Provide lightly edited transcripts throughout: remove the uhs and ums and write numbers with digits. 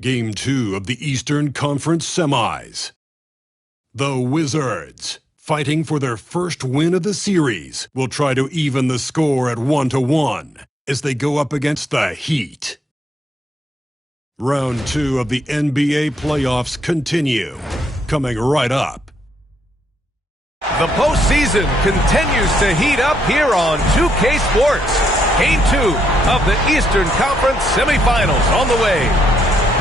Game 2 of the Eastern Conference Semis. The Wizards, fighting for their first win of the series, will try to even the score at 1-1 as they go up against the Heat. Round 2 of the NBA playoffs continue, coming right up. The postseason continues to heat up here on 2K Sports. Game 2 of the Eastern Conference semifinals on the way.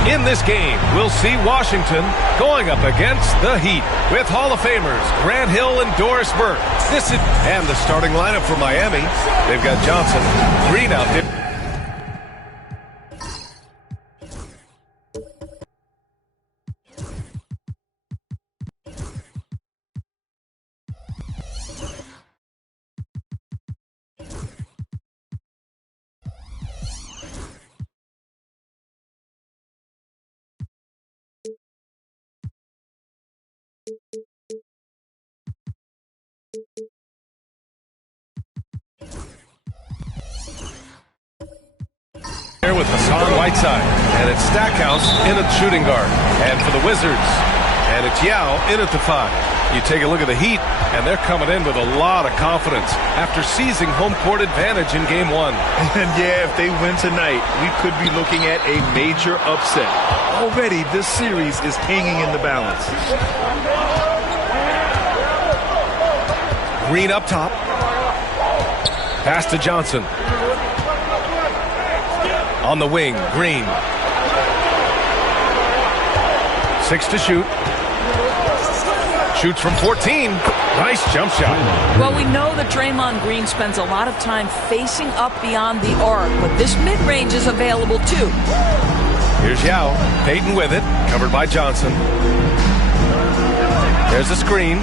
In this game, we'll see Washington going up against the Heat with Hall of Famers Grant Hill and Doris Burke. And the starting lineup for Miami. They've got Johnson, Green out there. There with Hassan Whiteside, and it's Stackhouse in at shooting guard. And for the Wizards, and it's Yao in at the 5. You take a look at the Heat, and they're coming in with a lot of confidence after seizing home court advantage in Game 1. And yeah, if they win tonight, we could be looking at a major upset. Already, this series is hanging in the balance. Green up top. Pass to Johnson. On the wing, Green. 6 to shoot. Shoots from 14. Nice jump shot. Well, we know that Draymond Green spends a lot of time facing up beyond the arc, but this mid-range is available too. Here's Yao. Payton with it. Covered by Johnson. There's the screen.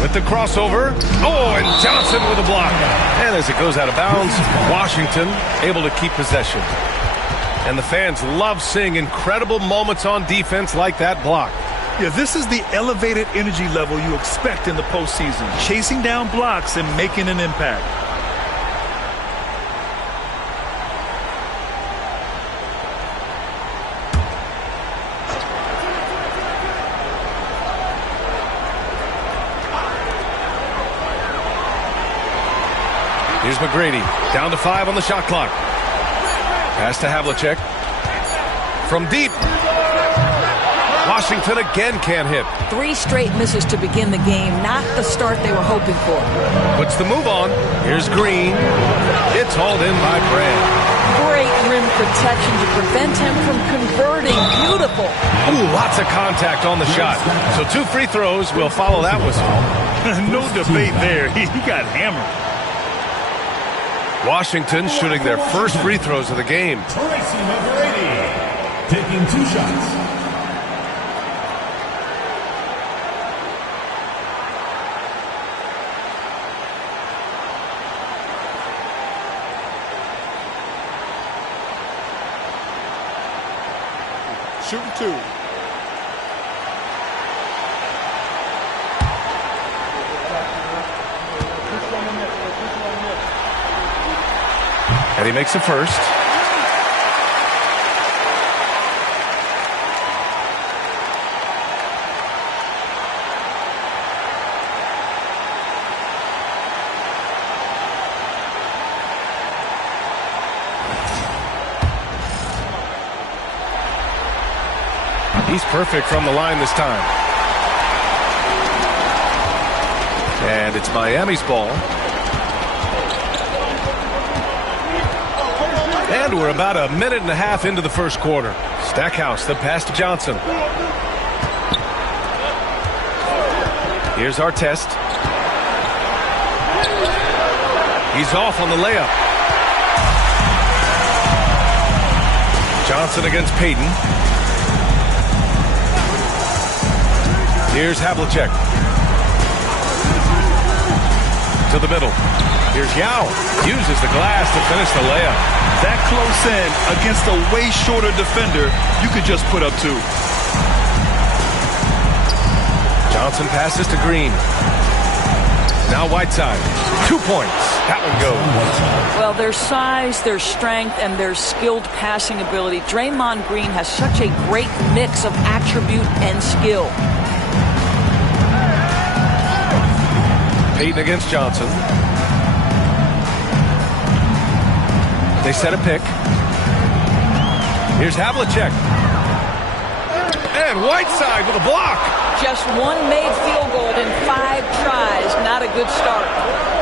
With the crossover. Oh, and Johnson with a block. And as it goes out of bounds, Washington able to keep possession. And the fans love seeing incredible moments on defense like that block. Yeah, this is the elevated energy level you expect in the postseason. Chasing down blocks and making an impact. Here's McGrady, down to 5 on the shot clock. Pass to Havlicek. From deep. Washington again can't hit. 3 straight misses to begin the game, not the start they were hoping for. Puts the move on. Here's Green. It's hauled in by Brand. Great rim protection to prevent him from converting. Beautiful. Ooh, lots of contact on the shot. So 2 free throws will follow that whistle. No debate there. He got hammered. Washington shooting their first free throws of the game. Tracy McGrady taking 2 shots. Shooting 2. And he makes the first. He's perfect from the line this time. And it's Miami's ball. And we're about a minute and a half into the first quarter. Stackhouse, the pass to Johnson. Here's our test. He's off on the layup. Johnson against Payton. Here's Havlicek. To the middle. Here's Yao. Uses the glass to finish the layup. That close in against a way shorter defender, you could just put up 2. Johnson passes to Green. Now Whiteside. 2 points. That one goes. Well, their size, their strength, and their skilled passing ability. Draymond Green has such a great mix of attribute and skill. Payton against Johnson. They set a pick. Here's Havlicek. And Whiteside with a block. Just one made field goal in 5 tries. Not a good start.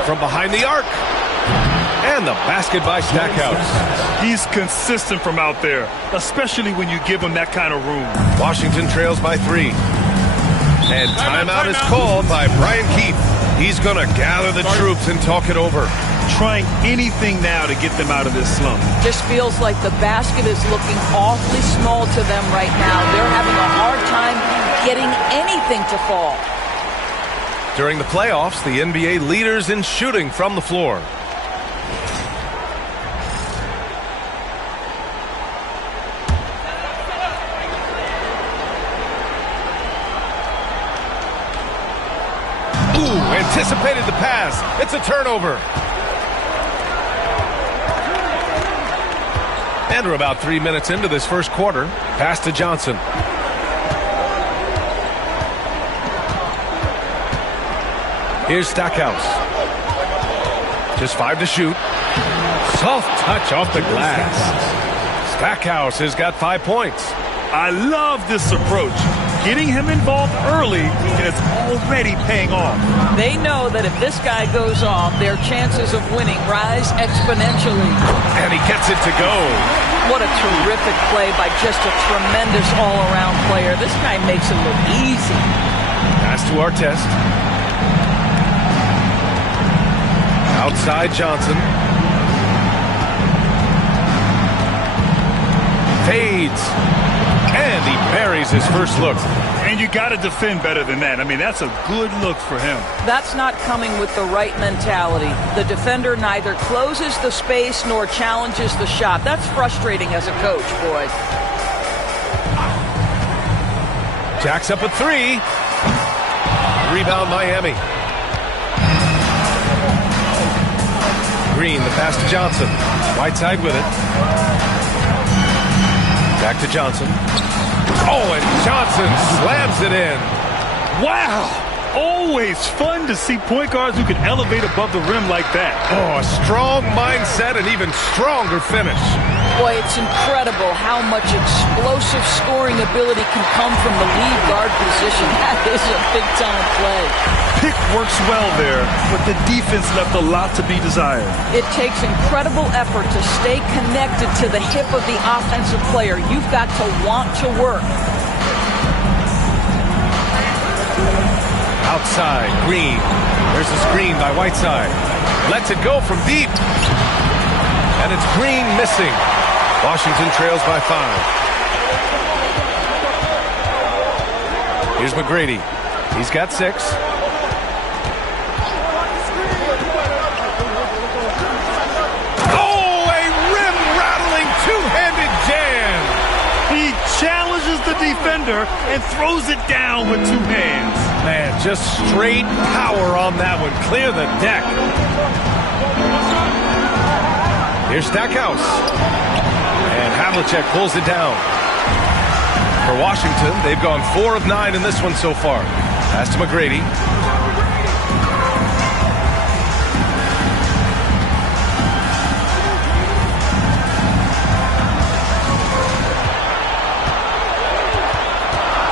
From behind the arc. And the basket by Stackhouse. He's consistent from out there, especially when you give him that kind of room. Washington trails by 3. And timeout is called by Brian Keefe. He's going to gather the troops and talk it over. Trying anything now to get them out of this slump. Just feels like the basket is looking awfully small to them right now. They're having a hard time getting anything to fall. During the playoffs, the NBA leaders in shooting from the floor. Anticipated the pass. It's a turnover. And we're about 3 minutes into this first quarter. Pass to Johnson. Here's Stackhouse. Just 5 to shoot. Soft touch off the glass. Stackhouse has got 5 points. I love this approach. Getting him involved early, and it's already paying off. They know that if this guy goes off, their chances of winning rise exponentially. And he gets it to go. What a terrific play by just a tremendous all-around player. This guy makes it look easy. Pass to our test. Outside Johnson. Fades. And he buries his first look. And you got to defend better than that. I mean, that's a good look for him. That's not coming with the right mentality. The defender neither closes the space nor challenges the shot. That's frustrating as a coach, boys. Jacks up at 3. Rebound Miami. Green, the pass to Johnson. Whiteside with it. Back to Johnson. Oh, and Johnson slams it in. Wow! Always fun to see point guards who can elevate above the rim like that. Oh, a strong mindset and even stronger finish. Boy, it's incredible how much explosive scoring ability can come from the lead guard position. That is a big-time play. Pick works well there, but the defense left a lot to be desired. It takes incredible effort to stay connected to the hip of the offensive player. You've got to want to work. Outside, Green. There's a screen by Whiteside. Lets it go from deep. And it's Green missing. Washington trails by 5. Here's McGrady. He's got 6. Oh, a rim-rattling two-handed jam. He challenges the defender and throws it down with 2 hands. Man, just straight power on that one. Clear the deck. Here's Stackhouse. And Havlicek pulls it down. For Washington, they've gone 4 of 9 in this one so far. Pass to McGrady.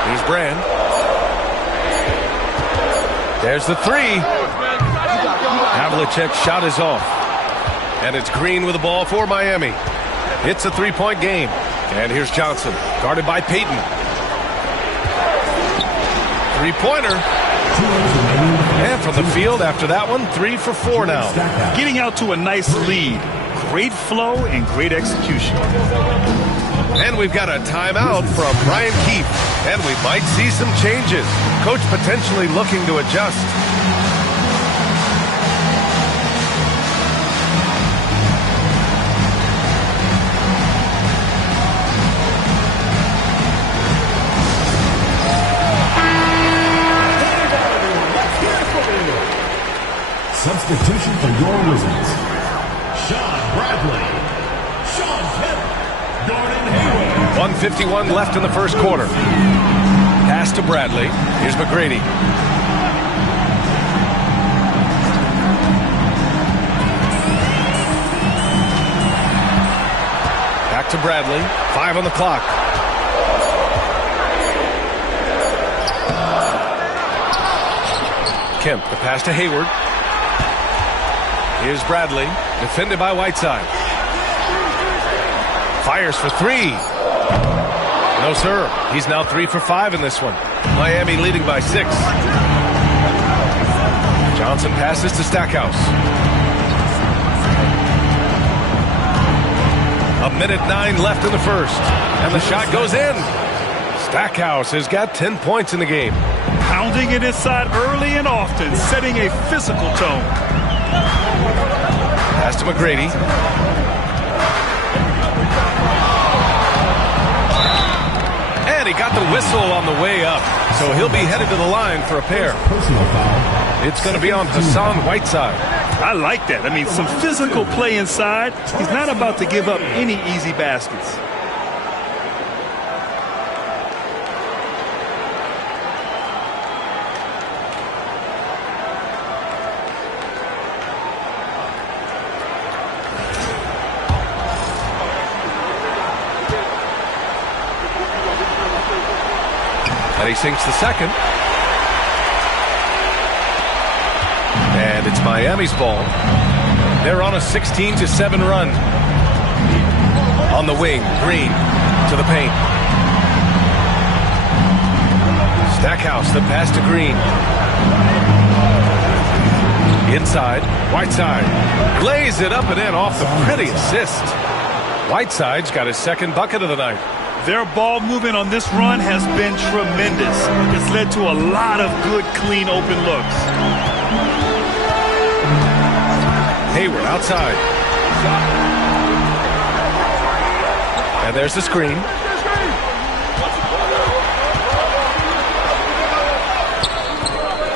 Here's Brand. There's the three. Havlicek's shot is off. And it's Green with the ball for Miami. It's a three-point game. And here's Johnson, guarded by Payton. Three-pointer. And from the field after that one, 3 for 4 now. Getting out to a nice lead. Great flow and great execution. And we've got a timeout from Brian Keefe. And we might see some changes. Coach potentially looking to adjust. Substitution for your Wizards. Sean Bradley. Sean Kemp. Gordon Hayward. 1:51 left in the first quarter. Pass to Bradley. Here's McGrady. Back to Bradley. 5 on the clock. Kemp, the pass to Hayward. Here's Bradley, defended by Whiteside. Fires for 3. No, sir. He's now 3 for 5 in this one. Miami leading by 6. Johnson passes to Stackhouse. 1:09 left in the first. And the shot goes in. Stackhouse has got 10 points in the game. Pounding it inside early and often, setting a physical tone. Pass to McGrady. And he got the whistle on the way up. So he'll be headed to the line for a pair. Personal foul. It's going to be on Hassan Whiteside. I like that. I mean, some physical play inside. He's not about to give up any easy baskets. And he sinks the second. And it's Miami's ball. They're on a 16-7 run. On the wing, Green to the paint. Stackhouse, the pass to Green. Inside, Whiteside. Lays it up and in off the pretty assist. Whiteside's got his second bucket of the night. Their ball movement on this run has been tremendous. It's led to a lot of good, clean, open looks. Hayward outside. And there's the screen.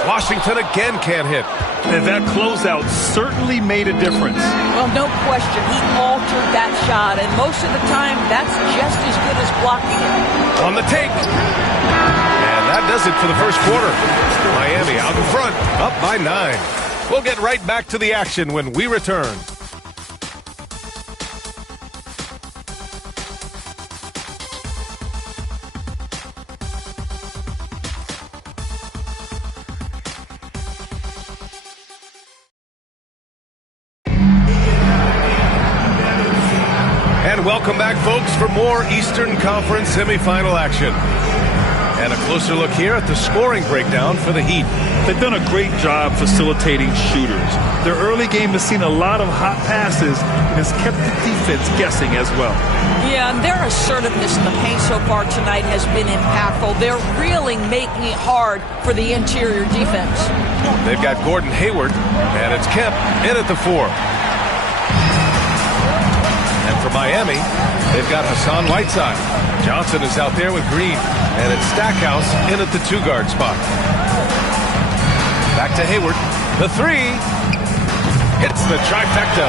Washington again can't hit. And that closeout certainly made a difference. Well, no question. He altered that shot, and most of the time, that's just as good as blocking it. On the take. And that does it for the first quarter. Miami out in front, up by 9. We'll get right back to the action when we return. Welcome back, folks, for more Eastern Conference semifinal action. And a closer look here at the scoring breakdown for the Heat. They've done a great job facilitating shooters. Their early game has seen a lot of hot passes and has kept the defense guessing as well. Yeah, and their assertiveness in the paint so far tonight has been impactful. They're really making it hard for the interior defense. They've got Gordon Hayward, and it's Kemp in at the 4. And for Miami, they've got Hassan Whiteside. Johnson is out there with Green, and it's Stackhouse in at the 2-guard spot. Back to Hayward. The 3 hits the trifecta.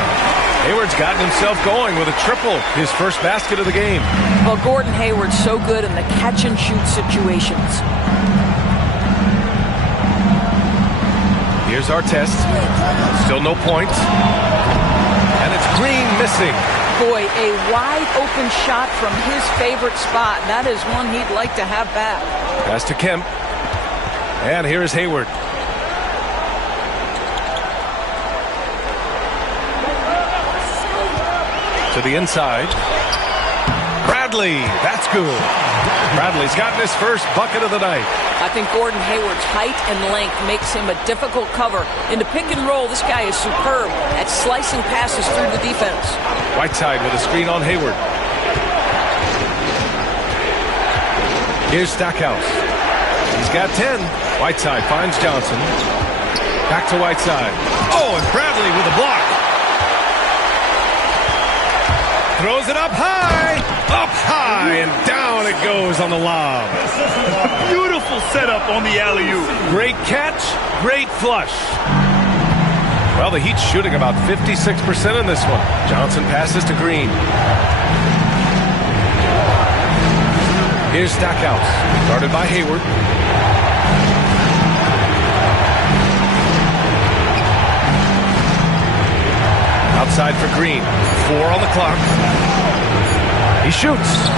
Hayward's gotten himself going with a triple, his first basket of the game. Well, Gordon Hayward's so good in the catch-and-shoot situations. Here's our test. Still no points. And it's Green missing. Boy, a wide-open shot from his favorite spot. That is one he'd like to have back. Pass to Kemp. And here is Hayward. To the inside. Bradley, that's good. Bradley's gotten his first bucket of the night. I think Gordon Hayward's height and length makes him a difficult cover. In the pick and roll, this guy is superb at slicing passes through the defense. Whiteside with a screen on Hayward. Here's Stackhouse. He's got 10. Whiteside finds Johnson. Back to Whiteside. Oh, and Bradley with a block. Throws it up high, and down it goes on the lob. Beautiful setup on the alley-oop. Great catch, great flush. Well, the Heat's shooting about 56% in this one. Johnson passes to Green. Here's Stackhouse, guarded by Hayward. Outside for Green. 4 on the clock. He shoots.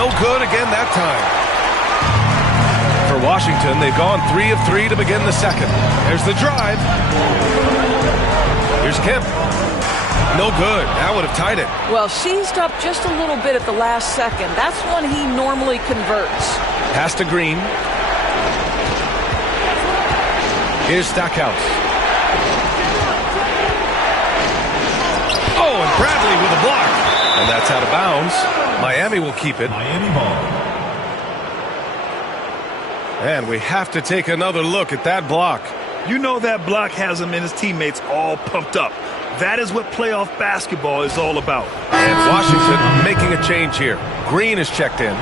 No good again that time. For Washington, they've gone 3 of 3 to begin the second. There's the drive. Here's Kemp. No good. That would have tied it. Well, seized up just a little bit at the last second. That's when he normally converts. Pass to Green. Here's Stackhouse. Oh, and Bradley with a block. And that's out of bounds. Miami will keep it. Miami ball. And we have to take another look at that block. You know that block has him and his teammates all pumped up. That is what playoff basketball is all about. And Washington making a change here. Green is checked in.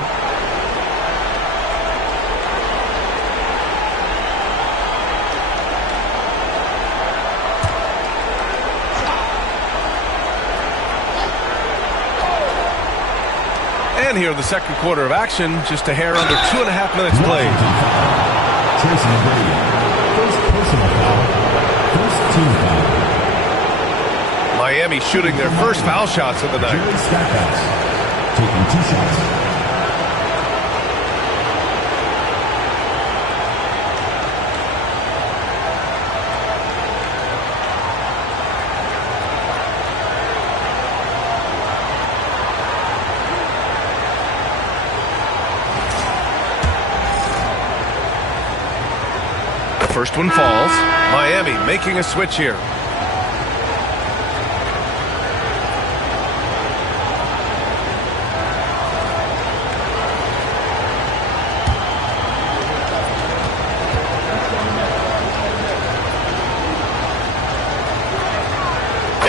And here in the second quarter of action, just a hair under 2.5 minutes played. Tracy Brady. First personal foul. First team foul. Miami shooting their first foul shots of the night. Jared Stackhouse taking 2 shots. First one falls. Miami making a switch here.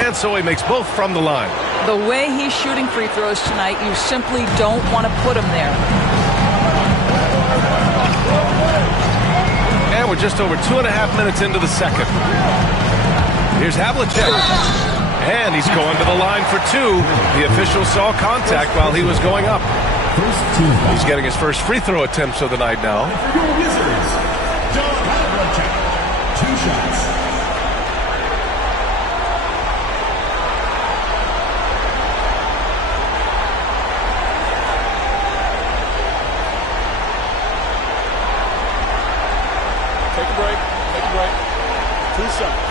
And so he makes both from the line. The way he's shooting free throws tonight, you simply don't want to put him there. And we're just over 2.5 minutes into the second. Here's Havlicek. And he's going to the line for 2. The official saw contact while he was going up. First team foul. He's getting his first free throw attempts of the night now. For your Wizards, Havlicek. 2 shots. Take a break. 2 seconds.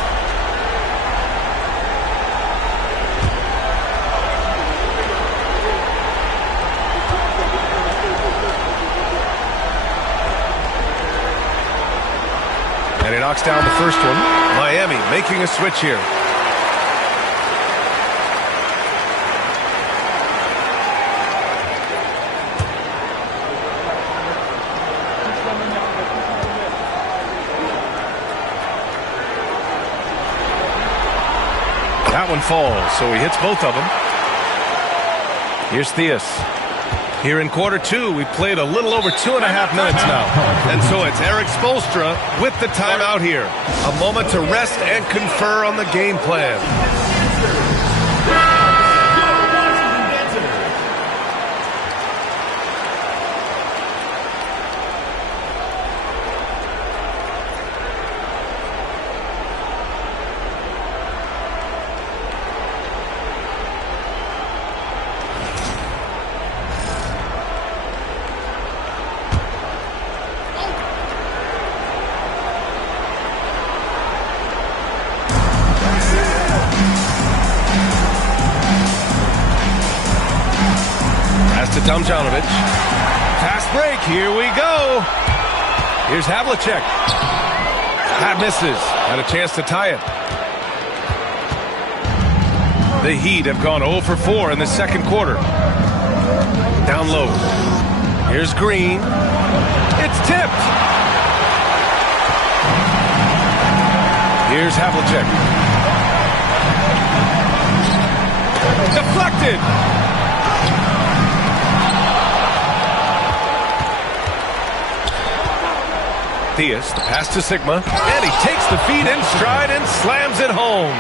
And he knocks down the first one. Miami making a switch here. That one falls, so he hits both of them. Here's Theus. Here in quarter 2, we played a little over 2.5 minutes now. And so it's Eric Spoelstra with the timeout here. A moment to rest and confer on the game plan. to Tomjanovich. Fast break. Here we go. Here's Havlicek. That misses. Had a chance to tie it. The Heat have gone 0 for 4 in the second quarter. Down low. Here's Green. It's tipped. Here's Havlicek. Deflected. Theus, the pass to Sigma, and he takes the feed in stride and slams it home.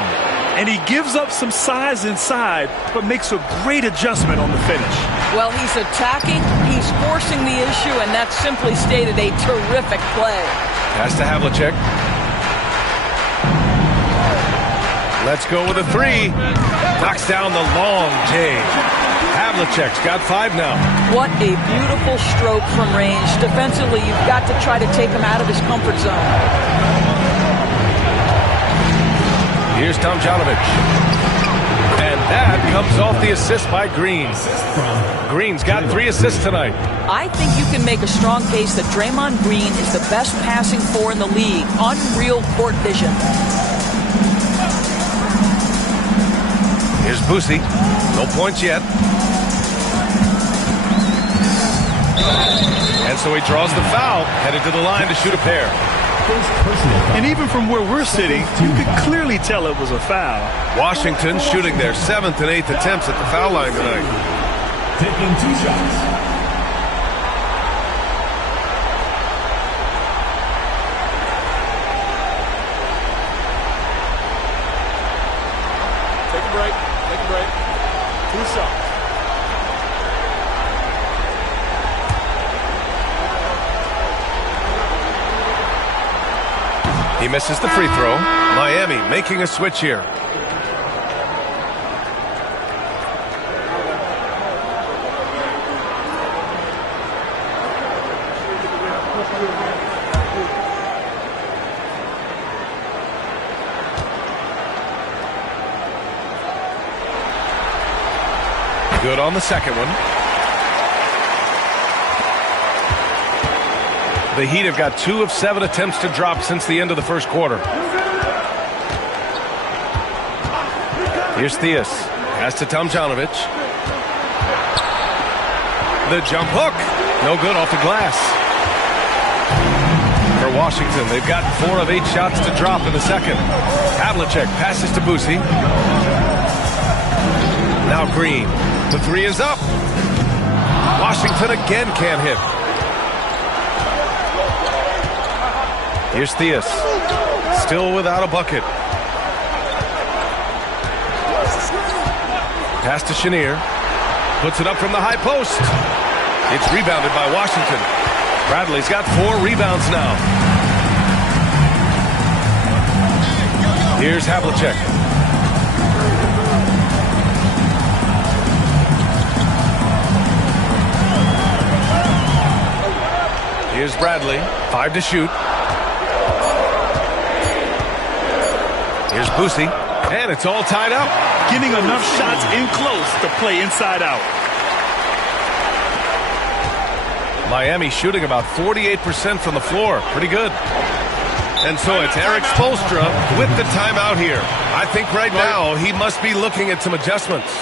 And he gives up some size inside, but makes a great adjustment on the finish. Well, he's attacking, he's forcing the issue, and that's simply stated a terrific play. Pass to Havlicek. Let's go with a three. Knocks down the long J. Havlicek's got 5 now. What a beautiful stroke from range. Defensively, you've got to try to take him out of his comfort zone. Here's Tomjanovich. And that comes off the assist by Green. Green's got 3 assists tonight. I think you can make a strong case that Draymond Green is the best passing four in the league. Unreal court vision. Here's Boosie. No points yet. And so he draws the foul, headed to the line to shoot a pair. And even from where we're sitting, you could clearly tell it was a foul. Washington shooting their 7th and 8th attempts at the foul line tonight. Taking 2 shots. Take a break. Take a break. 2 shots. He misses the free throw. Miami making a switch here. Good on the second one. The Heat have got 2 of 7 attempts to drop since the end of the first quarter. Here's Theus. Pass to Tomjanovich. The jump hook. No good off the glass. For Washington, they've got 4 of 8 shots to drop in the second. Havlicek passes to Boosie. Now Green. The 3 is up. Washington again can't hit. Here's Theus. Still without a bucket. Pass to Chenier. Puts it up from the high post. It's rebounded by Washington. Bradley's got 4 rebounds now. Here's Havlicek. Here's Bradley. 5 to shoot. Here's Boosie. And it's all tied up. Getting enough shots in close to play inside out. Miami shooting about 48% from the floor. Pretty good. And so it's Eric Spoelstra with the timeout here. I think right now he must be looking at some adjustments.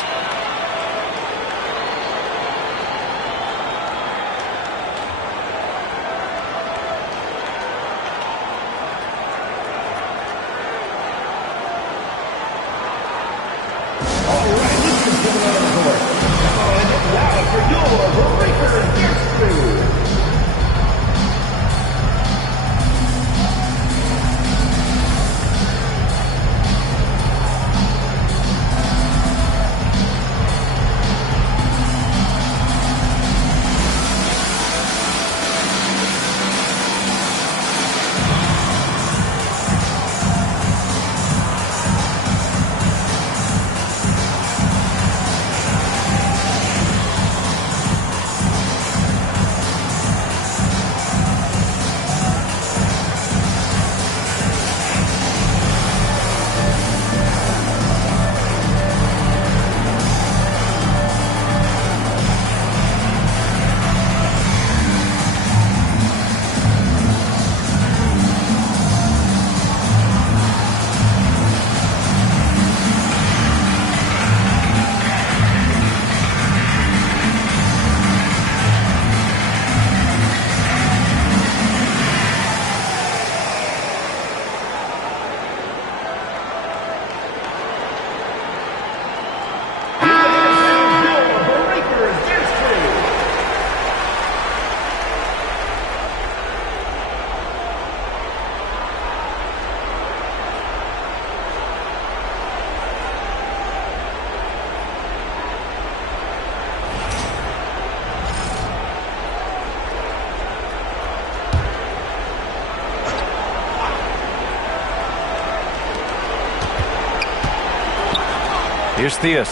Here's Theus.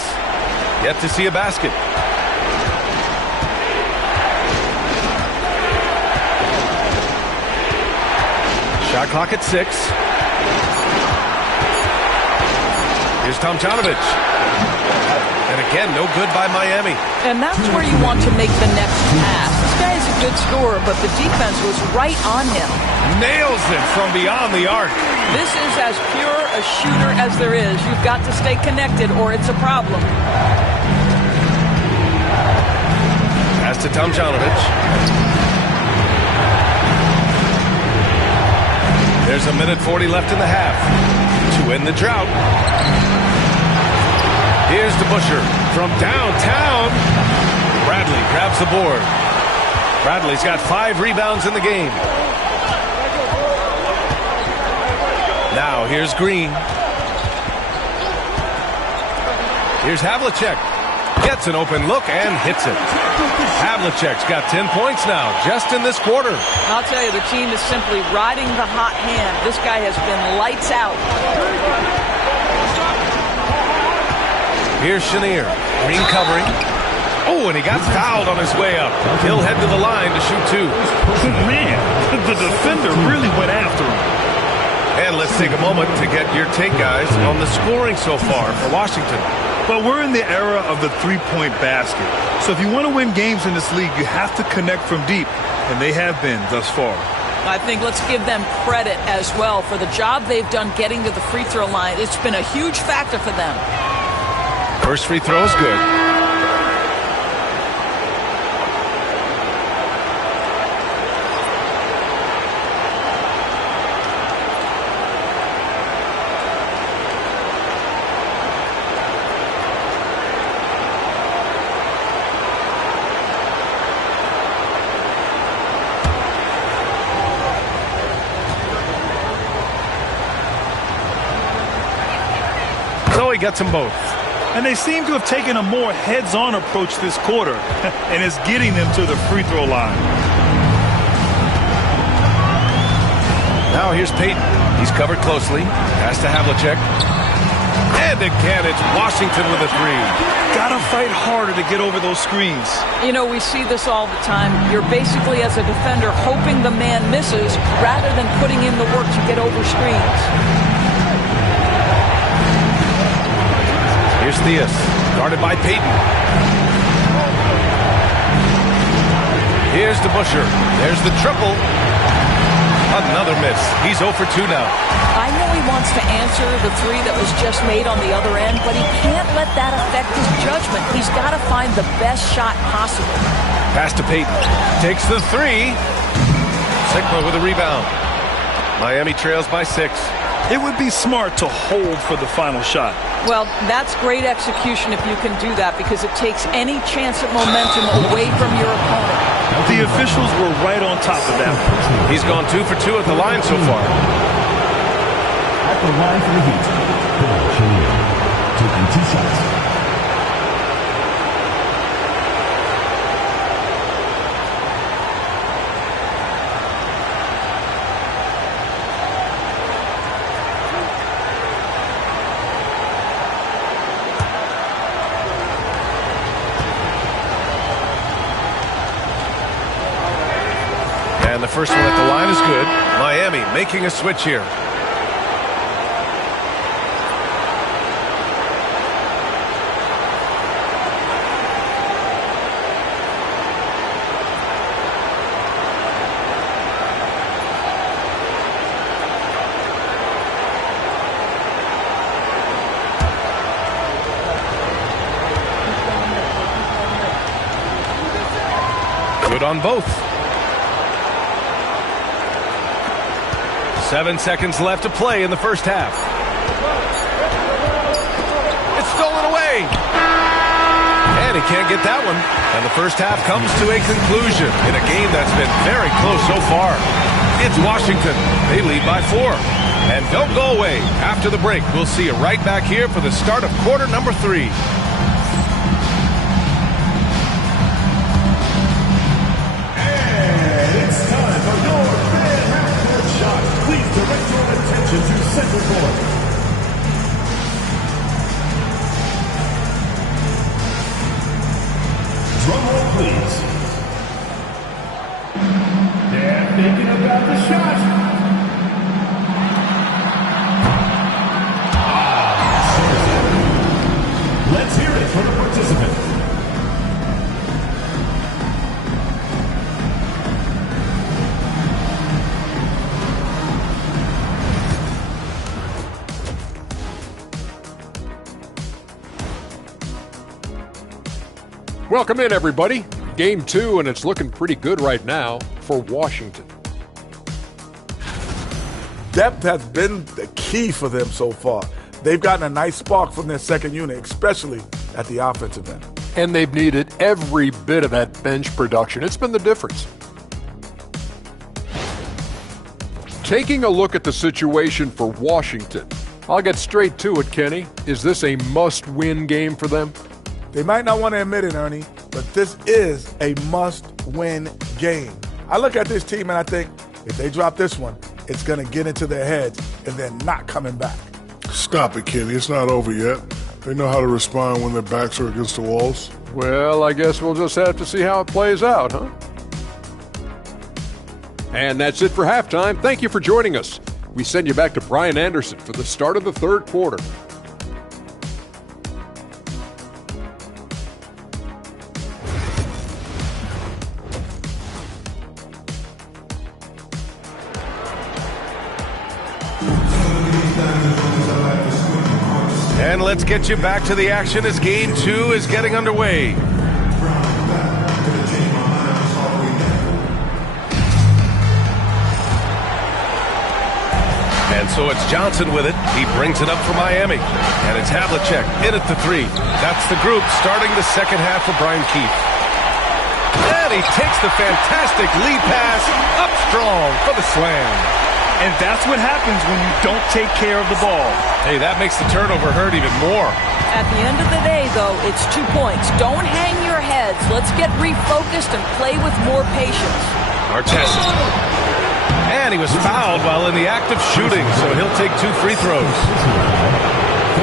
Yet to see a basket. Shot clock at 6. Here's Tomjanovich. And again, no good by Miami. And that's where you want to make the next pass. This guy is a good scorer, but the defense was right on him. Nails it from beyond the arc. This is as pure a shooter as there is. You've got to stay connected or it's a problem. Pass to Tomjanovich. There's a minute 40 left in the half to end the drought. Here's DeBusschere from downtown. Bradley grabs the board. Bradley's got 5 rebounds in the game. Now here's Green. Here's Havlicek. Gets an open look and hits it. Havlicek's got 10 points now, just in this quarter. I'll tell you, the team is simply riding the hot hand. This guy has been lights out. Here's Chenier. Green covering. Oh, and he got fouled on his way up. He'll head to the line to shoot 2. Man, the defender really went after him. And let's take a moment to get your take, guys, on the scoring so far for Washington. Well, we're in the era of the three-point basket. So if you want to win games in this league, you have to connect from deep. And they have been thus far. I think let's give them credit as well for the job they've done getting to the free throw line. It's been a huge factor for them. First free throw is good. So he gets them both. And they seem to have taken a more heads-on approach this quarter, and it's getting them to the free throw line. Now here's Payton. He's covered closely. Pass to Havlicek. And again, it's Washington with a 3. Gotta fight harder to get over those screens. You know, we see this all the time. You're basically, as a defender, hoping the man misses rather than putting in the work to get over screens. Here's Theus, guarded by Payton. Here's DeBusschere. There's the triple. Another miss. He's 0 for 2 now. I know he wants to answer the 3 that was just made on the other end, but he can't let that affect his judgment. He's got to find the best shot possible. Pass to Payton. Takes the 3. Sigma with a rebound. Miami trails by 6. It would be smart to hold for the final shot. Well, that's great execution if you can do that, because it takes any chance at momentum away from your opponent. The officials were right on top of that. He's gone 2 for 2 at the line so far. At the line for the Heat, Bill Chenier, taking 2 shots. And the first one at the line is good. Miami making a switch here. Good on both. 7 seconds left to play in the first half. It's stolen away. And he can't get that one. And the first half comes to a conclusion in a game that's been very close so far. It's Washington. They lead by 4. And don't go away. After the break, we'll see you right back here for the start of quarter number 3. Direct your attention to center court. Let's hear it for the participant. Welcome in, everybody. Game 2, and it's looking pretty good right now for Washington. Depth has been the key for them so far. They've gotten a nice spark from their second unit, especially at the offensive end. And they've needed every bit of that bench production. It's been the difference. Taking a look at the situation for Washington, I'll get straight to it, Kenny. Is this a must-win game for them? They might not want to admit it, Ernie, but this is a must-win game. I look at this team and I think if they drop this one, it's going to get into their heads and they're not coming back. Stop it, Kenny. It's not over yet. They know how to respond when their backs are against the walls. Well, I guess we'll just have to see how it plays out, huh? And that's it for halftime. Thank you for joining us. We send you back to Brian Anderson for the start of the third quarter. And let's get you back to the action as Game 2 is getting underway. And so it's Johnson with it. He brings it up for Miami. And it's Havlicek in at the 3. That's the group starting the second half for Brian Keefe. And he takes the fantastic lead pass up strong for the slam. And that's what happens when you don't take care of the ball. Hey, that makes the turnover hurt even more. At the end of the day, though, it's 2 points. Don't hang your heads. Let's get refocused and play with more patience. Artest. And he was fouled while in the act of shooting, so he'll take 2 free throws.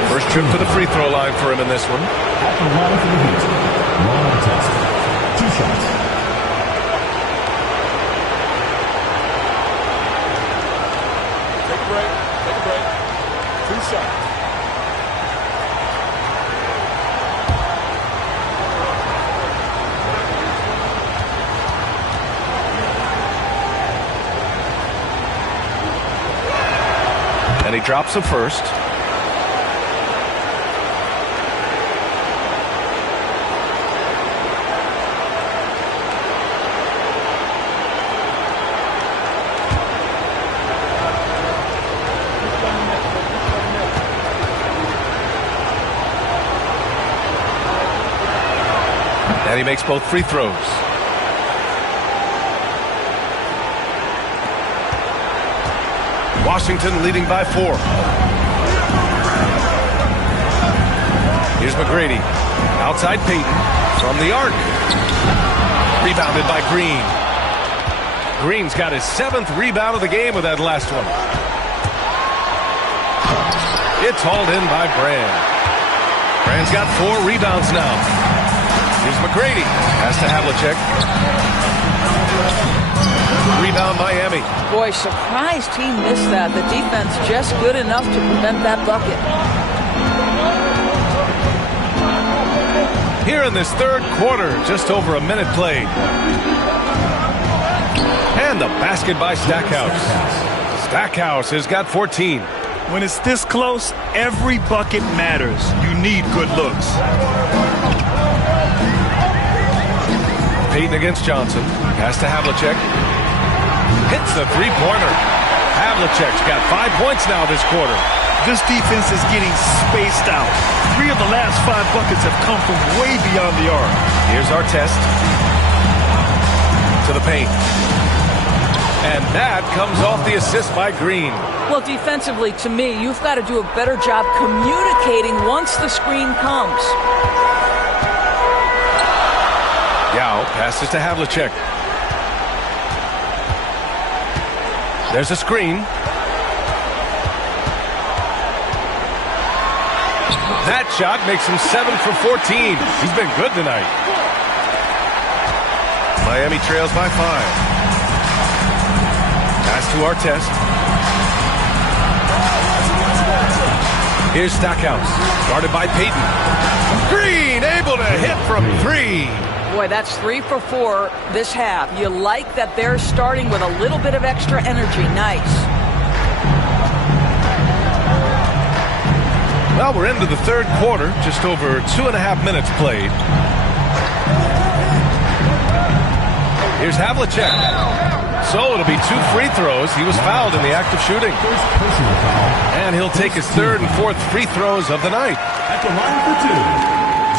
First trip to the free throw line for him in this one. At the line for the Heat, Ron Artest. 2 shots. Take a break. Take a break. 2 shots. And he drops the first. And he makes both free throws. Washington leading by 4. Here's McGrady. Outside Payton. From the arc. Rebounded by Green. Green's got his 7th rebound of the game with that last one. It's hauled in by Brand. Brand's got 4 rebounds now. Here's McGrady. Pass to Havlicek. Rebound Miami. Boy, surprised he missed that. The defense just good enough to prevent that bucket. Here in this third quarter, just over a minute played. And the basket by Stackhouse. Stackhouse has got 14. When it's this close, every bucket matters. You need good looks. Payton against Johnson. Pass to Havlicek. Hits the three-pointer. Havlicek's got 5 points now this quarter. This defense is getting spaced out. 3 of the last 5 buckets have come from way beyond the arc. Here's our test. To the paint. And that comes off the assist by Green. Well, defensively, to me, you've got to do a better job communicating once the screen comes. Yao passes to Havlicek. There's a screen. That shot makes him 7 for 14. He's been good tonight. Miami trails by 5. to our test. Here's Stackhouse, guarded by Payton. Green, able to hit from 3. Boy, that's 3 for 4 this half. You like that they're starting with a little bit of extra energy. Nice. Well, we're into the third quarter, just over 2.5 minutes played. Here's Havlicek. So it'll be 2 free throws. He was fouled in the act of shooting. And he'll take his 3rd and 4th free throws of the night. At the line for 2,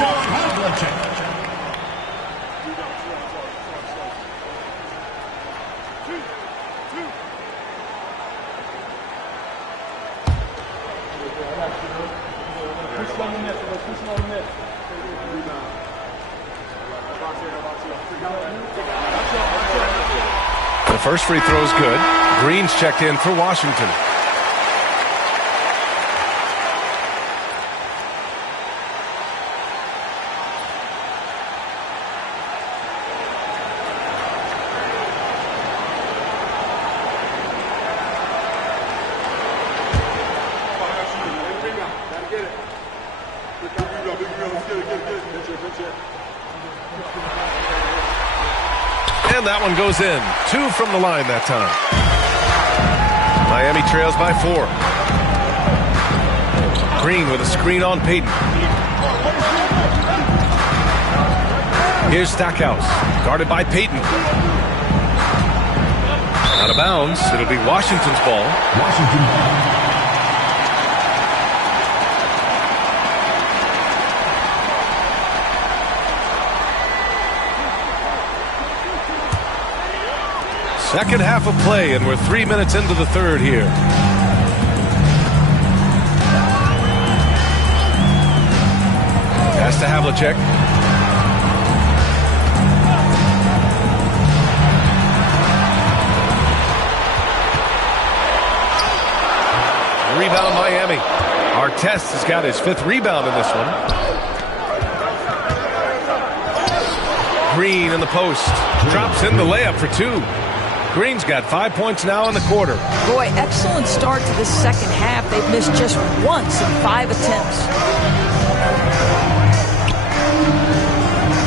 John Havlicek. The first free throw is good. Green's checked in for Washington. And that one goes in. 2 from the line that time. Miami trails by 4. Green with a screen on Payton. Here's Stackhouse, guarded by Payton. Out of bounds. It'll be Washington's ball. Washington. Second half of play, and we're 3 minutes into the third here. Pass to Havlicek. Rebound Miami. Artest has got his 5th rebound in this one. Green in the post. Drops in the layup for 2. Green's got 5 points now in the quarter. Boy, excellent start to this second half. They've missed just once in 5 attempts.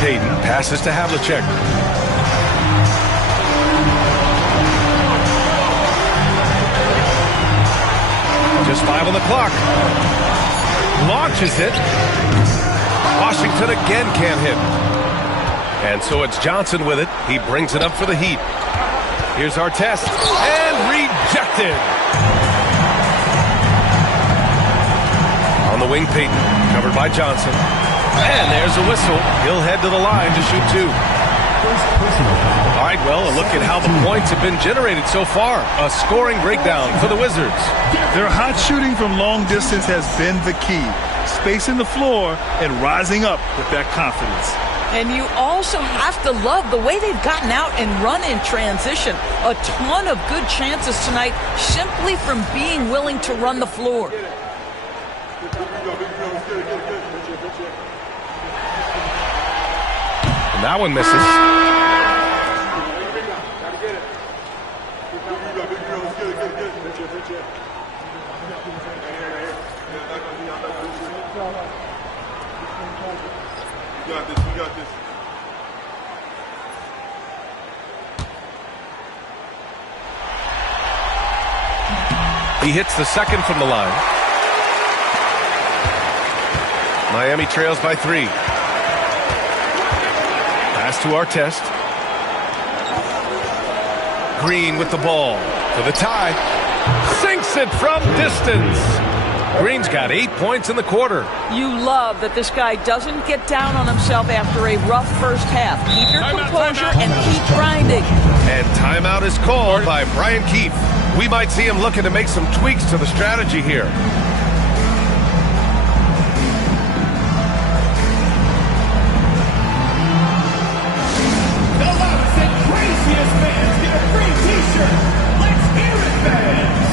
Payton passes to Havlicek. Just 5 on the clock. Launches it. Washington again can't hit. And so it's Johnson with it. He brings it up for the Heat. Here's Artest, and rejected. On the wing, Payton, covered by Johnson. And there's a whistle. He'll head to the line to shoot 2. All right, well, a look at how the points have been generated so far. A scoring breakdown for the Wizards. Their hot shooting from long distance has been the key. Spacing the floor and rising up with that confidence. And you also have to love the way they've gotten out and run in transition. A ton of good chances tonight simply from being willing to run the floor. And that one misses. You got this. He hits the second from the line. Miami trails by 3. Pass to Artest. Green with the ball for the tie. Sinks it from distance. Green's got 8 points in the quarter. You love that this guy doesn't get down on himself after a rough first half. Keep your composure and keep grinding. And timeout is called by Brian Keefe. We might see him looking to make some tweaks to the strategy here. The loudest and craziest fans get a free t-shirt. Let's hear it, fans.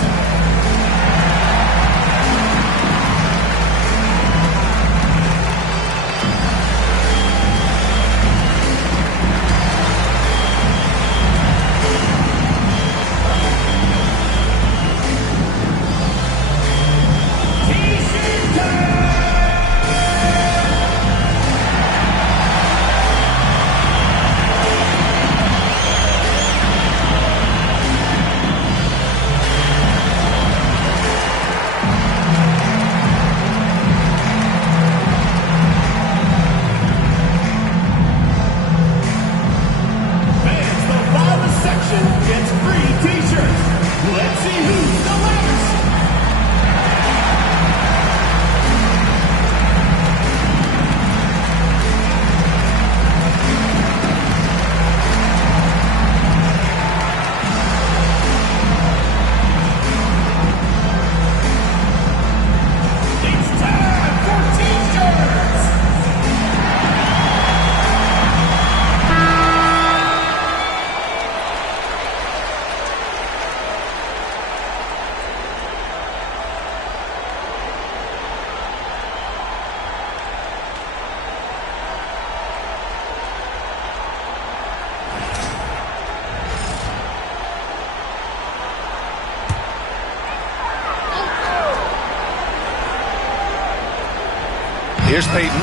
Here's Peyton.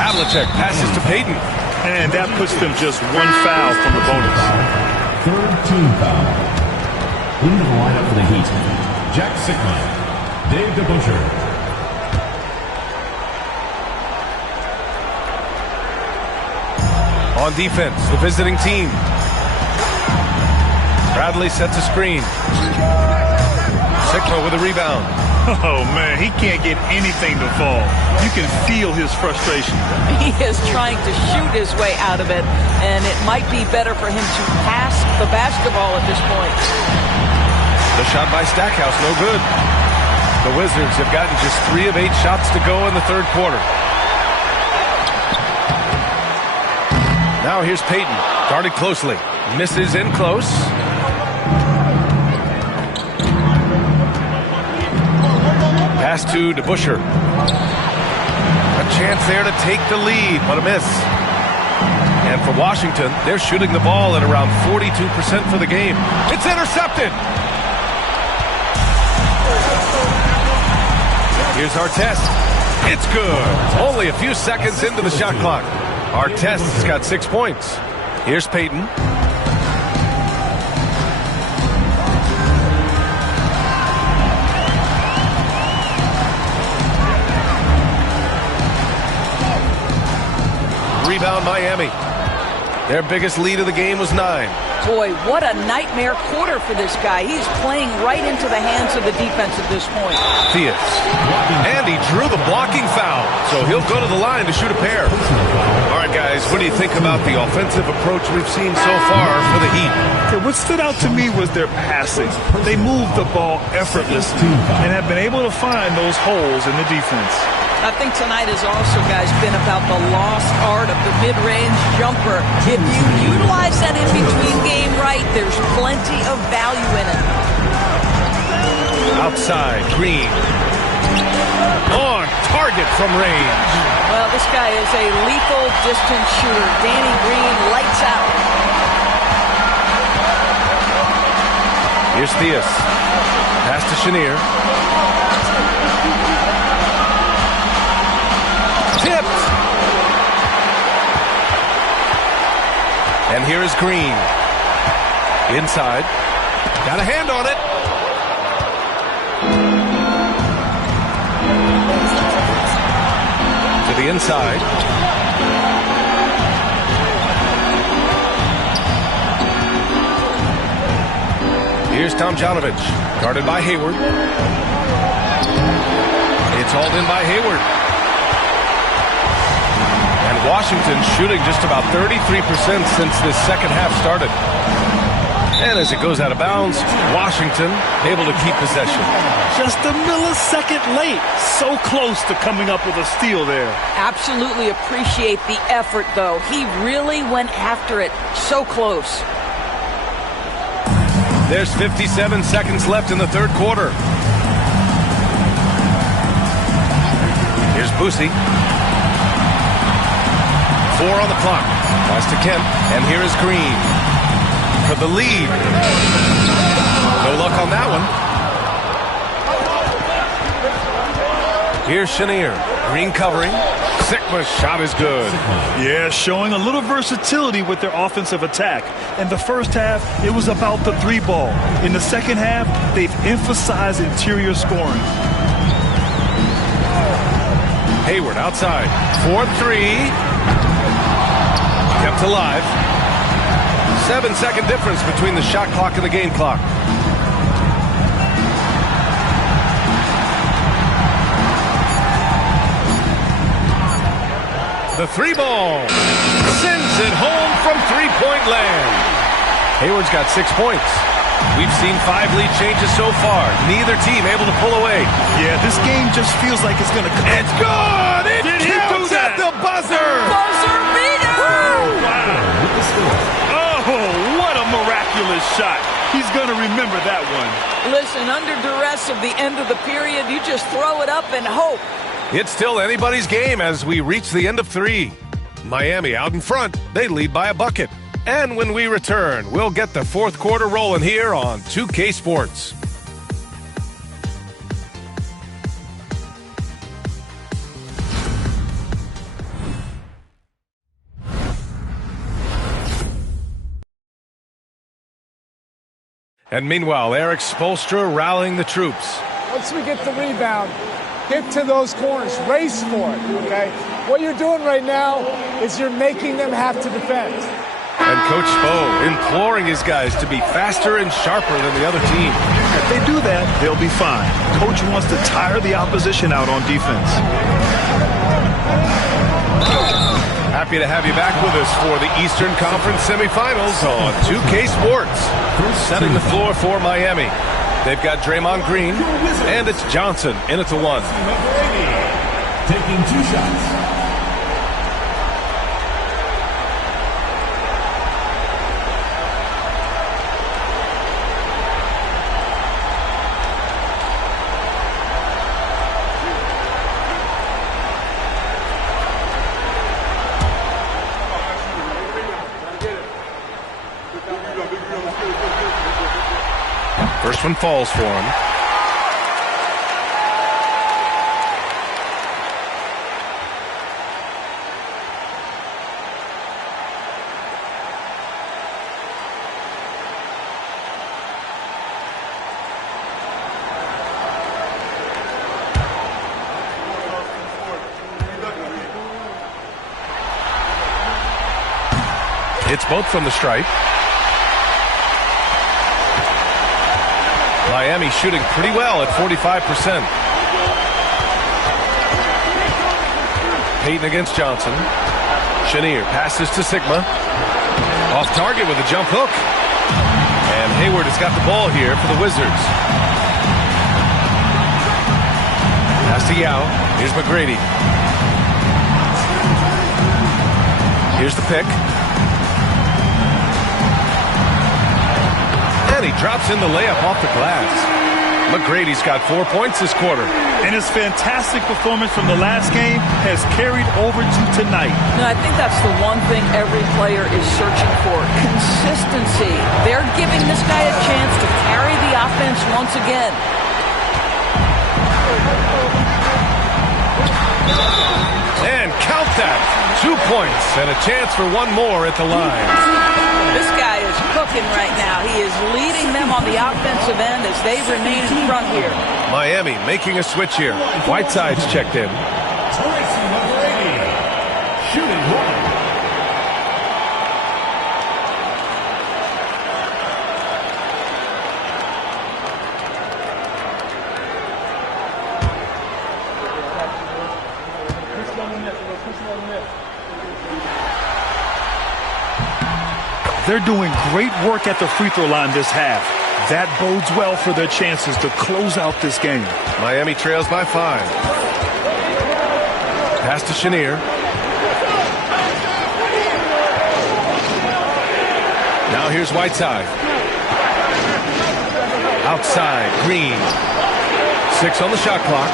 Havlicek passes to Peyton. And that puts them just one foul from the bonus. Third team foul. In the lineup for the Heat, Jack Sickman, Dave DeBuscher. On defense, the visiting team. Bradley sets a screen. Sigma with a rebound. Oh, man, he can't get anything to fall. You can feel his frustration. He is trying to shoot his way out of it, and it might be better for him to pass the basketball at this point. The shot by Stackhouse, no good. The Wizards have gotten just 3 of 8 shots to go in the third quarter. Now here's Peyton, guarded closely. Misses in close. Pass to DeBuscher. A chance there to take the lead, but a miss. And for Washington, they're shooting the ball at around 42% for the game. It's intercepted. Here's Artest. It's good. Only a few seconds into the shot clock. Artest has got 6 points. Here's Peyton. Rebound Miami. Their biggest lead of the game was 9. Boy, what a nightmare quarter for this guy. He's playing right into the hands of the defense at this point. Theus. And he drew the blocking foul, so he'll go to the line to shoot a pair. All right, guys, what do you think about the offensive approach we've seen so far for the Heat? Okay, what stood out to me was their passing. They moved the ball effortlessly and have been able to find those holes in the defense. I think tonight has also, guys, been about the lost art of the mid-range jumper. If you utilize that in-between game right, there's plenty of value in it. Outside, Green. On target from range. Well, this guy is a lethal distance shooter. Danny Green, lights out. Here's Theus. Pass to Chenier. Tipped. And here is Green. Inside. Got a hand on it. To the inside. Here's Tomjanovich. Guarded by Hayward. It's hauled in by Hayward. Washington shooting just about 33% since this second half started. And as it goes out of bounds, Washington able to keep possession. Just a millisecond late. So close to coming up with a steal there. Absolutely appreciate the effort, though. He really went after it. So close. There's 57 seconds left in the third quarter. Here's Boosie. 4 on the clock. Pass to Kemp. And here is Green for the lead. No luck on that one. Here's Chenier. Green covering. Sigma's shot is good. Yeah, showing a little versatility with their offensive attack. In the first half, it was about the 3 ball. In the second half, they've emphasized interior scoring. Hayward outside. 4-3. Kept alive. 7-second difference between the shot clock and the game clock. The 3 ball. Sends it home from 3-point land. Hayward's got 6 points. We've seen 5 lead changes so far. Neither team able to pull away. Yeah, this game just feels like it's going to come. It's good! It counts at the buzzer! Buzzer beater! Oh, what a miraculous shot. He's going to remember that one. Listen, under duress of the end of the period, you just throw it up and hope. It's still anybody's game as we reach the end of 3. Miami out in front. They lead by a bucket. And when we return, we'll get the fourth quarter rolling here on 2K Sports. And meanwhile, Eric Spoelstra rallying the troops. Once we get the rebound, get to those corners, race for it, okay? What you're doing right now is you're making them have to defend. And Coach Spo imploring his guys to be faster and sharper than the other team. If they do that, they'll be fine. Coach wants to tire the opposition out on defense. Happy to have you back with us for the Eastern Conference semifinals on 2K Sports. Setting the floor for Miami. They've got Draymond Green, and it's Johnson in at the 1. Taking 2 shots. First one falls for him. It's both from the stripe. Miami shooting pretty well at 45%. Payton against Johnson. Chenier passes to Sigma. Off target with a jump hook. And Hayward has got the ball here for the Wizards. Pass to Yao. Here's McGrady. Here's the pick. And he drops in the layup off the glass. McGrady's got 4 points this quarter. And his fantastic performance from the last game has carried over to tonight. And I think that's the one thing every player is searching for. Consistency. They're giving this guy a chance to carry the offense once again. And count that. 2 points and a chance for one more at the line. This guy is cooking right now. He is leading them on the offensive end as they remain in front here. Miami making a switch here. Whiteside's checked in. Tracy McGrady, shooting 1. They're doing great work at the free throw line this half. That bodes well for their chances to close out this game. Miami trails by 5. Pass to Chenier. Now here's Whiteside. Outside, Green. 6 on the shot clock.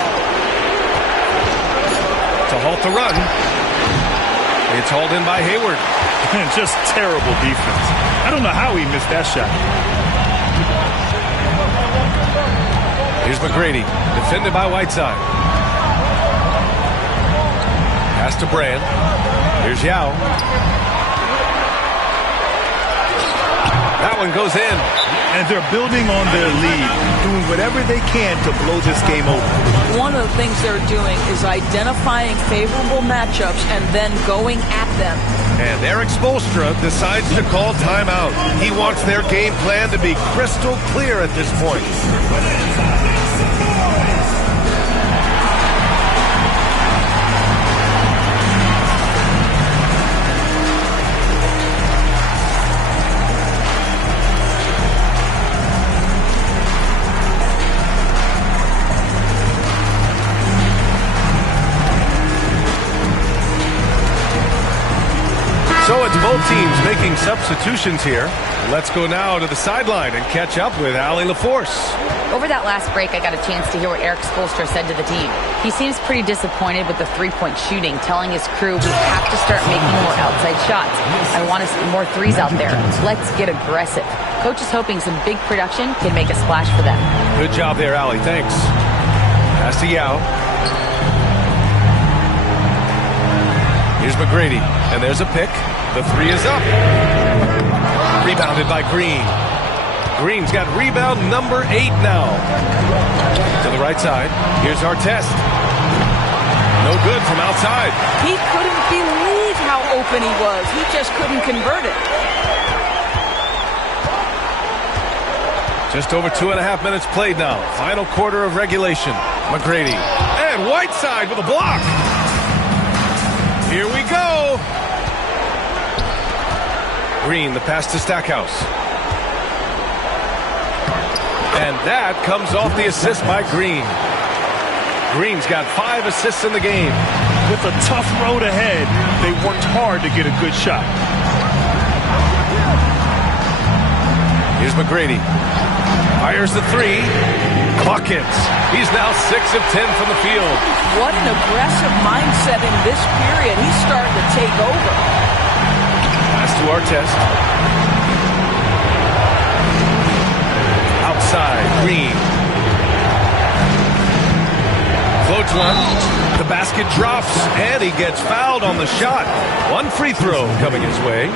To halt the run. It's hauled in by Hayward. Just terrible defense. I don't know how he missed that shot. Here's McGrady, defended by Whiteside. Pass to Brand. Here's Yao. That one goes in. And they're building on their lead, doing whatever they can to blow this game over. One of the things they're doing is identifying favorable matchups and then going at them. And Eric Spoelstra decides to call timeout. He wants their game plan to be crystal clear at this point. So it's both teams making substitutions here. Let's go now to the sideline and catch up with Allie LaForce. Over that last break, I got a chance to hear what Eric Spoelstra said to the team. He seems pretty disappointed with the three-point shooting, telling his crew we have to start making more outside shots. I want to see more threes out there. Let's get aggressive. Coach is hoping some big production can make a splash for them. Good job there, Allie. Thanks. Pass to Yao. Here's McGrady, and there's a pick. The 3 is up. Rebounded by Green. Green's got rebound number 8 now. To the right side. Here's Artest. No good from outside. He couldn't believe how open he was. He just couldn't convert it. Just over 2.5 minutes played now. Final quarter of regulation. McGrady. And Whiteside with a block. Here we go. Green, the pass to Stackhouse. And that comes off the assist by Green. Green's got 5 assists in the game. With a tough road ahead, they worked hard to get a good shot. Here's McGrady. Fires the 3. Buckets. He's now 6 of 10 from the field. What an aggressive mindset in this period. He's starting to take over. Pass to Artest. Outside, Green. Floats one. The basket drops, and he gets fouled on the shot. 1 free throw coming his way.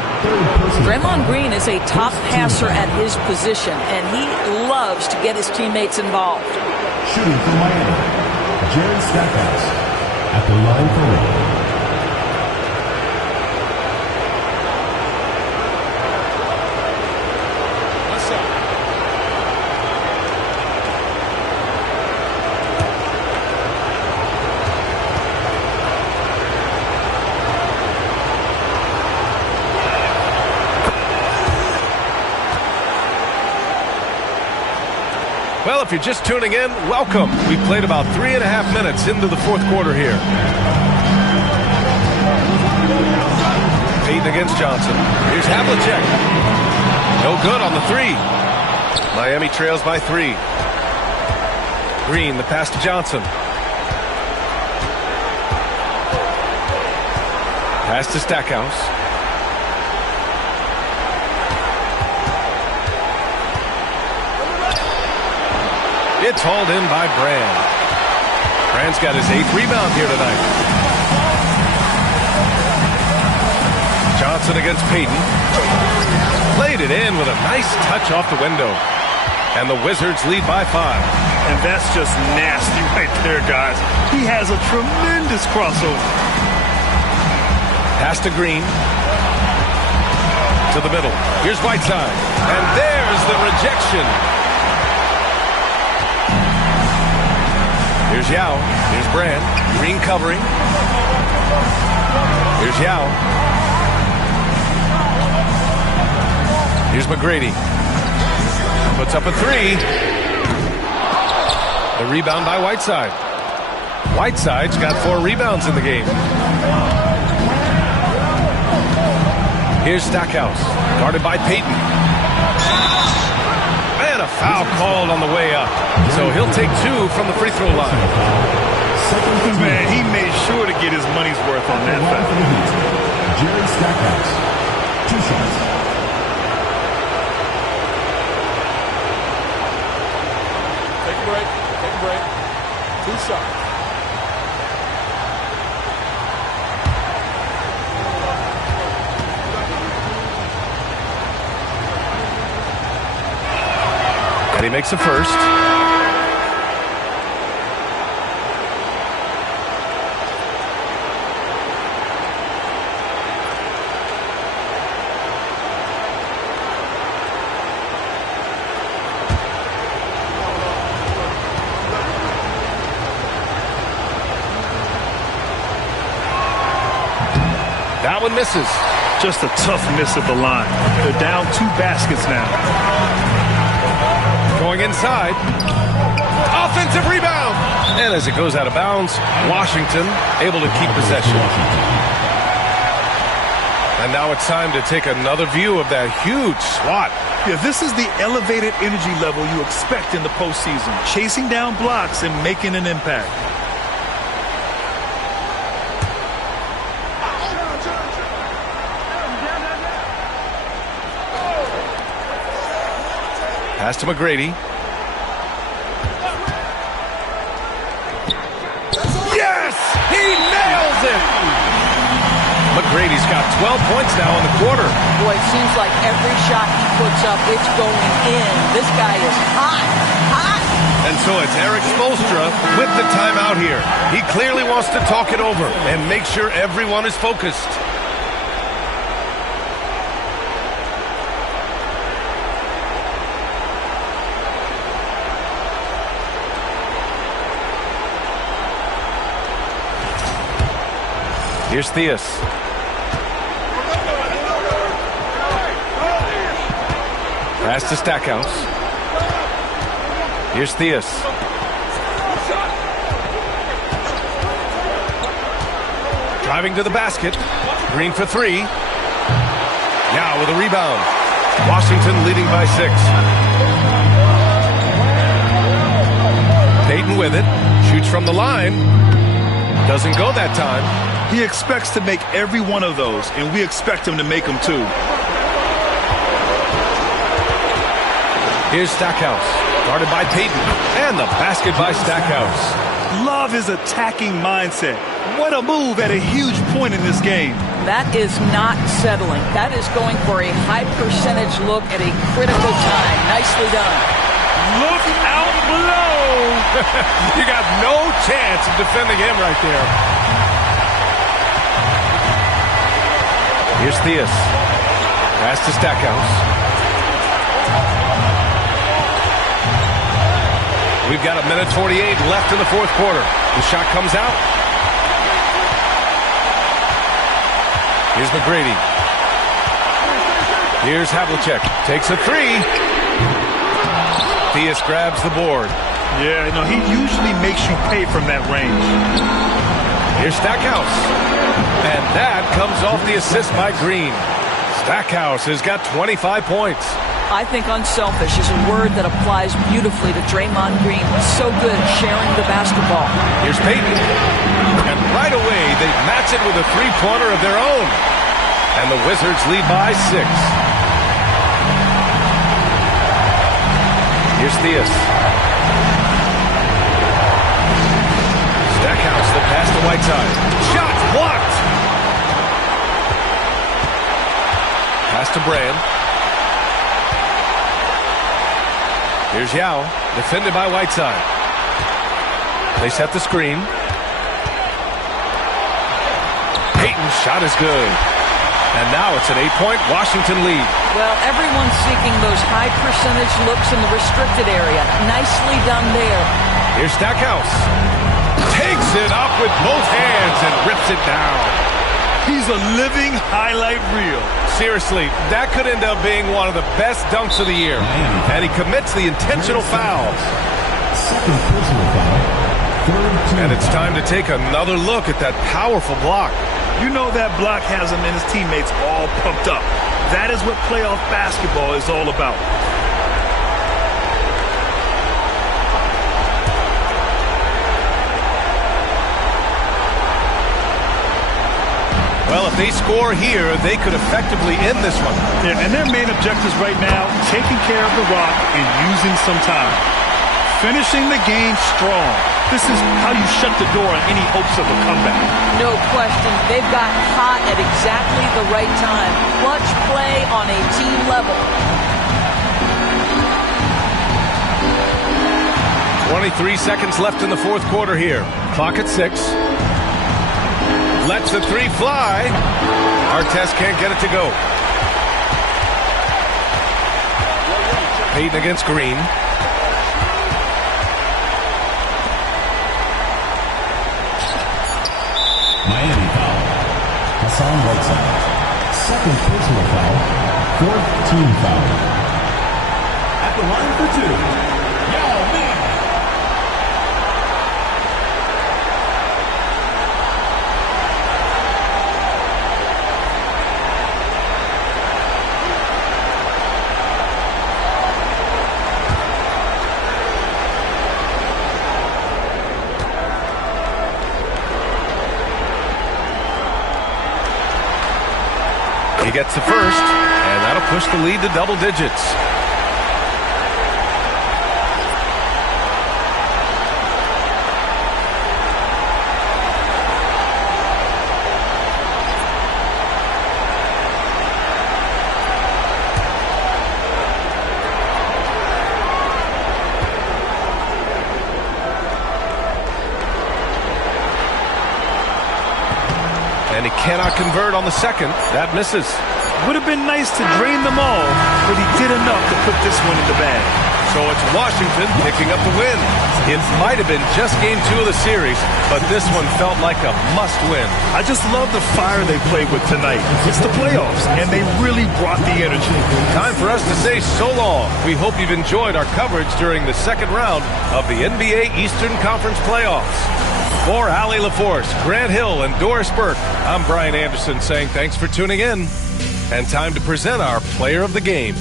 Draymond Green is a top passer at his position, and he loves to get his teammates involved. Shooting for Miami, Jerry Stackhouse at the line for one. Well, if you're just tuning in, welcome. We played about 3.5 minutes into the fourth quarter here. Payton against Johnson. Here's Havlicek. No good on the 3. Miami trails by 3. Green, the pass to Johnson. Pass to Stackhouse. It's hauled in by Brand. Brand's got his 8th rebound here tonight. Johnson against Payton. Played it in with a nice touch off the window. And the Wizards lead by 5. And that's just nasty right there, guys. He has a tremendous crossover. Pass to Green. To the middle. Here's Whiteside. And there's the rejection. Here's Yao. Here's Brand. Green covering. Here's Yao. Here's McGrady. Puts up a 3. The rebound by Whiteside. Whiteside's got 4 rebounds in the game. Here's Stackhouse. Guarded by Payton. And a foul called on the way up. So he'll take 2 from the free throw line. Man, he made sure to get his money's worth on that foul. Jerry Stackhouse, 2 shots. Take a break. Take a break. 2 shots. And he makes the first. That one misses. Just a tough miss at the line. They're down 2 baskets now. Going inside. Offensive rebound. And as it goes out of bounds, Washington able to keep possession. And now it's time to take another view of that huge swat. Yeah, this is the elevated energy level you expect in the postseason. Chasing down blocks and making an impact. Pass to McGrady. Yes! He nails it! McGrady's got 12 points now in the quarter. Boy, it seems like every shot he puts up, it's going in. This guy is hot, hot. And so it's Eric Spoelstra with the timeout here. He clearly wants to talk it over and make sure everyone is focused. Here's Theus. Pass to Stackhouse. Here's Theus. Driving to the basket. Green for three. Now with a rebound. Washington leading by 6. Payton with it. Shoots from the line. Doesn't go that time. He expects to make every one of those, and we expect him to make them too. Here's Stackhouse, guarded by Payton, and the basket by Stackhouse. Love his attacking mindset. What a move at a huge point in this game. That is not settling. That is going for a high percentage look at a critical time. Nicely done. Look out below. You got no chance of defending him right there. Here's Theus. Pass to Stackhouse. We've got 1:48 left in the fourth quarter. The shot comes out. Here's McGrady. Here's Havlicek. Takes a three. Theus grabs the board. Yeah, he usually makes you pay from that range. Here's Stackhouse. And that comes off the assist by Green. Stackhouse has got 25 points. I think unselfish is a word that applies beautifully to Draymond Green. So good at sharing the basketball. Here's Payton. And right away, they match it with a three-pointer of their own. And the Wizards lead by 6. Here's Theus. Stackhouse, the pass to Whiteside. Shot blocked. Pass to Brand. Here's Yao, defended by Whiteside. They set the screen. Payton's shot is good. And now it's an 8-point Washington lead. Well, everyone's seeking those high percentage looks in the restricted area. Nicely done there. Here's Stackhouse. Takes it up with both hands and rips it down. He's a living highlight reel. Seriously, that could end up being one of the best dunks of the year. And he commits the intentional foul. Second personal foul. Third team. And it's time to take another look at that powerful block. You know that block has him and his teammates all pumped up. That is what playoff basketball is all about. Well, if they score here, they could effectively end this one. Yeah, and their main objectives right now, taking care of the rock and using some time. Finishing the game strong. This is how you shut the door on any hopes of a comeback. No question. They've got hot at exactly the right time. Clutch play on a team level. 23 seconds left in the fourth quarter here. Clock at 6. Lets the three fly. Artest can't get it to go. Payton against Green. Miami foul. Hassan Whiteside. Second personal foul. Fourth team foul. At the line for 2. Yao Ming. He gets the first, and that'll push the lead to double digits. and he cannot convert on the second. That misses. Would have been nice to drain them all, but he did enough to put this one in the bag. So it's Washington picking up the win. It might have been just game 2 of the series, but this one felt like a must-win. I just love the fire they played with tonight. It's the playoffs, and they really brought the energy. Time for us to say so long. We hope you've enjoyed our coverage during the second round of the NBA Eastern Conference Playoffs. For Allie LaForce, Grant Hill, and Doris Burke, I'm Brian Anderson saying thanks for tuning in. And time to present our player of the game.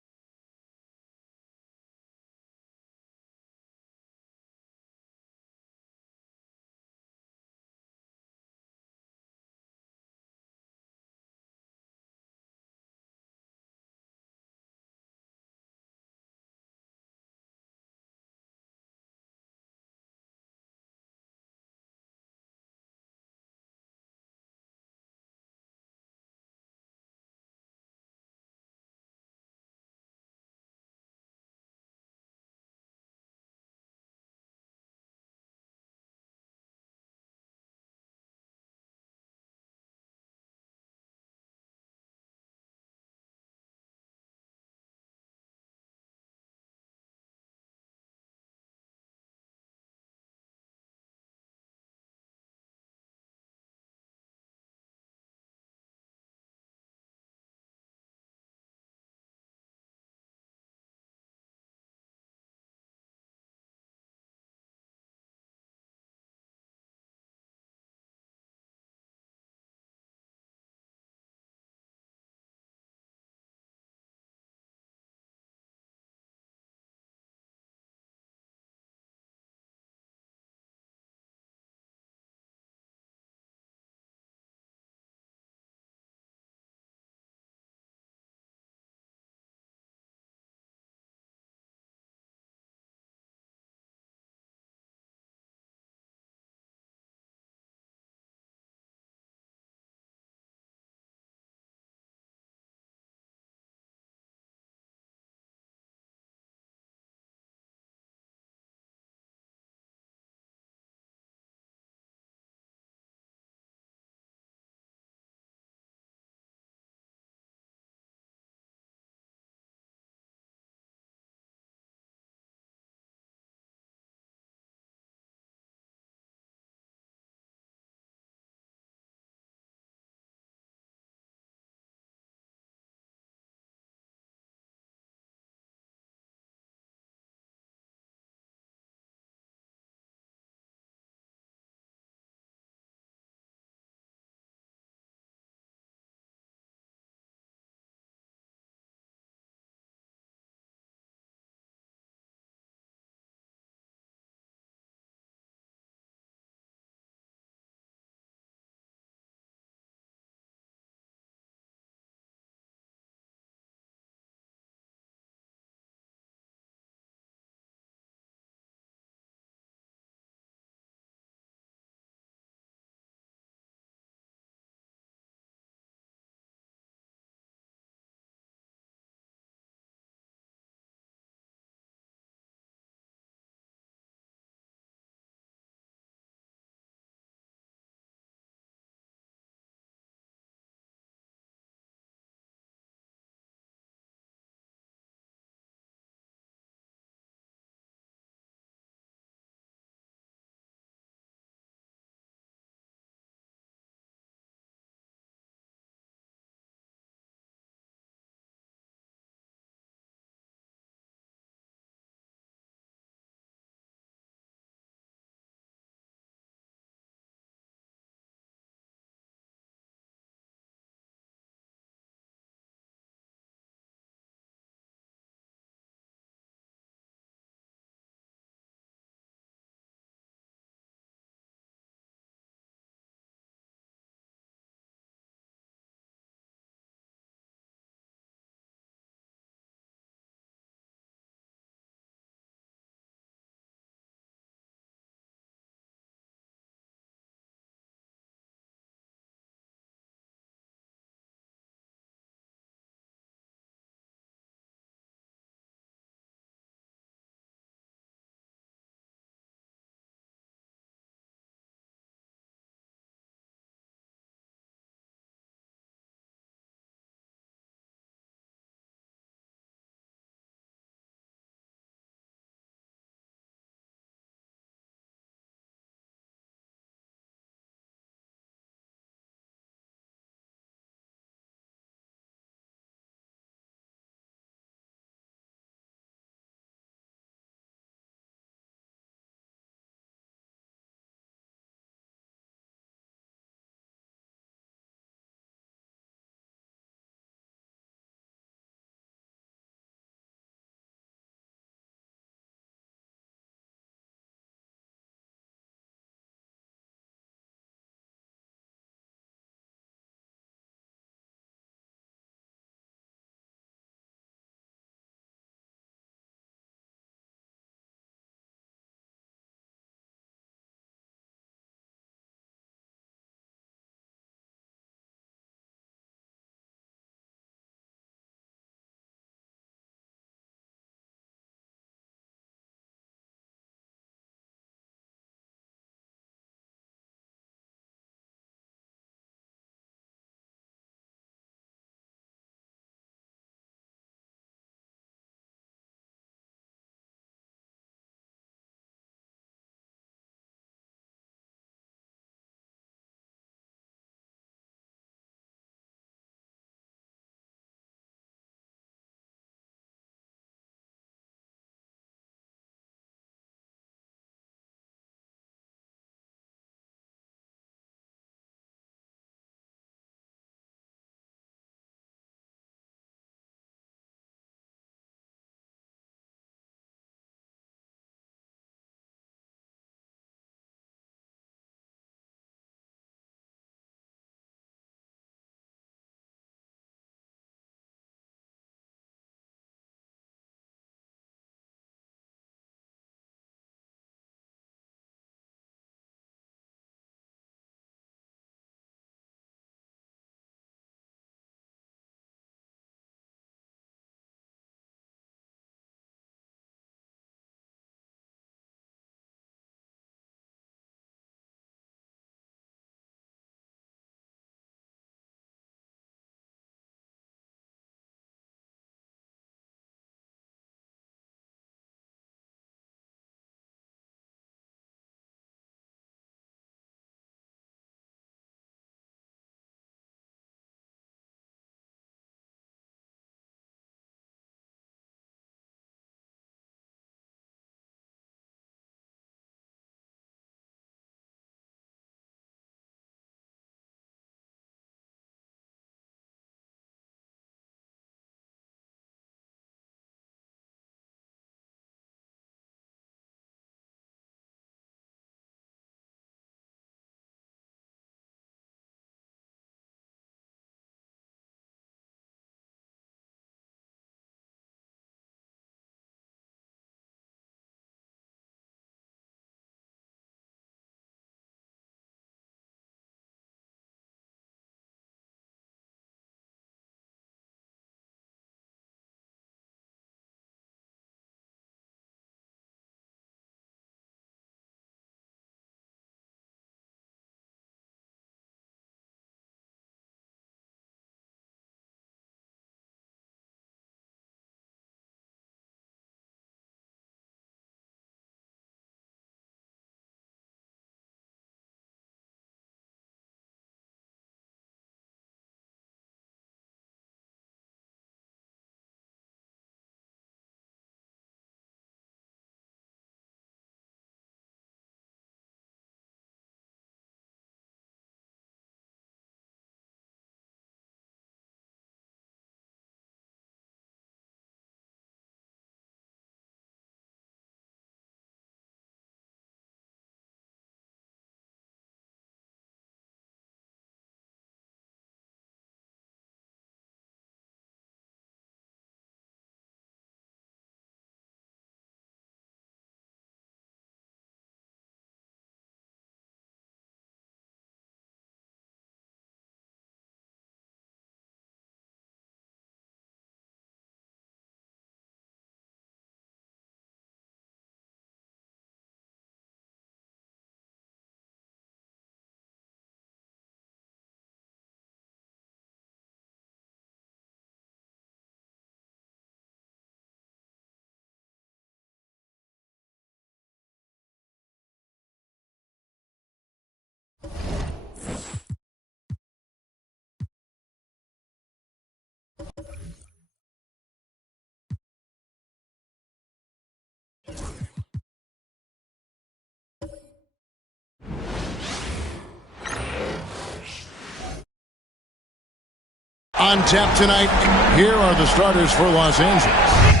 On tap tonight, here are the starters for Los Angeles.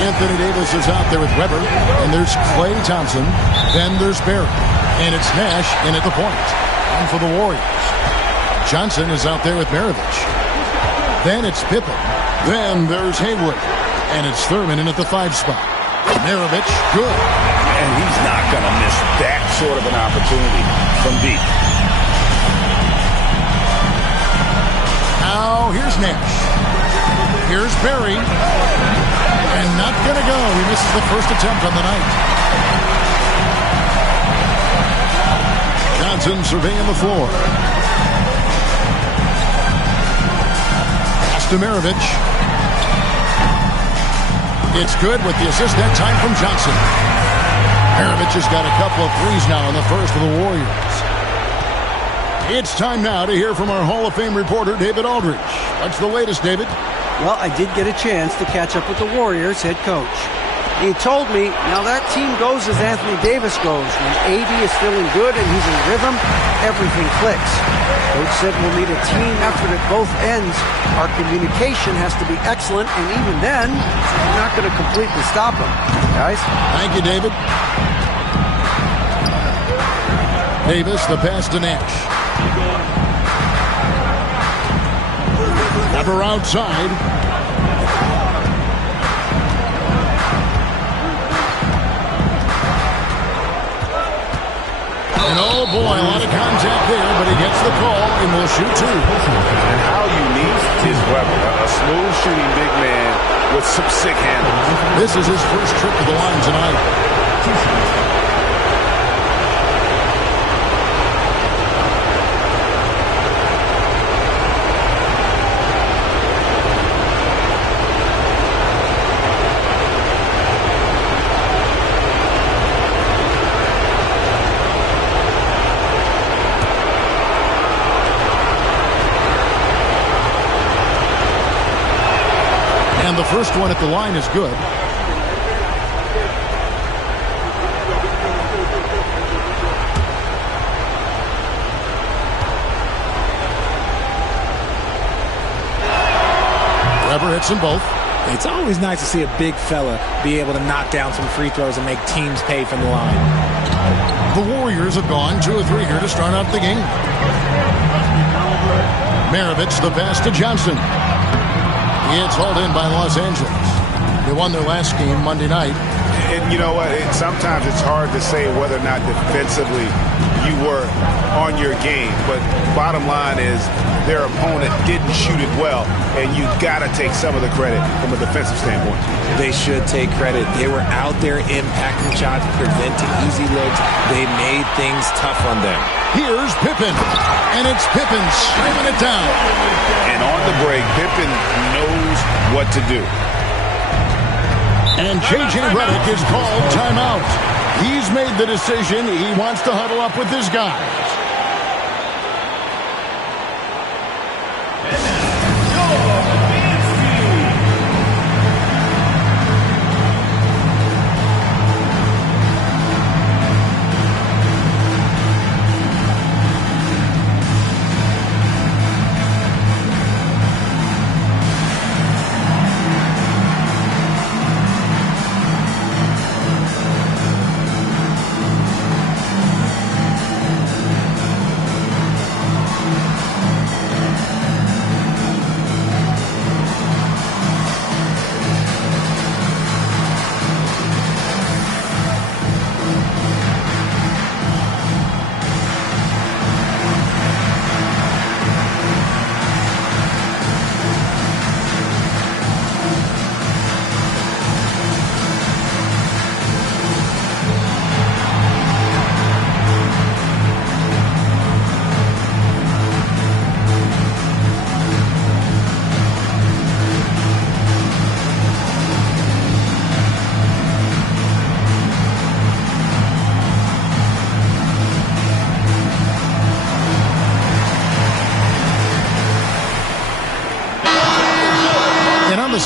Anthony Davis is out there with Weber, and there's Klay Thompson. Then there's Barry, and it's Nash in at the point. And for the Warriors, Johnson is out there with Maravich. Then it's Pippen. Then there's Hayward, and it's Thurman in at the 5 spot. Maravich, good. And he's not going to miss that sort of an opportunity from deep. Now here's Nash. Here's Barry. And not going to go. He misses the first attempt on the night. Johnson surveying the floor. Pass to Maravich. It's good with the assist that time from Johnson. Maravich has got a couple of threes now in the first of the Warriors. It's time now to hear from our Hall of Fame reporter, David Aldridge. What's the latest, David? Well, I did get a chance to catch up with the Warriors head coach. He told me, now that team goes as Anthony Davis goes. When AD is feeling good and he's in rhythm, everything clicks. Coach said we'll need a team effort at both ends. Our communication has to be excellent, and even then, we're not going to completely stop them. Guys? Thank you, David. Davis, the pass to Nash. Weber outside. And oh boy, a lot of contact there, but he gets the call and will shoot 2. And how unique is Weber? A smooth shooting big man with some sick handles. This is his first trip to the line tonight. And the first one at the line is good. Weber hits them both. It's always nice to see a big fella be able to knock down some free throws and make teams pay from the line. The Warriors have gone 2 of 3 here to start out the game. Maravich, the pass to Johnson. It's hauled in by Los Angeles. They won their last game Monday night. And you know what? Sometimes it's hard to say whether or not defensively you were on your game. But bottom line is their opponent didn't shoot it well. And you got to take some of the credit from a defensive standpoint. They should take credit. They were out there impacting shots, preventing easy looks. They made things tough on them. Here's Pippen. And it's Pippen slamming it down. And on the break, Pippen knows what to do. And J.J. Redick is called timeout. He's made the decision. He wants to huddle up with his guys.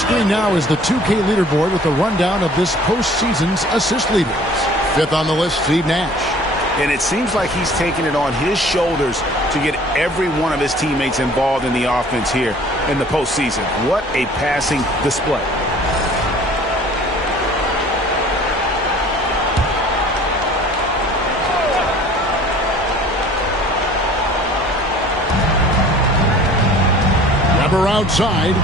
screen now is the 2K leaderboard with the rundown of this postseason's assist leaders. 5th on the list, Steve Nash. And it seems like he's taking it on his shoulders to get every one of his teammates involved in the offense here in the postseason. What a passing display. Weber outside.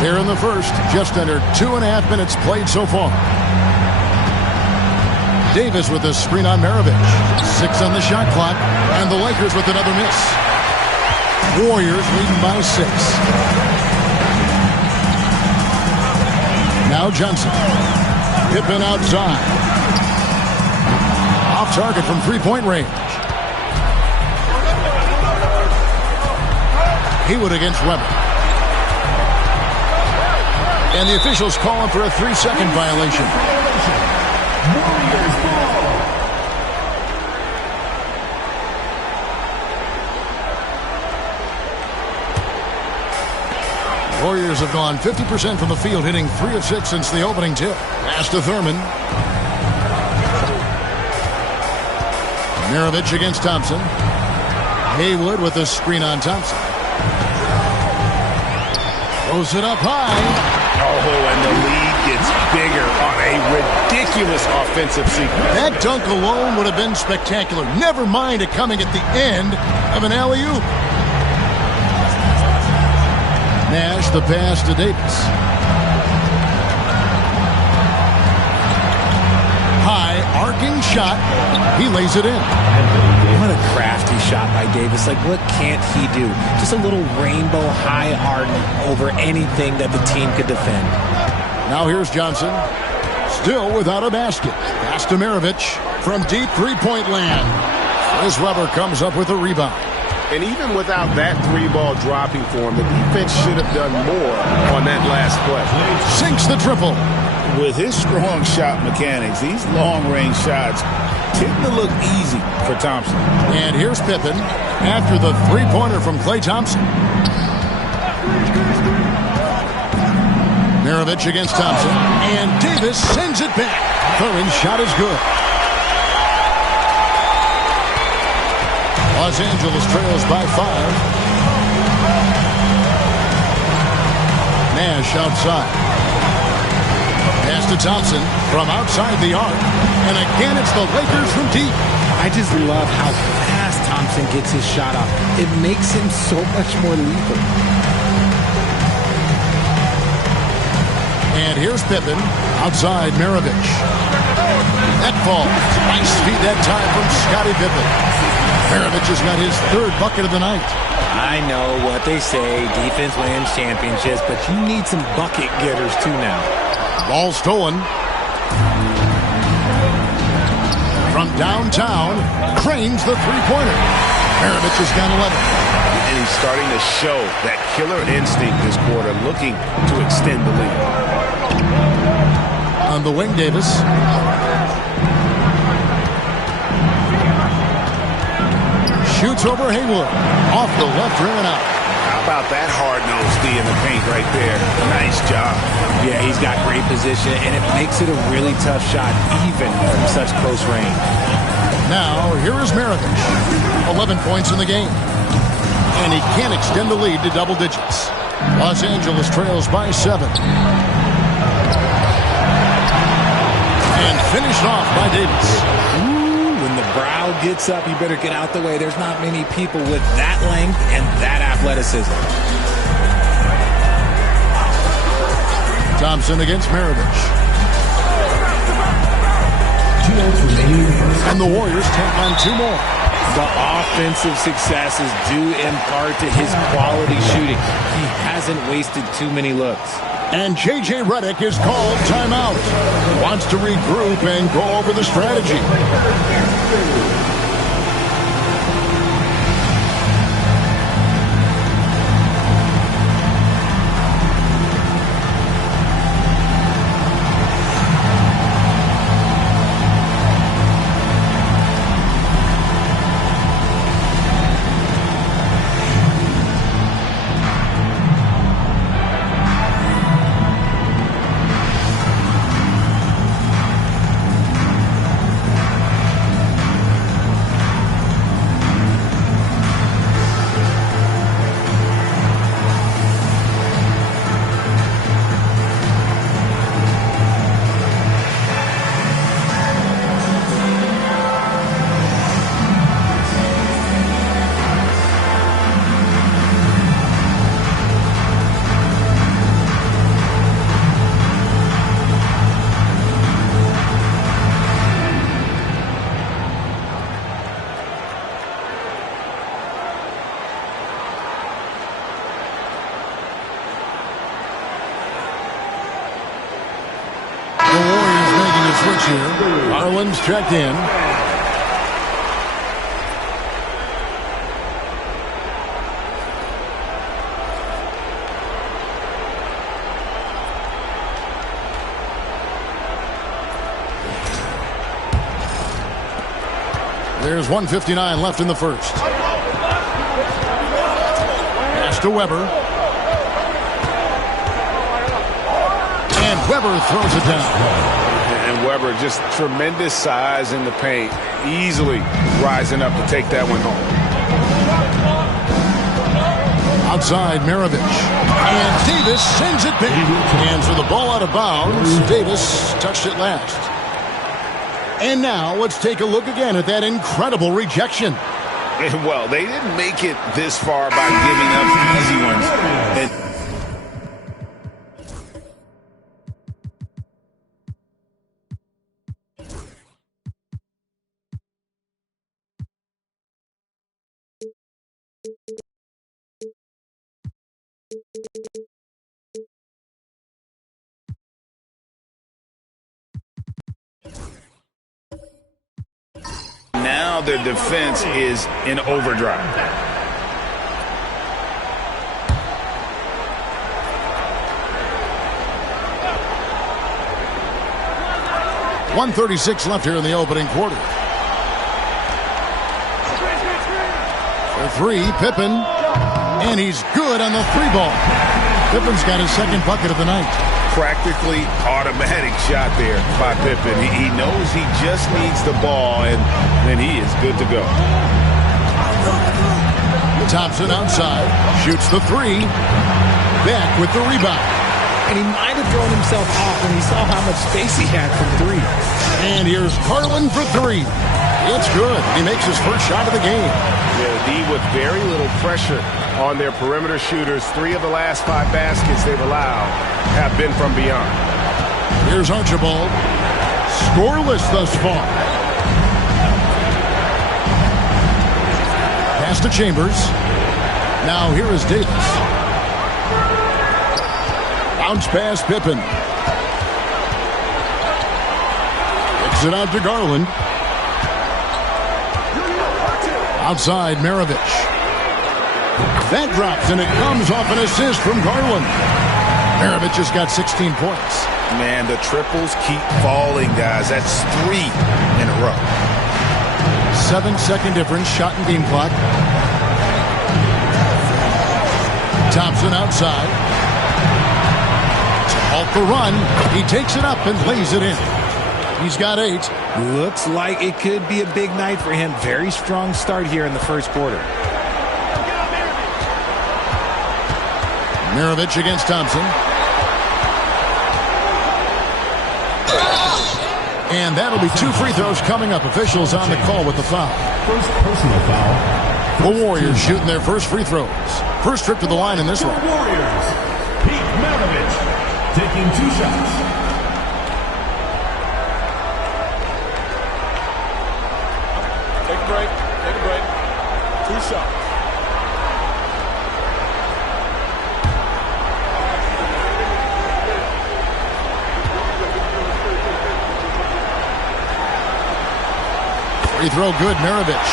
Here in the first, just under 2.5 minutes played so far. Davis with a screen on Maravich. 6 on the shot clock, and the Lakers with another miss. Warriors leading by 6. Now Johnson. Pippen outside. Off target from three-point range. Haywood against Weber. And the officials call him for a 3-second violation. Warriors have gone 50% from the field, hitting 3 of 6 since the opening tip. Pass to Thurman. Maravich against Thompson. Haywood with a screen on Thompson. Throws it up high. Oh, and the lead gets bigger on a ridiculous offensive sequence. That dunk alone would have been spectacular. Never mind it coming at the end of an alley-oop. Nash the pass to Davis. High arcing shot. He lays it in. What a crafty shot by Davis. Like, what can't he do? Just a little rainbow high arc over anything that the team could defend. Now here's Johnson. Still without a basket. Pass to Maravich from deep three-point land. As Weber comes up with a rebound. And even without that 3-ball dropping for him, the defense should have done more on that last play. Sinks the triple. With his strong shot mechanics, these long-range shots tend to look easy for Thompson. And here's Pippen after the three-pointer from Klay Thompson. Maravich against Thompson, and Davis sends it back. Curran's shot is good. Los Angeles trails by 5. Nash outside. Pass to Thompson from outside the arc. And again, it's the Lakers from deep. I just love how fast Thompson gets his shot off. It makes him so much more lethal. And here's Pippen outside Maravich. That falls. Nice feed that time from Scottie Pippen. Maravich has got his 3rd bucket of the night. I know what they say, defense wins championships, but you need some bucket getters too now. Ball stolen. From downtown, cranes the three-pointer. Maravich has got 11. And he's starting to show that killer instinct this quarter, looking to extend the lead. On the wing, Davis. Shoots over Haywood. Off the left rim and out. How about that hard-nosed D in the paint right there? Nice job. Yeah, he's got great position, and it makes it a really tough shot, even from such close range. Now, here is Maravich. 11 points in the game. And he can't extend the lead to double digits. Los Angeles trails by 7. And finished off by Davis. When the brow gets up, you better get out the way. There's not many people with that length and that athleticism. Thompson against Maravich. 2 minutes remaining. And the Warriors take on 2 more. The offensive success is due in part to his quality shooting. He hasn't wasted too many looks. And J.J. Redick is called timeout. Wants to regroup and go over the strategy. switch here. Garland's checked in. There's 1:59 left in the first. Pass to Weber. And Weber throws it down. And Weber, just tremendous size in the paint. Easily rising up to take that one home. Outside, Maravich. And Davis sends it back. And for the ball out of bounds, Davis touched it last. And now let's take a look again at that incredible rejection. And well, they didn't make it this far by giving up easy ones. Now their defense is in overdrive. .136 left here in the opening quarter. For three, Pippen. And he's good on the three ball. Pippen's got his second bucket of the night. Practically automatic shot there by Pippen. He knows he just needs the ball, and then he is good to go. Thompson outside, shoots the three. Back with the rebound. And he might have thrown himself off when he saw how much space he had from three. And here's Garland for three. It's good. He makes his first shot of the game. Yeah, D with very little pressure on their perimeter shooters. 3 of the last 5 baskets they've allowed have been from beyond. Here's Archibald. Scoreless thus far. Pass to Chambers. Now here is Davis. Bounce pass Pippen. Kicks it out to Garland. Outside Maravich. That drops, and it comes off an assist from Garland. Maravich has got 16 points. Man, the triples keep falling, guys. That's 3 in a row. 7-second difference, shot and game clock. Thompson outside. To halt the run. He takes it up and lays it in. He's got 8. Looks like it could be a big night for him. Very strong start here in the first quarter. Maravich against Thompson. And that'll be 2 free throws coming up. Officials on the call with the foul. First personal foul. The Warriors shooting their first free throws. First trip to the line in this one. Warriors. Pete Maravich taking 2 shots. Take a break. Take a break. 2 shots. Free throw good, Maravich.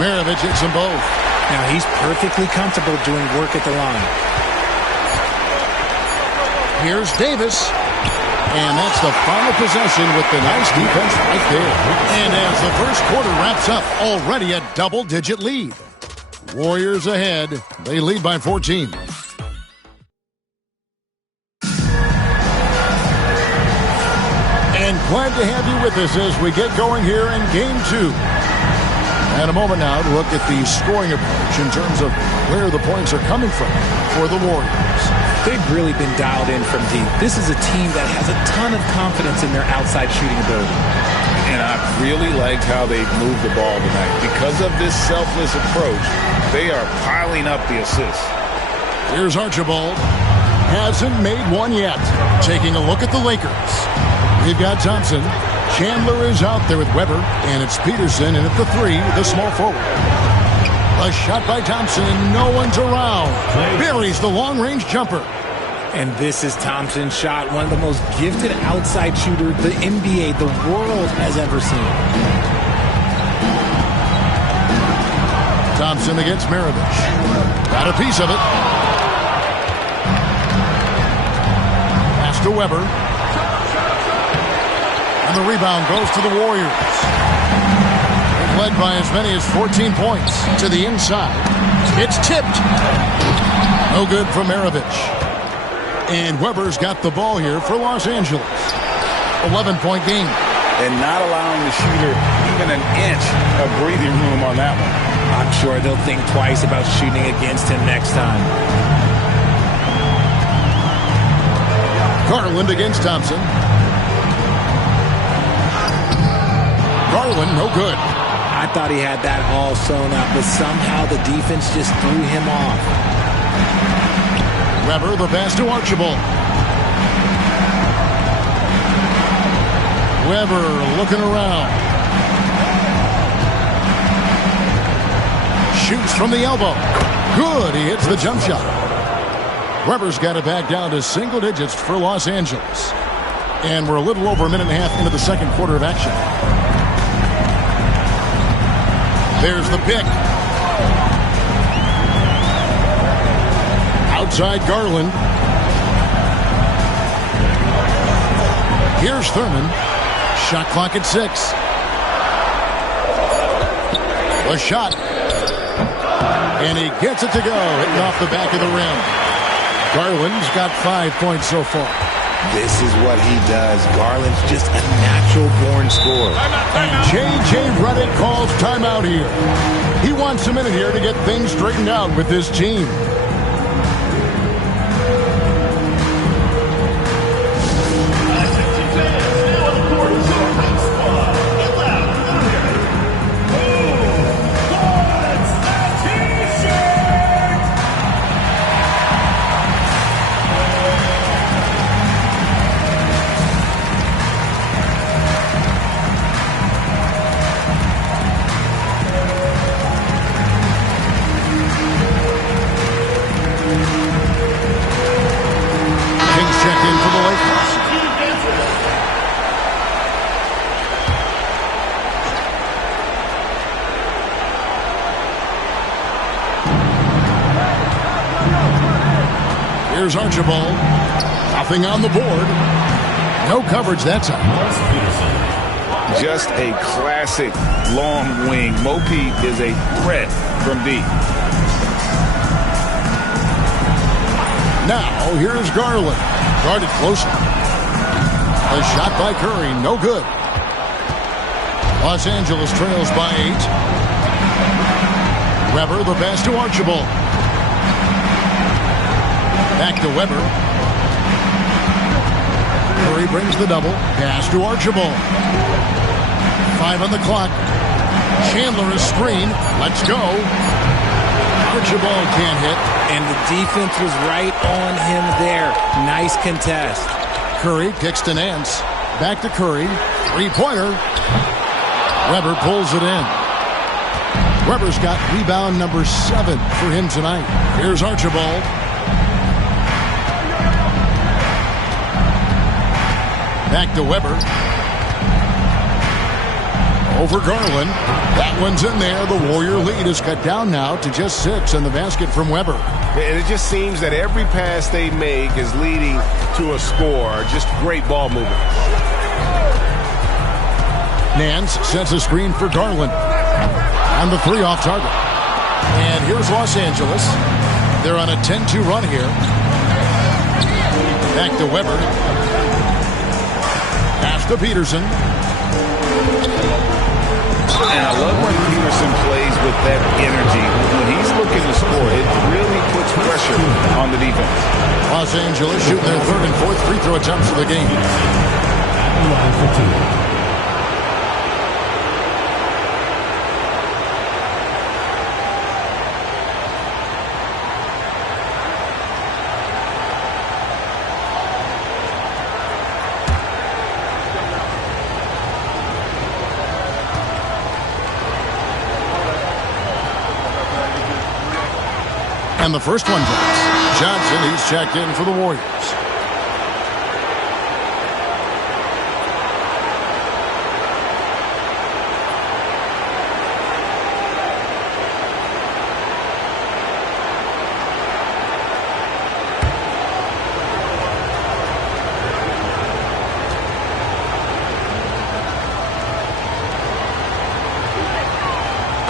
Maravich hits them both. Now he's perfectly comfortable doing work at the line. Here's Davis. And that's the final possession with the nice defense right there. And as the first quarter wraps up, already a double-digit lead. Warriors ahead. They lead by 14. And glad to have you with us as we get going here in Game 2. And a moment now to look at the scoring approach in terms of where the points are coming from for the Warriors. They've really been dialed in from deep. This is a team that has a ton of confidence in their outside shooting ability. And I really liked how they've moved the ball tonight. Because of this selfless approach, they are piling up the assists. Here's Archibald. hasn't made one yet. Taking a look at the Lakers. We've got Thompson. Chandler is out there with Weber, and it's Peterson in at the 3, the small forward. A shot by Thompson, and no one's around. Buries the long-range jumper. And this is Thompson's shot, one of the most gifted outside shooters the NBA, the world has ever seen. Thompson against Maravich. Got a piece of it. Pass to Weber. And the rebound goes to the Warriors. Led by as many as 14 points to the inside. It's tipped. No good for Maravich. And Weber's got the ball here for Los Angeles. 11-point game. And not allowing the shooter even an inch of breathing room on that one. I'm sure they'll think twice about shooting against him next time. Garland against Thompson. Garland, no good. I thought he had that all sewn up, but somehow the defense just threw him off. Weber, the pass to Archibald. Weber looking around. Shoots from the elbow. Good, he hits the jump shot. Weber's got it back down to single digits for Los Angeles. And we're a little over a minute and a half into the second quarter of action. There's the pick. Outside Garland. Here's Thurman. Shot clock at 6. A shot. And he gets it to go, hitting off the back of the rim. Garland's got 5 points so far. This is what he does. Garland's just a natural-born scorer. And J.J. Redick calls timeout here. He wants a minute here to get things straightened out with this team. Here's Archibald. Nothing on the board. No coverage that time. Just a classic long wing. Mopi is a threat from deep. Now, here's Garland. Guarded closely. A shot by Curry. No good. Los Angeles trails by 8. Weber, the pass to Archibald. Back to Weber. Curry brings the double. Pass to Archibald. 5 on the clock. Chandler is screen. Let's go. Archibald can't hit. And the defense was right on him there. Nice contest. Curry kicks to Nance. Back to Curry. Three-pointer. Weber pulls it in. Weber's got rebound number 7 for him tonight. Here's Archibald. Back to Weber. Over Garland. That one's in there. The Warrior lead is cut down now to just 6 in the basket from Weber. And it just seems that every pass they make is leading to a score. Just great ball movement. Nance sets a screen for Garland. And the 3 off target. And here's Los Angeles. They're on a 10-2 run here. Back to Weber. Pass to Peterson. And I love when Peterson plays with that energy. When he's looking to score, it really puts pressure on the defense. Los Angeles shooting their 3rd and 4th free throw attempts of the game. Line for 2. And the first one drops. Johnson, he's checked in for the Warriors.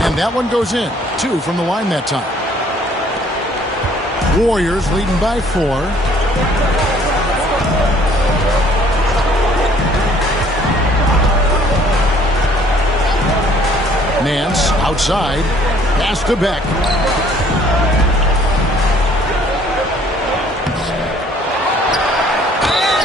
And that one goes in. 2 from the line that time. Warriors leading by 4. Nance outside. Pass to Beck.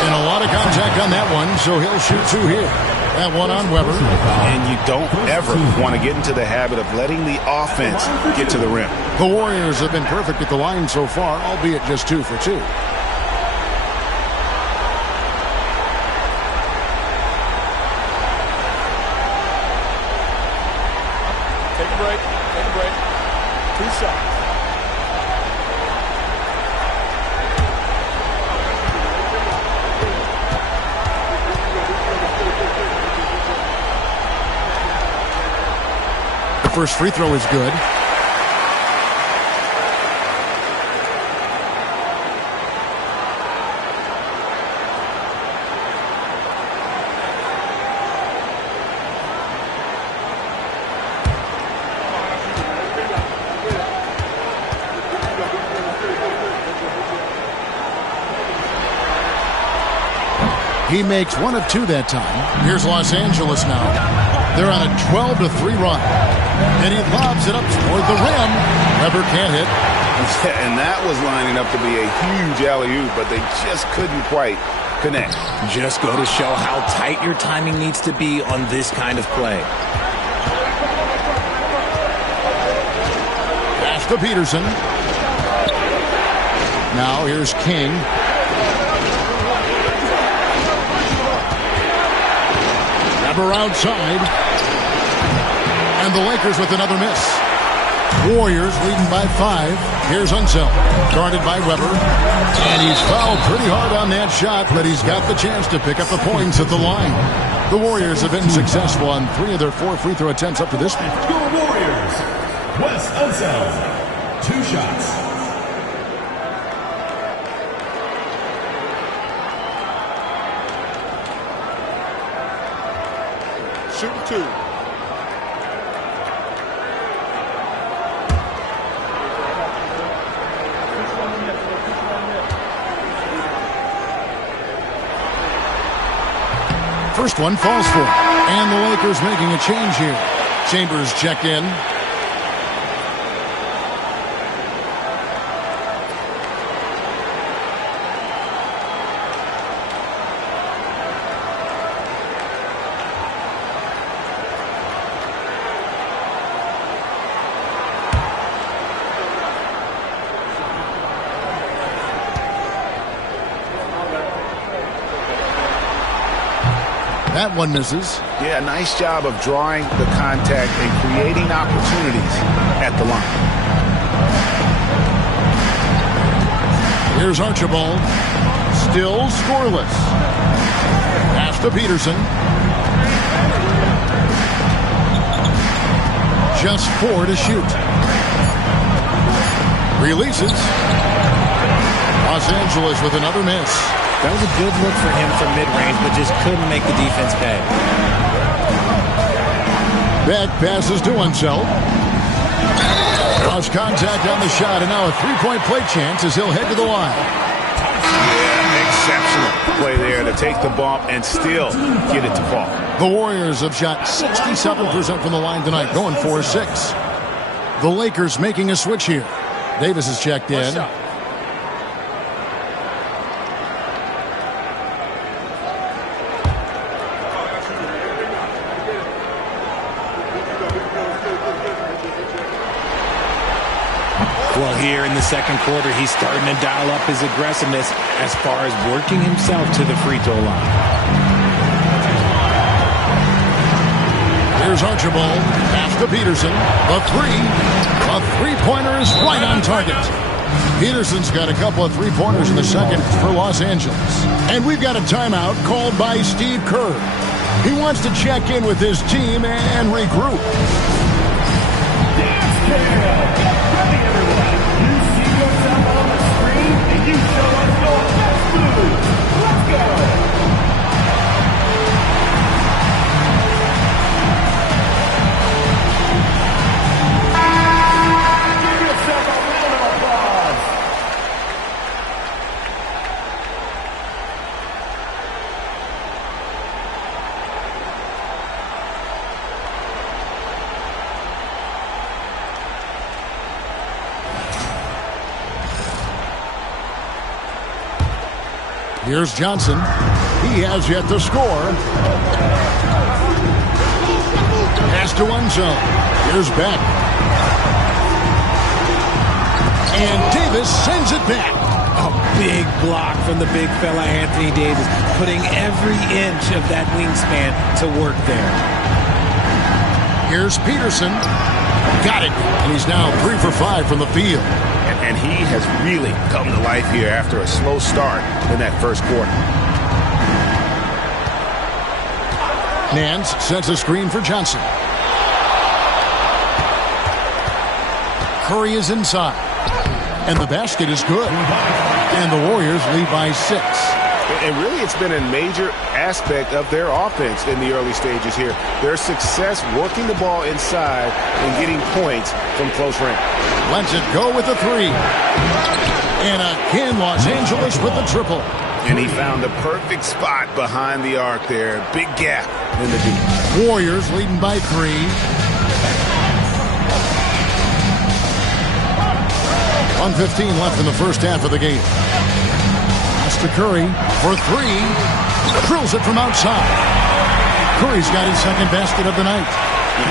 And a lot of contact on that one, so he'll shoot 2 here. That one on Weber. And you don't ever want to get into the habit of letting the offense get to the rim. The Warriors have been perfect at the line so far, albeit just 2 for 2. Take a break. Take a break. 2 shots. First free throw is good. He makes 1 of 2 that time. Here's Los Angeles now. They're on a 12-3 run. And he lobs it up toward the rim. Weber can't hit. And that was lining up to be a huge alley-oop, but they just couldn't quite connect. Just go to show how tight your timing needs to be on this kind of play. Pass to Peterson. Now here's King. Weber outside. And the Lakers with another miss. Warriors leading by 5. Here's Unseld, guarded by Weber. And he's fouled pretty hard on that shot, but he's got the chance to pick up the points at the line. The Warriors have been successful on 3 of their 4 free throw attempts up to this point. Your Warriors, Wes Unseld, 2 shots. Shooting 2. First one falls for him. And the Lakers making a change here. Chambers checked in. That one misses. Yeah, nice job of drawing the contact and creating opportunities at the line. Here's Archibald. Still scoreless. Pass to Peterson. Just 4 to shoot. Releases. Los Angeles with another miss. That was a good look for him from mid-range, but just couldn't make the defense pay. Back passes to Unseld. Lost contact on the shot, and now a 3-point play chance as he'll head to the line. Yeah, exceptional play there to take the bump and still get it to fall. The Warriors have shot 67% from the line tonight, going 4-6. The Lakers making a switch here. Davis is checked in. Well, here in the second quarter, he's starting to dial up his aggressiveness as far as working himself to the free throw line. Here's Archibald. Pass to Peterson. The 3. A 3-pointer is right on target. Peterson's got a couple of three-pointers in the second for Los Angeles. And we've got a timeout called by Steve Kerr. He wants to check in with his team and regroup. Dance Camp! Get ready, everyone! You see yourself on the screen, and you show us your best moves. Let's go! Give yourself a round of applause! Here's Johnson. He has yet to score. Pass to Unzo. Here's Beck. And Davis sends it back. A big block from the big fella Anthony Davis, putting every inch of that wingspan to work there. Here's Peterson. Got it. And he's now 3 for 5 from the field. And he has really come to life here after a slow start in that first quarter. Nance sets a screen for Johnson. Curry is inside. And the basket is good. And the Warriors lead by 6. And really, it's been a major aspect of their offense in the early stages here. Their success working the ball inside and getting points from close range. Lets it go with a 3. And again, Los Angeles with the triple. And he found the perfect spot behind the arc there. Big gap in the deep. Warriors leading by 3. .115 left in the first half of the game. Pass to Curry for 3. Drills it from outside. Curry's got his second basket of the night.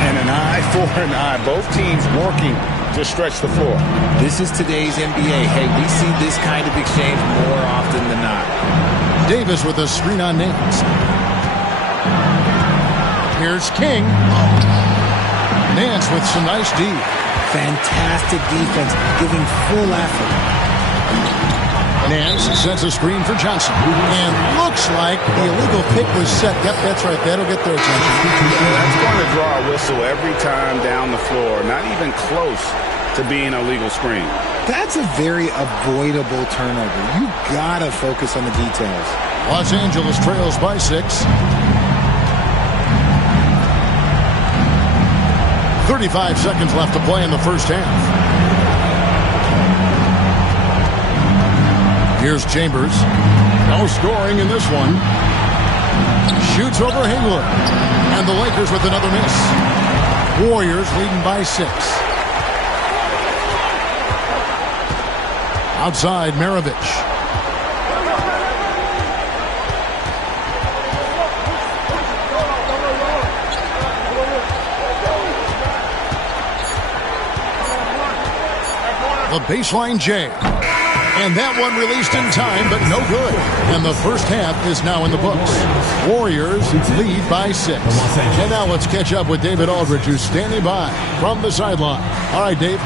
And an eye for an eye. Both teams working to stretch the floor. This is today's NBA. Hey, we see this kind of exchange more often than not. Davis with a screen on Nance. Here's King. Nance with some nice D. Fantastic defense, giving full effort. Nance sets a screen for Johnson. And looks like the illegal pick was set. Yep, that's right. That'll get their attention. That's going to draw a whistle every time down the floor. Not even close to being a legal screen. That's a very avoidable turnover. You gotta focus on the details. Los Angeles trails by 6. 35 seconds left to play in the first half. Here's Chambers. No scoring in this one. Shoots over Hengler. And the Lakers with another miss. Warriors leading by 6. Outside, Maravich. The baseline jam. And that one released in time, but no good. And the first half is now in the books. Warriors lead by 6. And now let's catch up with David Aldridge, who's standing by from the sideline. All right, Dave.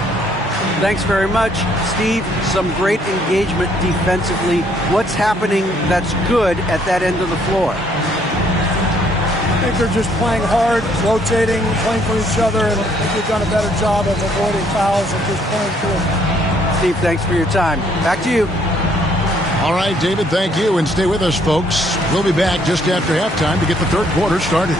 Thanks very much, Steve. Some great engagement defensively. What's happening that's good at that end of the floor? I think they're just playing hard, rotating, playing for each other, and I think they've done a better job of avoiding fouls and just playing through. Steve, thanks for your time. Back to you. All right, David, thank you. And stay with us, folks. We'll be back just after halftime to get the third quarter started.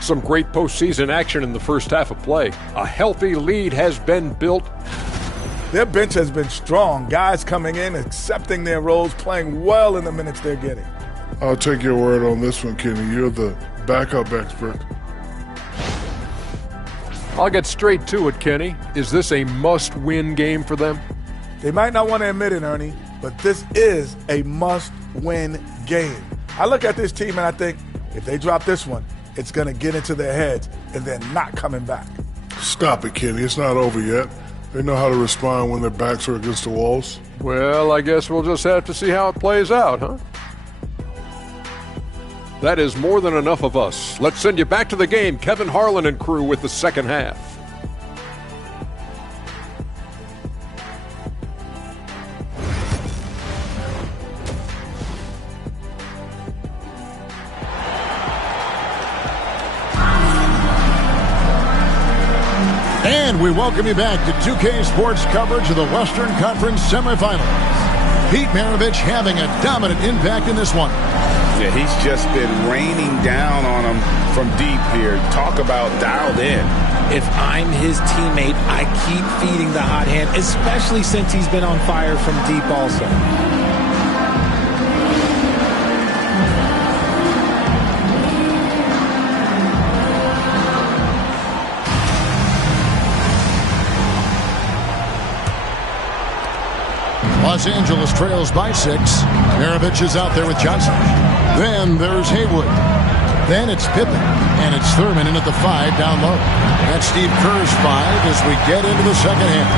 Some great postseason action in the first half of play. A healthy lead has been built. Their bench has been strong. Guys coming in, accepting their roles, playing well in the minutes they're getting. I'll take your word on this one, Kenny. You're the backup expert. I'll get straight to it, Kenny. Is this a must-win game for them? They might not want to admit it, Ernie, but this is a must-win game. I look at this team and I think, if they drop this one, it's going to get into their heads and then not coming back. Stop it, Kenny. It's not over yet. They know how to respond when their backs are against the walls. Well, I guess we'll just have to see how it plays out, huh? That is more than enough of us. Let's send you back to the game, Kevin Harlan and crew, with the second half. And we welcome you back to 2K Sports coverage of the Western Conference semifinals. Pete Maravich having a dominant impact in this one. Yeah, he's just been raining down on him from deep here. Talk about dialed in. If I'm his teammate, I keep feeding the hot hand, especially since he's been on fire from deep also. Los Angeles trails by 6. Maravich is out there with Johnson. Then there's Haywood. Then it's Pippen. And it's Thurman in at the 5 down low. That's Steve Kerr's 5 as we get into the second half.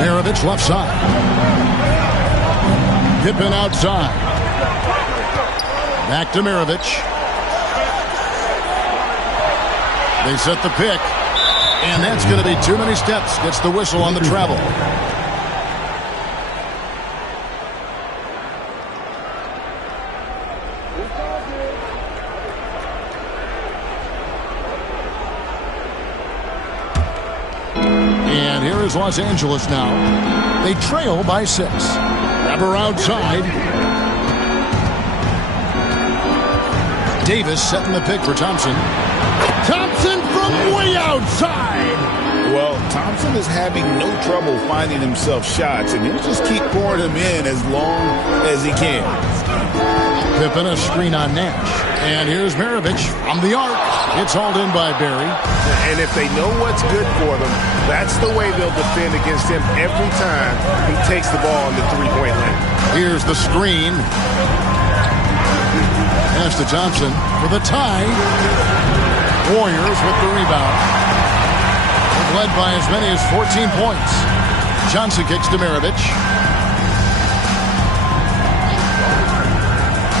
Maravich left side. Pippen outside. Back to Maravich. They set the pick. And that's going to be too many steps. Gets the whistle on the travel. And here is Los Angeles now. They trail by 6. Grabber outside. Davis setting the pick for Thompson. Thompson from way outside. Well, Thompson is having no trouble finding himself shots, and he'll just keep pouring them in as long as he can. Pippen a screen on Nash. And here's Maravich from the arc. It's hauled in by Barry. And if they know what's good for them, that's the way they'll defend against him every time he takes the ball in the three-point line. Here's the screen. Pass to Thompson for the tie. Warriors with the rebound. They've led by as many as 14 points. Johnson kicks to Maravich.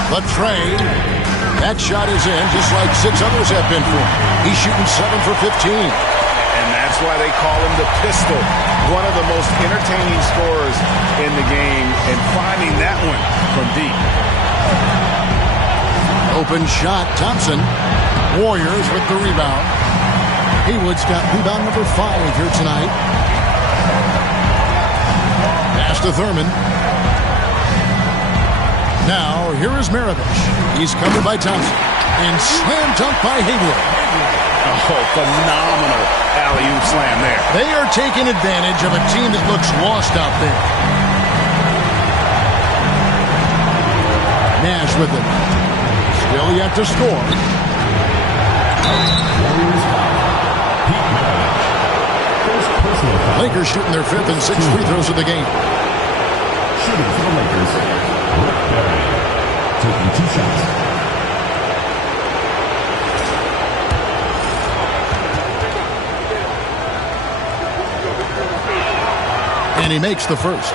The trade. That shot is in, just like 6 others have been for him. He's shooting 7 for 15. And that's why they call him the pistol. One of the most entertaining scorers in the game, and finding that one from deep. Open shot, Thompson. Warriors with the rebound. Haywood's got rebound number 5 here tonight. Pass to Thurman. Now, here is Maravich. He's covered by Thompson. And slam dunk by Haywood. Oh, phenomenal alley-oop slam there. They are taking advantage of a team that looks lost out there. Nash with it. Still yet to score. Lakers shooting their 5th and 6th free throws of the game. Shooting for the Lakers, Rick Barry, taking 2 shots. And he makes the first.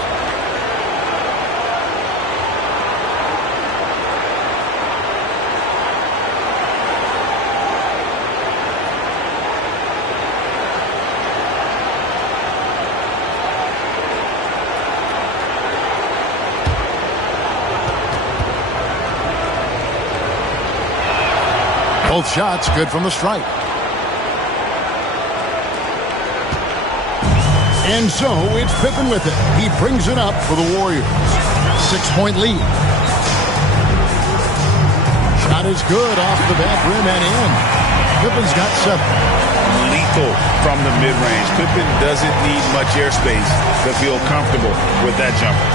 Both shots good from the stripe. And so it's Pippen with it. He brings it up for the Warriors. 6-point lead. Shot is good off the back rim and in. Pippen's got 7. Lethal from the mid-range. Pippen doesn't need much airspace to feel comfortable with that jumper.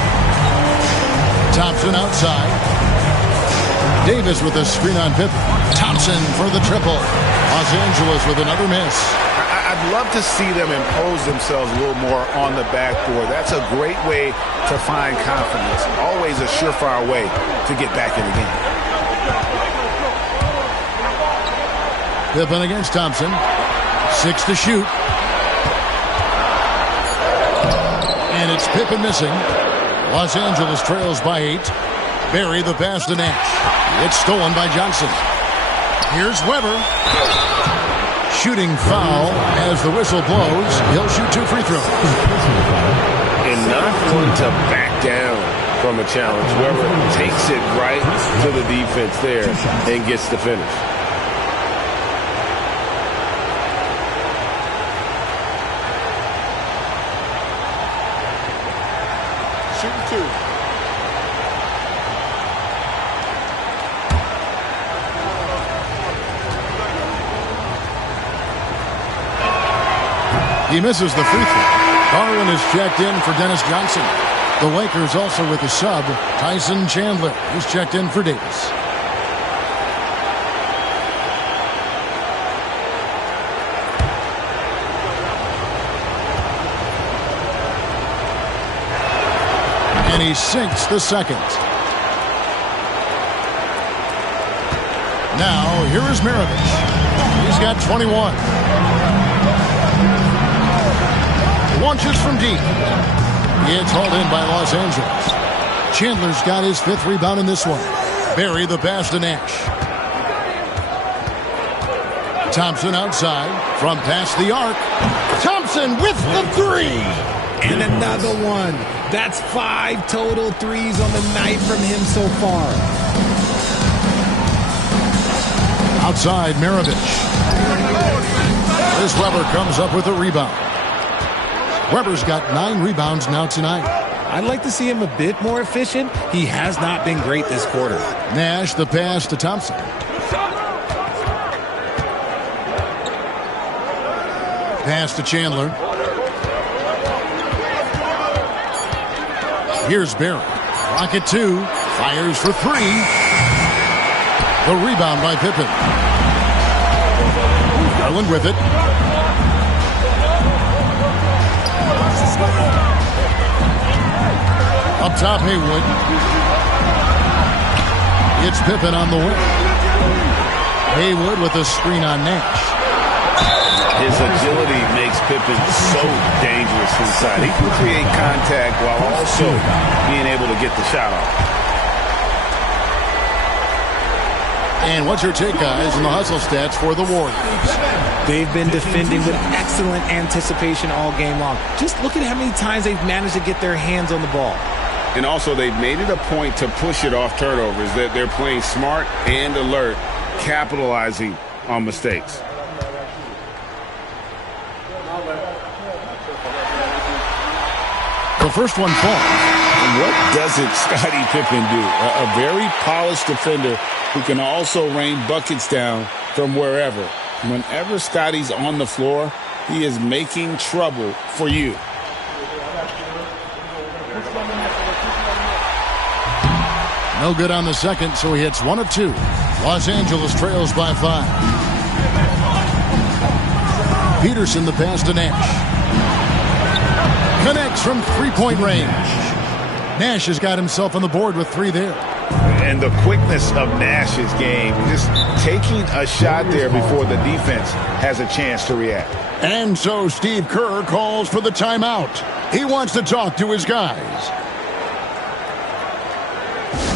Thompson outside. Davis with a screen on Pippen. Thompson for the triple. Los Angeles with another miss. I I'd love to see them impose themselves a little more on the backboard. That's a great way to find confidence. Always a surefire way to get back in the game. Pippen against Thompson. 6 to shoot. And it's Pippen missing. Los Angeles trails by 8. Barry the pass to Nash. It's stolen by Johnson. Here's Weber. Shooting foul as the whistle blows. He'll shoot 2 free throws. And not one to back down from a challenge. Weber takes it right to the defense there and gets the finish. Shooting 2. He misses the free throw. Garland is checked in for Dennis Johnson. The Lakers also with a sub. Tyson Chandler is checked in for Davis. And he sinks the second. Now, here is Maravich. He's got 21. Launches from deep. It's hauled in by Los Angeles. Chandler's got his 5th rebound in this one. Barry the pass to Nash. Thompson outside from past the arc. Thompson with the 3. And another one. That's 5 total threes on the night from him so far. Outside Maravich. This Weber comes up with a rebound. Weber's got 9 rebounds now tonight. I'd like to see him a bit more efficient. He has not been great this quarter. Nash the pass to Thompson. Pass to Chandler. Here's Barry. Rocket 2. Fires for 3. The rebound by Pippen. Garland with it. Up top, Haywood. It's Pippen on the wing. Haywood with a screen on Nash. His agility makes Pippen so dangerous inside. He can create contact while also being able to get the shot off. And what's your take, guys, on the hustle stats for the Warriors? They've been defending with excellent anticipation all game long. Just look at how many times they've managed to get their hands on the ball. And also, they've made it a point to push it off turnovers. They're playing smart and alert, capitalizing on mistakes. The first one falls. And what doesn't Scottie Pippen do? A very polished defender who can also rain buckets down from wherever. Whenever Scottie's on the floor, he is making trouble for you. No good on the second, so he hits 1 of 2. Los Angeles trails by 5. Peterson the pass to Nash. Connects from 3-point range. Nash has got himself on the board with 3 there. And the quickness of Nash's game, just taking a shot there before the defense has a chance to react. And so Steve Kerr calls for the timeout. He wants to talk to his guys.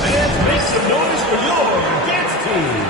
Fans, make some noise for your dance team.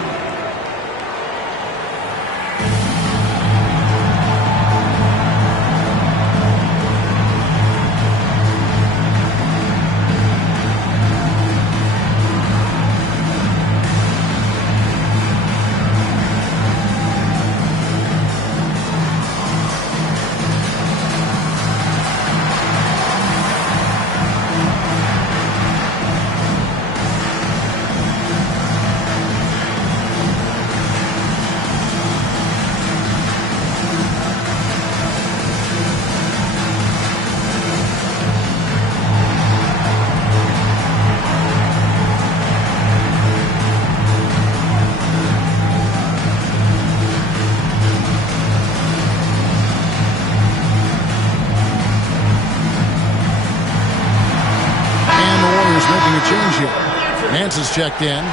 a change here. Nance is checked in.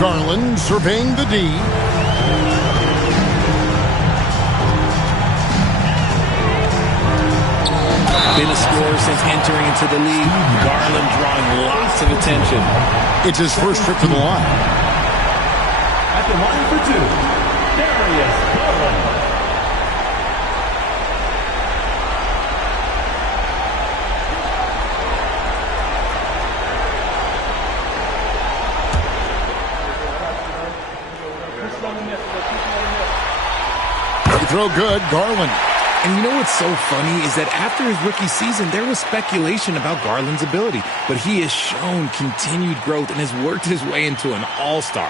Garland surveying the D. Been a scorer since entering into the league. Garland drawing lots of attention. It's his first trip to the line. At the line for two, Darius Garland. Throw good, Garland. And you know what's so funny is that after his rookie season, there was speculation about Garland's ability, but he has shown continued growth and has worked his way into an all-star.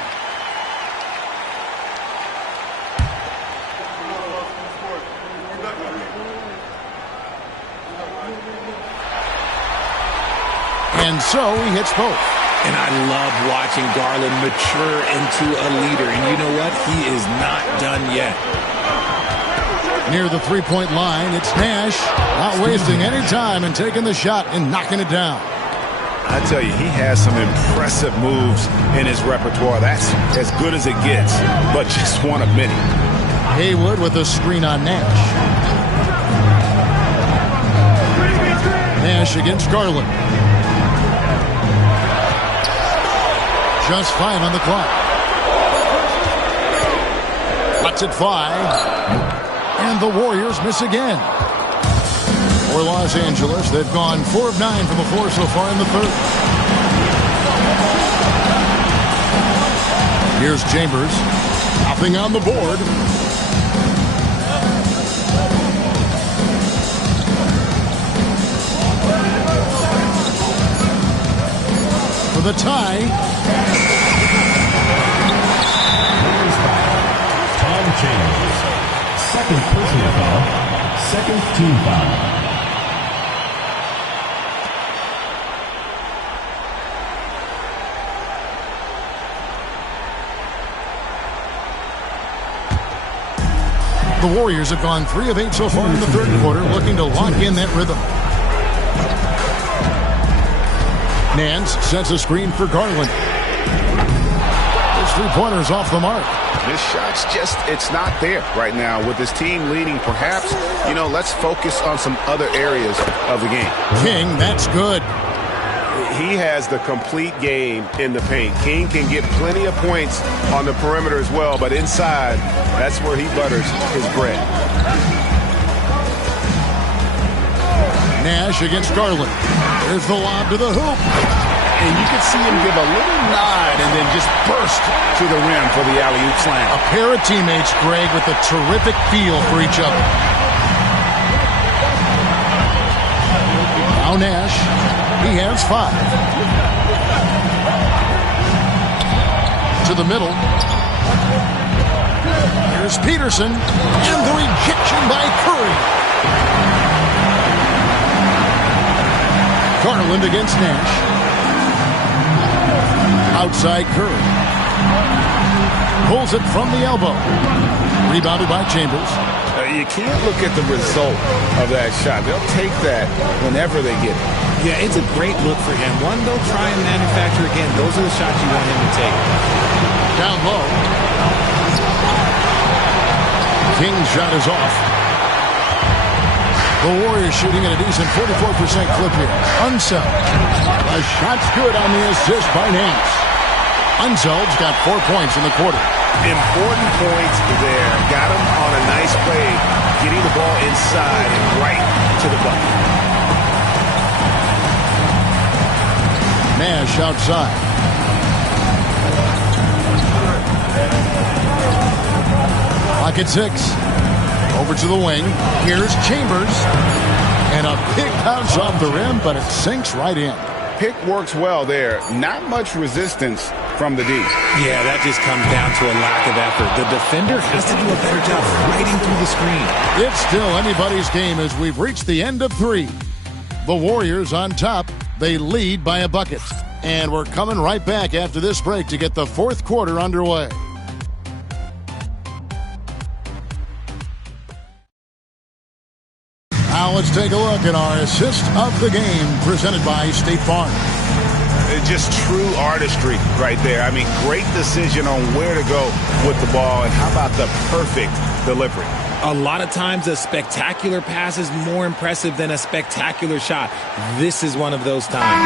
And so he hits both. And I love watching Garland mature into a leader. And you know what? He is not done yet. Near the three-point line, it's Nash. Not wasting any time and taking the shot and knocking it down. I tell you, he has some impressive moves in his repertoire. That's as good as it gets, but just one of many. Haywood with a screen on Nash. Nash against Garland. Just 5 on the clock. Lets it fly. And the Warriors miss again. For Los Angeles, they've gone 4 of 9 from the floor so far in the third. Here's Chambers. Nothing on the board. For the tie. Tom Chambers. Second personal foul. Second team foul. The Warriors have gone 3 of 8 so far in the third quarter, looking to lock in that rhythm. Nance sets a screen for Garland. His three-pointers off the mark. This shot's just, it's not there right now. With his team leading, perhaps, let's focus on some other areas of the game. King, that's good. He has the complete game in the paint. King can get plenty of points on the perimeter as well, but inside, that's where he butters his bread. Nash against Garland. There's the lob to the hoop. And you can see him give a little nod and then just burst to the rim for the alley-oop slam. A pair of teammates, Greg, with a terrific feel for each other. Now Nash, he has 5. To the middle. Here's Peterson, and the rejection by Curry. Garland against Nash. Outside Curry. Pulls it from the elbow. Rebounded by Chambers. You can't look at the result of that shot. They'll take that whenever they get it. Yeah, it's a great look for him. One, they'll try and manufacture again. Those are the shots you want him to take. Down low. King's shot is off. The Warriors shooting at a decent 44% clip here. Unseld. The shot's good on the assist by Nance. Unseld's got 4 points in the quarter. Important points there. Got him on a nice play, getting the ball inside and right to the bucket. Nash outside. Clock at 6. Over to the wing. Here's Chambers. And a big bounce off the rim, but it sinks right in. pick works well there. Not much resistance from the D. Yeah, that just comes down to a lack of effort. The defender has to do a better job fighting through the screen. It's still anybody's game as we've reached the end of 3. The Warriors on top. They lead by a bucket. And we're coming right back after this break to get the fourth quarter underway. Now let's take a look at our assist of the game presented by State Farm. Just true artistry right there. I mean, great decision on where to go with the ball, and how about the perfect delivery? A lot of times a spectacular pass is more impressive than a spectacular shot. This is one of those times.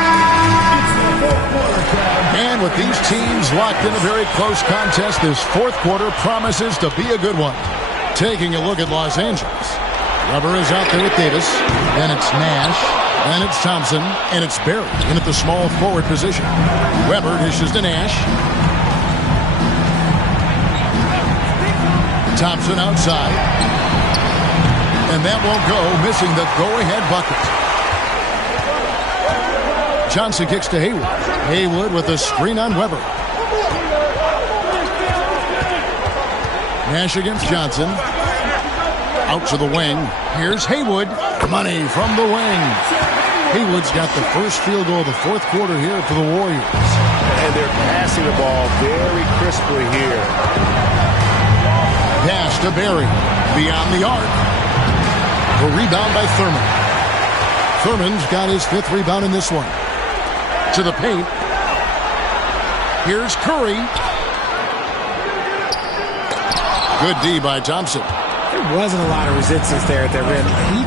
And with these teams locked in a very close contest, this fourth quarter promises to be a good one. Taking a look at Los Angeles. Weber is out there with Davis. Then it's Nash. Then it's Thompson. And it's Barry in at the small forward position. Weber dishes to Nash. Thompson outside. And that won't go, missing the go-ahead bucket. Johnson kicks to Haywood. Haywood with a screen on Weber. Nash against Johnson. Out to the wing. Here's Haywood. Money from the wing. Haywood's got the first field goal of the fourth quarter here for the Warriors. And they're passing the ball very crisply here. Pass to Barry. Beyond the arc. The rebound by Thurman. Thurman's got his 5th rebound in this one. To the paint. Here's Curry. Good D by Thompson. There wasn't a lot of resistance there at the rim. He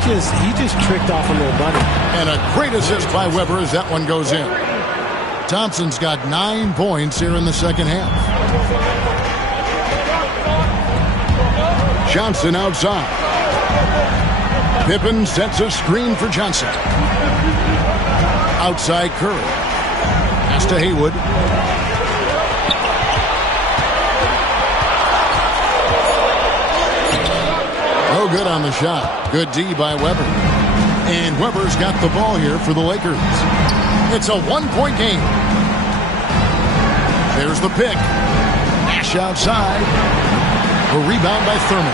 just tricked off a little bunny. And a great assist by Weber as that one goes in. Thompson's got 9 points here in the second half. Johnson outside. Pippen sets a screen for Johnson. Outside Curry. Pass to Haywood. No good on the shot. Good D by Weber. And Weber's got the ball here for the Lakers. It's a 1-point game. There's the pick. Nash outside. A rebound by Thurman.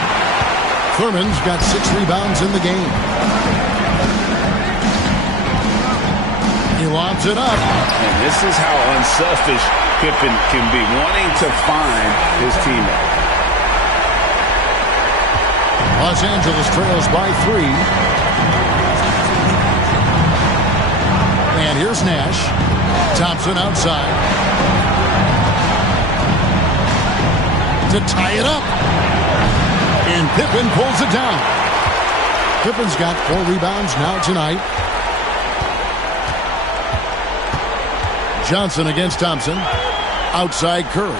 Thurman's got 6 rebounds in the game. He lobs it up. And this is how unselfish Pippen can be, wanting to find his teammate. Los Angeles trails by 3. And here's Nash. Thompson outside. To tie it up. And Pippen pulls it down. Pippen's got 4 rebounds now tonight. Johnson against Thompson. Outside Curry.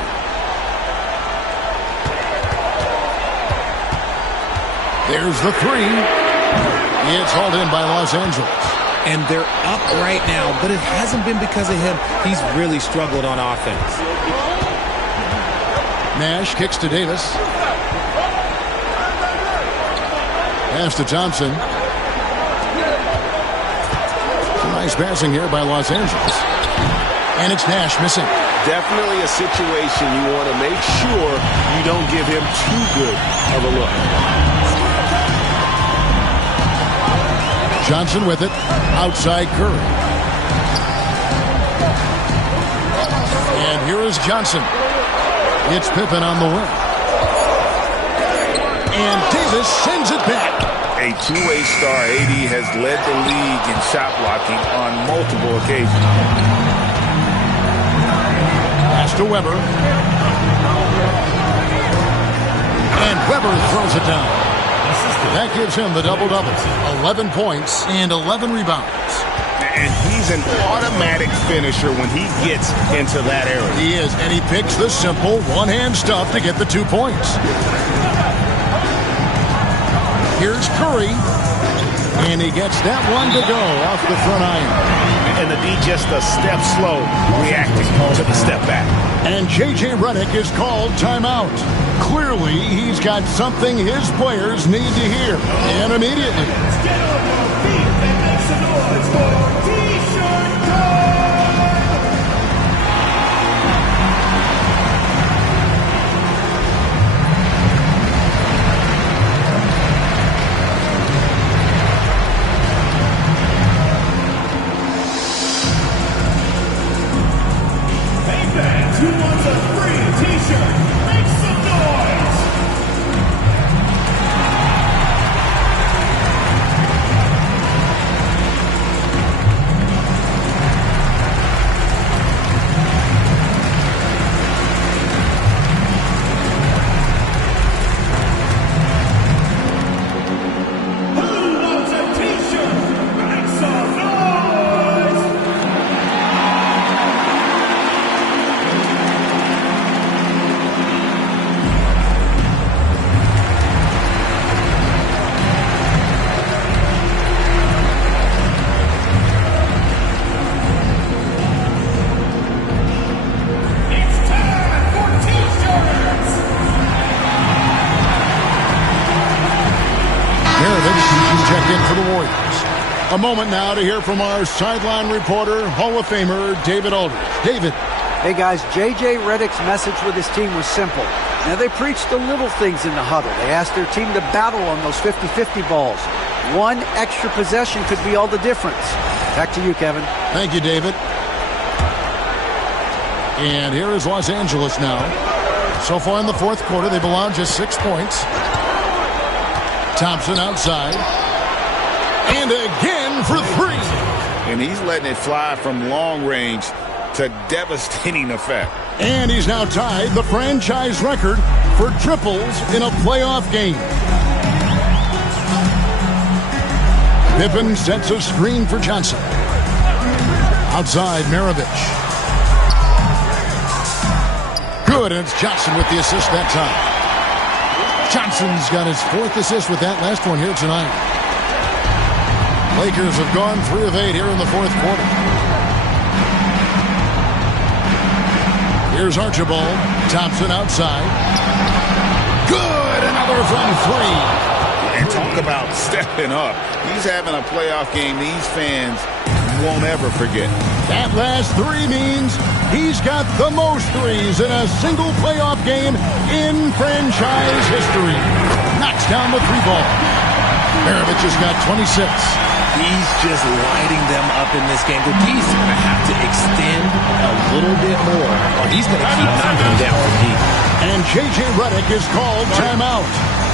There's the 3. It's hauled in by Los Angeles. And they're up right now, but it hasn't been because of him. He's really struggled on offense. Nash kicks to Davis. Pass to Thompson. Some nice passing here by Los Angeles. And it's Nash missing. Definitely a situation you want to make sure you don't give him too good of a look. Johnson with it. Outside Curry. And here is Johnson. It's Pippen on the wing. And Davis sends it back. A two-way star, AD has led the league in shot blocking on multiple occasions. Pass to Weber. And Weber throws it down. That gives him the double-double. 11 points and 11 rebounds. And he's an automatic finisher when he gets into that area. He is, and he picks the simple one-hand stuff to get the 2 points. Here's Curry, and he gets that one to go off the front iron. And the D just a step slow, reacting to the step back. And J.J. Redick is called timeout. Clearly, he's got something his players need to hear, and immediately. A moment now to hear from our sideline reporter, Hall of Famer David Aldridge. David. Hey, guys, J.J. Redick's message with his team was simple. Now, they preached the little things in the huddle. They asked their team to battle on those 50-50 balls. One extra possession could be all the difference. Back to you, Kevin. Thank you, David. And here is Los Angeles now. So far in the fourth quarter, they've allowed just 6 points. Thompson outside. And again for 3. And he's letting it fly from long range to devastating effect. And he's now tied the franchise record for triples in a playoff game. Pippen sets a screen for Johnson. Outside, Maravich. Good, and it's Johnson with the assist that time. Johnson's got his 4th assist with that last one here tonight. Lakers have gone 3 of 8 here in the fourth quarter. Here's Archibald. Thompson outside. Good, another from 3. And talk about stepping up. He's having a playoff game these fans won't ever forget. That last 3 means he's got the most threes in a single playoff game in franchise history. Knocks down the 3 ball. Maravich has got 26. He's just lighting them up in this game. But he's going to have to extend a little bit more, or he's going to keep knocking them down from deep. And J.J. Redick is called timeout.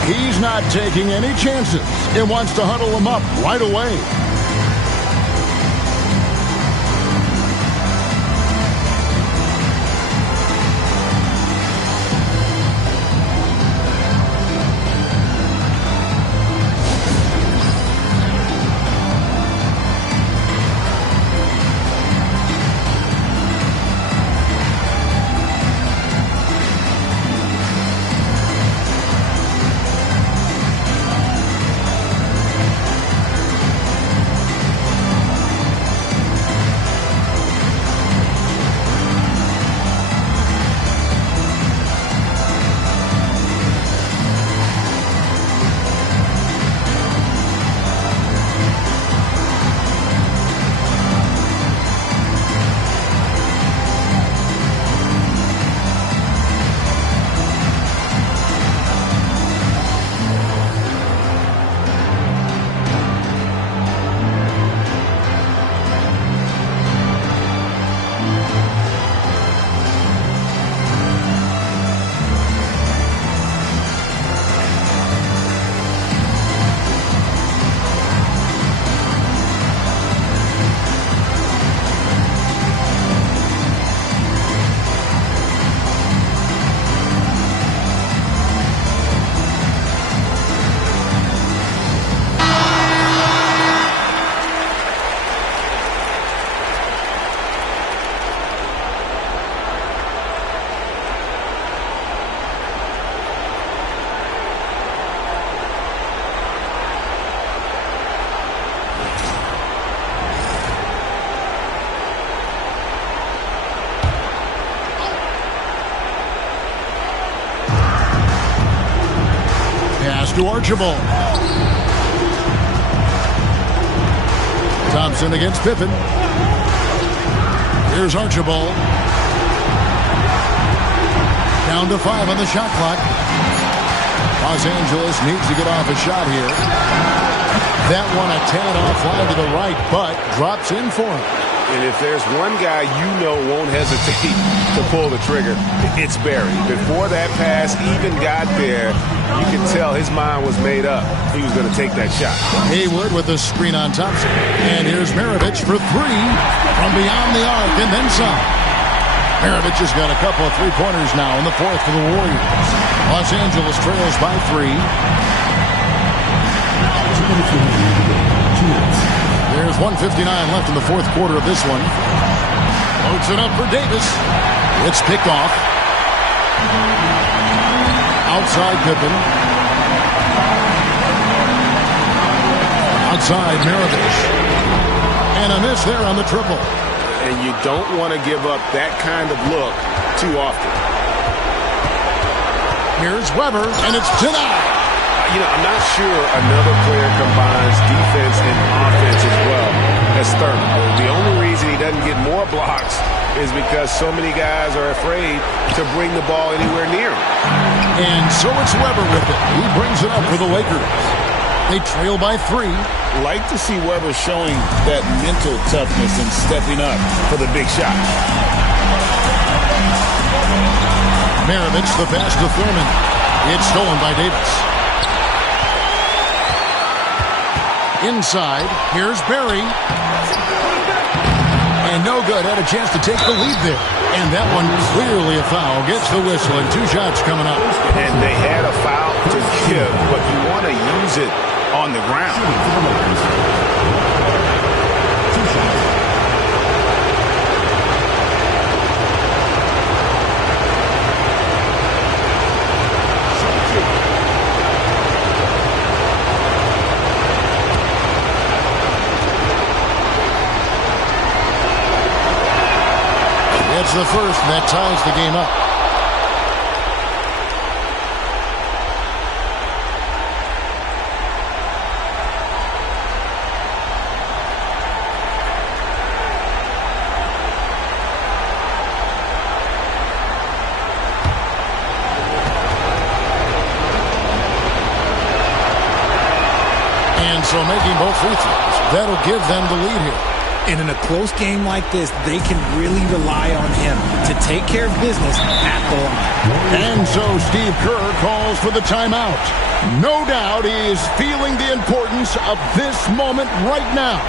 He's not taking any chances and wants to huddle them up right away. To Archibald. Thompson against Pippen. Here's Archibald. Down to 5 on the shot clock. Los Angeles needs to get off a shot here. That one a tad offline to the right, but drops in for him. And if there's one guy you know won't hesitate to pull the trigger, it's Barry. Before that pass even got there, you can tell his mind was made up. He was going to take that shot. Hayward with a screen on Thompson. And here's Maravich for 3 from beyond the arc and then some. Maravich has got a couple of 3-pointers now in the fourth for the Warriors. Los Angeles trails by 3. There's 1:59 left in the fourth quarter of this one. Loads it up for Davis. It's picked off. Outside Pippen. Outside Maravich. And a miss there on the triple. And you don't want to give up that kind of look too often. Here's Weber, and it's denied. I'm not sure another player combines defense and offense as well is because so many guys are afraid to bring the ball anywhere near him. And so it's Weber with it. He brings it up for the Lakers. They trail by 3. Like to see Weber showing that mental toughness and stepping up for the big shot. Maravich, the pass to Thurman. It's stolen by Davis. Inside, here's Barry. And no good. Had a chance to take the lead there. And that one clearly a foul. Gets the whistle and 2 shots coming up. And they had a foul to give, but you want to use it on the ground. It's the first, and that ties the game up. And so making both free throws, that'll give them the lead here. And in a close game like this, they can really rely on him to take care of business at the line. And so Steve Kerr calls for the timeout. No doubt he is feeling the importance of this moment right now.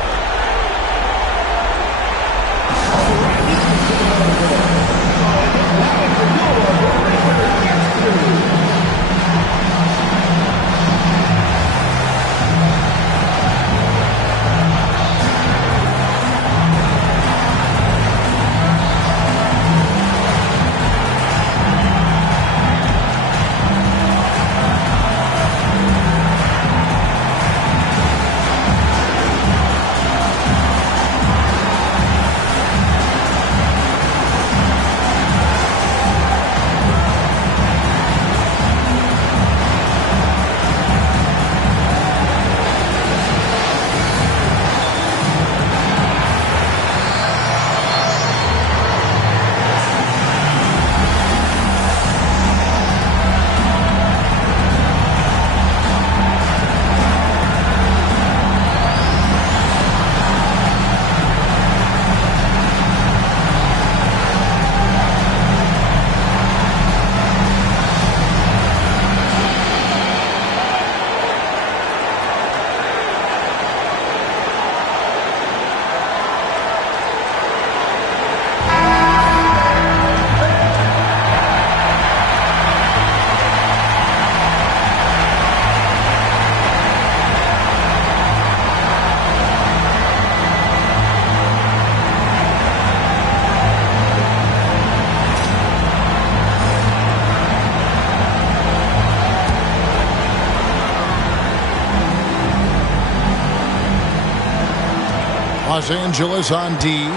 Los Angeles on D.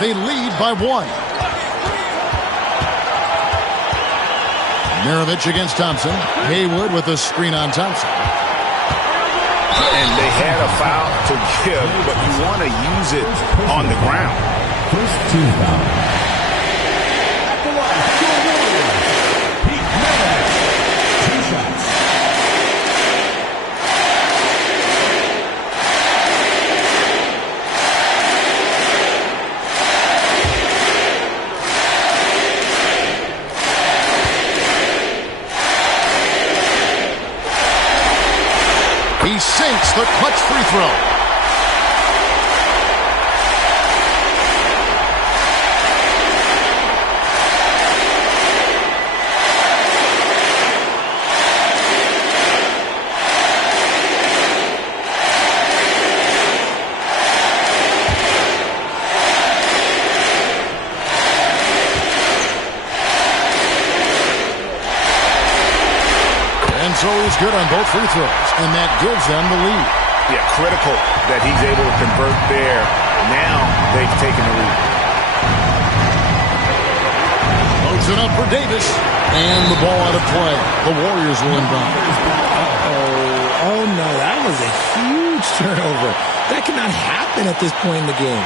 They lead by 1. Maravich against Thompson. Haywood with a screen on Thompson. And they had a foul to give, but you want to use it on the ground. First team foul. At the line, Pete Maravich. 2 shots. He sinks the clutch free throw. And so he's good on both free throws, and that gives them the lead. Yeah, critical that he's able to convert there. Now they've taken the lead. Loads it up for Davis, and the ball out of play. The Warriors will inbound. Oh no, that was a huge turnover. That cannot happen at this point in the game.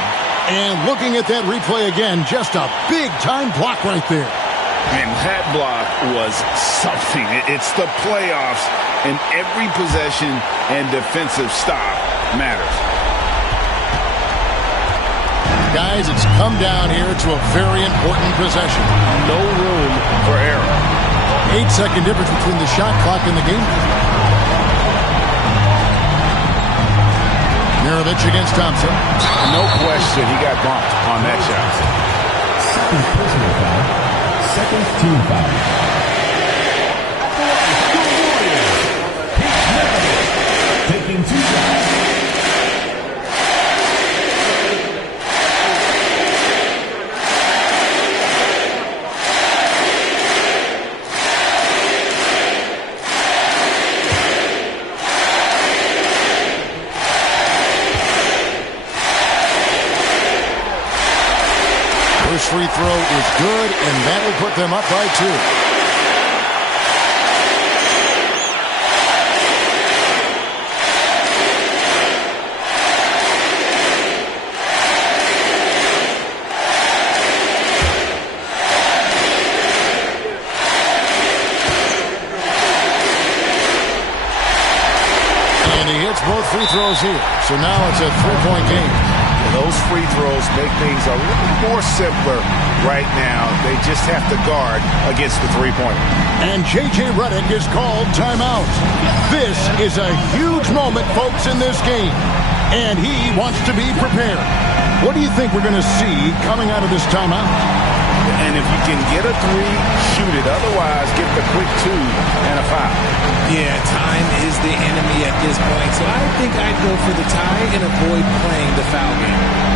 And looking at that replay again, just a big-time block right there. And that block was something. It's the playoffs, and every possession and defensive stop matters. Guys, it's come down here to a very important possession. No room for error. 8-second difference between the shot clock and the game. Mirovich against Thompson. No question he got bumped on that shot. Second personal foul. Second team foul. Taking 2 shots. First free throw is good, and that will put them up by 2. And he hits both free throws here, so now it's a 3-point game. Those free throws make things a little more simpler right now. They just have to guard against the three-pointer. And J.J. Redick is called timeout. This is a huge moment, folks, in this game. And he wants to be prepared. What do you think we're going to see coming out of this timeout? And if you can get a 3, shoot it. Otherwise, get the quick 2 and a foul. Yeah, time is the enemy at this point, so I think I'd go for the tie and avoid playing the foul game.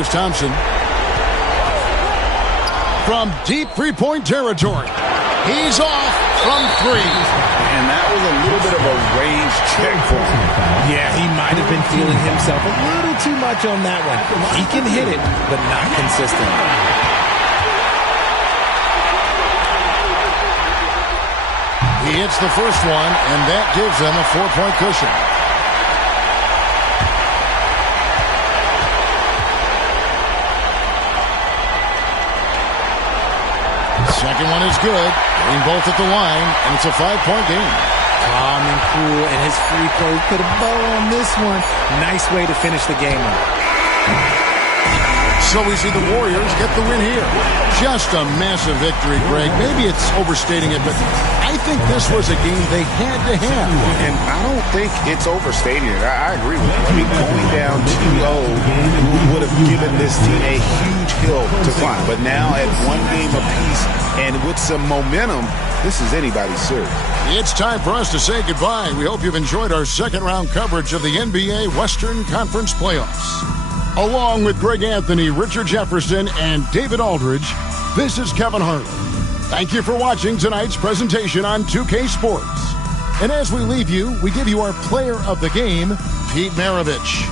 Here's Thompson. From deep three-point territory. He's off from 3. And that was a little bit of a range check for him. Yeah, he might have been feeling himself a little too much on that one. He can hit it, but not consistent. He hits the first one, and that gives them a 4-point cushion. Second one is good. Getting both at the line, and it's a 5-point game. Calm and cool, and his free throw put a bow on this one. Nice way to finish the game up. So we see the Warriors get the win here. Just a massive victory, Greg. Maybe it's overstating it, but I think this was a game they had to have. And I don't think it's overstating it. I agree with you. I mean, going down 2-0 would have given this team a huge hill to climb. But now at 1 game apiece and with some momentum, this is anybody's series. It's time for us to say goodbye. We hope you've enjoyed our second-round coverage of the NBA Western Conference Playoffs. Along with Greg Anthony, Richard Jefferson, and David Aldridge, this is Kevin Harlan. Thank you for watching tonight's presentation on 2K Sports. And as we leave you, we give you our player of the game, Pete Maravich.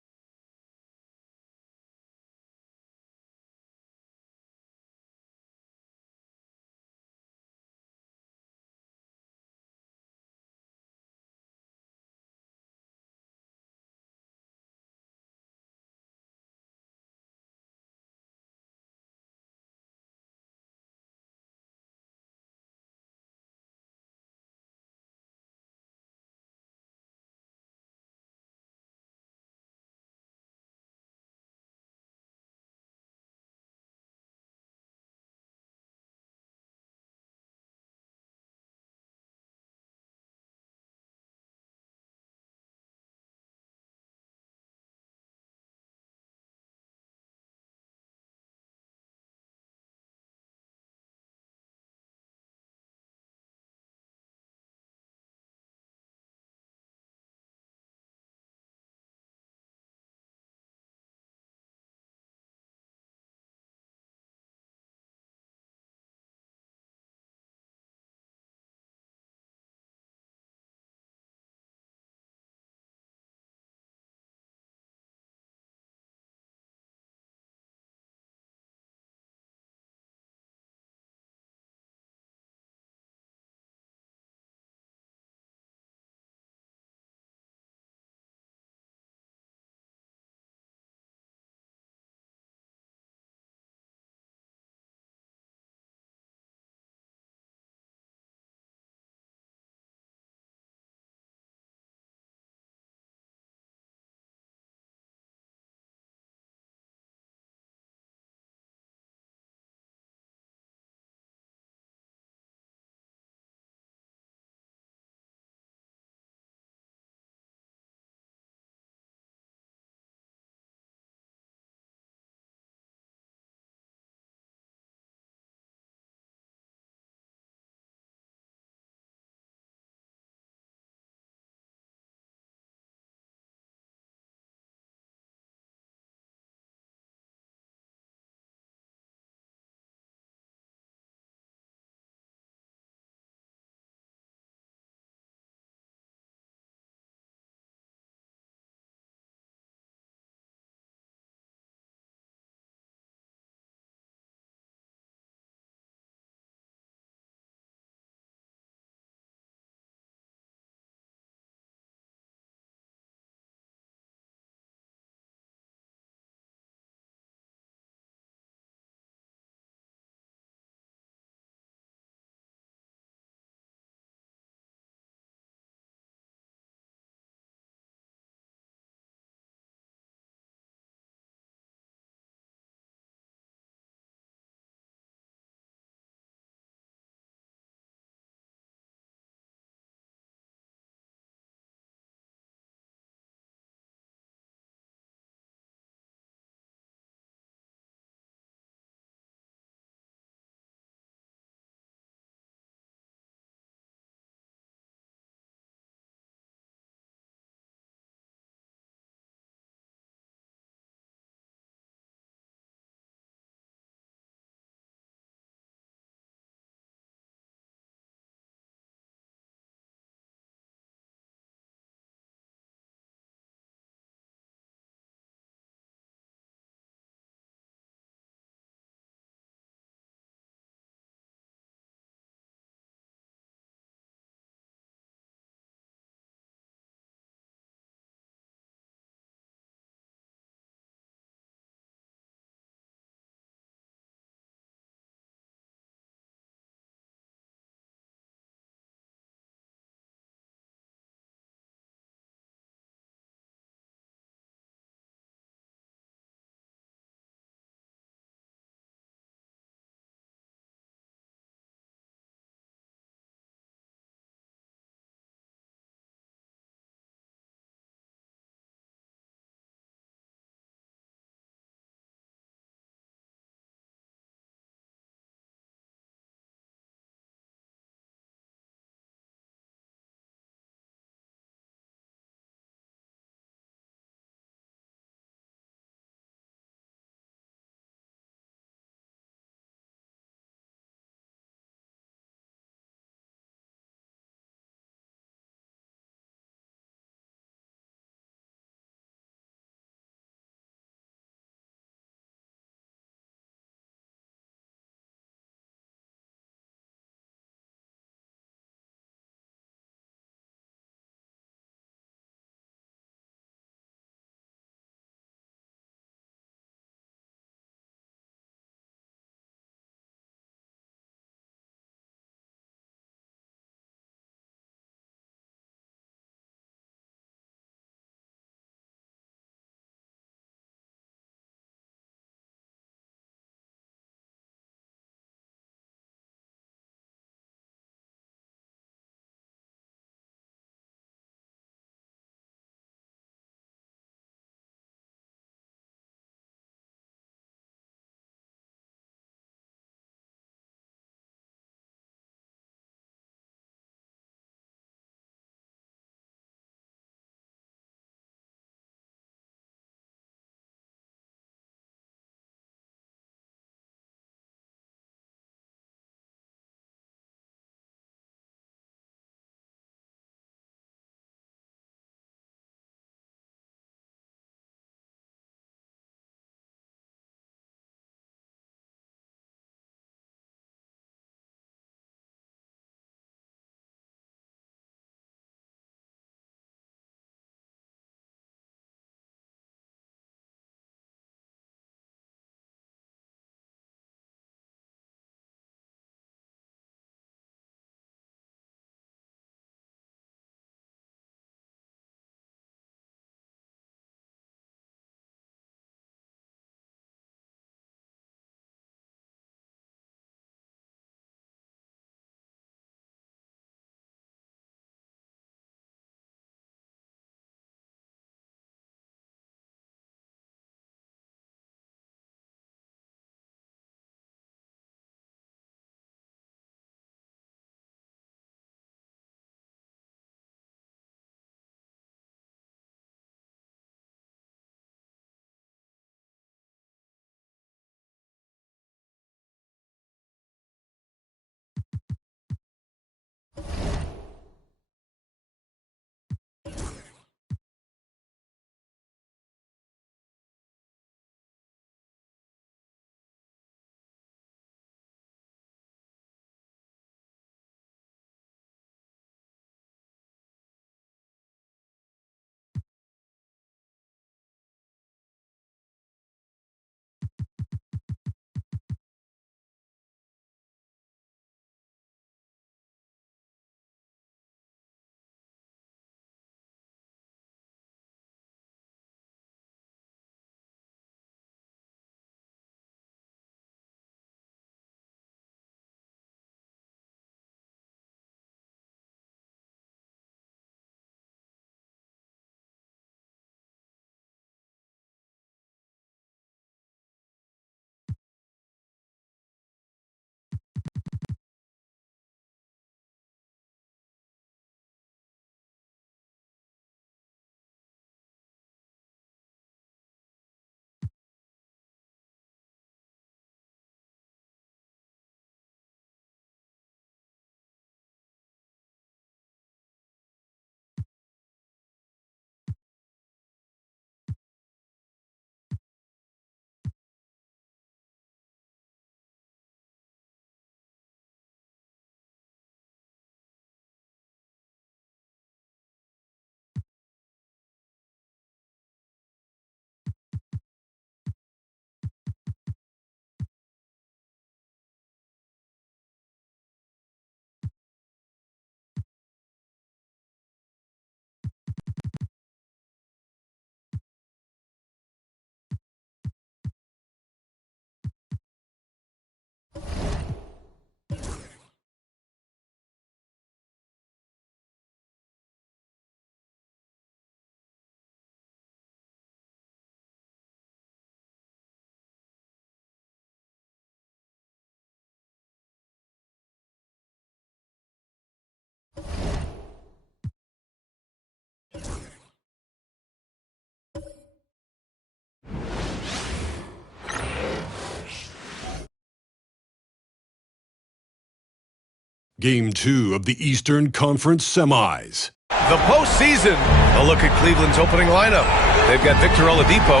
Game 2 of the Eastern Conference Semis. The postseason. A look at Cleveland's opening lineup. They've got Victor Oladipo,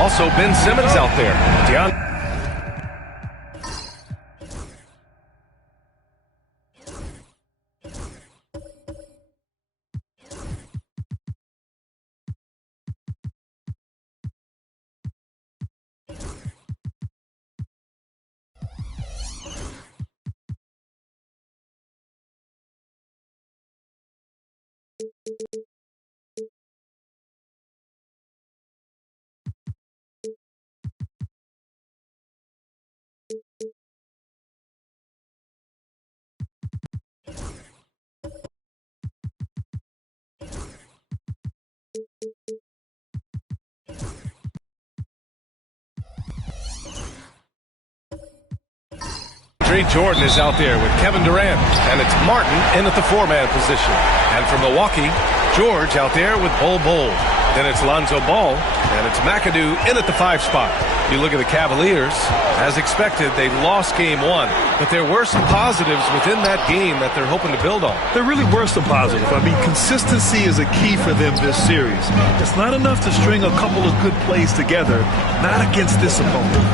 also Ben Simmons out there. Jordan is out there with Kevin Durant, and it's Martin in at the four-man position. And from Milwaukee, George out there with Bol. Then it's Lonzo Ball, and it's McAdoo in at the 5 spot. You look at the Cavaliers, as expected, they lost game 1, but there were some positives within that game that they're hoping to build on. There really were some positives. I mean, consistency is a key for them this series. It's not enough to string a couple of good plays together, not against this opponent.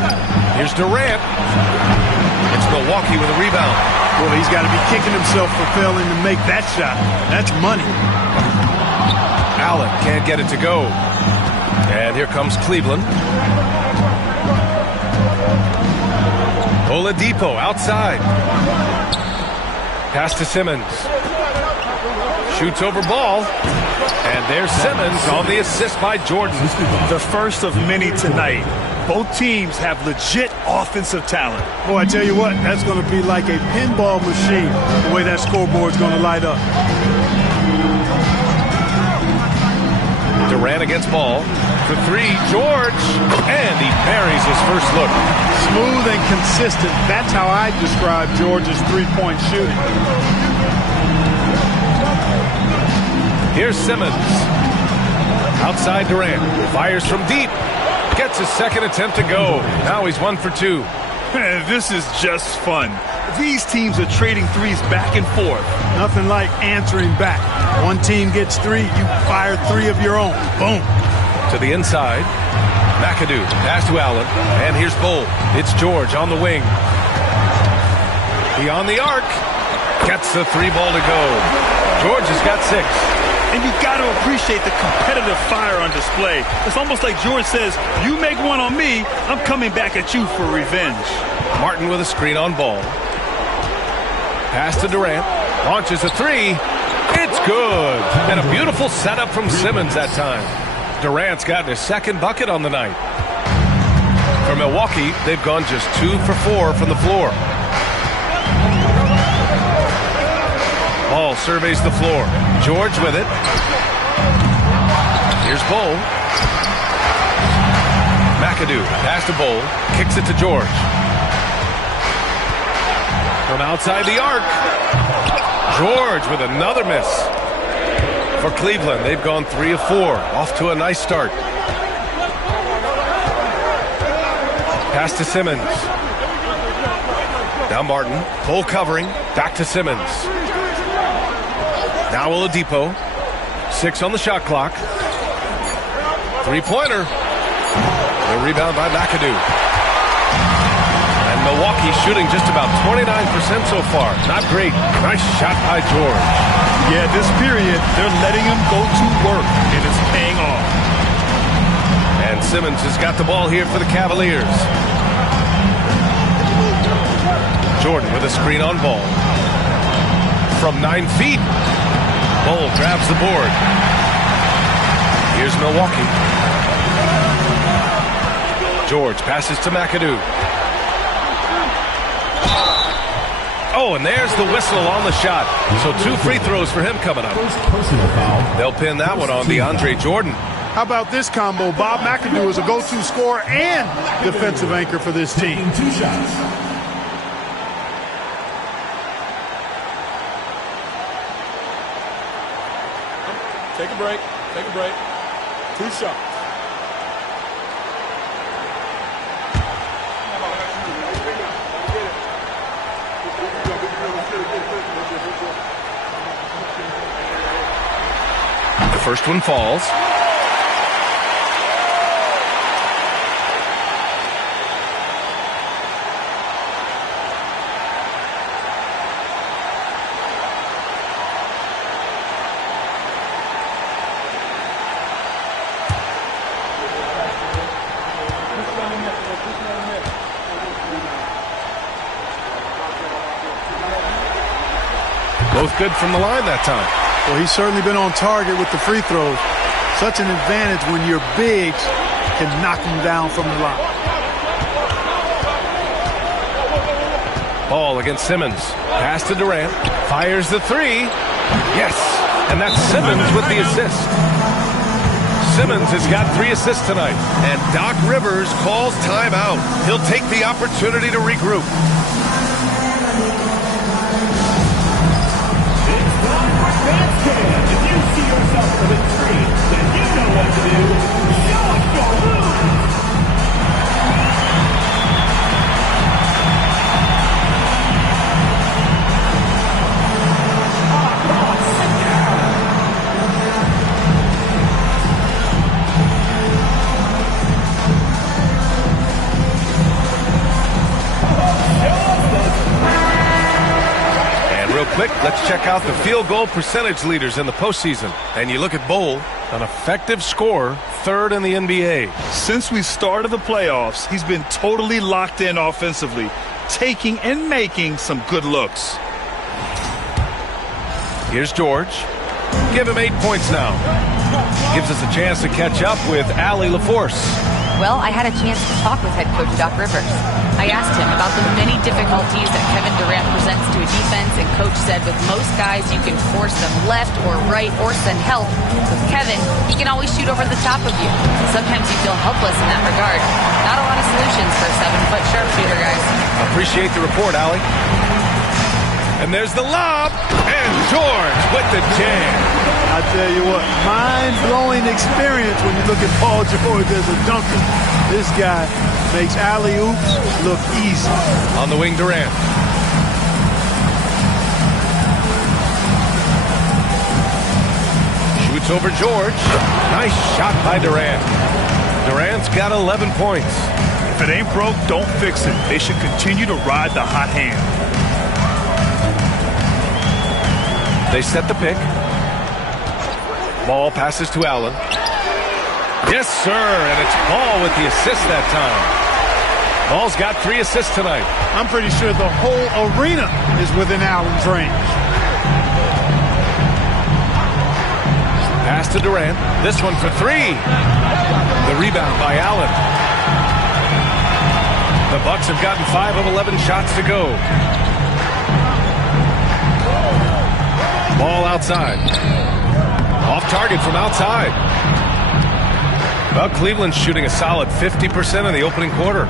Here's Durant. It's Milwaukee with a rebound. Well, he's got to be kicking himself for failing to make that shot. That's money. Allen can't get it to go. And here comes Cleveland. Oladipo outside. Pass to Simmons. Shoots over Ball. And there's Simmons on the assist by Jordan. The first of many tonight. Both teams have legit offensive talent. Boy, I tell you what, that's going to be like a pinball machine, the way that scoreboard's going to light up. Durant against Ball. For 3, George. And he buries his first look. Smooth and consistent. That's how I describe George's three-point shooting. Here's Simmons. Outside Durant. Fires from deep. Gets his second attempt to go. Now he's 1 for 2. This is just fun. These teams are trading threes back and forth. Nothing like answering back. One team gets 3, you fire 3 of your own. Boom. To the inside. McAdoo. Pass to Allen. And here's Bol. It's George on the wing. Beyond the arc. Gets the 3 ball to go. George has got 6. And you've got to appreciate the competitive fire on display. It's almost like George says, you make one on me, I'm coming back at you for revenge. Martin with a screen on Ball. Pass to Durant. Launches a 3. It's good. And a beautiful setup from Simmons that time. Durant's gotten his second bucket on the night. For Milwaukee, they've gone just 2 for 4 from the floor. Ball surveys the floor. George with it. Here's Bol. McAdoo. Pass to Bol. Kicks it to George. From outside the arc. George with another miss. For Cleveland, they've gone 3 of 4. Off to a nice start. Pass to Simmons. Now Martin. Full covering. Back to Simmons. Now Oladipo. 6 on the shot clock. 3-pointer. The rebound by McAdoo. And Milwaukee shooting just about 29% so far. Not great. Nice shot by George. Yeah, this period, they're letting him go to work, and it's paying off. And Simmons has got the ball here for the Cavaliers. Jordan with a screen on Ball. From 9 feet. Bol grabs the board. Here's Milwaukee. George passes to McAdoo. Oh, and there's the whistle on the shot. So 2 free throws for him coming up. They'll pin that one on DeAndre Jordan. How about this combo? Bob McAdoo is a go-to scorer and defensive anchor for this team. 2 shots. Take a break. Take a break. 2 shots. First one falls. Both good from the line that time. Well, he's certainly been on target with the free throws. Such an advantage when your bigs can knock him down from the line. Ball against Simmons. Pass to Durant. Fires the three. Yes. And that's Simmons with the assist. Simmons has got 3 assists tonight. And Doc Rivers calls timeout. He'll take the opportunity to regroup. If you see yourself on the screen, then you know what to do. Show us your moves. Real quick, let's check out the field goal percentage leaders in the postseason. And you look at Bowl, an effective scorer, 3rd in the NBA. Since we started the playoffs, he's been totally locked in offensively, taking and making some good looks. Here's George. Give him 8 points now. Gives us a chance to catch up with Allie LaForce. Well, I had a chance to talk with head coach Doc Rivers. I asked him about the many difficulties that Kevin Durant presents to a defense, and coach said with most guys you can force them left or right or send help. With Kevin, he can always shoot over the top of you. Sometimes you feel helpless in that regard. Not a lot of solutions for a 7-foot sharpshooter, guys. Appreciate the report, Allie. And there's the lob, and George with the jam. I tell you what, mind-blowing experience when you look at Paul George as a dunker. This guy makes alley-oops look easy. On the wing, Durant. Shoots over George. Nice shot by Durant. Durant's got 11 points. If it ain't broke, don't fix it. They should continue to ride the hot hand. They set the pick. Ball passes to Allen. Yes, sir, and it's Ball with the assist that time. Ball's got 3 assists tonight. I'm pretty sure the whole arena is within Allen's range. Pass to Durant. This one for 3. The rebound by Allen. The Bucks have gotten 5 of 11 shots to go. Ball outside. Off target from outside. Well, Cleveland's shooting a solid 50% in the opening quarter.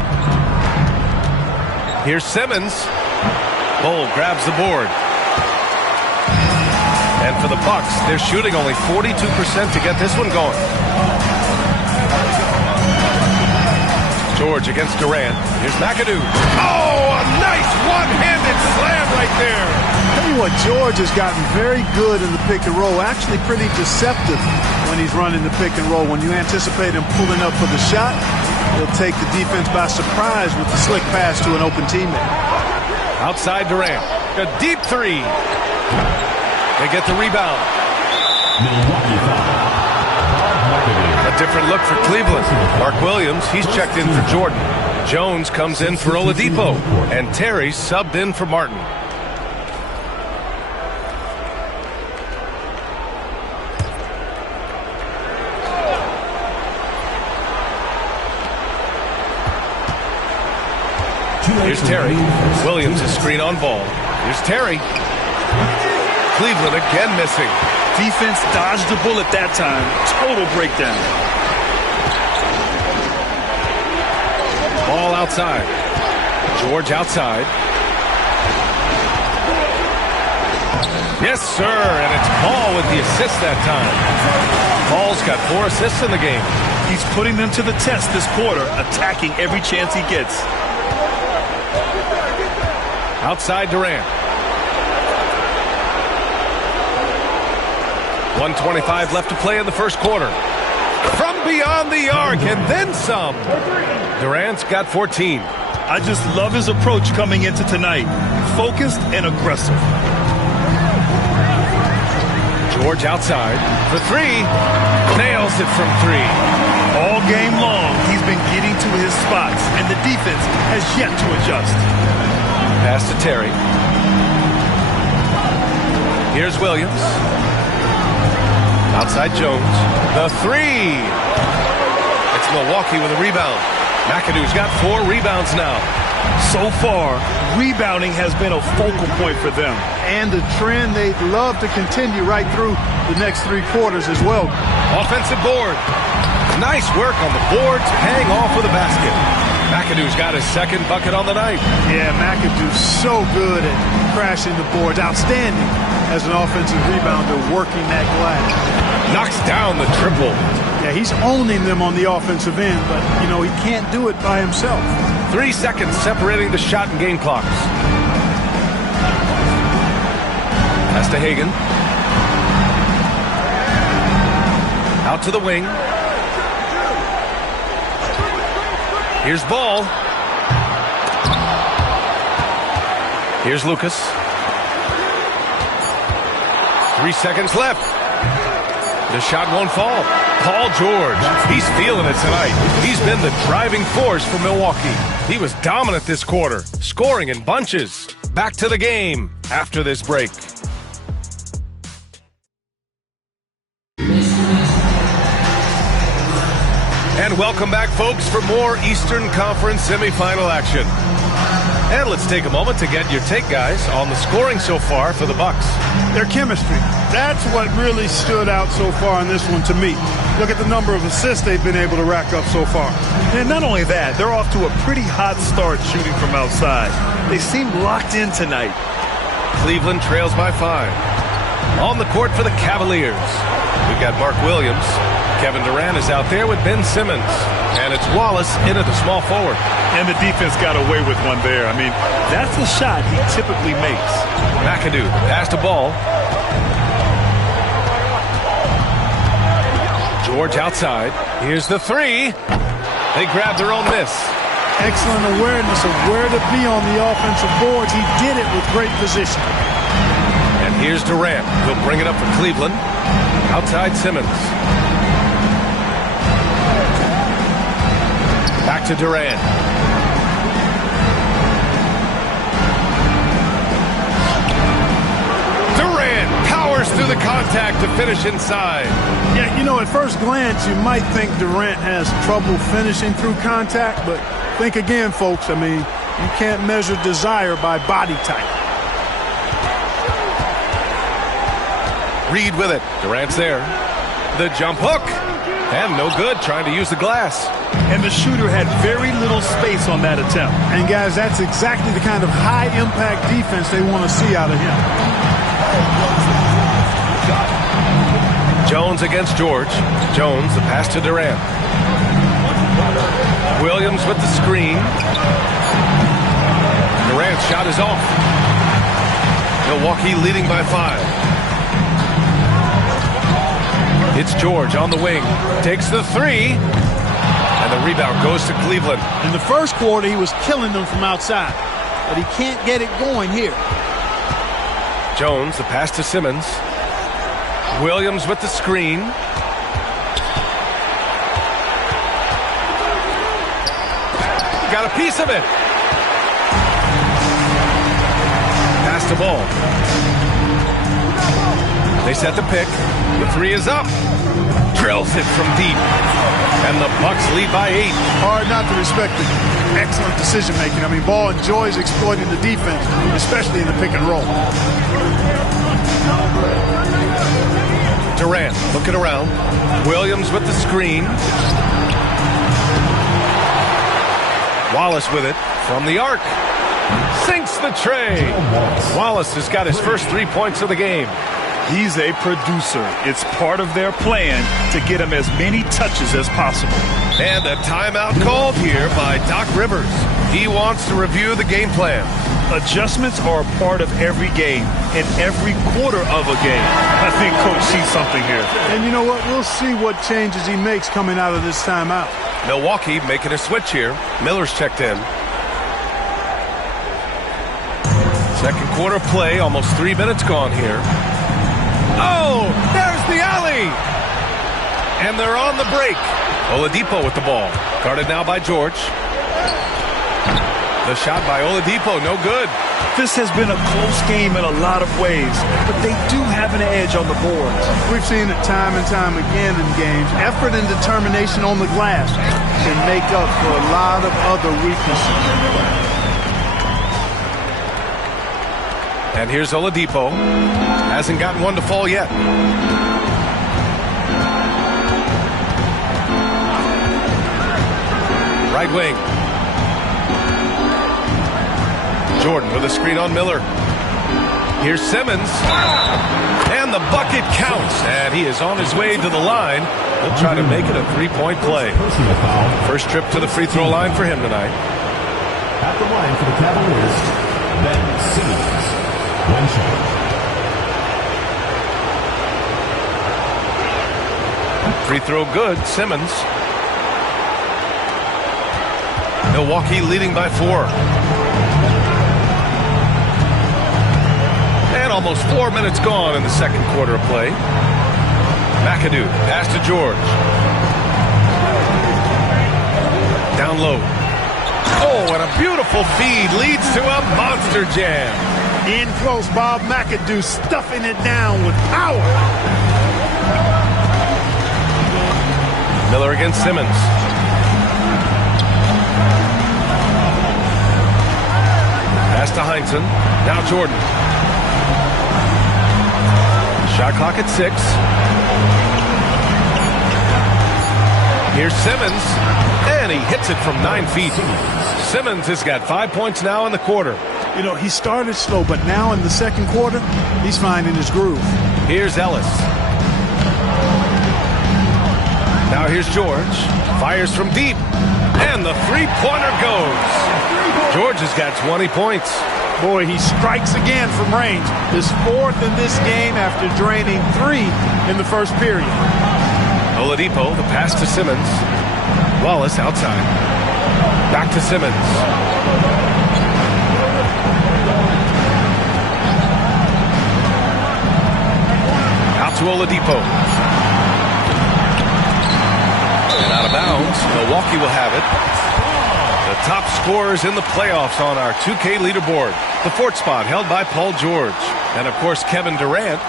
Here's Simmons. Bol grabs the board. And for the Bucks, they're shooting only 42% to get this one going. George against Durant. Here's McAdoo. Oh, a nice one-handed slam right there. Tell you what, George has gotten very good in the pick and roll. Actually pretty deceptive when he's running the pick and roll. When you anticipate him pulling up for the shot, he'll take the defense by surprise with the slick pass to an open teammate. Outside Durant. A deep 3. They get the rebound. A different look for Cleveland. Mark Williams, he's checked in for Jordan. Jones comes in for Oladipo. And Terry subbed in for Martin. Here's Terry. Williams is screen on Ball. Here's Terry. Cleveland again missing. Defense dodged the bullet that time. Total breakdown. Ball outside. George outside. Yes, sir, and it's Ball with the assist that time. Ball's got 4 assists in the game. He's putting them to the test this quarter, attacking every chance he gets. Outside Durant. 1:25 left to play in the first quarter. From beyond the arc and then some. Durant's got 14. I just love his approach coming into tonight. Focused and aggressive. George outside for three. Nails it from three. All game long, he's been getting to his spots, and the defense has yet to adjust. Pass to Terry. Here's Williams. Outside Jones. The three. It's Milwaukee with a rebound. McAdoo's got 4 rebounds now. So far, rebounding has been a focal point for them. And the trend they'd love to continue right through the next 3 quarters as well. Offensive board. Nice work on the boards, paying off with a basket. McAdoo's got his second bucket on the night. Yeah, McAdoo's so good at crashing the boards. Outstanding as an offensive rebounder working that glass. Knocks down the triple. Yeah, he's owning them on the offensive end, but, you know, he can't do it by himself. 3 seconds separating the shot and game clocks. Pass to Hagan. Out to the wing. Here's Ball. Here's Lucas. 3 seconds left. The shot won't fall. Paul George, he's feeling it tonight. He's been the driving force for Milwaukee. He was dominant this quarter, scoring in bunches. Back to the game after this break. And welcome back, folks, for more Eastern Conference semifinal action. And let's take a moment to get your take, guys, on the scoring so far for the Bucks. Their chemistry. That's what really stood out so far in this one to me. Look at the number of assists they've been able to rack up so far. And not only that, they're off to a pretty hot start shooting from outside. They seem locked in tonight. Cleveland trails by 5. On the court for the Cavaliers, we've got Mark Williams. Kevin Durant is out there with Ben Simmons. And it's Wallace in at the small forward. And the defense got away with one there. I mean, that's the shot he typically makes. McAdoo passed the ball. George outside. Here's the three. They grab their own miss. Excellent awareness of where to be on the offensive boards. He did it with great position. And here's Durant. He'll bring it up for Cleveland. Outside Simmons. Back to Durant. Durant powers through the contact to finish inside. Yeah, you know, at first glance, you might think Durant has trouble finishing through contact, but think again, folks. I mean, you can't measure desire by body type. Reed with it. Durant's there. The jump hook. And no good, trying to use the glass. And the shooter had very little space on that attempt. And, guys, that's exactly the kind of high-impact defense they want to see out of him. Jones against George. Jones, the pass to Durant. Williams with the screen. Durant's shot is off. Milwaukee leading by 5. It's George on the wing. Takes the three. And the rebound goes to Cleveland. In the first quarter, he was killing them from outside. But he can't get it going here. Jones, the pass to Simmons. Williams with the screen. Got a piece of it. Pass the ball. They set the pick. The three is up. Drills it from deep. And the Bucks lead by 8. Hard not to respect the excellent decision-making. I mean, Ball enjoys exploiting the defense, especially in the pick and roll. Durant looking around. Williams with the screen. Wallace with it from the arc. Sinks the tray. Wallace has got his first 3 points of the game. He's a producer. It's part of their plan to get him as many touches as possible. And a timeout called here by Doc Rivers. He wants to review the game plan. Adjustments are a part of every game and every quarter of a game. I think Coach sees something here. And you know what? We'll see what changes he makes coming out of this timeout. Milwaukee making a switch here. Miller's checked in. Second quarter play, almost 3 minutes gone here. Oh, there's the alley! And they're on the break. Oladipo with the ball. Guarded now by George. The shot by Oladipo, no good. This has been a close game in a lot of ways, but they do have an edge on the boards. We've seen it time and time again in games. Effort and determination on the glass can make up for a lot of other weaknesses. And here's Oladipo. Hasn't gotten one to fall yet. Right wing. Jordan with a screen on Miller. Here's Simmons. And the bucket counts. And he is on his way to the line. He'll try to make it a three-point play. First trip to the free throw line for him tonight. At the line for the Cavaliers, Ben Simmons. One shot. Free throw good. Simmons. Milwaukee leading by 4. And almost 4 minutes gone in the second quarter of play. McAdoo, pass to George. Down low. Oh, and a beautiful feed leads to a monster jam. In close, Bob McAdoo stuffing it down with power. Miller against Simmons. Pass to Heinsohn. Now Jordan. Shot clock at 6. Here's Simmons. And he hits it from 9 feet. Simmons has got 5 points now in the quarter. You know, he started slow, but now in the second quarter, he's finding his groove. Here's Ellis. Now here's George. Fires from deep. And the three-pointer goes. George has got 20 points. Boy, he strikes again from range. His 4th in this game after draining 3 in the first period. Oladipo, the pass to Simmons. Wallace outside. Back to Simmons. Out to Oladipo. And out of bounds. Milwaukee will have it. The top scorers in the playoffs on our 2K leaderboard. The 4th spot held by Paul George. And, of course, Kevin Durant.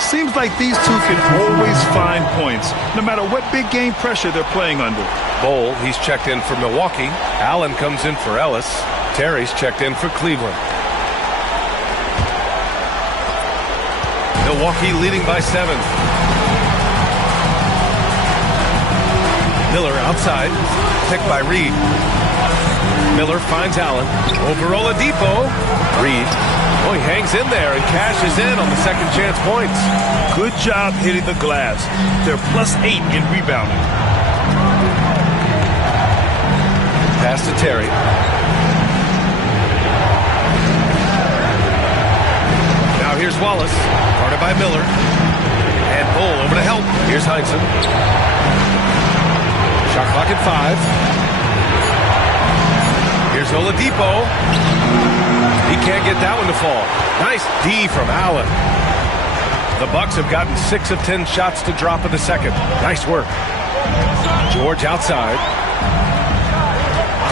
Seems like these two can always find points, no matter what big game pressure they're playing under. Bol, he's checked in for Milwaukee. Allen comes in for Ellis. Terry's checked in for Cleveland. Milwaukee leading by 7. Miller outside. Picked by Reed. Miller finds Allen. Over Oladipo. Reed. Oh, he hangs in there and cashes in on the second chance points. Good job hitting the glass. They're +8 in rebounding. Pass to Terry. Now here's Wallace. Guarded by Miller. And Bol over to help. Here's Heinsohn. Shot clock at 5. Here's Oladipo. He can't get that one to fall. Nice D from Allen. The Bucks have gotten 6 of 10 shots to drop in the second. Nice work. George outside.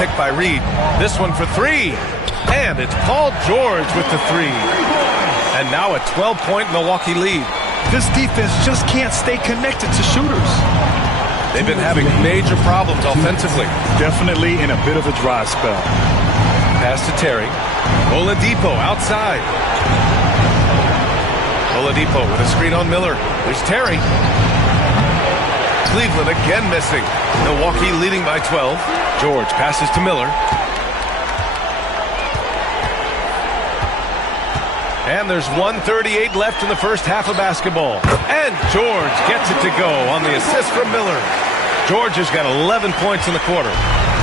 Picked by Reed. This one for 3. And it's Paul George with the 3. And now a 12-point Milwaukee lead. This defense just can't stay connected to shooters. They've been having major problems offensively. Definitely in a bit of a dry spell. Pass to Terry. Oladipo outside. Oladipo with a screen on Miller. There's Terry. Cleveland again missing. Milwaukee leading by 12. George passes to Miller. And there's 1:38 left in the first half of basketball. And George gets it to go on the assist from Miller. George has got 11 points in the quarter.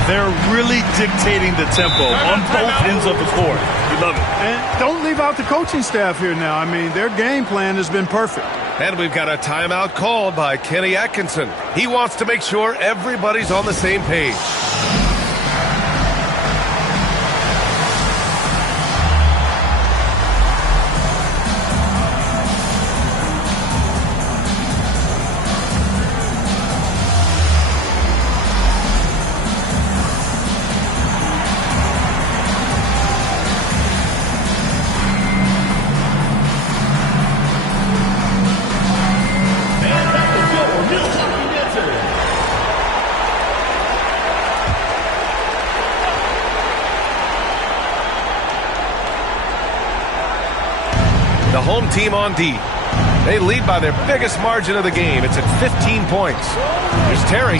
They're really dictating the tempo on both ends of the court. You Love it. And don't leave out the coaching staff here now. I mean, their game plan has been perfect. And we've got a timeout called by Kenny Atkinson. He wants to make sure everybody's on the same page. The home team on D. They lead by their biggest margin of the game. It's at 15 points. Here's Terry.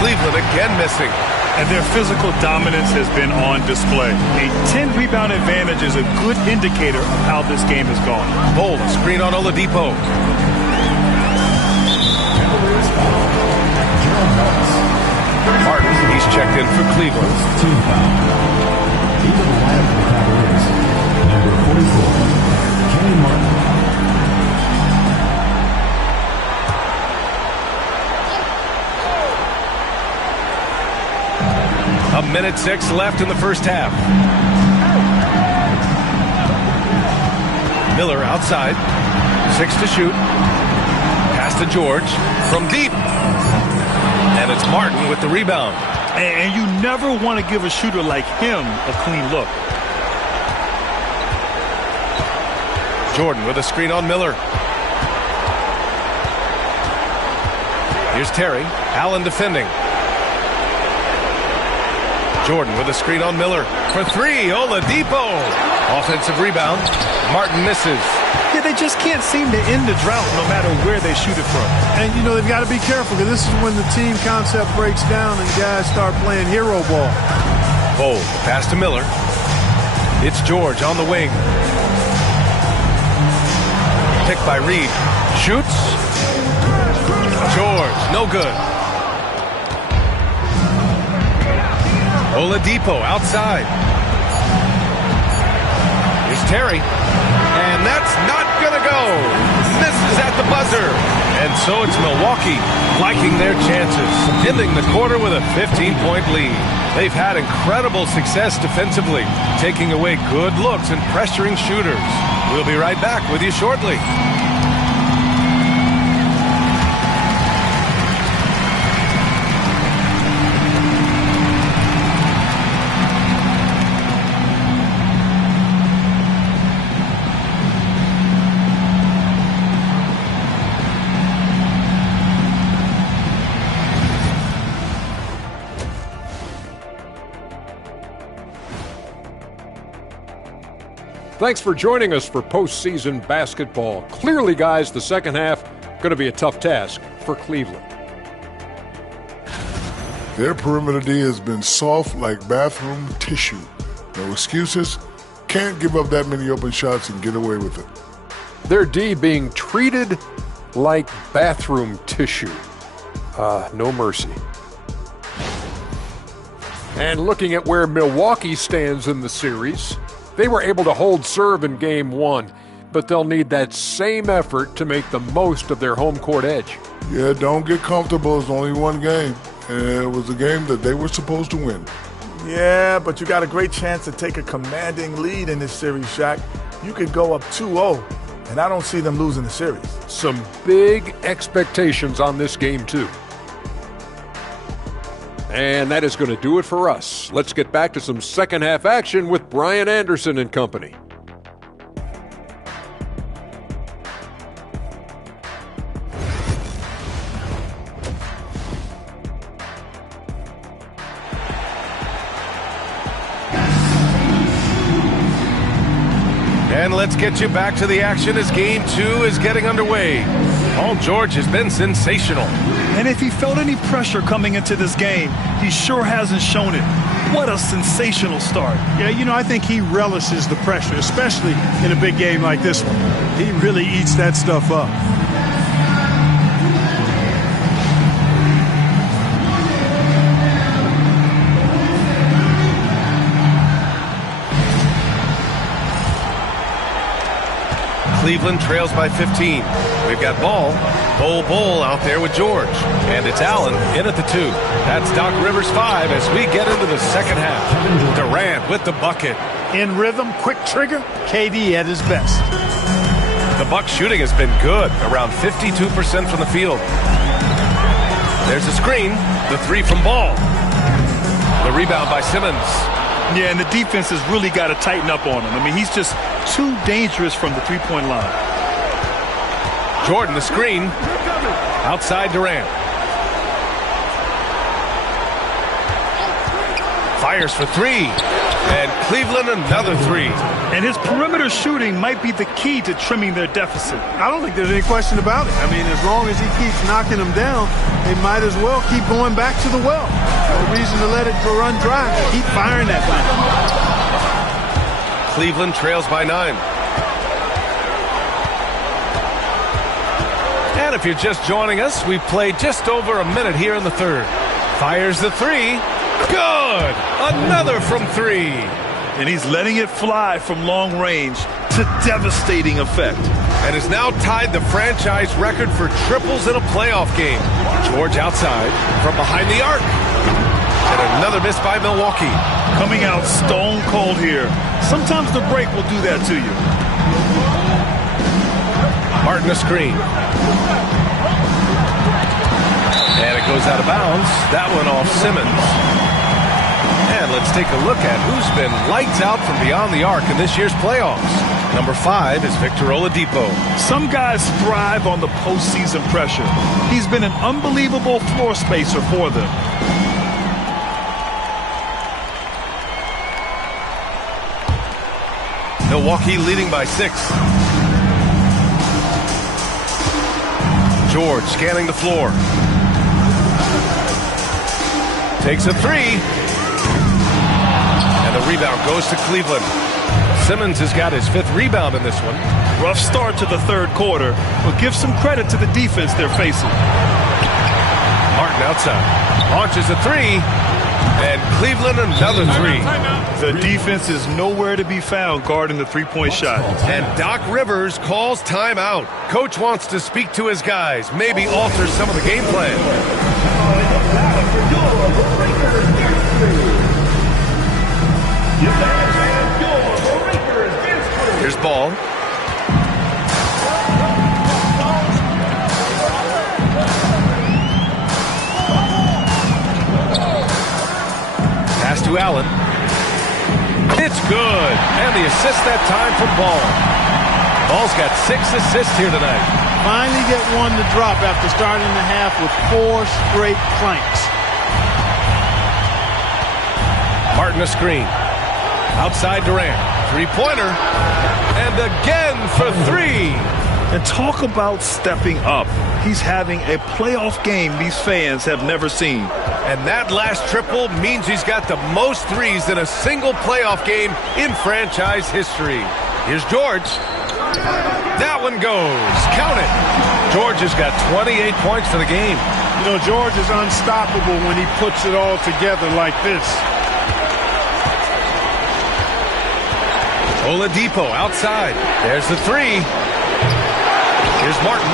Cleveland again missing. And their physical dominance has been on display. A 10-rebound advantage is a good indicator of how this game has gone. Bold, screen on Oladipo. Martin, he's checked in for Cleveland. Team foul. Into the lineup for the Cavaliers. Number 44, Kenny Martin. A minute 6 left in the first half. Miller outside. 6 to shoot. Pass to George from deep. And it's Martin with the rebound. And you never want to give a shooter like him a clean look. Jordan with a screen on Miller. Here's Terry. Allen defending. Jordan with a screen on Miller. For 3, Oladipo. Offensive rebound. Martin misses. Yeah, they just can't seem to end the drought no matter where they shoot it from. And, you know, they've got to be careful because this is when the team concept breaks down and guys start playing hero ball. Bold. Pass to Miller. It's George on the wing. Picked by Reed. Shoots. George, no good. Oladipo outside. Here's Terry. And that's not going to go. Misses at the buzzer. And so it's Milwaukee liking their chances, ending the quarter with a 15-point lead. They've had incredible success defensively, taking away good looks and pressuring shooters. We'll be right back with you shortly. Thanks for joining us for postseason basketball. Clearly, guys, the second half going to be a tough task for Cleveland. Their perimeter D has been soft like bathroom tissue. No excuses. Can't give up that many open shots and get away with it. Their D being treated like bathroom tissue. No mercy. And looking at where Milwaukee stands in the series, they were able to hold serve in Game 1, but they'll need that same effort to make the most of their home court edge. Yeah, don't get comfortable. It's only one game. And it was a game that they were supposed to win. Yeah, but you got a great chance to take a commanding lead in this series, Shaq. You could go up 2-0, and I don't see them losing the series. Some big expectations on this game, too. And that is going to do it for us. Let's get back to some second half action with Brian Anderson and company. And let's get you back to the action as Game 2 is getting underway. Paul George has been sensational. And if he felt any pressure coming into this game, he sure hasn't shown it. What a sensational start. Yeah, you know, I think he relishes the pressure, especially in a big game like this one. He really eats that stuff up. Cleveland trails by 15. We've got Ball out there with George. And it's Allen in at the 2. That's Doc Rivers 5 as we get into the second half. Durant with the bucket. In rhythm, quick trigger, KD at his best. The Bucks shooting has been good, around 52% from the field. There's a screen, the 3 from Ball. The rebound by Simmons. Yeah, and the defense has really got to tighten up on him. I mean, he's just too dangerous from the three-point line. Jordan, the screen, outside Durant. Fires for 3, and Cleveland another 3. And his perimeter shooting might be the key to trimming their deficit. I don't think there's any question about it. I mean, as long as he keeps knocking them down, they might as well keep going back to the well. No reason to let it run dry. Keep firing that thing. Cleveland trails by 9. And if you're just joining us, we've played just over a minute here in the third. Fires the 3. Good! Another from 3. And he's letting it fly from long range to devastating effect. And has now tied the franchise record for triples in a playoff game. George outside from behind the arc. And another miss by Milwaukee. Coming out stone cold here. Sometimes the break will do that to you. Martin a screen. And it goes out of bounds. That one off Simmons. And let's take a look at who's been lights out from beyond the arc in this year's playoffs. Number 5 is Victor Oladipo. Some guys thrive on the postseason pressure. He's been an unbelievable floor spacer for them. Milwaukee leading by 6. George scanning the floor. Takes a 3. And the rebound goes to Cleveland. Simmons has got his 5th rebound in this one. Rough start to the third quarter, but give some credit to the defense they're facing. Martin outside. Launches a 3. And Cleveland another 3. The defense is nowhere to be found guarding the three-point shot. And Doc Rivers calls timeout. Coach wants to speak to his guys, maybe alter some of the game plan. Here's Ball. Pass to Allen. It's good. And the assist that time from Ball. Ball's got 6 assists here tonight. Finally get one to drop after starting the half with 4 straight planks. Martin a screen. Outside Durant. 3-pointer. And again for 3. And talk about stepping up. He's having a playoff game these fans have never seen. And that last triple means he's got the most threes in a single playoff game in franchise history. Here's George. That one goes. Count it. George has got 28 points for the game. You know, George is unstoppable when he puts it all together like this. Oladipo outside. There's the 3. Here's Martin.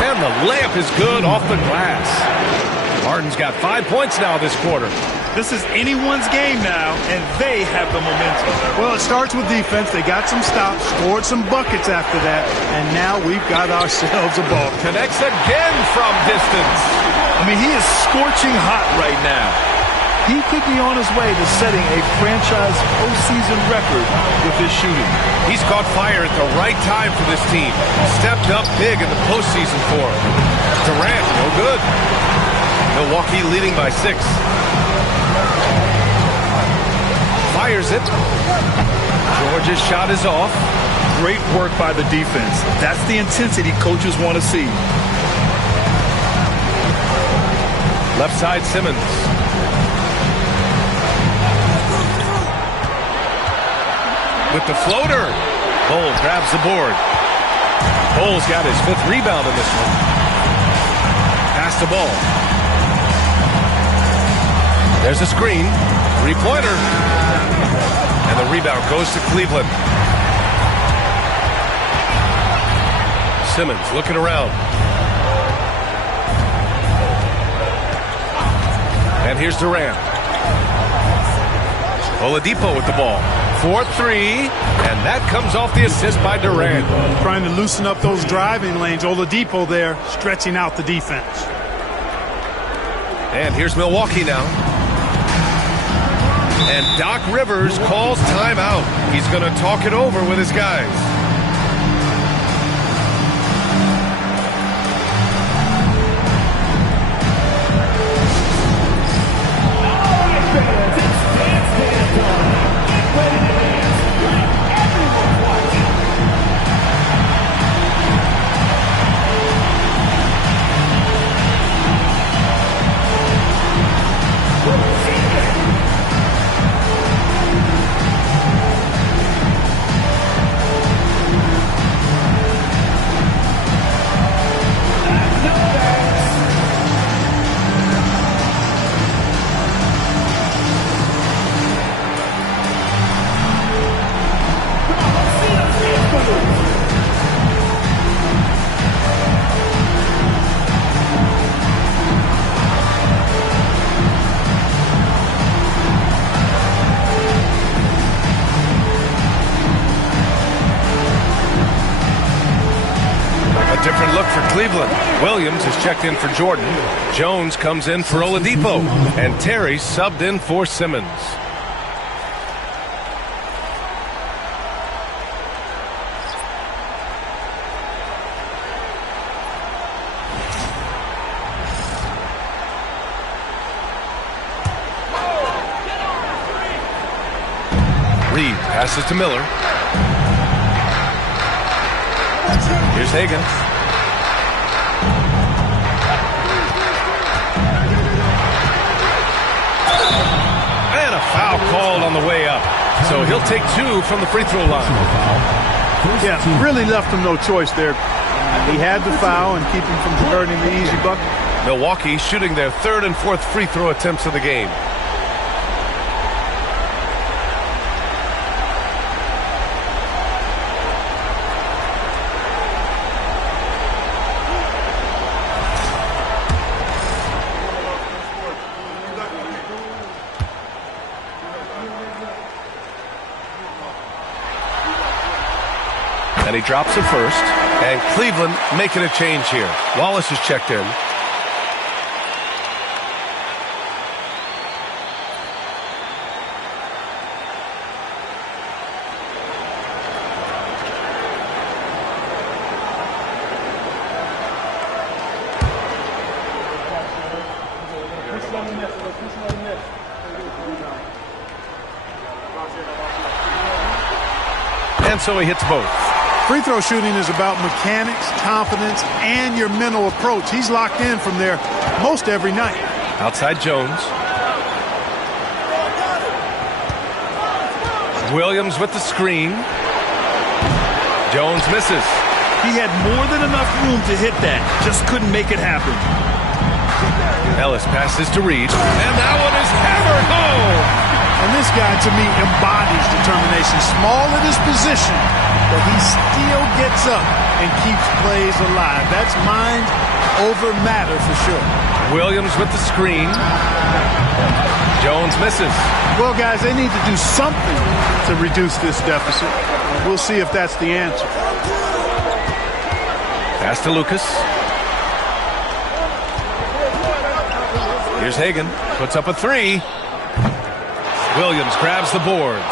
And the layup is good off the glass. Martin's got 5 points now this quarter. This is anyone's game now, and they have the momentum. Well, it starts with defense. They got some stops, scored some buckets after that, and now we've got ourselves a ball. Connects again from distance. I mean, he is scorching hot right now. He could be on his way to setting a franchise postseason record with his shooting. He's caught fire at the right time for this team. Stepped up big in the postseason for him. Durant, no good. Milwaukee leading by 6. Fires it. George's shot is off. Great work by the defense. That's the intensity coaches want to see. Left side Simmons. With the floater. Bol grabs the board. Bol's got his 5th rebound in this one. Pass the ball. There's a screen. 3-pointer. And the rebound goes to Cleveland. Simmons looking around. And here's Durant. Oladipo with the ball. 4-3, and that comes off the assist by Durant. Trying to loosen up those driving lanes. Oladipo there, stretching out the defense. And here's Milwaukee now. And Doc Rivers calls timeout. He's going to talk it over with his guys. Different look for Cleveland. Williams is checked in for Jordan. Jones comes in for Oladipo. And Terry subbed in for Simmons. Reed passes to Miller. Here's Hagan. And a foul called on the way up. So he'll take 2 from the free throw line. Yeah, really left him no choice there. He had the foul and keep him from converting the easy bucket. Milwaukee shooting their 3rd and 4th free throw attempts of the game. And he drops it first. And Cleveland making a change here. Wallace is checked in. And so he hits both. Free throw shooting is about mechanics, confidence, and your mental approach. He's locked in from there most every night. Outside Jones. Williams with the screen. Jones misses. He had more than enough room to hit that. Just couldn't make it happen. Ellis passes to Reed. And that one is hammered home. And this guy, to me, embodies determination. Small in his position, but he still gets up and keeps plays alive. That's mind over matter for sure. Williams with the screen. Jones misses. Well, guys, they need to do something to reduce this deficit. We'll see if that's the answer. Pass to Lucas. Here's Hagan. Puts up a 3. Williams grabs the board.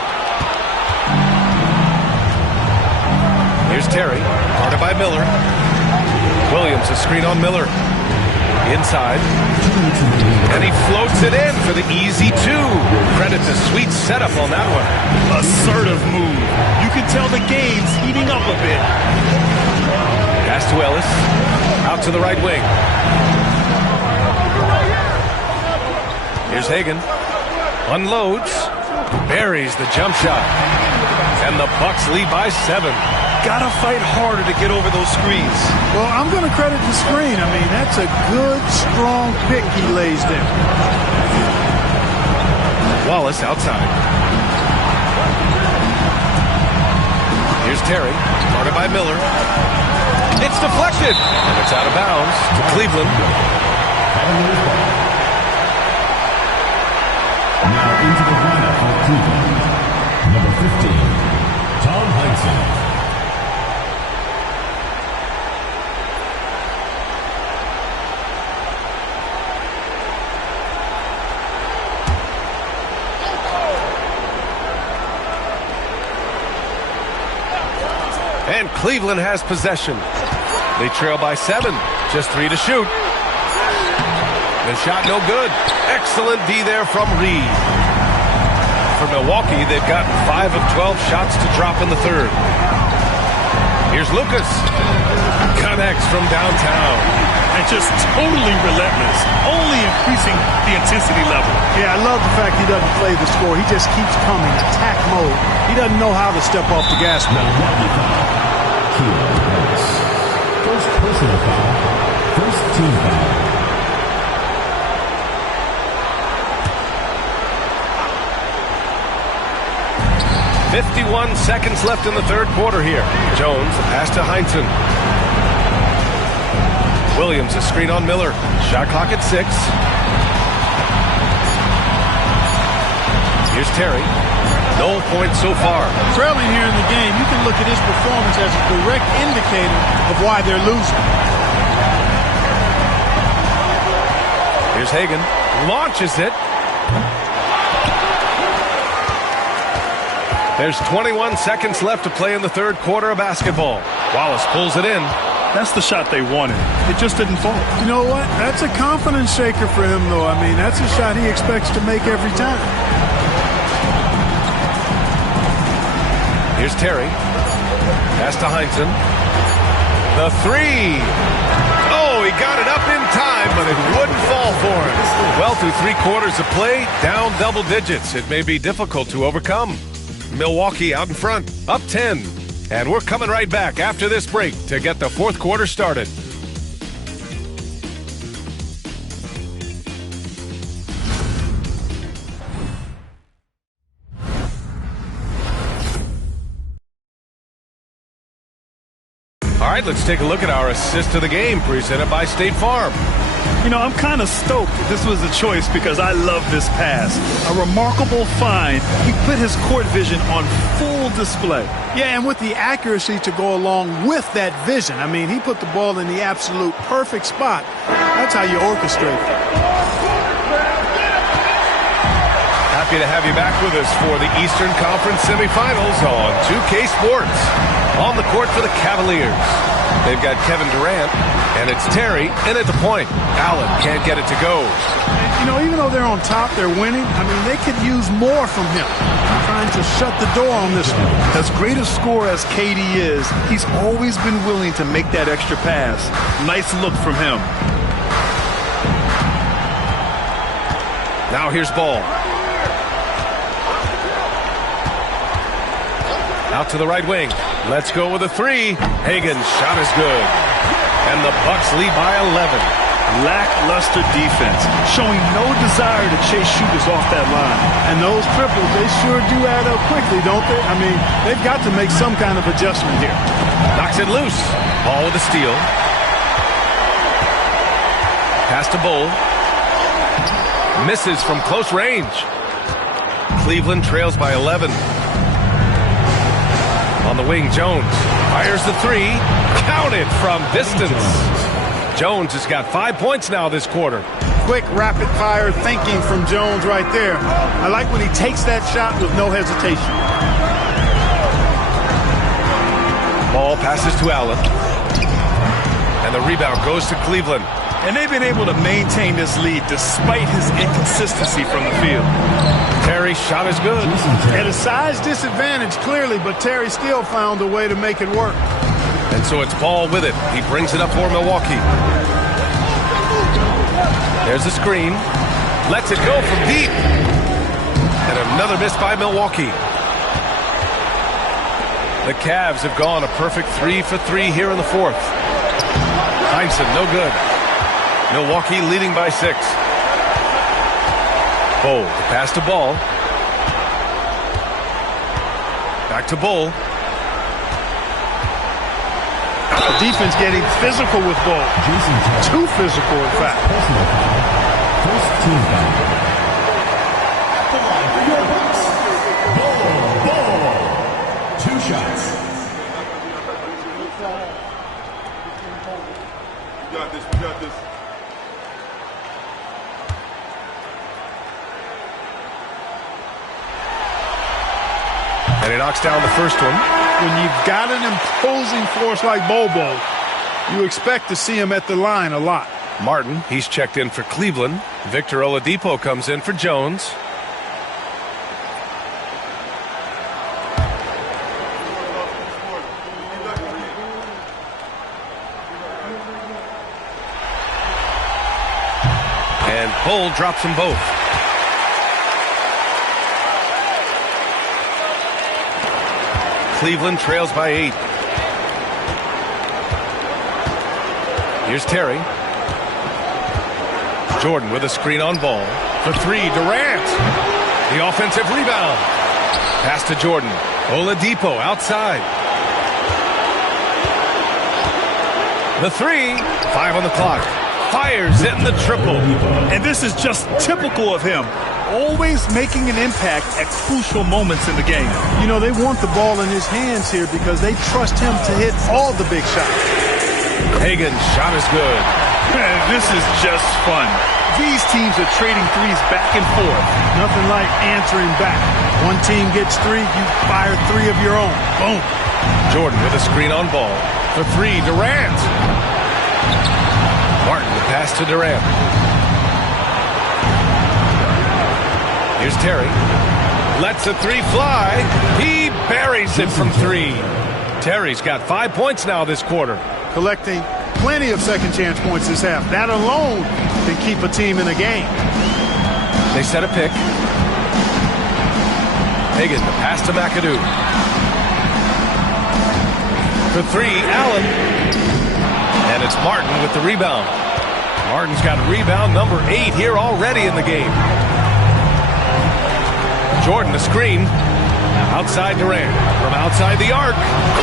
Here's Terry, guarded by Miller. Williams, a screen on Miller. Inside. And he floats it in for the easy 2. Credit the sweet setup on that one. Assertive move. You can tell the game's heating up a bit. Pass to Ellis. Out to the right wing. Here's Hagan. Unloads. Buries the jump shot. And the Bucks lead by 7. Gotta fight harder to get over those screens. Well, I'm going to credit the screen. I mean, that's a good, strong pick he lays there. Wallace outside. Here's Terry, guarded by Miller. It's deflected, and it's out of bounds to Cleveland. Now into the lineup for Cleveland. Number 15, Tom Heinsohn. And Cleveland has possession. They trail by 7. Just 3 to shoot. The shot no good. Excellent D there from Reed. For Milwaukee, they've gotten 5 of 12 shots to drop in the third. Here's Lucas. Connects from downtown. And just totally relentless, only increasing the intensity level. Yeah, I love the fact he doesn't play the score. He just keeps coming, attack mode. He doesn't know how to step off the gas pedal. First personal foul, first team foul. .51 seconds left in the third quarter here. Jones, a pass to Heinsohn. Williams, a screen on Miller. Shot clock at 6. Here's Terry. No points so far. Trailing here in the game, you can look at his performance as a direct indicator of why they're losing. Here's Hagan. Launches it. There's 21 seconds left to play in the third quarter of basketball. Wallace pulls it in. That's the shot they wanted. It just didn't fall. You know what? That's a confidence shaker for him, though. I mean, that's a shot he expects to make every time. Here's Terry. Pass to Heinsohn. The 3. Oh, he got it up in time, but it wouldn't fall for him. Well, through 3 quarters of play, down double digits. It may be difficult to overcome. Milwaukee out in front, up 10. And we're coming right back after this break to get the fourth quarter started. All right, let's take a look at our assist of the game presented by State Farm. You know, I'm kind of stoked this was a choice because I love this pass. A remarkable find. He put his court vision on full display. Yeah, and with the accuracy to go along with that vision. I mean, he put the ball in the absolute perfect spot. That's how you orchestrate it. Happy to have you back with us for the Eastern Conference semifinals on 2K Sports. On the court for the Cavaliers, they've got Kevin Durant, and it's Terry in at the point. Allen can't get it to go. And, you know, even though they're on top, they're winning. I mean, they could use more from him. Trying to shut the door on this one. As great a scorer as KD is, he's always been willing to make that extra pass. Nice look from him. Now here's Ball. Out to the right wing. Let's go with a 3. Hagan's shot is good. And the Bucks lead by 11. Lackluster defense, showing no desire to chase shooters off that line. And those triples, they sure do add up quickly, don't they? I mean, they've got to make some kind of adjustment here. Knocks it loose. Ball with a steal. Pass to Bull. Misses from close range. Cleveland trails by 11. On the wing, Jones fires the 3. Counted from distance. Jones has got 5 points now this quarter. Quick, rapid-fire thinking from Jones right there. I like when he takes that shot with no hesitation. Ball passes to Allen. And the rebound goes to Cleveland. And they've been able to maintain this lead despite his inconsistency from the field. Terry's shot is good. At a size disadvantage, clearly, but Terry still found a way to make it work. And so it's Ball with it. He brings it up for Milwaukee. There's the screen. Lets it go from deep. And another miss by Milwaukee. The Cavs have gone a perfect 3 for 3 here in the fourth. Heinsohn, no good. Milwaukee leading by 6. Bull, the pass to Ball. Back to Bull. The defense getting physical with ball. Too physical, in fact. Personal foul. First team foul. At the line for your Bucks. Ball. 2 shots. We got this. We got this. And he knocks down the first one. When you've got an imposing force like Bobo, you expect to see him at the line a lot. Martin, he's checked in for Cleveland. Victor Oladipo comes in for Jones. And Bull drops them both. Cleveland trails by 8. Here's Terry. Jordan with a screen on Ball. For 3, Durant. The offensive rebound. Pass to Jordan. Oladipo outside. The 3. 5 on the clock. Fires it in the triple. And this is just typical of him. Always making an impact at crucial moments in the game. You know, they want the ball in his hands here because they trust him to hit all the big shots. Hagan's shot is good. This is just fun. These teams are trading threes back and forth. Nothing like answering back. One team gets 3, you fire 3 of your own. Boom. Jordan with a screen on Ball. For 3, Durant. Martin, the pass to Durant. Here's Terry. Lets a 3 fly. He buries it from 3. Terry's got 5 points now this quarter. Collecting plenty of second chance points this half. That alone can keep a team in a game. They set a pick. Hagan, the pass to McAdoo. For 3, Allen. And it's Martin with the rebound. Martin's got rebound number 8 here already in the game. Jordan, the screen. Outside Durant. From outside the arc.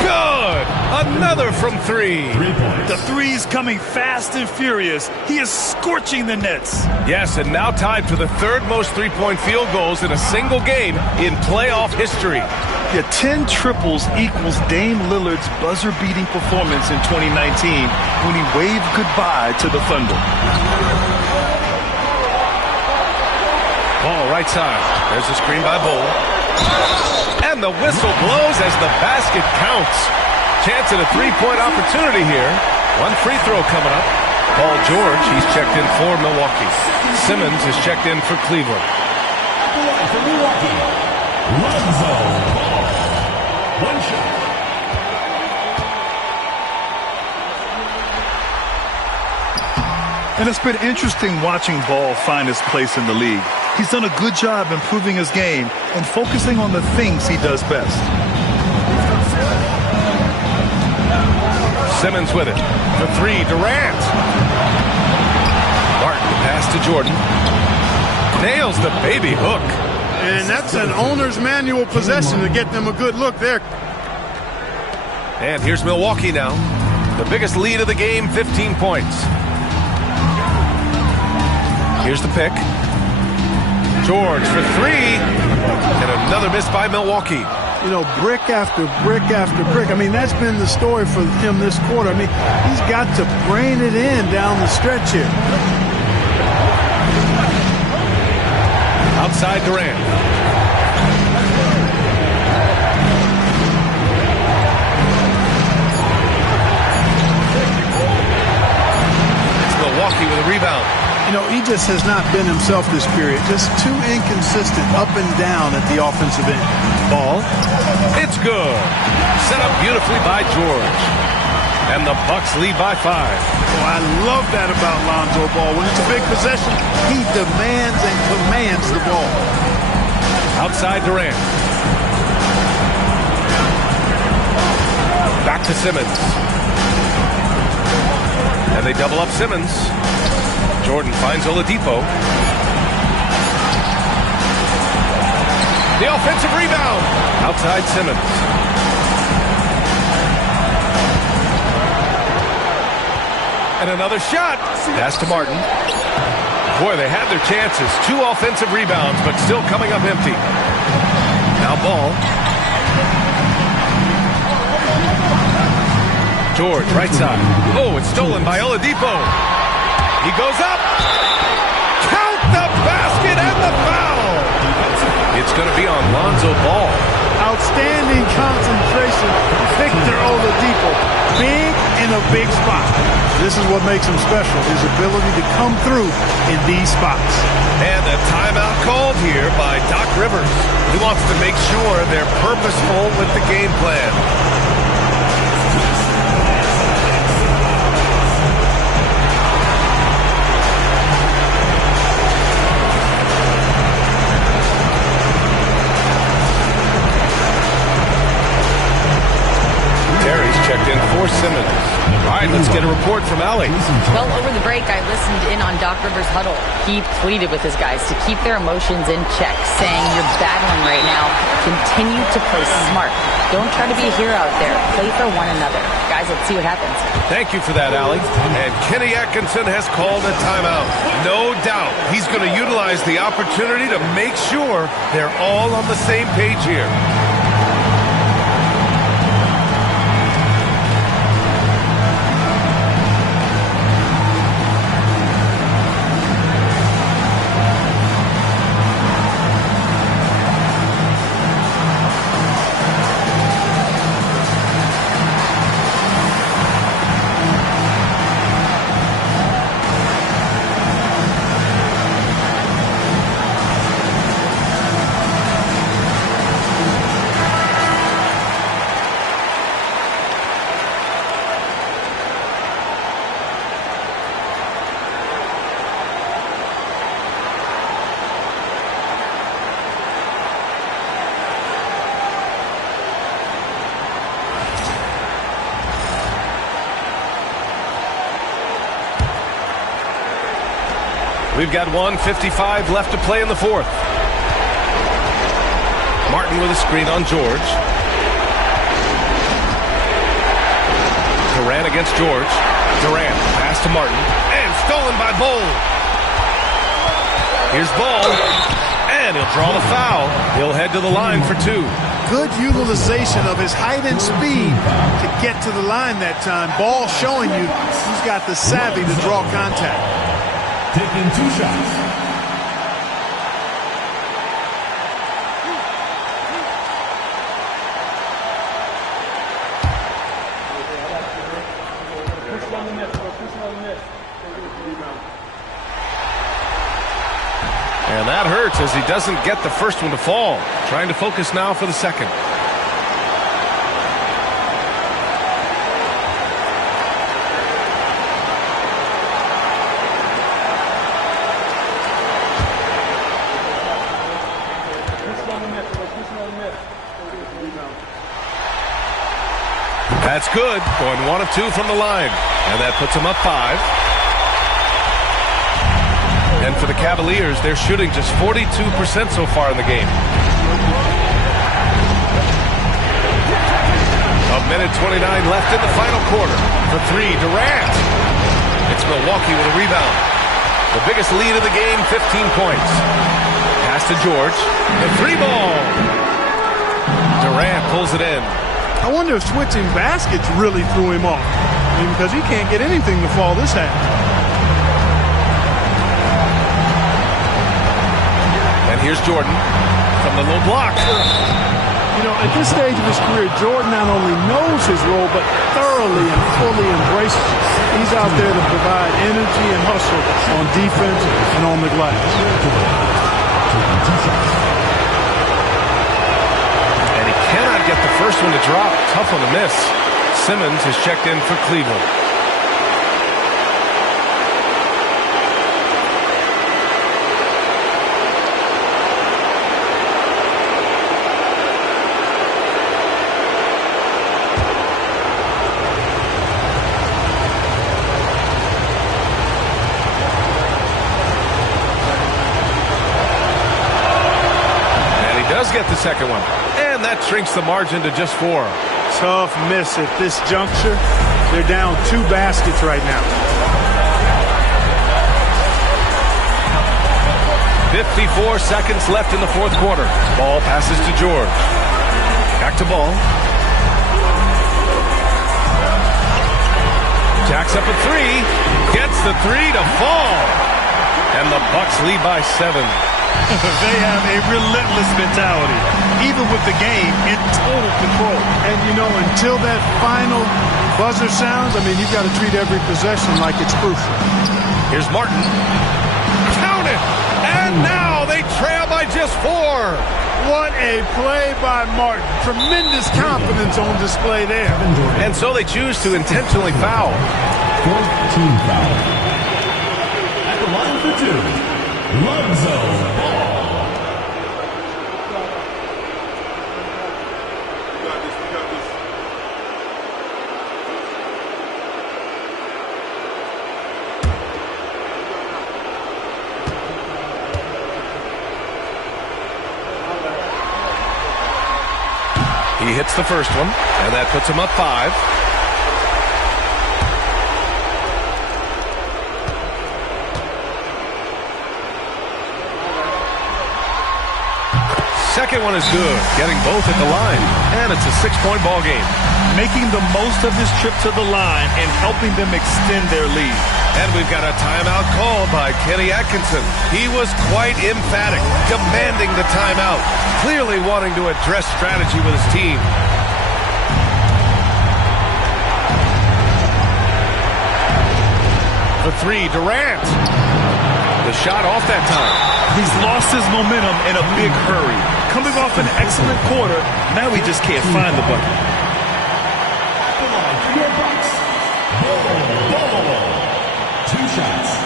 Good! Another from 3. The 3's coming fast and furious. He is scorching the Nets. Yes, and now tied for the 3rd most three-point field goals in a single game in playoff history. Yeah, 10 triples equals Dame Lillard's buzzer-beating performance in 2019 when he waved goodbye to the Thunder. Ball right side. There's a screen by Bull. And the whistle blows as the basket counts. Chance at a 3-point opportunity here. 1 free throw coming up. Paul George, he's checked in for Milwaukee. Simmons is checked in for Cleveland. For Milwaukee, Lonzo Ball. 1 shot. And it's been interesting watching Ball find his place in the league. He's done a good job improving his game and focusing on the things he does best. Simmons with it. For 3, Durant. Martin, the pass to Jordan. Nails the baby hook. And that's an owner's manual possession to get them a good look there. And here's Milwaukee now. The biggest lead of the game, 15 points. Here's the pick. George for 3. And another miss by Milwaukee. You know, brick after brick after brick. I mean, that's been the story for him this quarter. I mean, he's got to brain it in down the stretch here. Outside Durant. It's Milwaukee with a rebound. You know, he just has not been himself this period. Just too inconsistent up and down at the offensive end. Ball. It's good. Set up beautifully by George. And the Bucks lead by 5. Oh, I love that about Lonzo Ball. When it's a big possession, he demands and commands the ball. Outside Durant. Back to Simmons. And they double up Simmons. Jordan finds Oladipo. The offensive rebound. Outside Simmons. And another shot. Pass to Martin. Boy, they had their chances. 2 offensive rebounds, but still coming up empty. Now ball. George, right side. Oh, it's stolen by Oladipo. He goes up. Count the basket and the foul. It's going to be on Lonzo Ball. Outstanding concentration. Victor Oladipo. Big in a big spot. This is what makes him special, his ability to come through in these spots. And a timeout called here by Doc Rivers. He wants to make sure they're purposeful with the game plan. Checked in for Simmons. All right, let's get a report from Allie. Well, over the break, I listened in on Doc Rivers' huddle. He pleaded with his guys to keep their emotions in check, saying, you're battling right now. Continue to play smart. Don't try to be a hero out there. Play for one another. Guys, let's see what happens. Thank you for that, Allie. And Kenny Atkinson has called a timeout. No doubt he's going to utilize the opportunity to make sure they're all on the same page here. We've got 1:55 left to play in the fourth. Martin with a screen on George. Durant against George. Durant, pass to Martin. And stolen by Bol. Here's Ball. And he'll draw the foul. He'll head to the line for 2. Good utilization of his height and speed to get to the line that time. Ball showing you he's got the savvy to draw contact. Taking 2 shots. And that hurts as he doesn't get the first one to fall. Trying to focus now for the second. That's good. Going 1 of 2 from the line. And that puts him up 5. And for the Cavaliers, they're shooting just 42% so far in the game. A minute 29 left in the final quarter. For 3, Durant. It's Milwaukee with a rebound. The biggest lead of the game, 15 points. Pass to George. The 3-ball. Durant pulls it in. I wonder if switching baskets really threw him off. I mean, because he can't get anything to fall this half. And here's Jordan from the low block. You know, at this stage of his career, Jordan not only knows his role, but thoroughly and fully embraces it. He's out there to provide energy and hustle on defense and on the glass. And he cannot get the first one to drop. Tough one to miss. Simmons is checked in for Cleveland. Get the second one, and that shrinks the margin to just 4. Tough miss at this juncture. They're down 2 baskets right now. 54 seconds left in the fourth quarter. Ball passes to George. Back to Ball. Jacks up a three. Gets the three to fall. And the Bucks lead by 7. They have a relentless mentality, even with the game in total control. And, until that final buzzer sounds, you've got to treat every possession like it's crucial. Here's Martin. Count it! And now they trail by just 4. What a play by Martin. Tremendous confidence on display there. And so they choose to intentionally foul. 4th team foul. At the line for 2, Lonzo Ball. He hits the first one, and that puts him up 5. Second one is good, getting both at the line, and it's a 6-point ball game. Making the most of his trip to the line and helping them extend their lead. And we've got a timeout called by Kenny Atkinson. He was quite emphatic, demanding the timeout, clearly wanting to address strategy with his team. The three, Durant. The shot off that time. He's lost his momentum in a big hurry. Coming off an excellent quarter, now he just can't find the bucket. Your Bucks. Ball. 2 shots.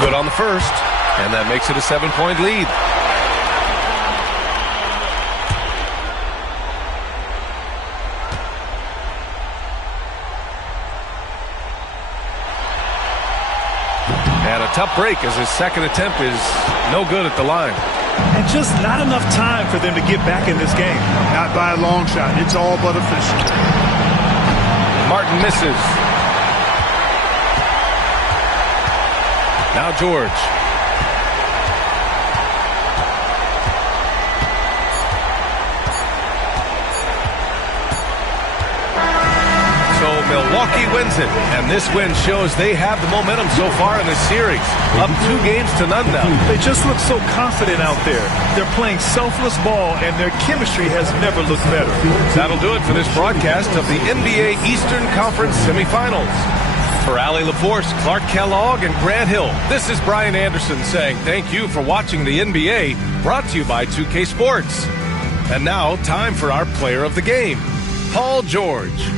Good on the first, and that makes it a 7-point lead. And a tough break as his second attempt is no good at the line. And just not enough time for them to get back in this game. Not by a long shot. It's all but official. Martin misses. Now George. So Milwaukee wins it, and this win shows they have the momentum so far in this series. Up 2 games to none now. They just look so confident out there. They're playing selfless ball, and their chemistry has never looked better. That'll do it for this broadcast of the NBA Eastern Conference semifinals. For Allie LaForce, Clark Kellogg, and Grant Hill, this is Brian Anderson saying thank you for watching the NBA, brought to you by 2K Sports. And now, time for our player of the game, Paul George.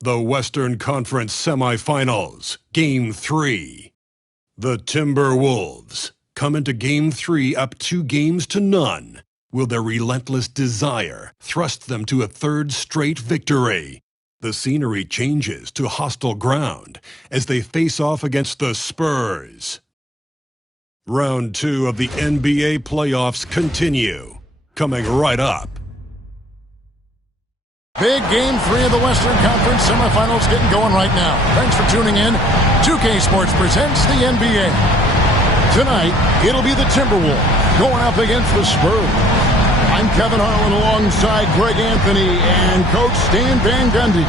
The Western Conference Semifinals, Game 3. The Timberwolves come into Game 3 up 2-0. Will their relentless desire thrust them to a third straight victory? The scenery changes to hostile ground as they face off against the Spurs. Round 2 of the NBA playoffs continue. Coming right up. Big Game 3 of the Western Conference semifinals getting going right now. Thanks for tuning in. 2K Sports presents the NBA. Tonight, it'll be the Timberwolves going up against the Spurs. I'm Kevin Harlan alongside Greg Anthony and Coach Stan Van Gundy.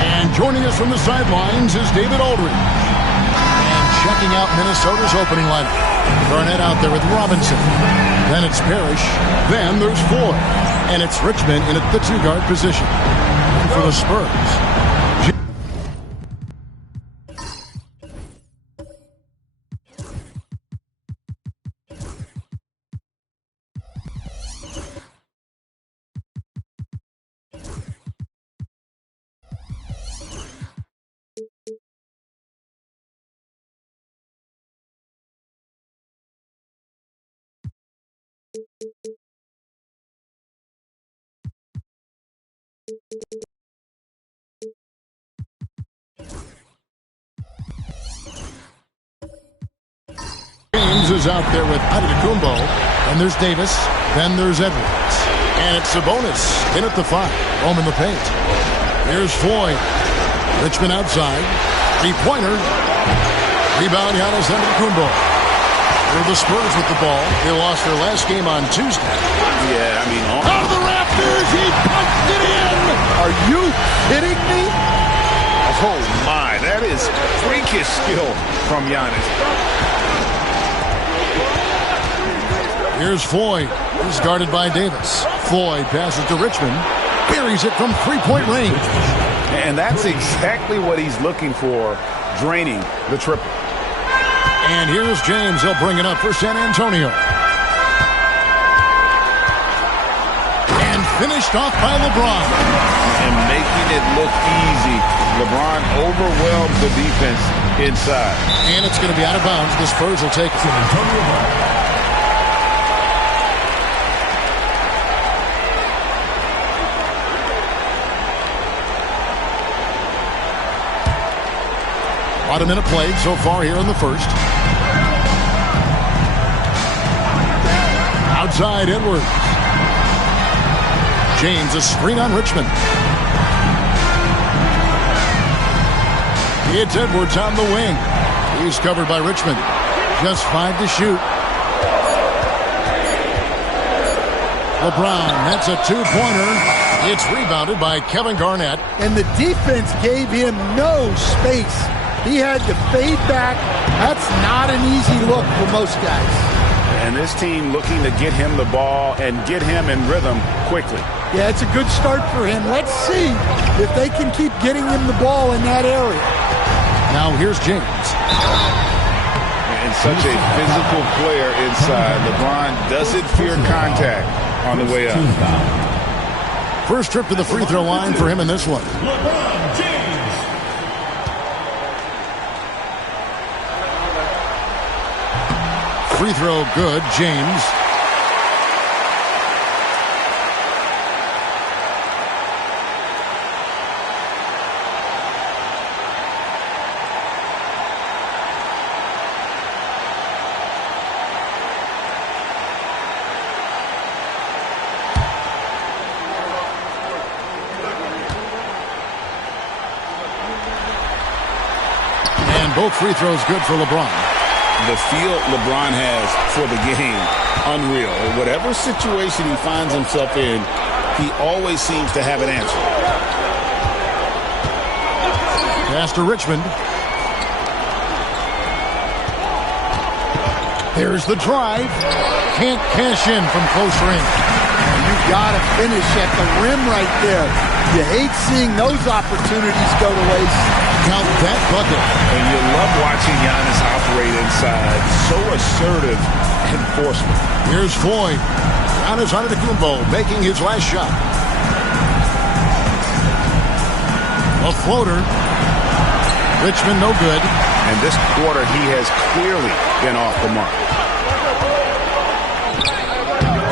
And joining us from the sidelines is David Aldridge. And checking out Minnesota's opening lineup. Garnett out there with Robinson. Then it's Parrish. Then there's Floyd. And it's Richmond in at the two-guard position. And for the Spurs, James is out there with Antetokounmpo. And there's Davis. Then there's Edwards. And it's Sabonis in at the 5. Home in the paint. Here's Floyd. Richmond outside. Three-pointer. Rebound, Giannis Antetokounmpo. For the Spurs with the ball. They lost their last game on Tuesday. Yeah, I mean... Out of the Raptors, he punched it in! Are you kidding me? Oh, my. That is freakish skill from Giannis. Here's Floyd. He's guarded by Davis. Floyd passes to Richmond. Buries it from three-point range. And that's exactly what he's looking for, draining the triple. And here's James. He'll bring it up for San Antonio. And finished off by LeBron. And making it look easy. LeBron overwhelms the defense inside. And it's going to be out of bounds. The Spurs will take San Antonio. About a minute played so far here in the first. Outside Edwards. James, a screen on Richmond. It's Edwards on the wing. He's covered by Richmond. Just 5 to shoot. LeBron, that's a two-pointer. It's rebounded by Kevin Garnett. And the defense gave him no space. He had to fade back. That's not an easy look for most guys. And this team looking to get him the ball and get him in rhythm quickly. Yeah, it's a good start for him. Let's see if they can keep getting him the ball in that area. Now here's James. And such a physical player inside. LeBron doesn't fear contact on the way up. First trip to the free throw line for him in this one. LeBron James. Free throw good, James. And both free throws good for LeBron. the feel LeBron has for the game, unreal. Whatever situation he finds himself in, he always seems to have an answer. Pass to Richmond. There's the drive. Can't cash in from close range. You got to finish at the rim right there. You hate seeing those opportunities go to waste. Count that bucket. And you love watching Giannis operate inside. So assertive enforcement. Here's Floyd. Giannis Antetokounmpo making his last shot. A floater. Richmond no good. And this quarter he has clearly been off the mark.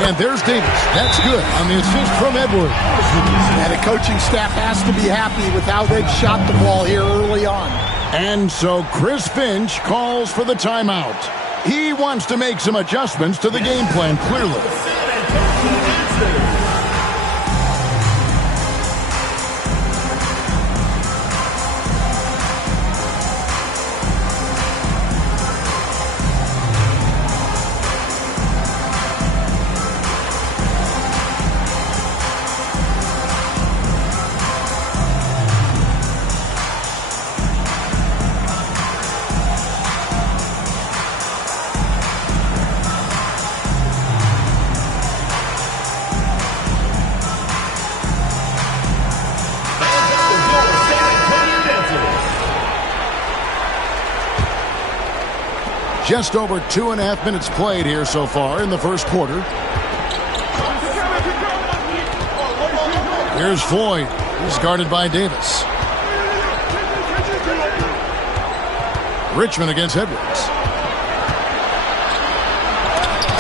And there's Davis. That's good on the assist from Edwards. And the coaching staff has to be happy with how they've shot the ball here early on. And so Chris Finch calls for the timeout. He wants to make some adjustments to the game plan, clearly. Just over 2.5 minutes played here so far in the first quarter. Here's Floyd. He's guarded by Davis. Richmond against Edwards.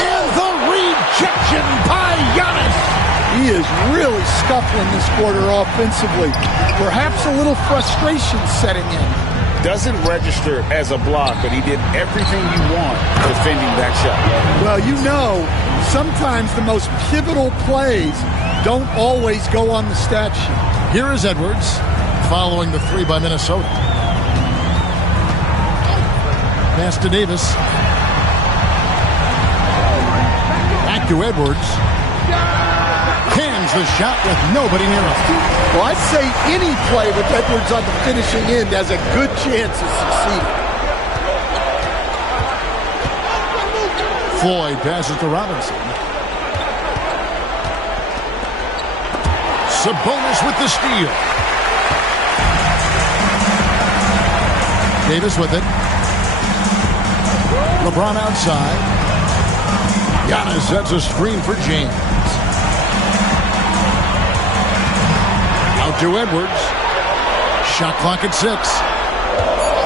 And the rejection by Giannis. He is really scuffling this quarter offensively. Perhaps a little frustration setting in. Doesn't register as a block, but he did everything you want defending that shot. Well, you know, sometimes the most pivotal plays don't always go on the stat sheet. Here is Edwards following the three by Minnesota. Pass to Davis. Back to Edwards. Cans the shot with nobody near him. Well, I'd say any play with Edwards on the finishing end has a good chance of succeeding. Floyd passes to Robinson. Sabonis with the steal. Davis with it. LeBron outside. Giannis sets a screen for James. Out to Edwards. Shot clock at 6.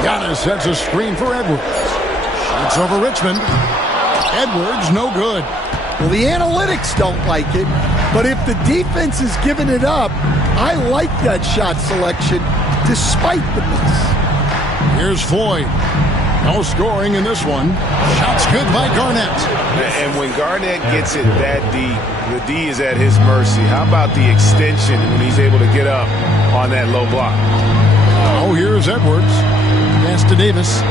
Giannis sets a screen for Edwards. Shoots over Richmond. Edwards, no good. Well, the analytics don't like it, but if the defense is giving it up, I like that shot selection despite the miss. Here's Floyd. No scoring in this one. Shots good by Garnett. And when Garnett gets it that deep, the D is at his mercy. How about the extension when he's able to get up on that low block? Oh, here's Edwards. Pass to Davis.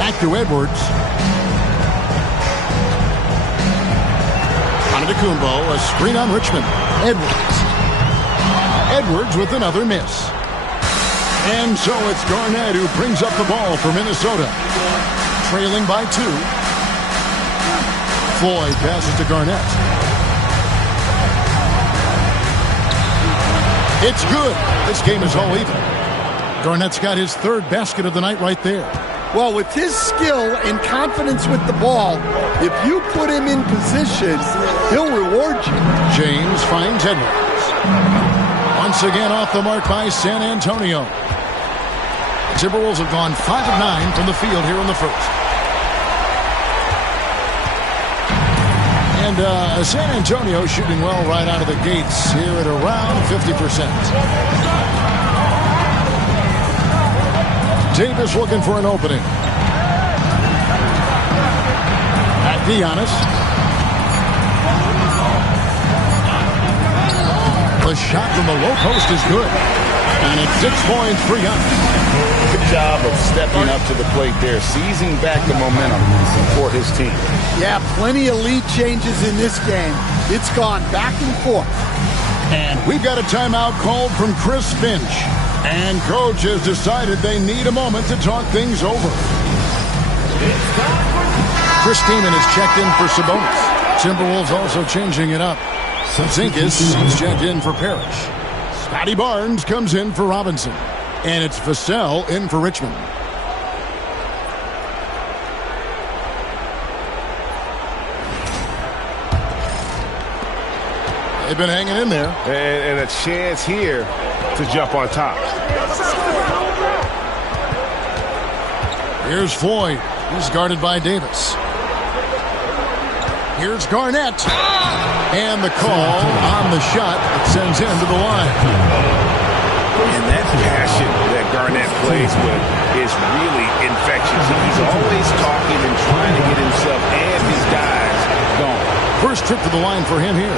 Back to Edwards. Antetokounmpo, a screen on Richmond. Edwards. Edwards with another miss. And so it's Garnett who brings up the ball for Minnesota. Trailing by 2. Floyd passes to Garnett. It's good. This game is all even. Garnett's got his third basket of the night right there. Well, with his skill and confidence with the ball, if you put him in position, he'll reward you. James finds Edwards. Once again off the mark by San Antonio. Timberwolves have gone 5 of 9 from the field here in the first. And San Antonio shooting well right out of the gates here at around 50%. Davis looking for an opening. Back to Giannis. The shot from the low post is good. And it's 6 points for Giannis. Good job of stepping up to the plate there, seizing back the momentum for his team. Yeah, plenty of lead changes in this game. It's gone back and forth. And we've got a timeout called from Chris Finch. And coach has decided they need a moment to talk things over. Chris Damon is checked in for Sabonis. Timberwolves also changing it up. Zinkas is checked in for Parrish. Scotty Barnes comes in for Robinson. And it's Vassell in for Richmond. They've been hanging in there. And a chance here to jump on top. Here's Floyd. He's guarded by Davis. Here's Garnett. And the call on the shot that sends him to the line. And that passion that Garnett plays with is really infectious. He's always talking and trying to get himself and his guys going. First trip to the line for him here.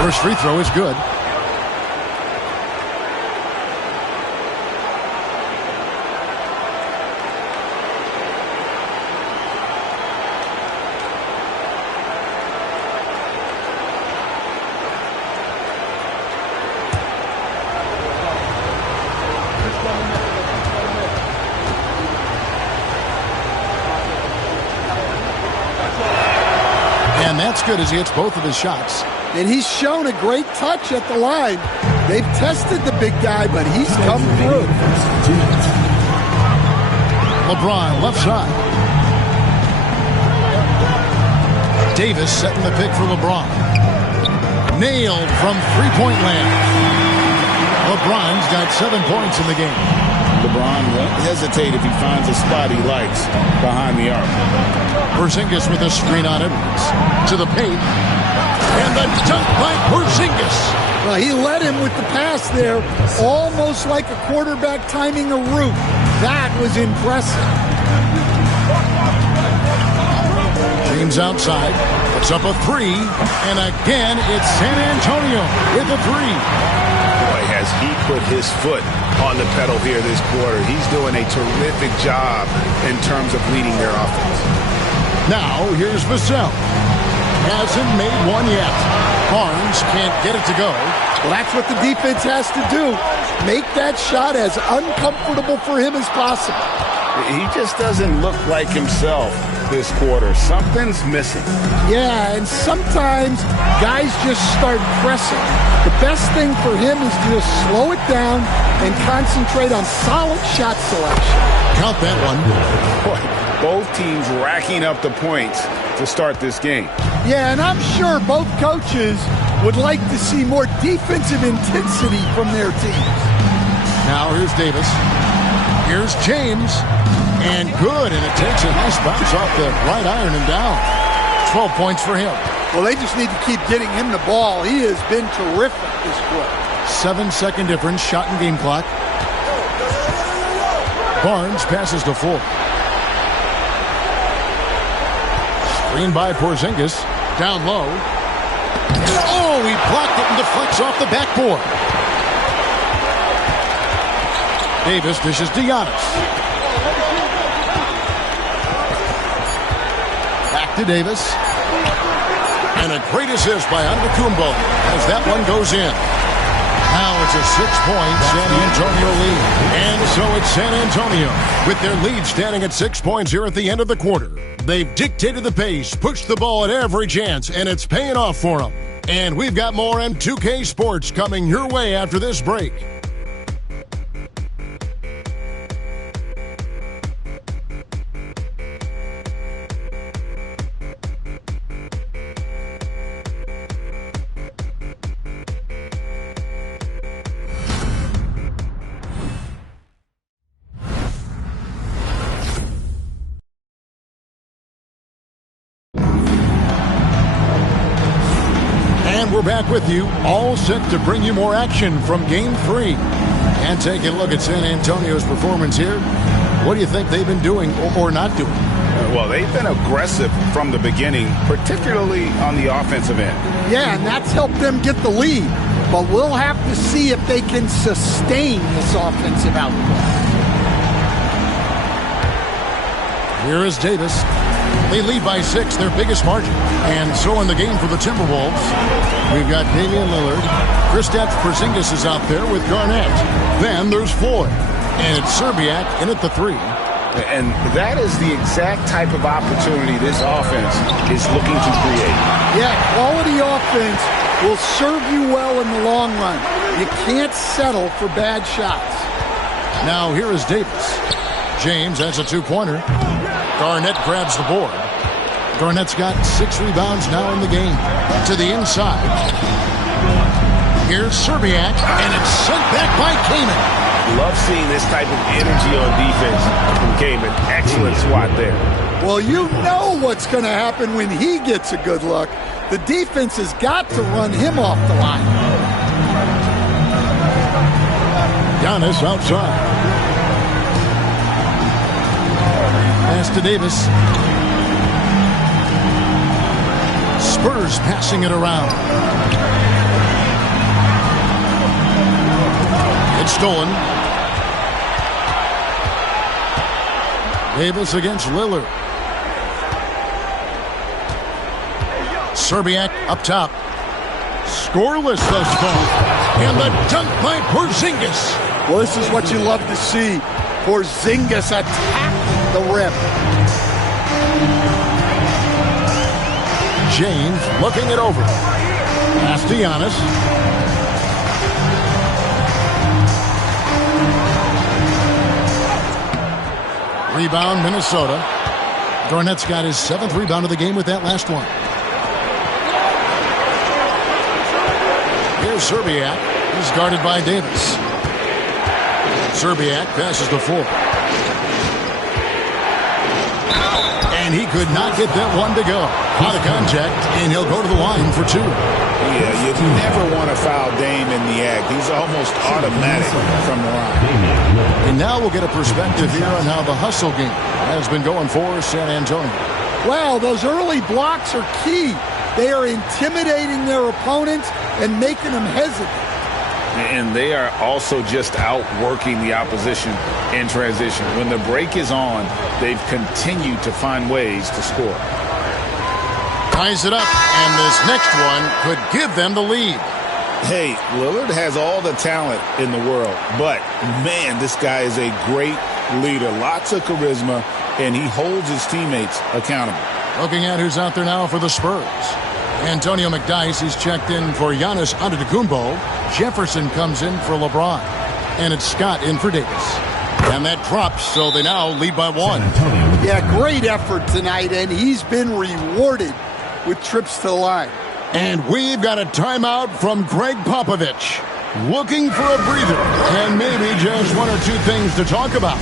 First free throw is good. And that's good as he hits both of his shots. And he's shown a great touch at the line. They've tested the big guy, but he's come through. LeBron, left side. Davis setting the pick for LeBron. Nailed from three-point land. LeBron's got 7 points in the game. LeBron won't hesitate if he finds a spot he likes behind the arc. Porzingis with a screen on Edwards. To the paint. And the dunk by Porzingis. Well, he led him with the pass there, almost like a quarterback timing a route. That was impressive. James outside. Puts up a three. And again, it's San Antonio with a three. Boy, has he put his foot on the pedal here this quarter. He's doing a terrific job in terms of leading their offense. Now, here's Vassell. Hasn't made one yet. Barnes can't get it to go. Well, that's what the defense has to do. Make that shot as uncomfortable for him as possible. He just doesn't look like himself this quarter. Something's missing. Yeah, and sometimes guys just start pressing. The best thing for him is to just slow it down and concentrate on solid shot selection. Count that one. Boy, both teams racking up the points to start this game. Yeah, and I'm sure both coaches would like to see more defensive intensity from their teams. Now here's Davis. Here's James. And good, and it takes a nice bounce off the right iron and down. 12 points for him. Well, they just need to keep getting him the ball. He has been terrific this quarter. 7-second difference, shot and game clock. Barnes passes to Ford. Screen by Porzingis. Down low. Oh, he blocked it and deflects off the backboard. Davis dishes to Giannis. Back to Davis. And a great assist by Antetokounmpo as that one goes in. Now it's a 6-point San Antonio lead. And so it's San Antonio with their lead standing at 6 points here at the end of the quarter. They've dictated the pace, pushed the ball at every chance, and it's paying off for them. And we've got more M2K Sports coming your way after this break. we're back with you, all set to bring you more action from Game 3. And taking a look at San Antonio's performance here, what do you think they've been doing or not doing? Well, they've been aggressive from the beginning, particularly on the offensive end. Yeah, and that's helped them get the lead. But we'll have to see if they can sustain this offensive output. Here is Davis. They lead by 6, their biggest margin. And so in the game for the Timberwolves, we've got Damian Lillard. Kristaps Porzingis is out there with Garnett. Then there's Floyd. And it's Serbiak in at the 3. And that is the exact type of opportunity this offense is looking to create. Yeah, quality offense will serve you well in the long run. You can't settle for bad shots. Now here is Davis. James has a 2-pointer. Garnett grabs the board. Garnett's got 6 rebounds now in the game. To the inside. Here's Serbiak, and it's sent back by Kaman. Love seeing this type of energy on defense from Kaman. Excellent swat there. Well, you know what's going to happen when he gets a good look. The defense has got to run him off the line. Giannis outside. Pass to Davis. Spurs passing it around. It's stolen. Davis against Lillard. Serbiak up top. Scoreless thus far. And the dunk by Porzingis. Well, this is what you love to see. Porzingis attack the rim. James looking it over. Pass to Giannis. Rebound, Minnesota. Garnett's got his 7th rebound of the game with that last one. Here's Serbiak. He's guarded by Davis. Serbiak passes the 4. And he could not get that one to go. Out of contact, and he'll go to the line for 2. Yeah, you never want to foul Dame in the act. He's almost automatic from the line. And now we'll get a perspective here on how the hustle game has been going for San Antonio. Wow, those early blocks are key. They are intimidating their opponents and making them hesitate. And they are also just outworking the opposition in transition. When the break is on, they've continued to find ways to score. Ties it up, and this next one could give them the lead. Hey, Lillard has all the talent in the world, but, man, this guy is a great leader. Lots of charisma, and he holds his teammates accountable. Looking at who's out there now for the Spurs. Antonio McDyess is checked in for Giannis Antetokounmpo. Jefferson comes in for LeBron. And it's Scott in for Davis. And that drops, so they now lead by 1. Yeah, great effort tonight, and he's been rewarded with trips to the line. And we've got a timeout from Greg Popovich. Looking for a breather and maybe just 1 or 2 things to talk about.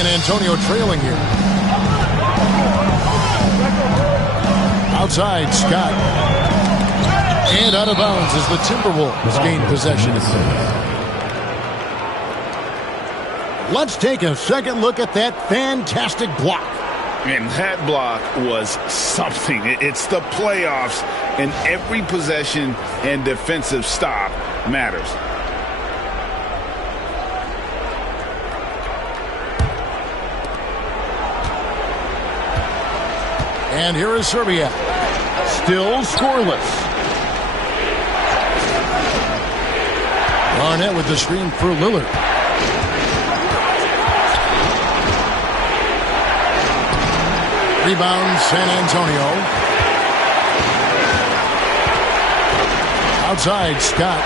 San Antonio trailing here. Outside, Scott. And out of bounds as the Timberwolves gain possession. Let's take a second look at that fantastic block. And that block was something. It's the playoffs, and every possession and defensive stop matters. And here is Serbia. Still scoreless. Garnett with the screen for Lillard. Rebound, San Antonio. Outside, Scott.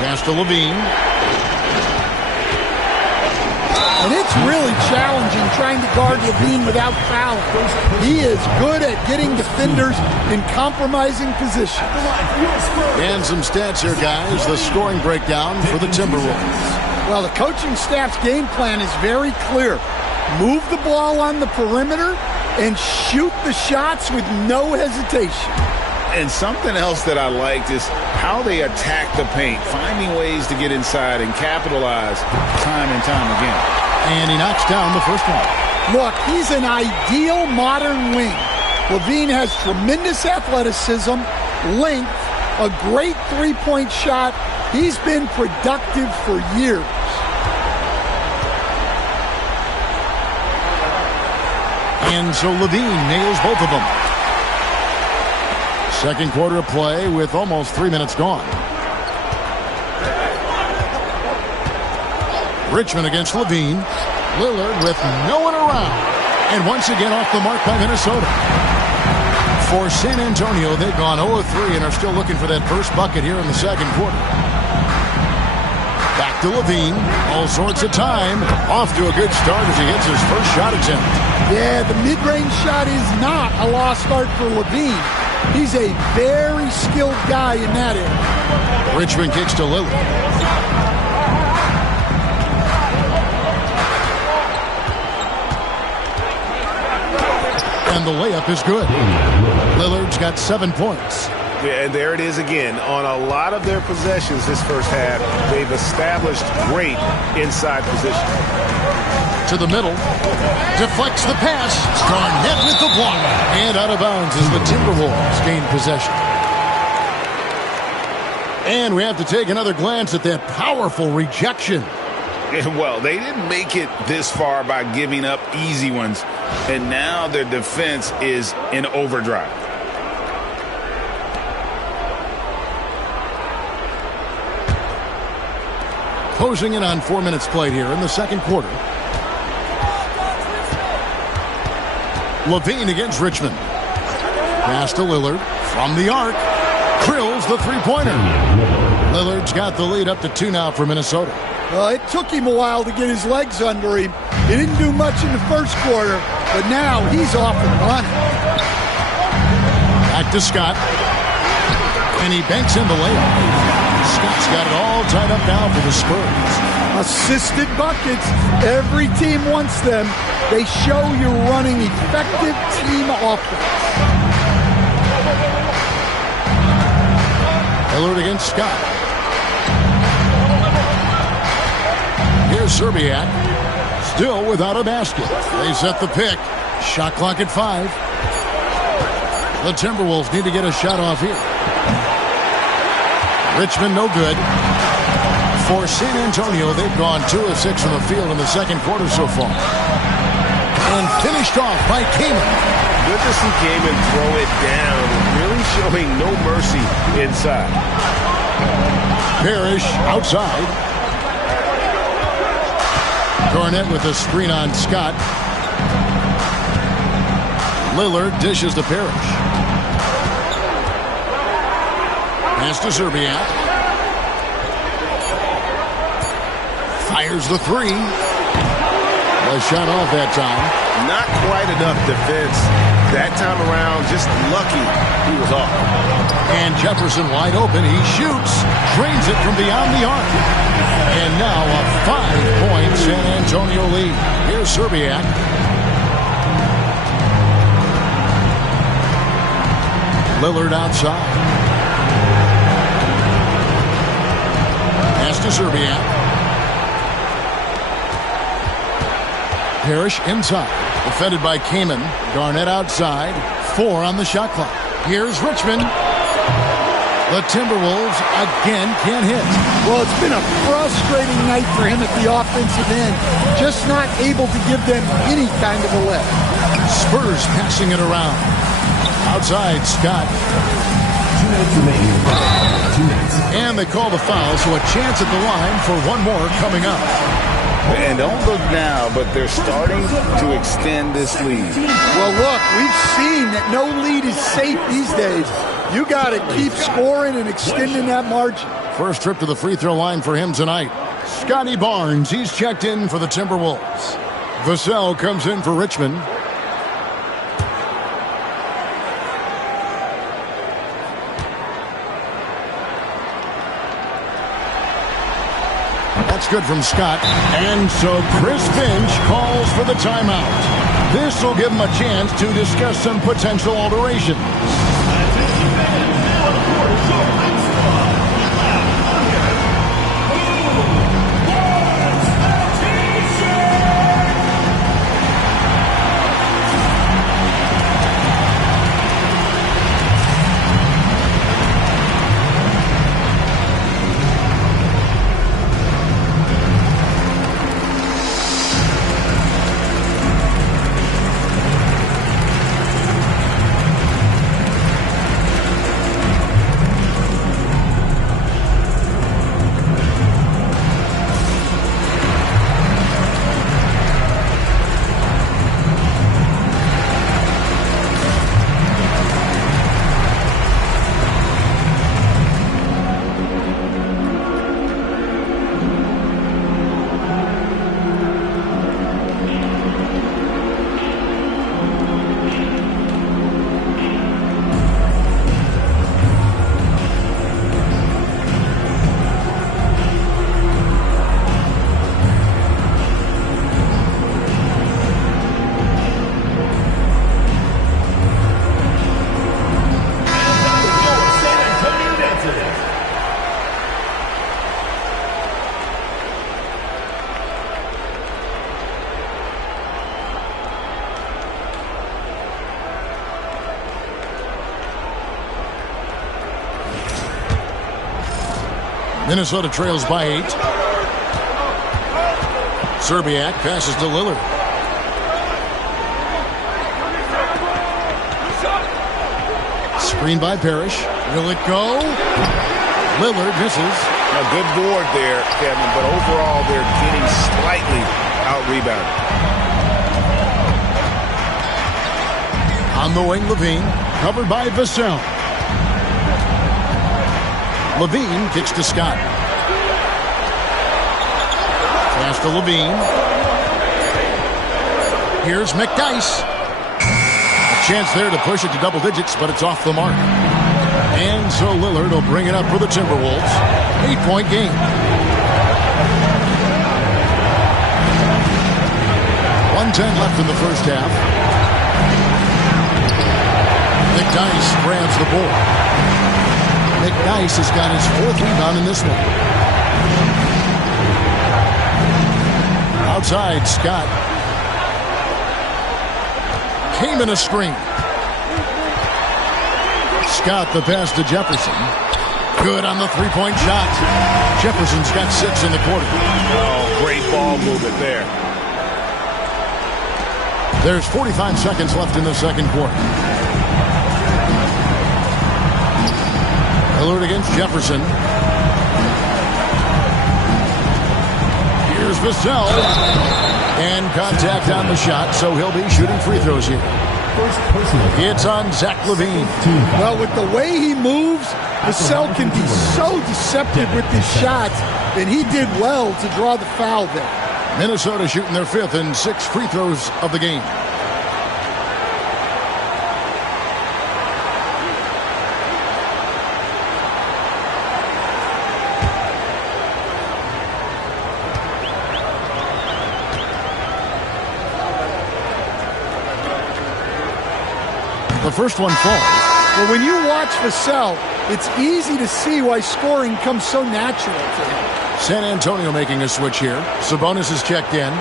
Pass to Levine. And it's really challenging trying to guard Levine without fouling. He is good at getting defenders in compromising positions. And some stats here, guys. The scoring breakdown for the Timberwolves. Well, the coaching staff's game plan is very clear. Move the ball on the perimeter and shoot the shots with no hesitation. And something else that I liked is how they attack the paint, finding ways to get inside and capitalize time and time again. And he knocks down the first one. Look, he's an ideal modern wing. Levine has tremendous athleticism, length, a great three-point shot. He's been productive for years. And so Levine nails both of them. Second quarter of play with almost 3 minutes gone. Richmond against Levine. Lillard with no one around. And once again off the mark by Minnesota. For San Antonio, they've gone 0-3 and are still looking for that first bucket here in the second quarter. Back to Levine. All sorts of time. Off to a good start as he hits his first shot attempt. Yeah, the mid-range shot is not a lost start for Levine. He's a very skilled guy in that area. Richmond kicks to Lillard. And the layup is good. Lillard's got 7 points. Yeah, and there it is again. On a lot of their possessions this first half, they've established great inside position. To the middle. Deflects the pass. Garnett with the block. And out of bounds as the Timberwolves gain possession. And we have to take another glance at that powerful rejection. Well, they didn't make it this far by giving up easy ones. And now their defense is in overdrive. Closing in on 4 minutes played here in the second quarter. Levine against Richmond. Pass to Lillard from the arc. Drills the three-pointer. Lillard's got the lead up to 2 now for Minnesota. Well, it took him a while to get his legs under him. He didn't do much in the first quarter, but now he's off and running. Back to Scott. And he banks in the layup. Scott's got it all tied up now for the Spurs. Assisted buckets. Every team wants them. They show you're running effective team offense. Lillard against Scott. Here's Serbiak. Still without a basket. They set the pick. Shot clock at 5. The Timberwolves need to get a shot off here. Richmond no good. For San Antonio, they've gone 2 of 6 from the field in the second quarter so far. And finished off by Kaman. Good to see Kaman throw it down, really showing no mercy inside. Parrish outside. Garnett with a screen on Scott. Lillard dishes to Parrish. Pass to Serbiak. Fires the 3. A shot off that time. Not quite enough defense That time around, just lucky he was off. And Jefferson wide open. He shoots, drains it from beyond the arc. And now a 5-point San Antonio lead. Here's Serbiak. Lillard outside. Pass to Serbiak. Parrish inside. Defended by Kaman. Garnett outside. 4 on the shot clock. Here's Richmond. The Timberwolves again can't hit. Well, it's been a frustrating night for him at the offensive end. Just not able to give them any kind of a lift. Spurs passing it around. Outside, Scott. 2 minutes remaining. 2 minutes. And they call the foul, so a chance at the line for one more coming up. And don't look now, but they're starting to extend this lead. Well, look, we've seen that no lead is safe these days. You got to keep scoring and extending that margin. First trip to the free throw line for him tonight. Scotty Barnes, he's checked in for the Timberwolves. Vassell comes in for Richmond. That's good from Scott. And so Chris Finch calls for the timeout. This will give him a chance to discuss some potential alterations. Minnesota trails by 8. Serbiak passes to Lillard. Screen by Parrish. Will it go? Lillard misses. A good board there, Kevin, but overall they're getting slightly out-rebounded. On the wing, Levine. Covered by Vassell. Levine kicks to Scott. Pass to Levine. Here's McDyess. A chance there to push it to double digits, but it's off the mark. And so Lillard will bring it up for the Timberwolves. 8-point game. .110 left in the first half. McDyess grabs the board. McDyess has got his 4th rebound in this one. Outside, Scott. Came in a screen. Scott the pass to Jefferson. Good on the 3-point shot. Jefferson's got 6 in the quarter. Oh, great ball movement there. There's 45 seconds left in the second quarter. Lillard against Jefferson. Here's Vassell. And contact on the shot, so he'll be shooting free throws here. It's on Zach LaVine. Well, with the way he moves, Vassell can be so deceptive with his shots, and he did well to draw the foul there. Minnesota shooting their 5th and 6th free throws of the game. first one falls. Well, when you watch Vassell, it's easy to see why scoring comes so natural to him. San Antonio making a switch here. Sabonis is checked in.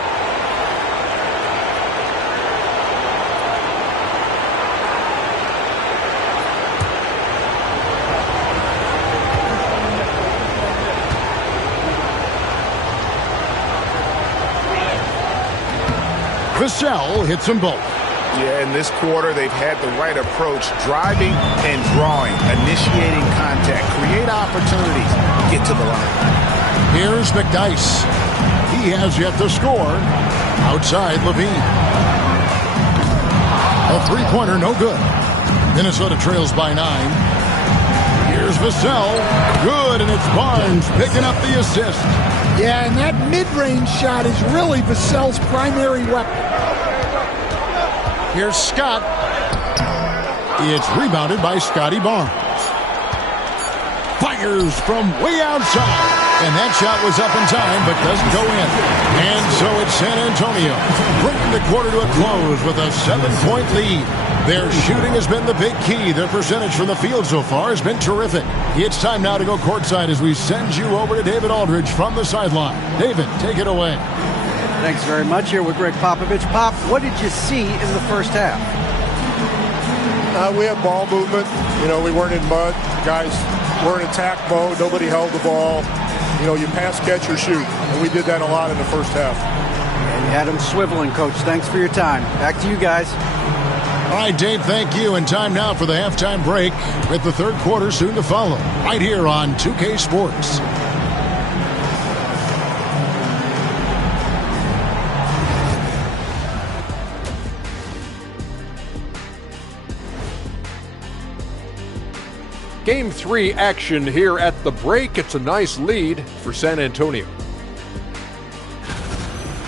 Vassell hits them both. Yeah, in this quarter, they've had the right approach, driving and drawing, initiating contact, create opportunities, get to the line. Here's McDyess. He has yet to score. Outside, Levine. A three-pointer, no good. Minnesota trails by 9. Here's Vassell. Good, and it's Barnes picking up the assist. Yeah, and that mid-range shot is really Vassell's primary weapon. Here's Scott. It's rebounded by Scotty Barnes. Fires from way outside. And that shot was up in time, but doesn't go in. And so it's San Antonio, bringing the quarter to a close with a 7-point lead. Their shooting has been the big key. Their percentage from the field so far has been terrific. It's time now to go courtside as we send you over to David Aldridge from the sideline. David, take it away. Thanks very much. Here with Greg Popovich. Pop, what did you see in the first half? We had ball movement. You know, we weren't in mud. Guys were in attack mode. Nobody held the ball. You know, you pass, catch, or shoot. And we did that a lot in the first half. And you had them swiveling, Coach. Thanks for your time. Back to you guys. All right, Dave, thank you. And time now for the halftime break with the third quarter soon to follow right here on 2K Sports. Game 3 action here at the break. It's a nice lead for San Antonio.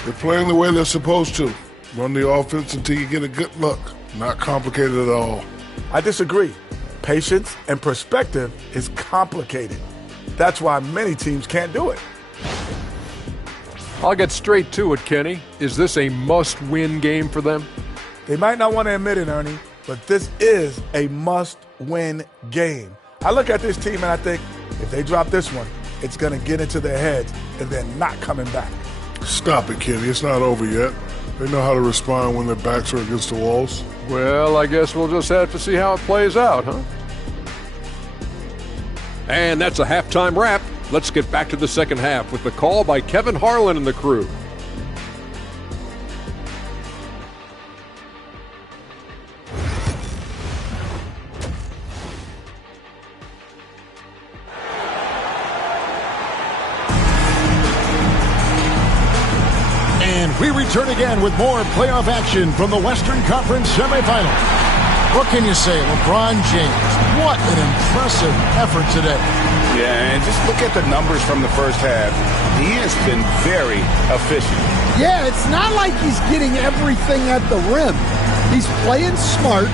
They're playing the way they're supposed to. Run the offense until you get a good look. Not complicated at all. I disagree. Patience and perspective is complicated. That's why many teams can't do it. I'll get straight to it, Kenny. Is this a must-win game for them? They might not want to admit it, Ernie, but this is a must-win game. I look at this team and I think if they drop this one, it's going to get into their heads and then not coming back. Stop it, Kenny. It's not over yet. They know how to respond when their backs are against the walls. Well, I guess we'll just have to see how it plays out, huh? And that's a halftime wrap. Let's get back to the second half with the call by Kevin Harlan and the crew. We return again with more playoff action from the Western Conference semifinals. What can you say, LeBron James? What an impressive effort today. Yeah, and just look at the numbers from the first half. He has been very efficient. Yeah, it's not like he's getting everything at the rim. He's playing smart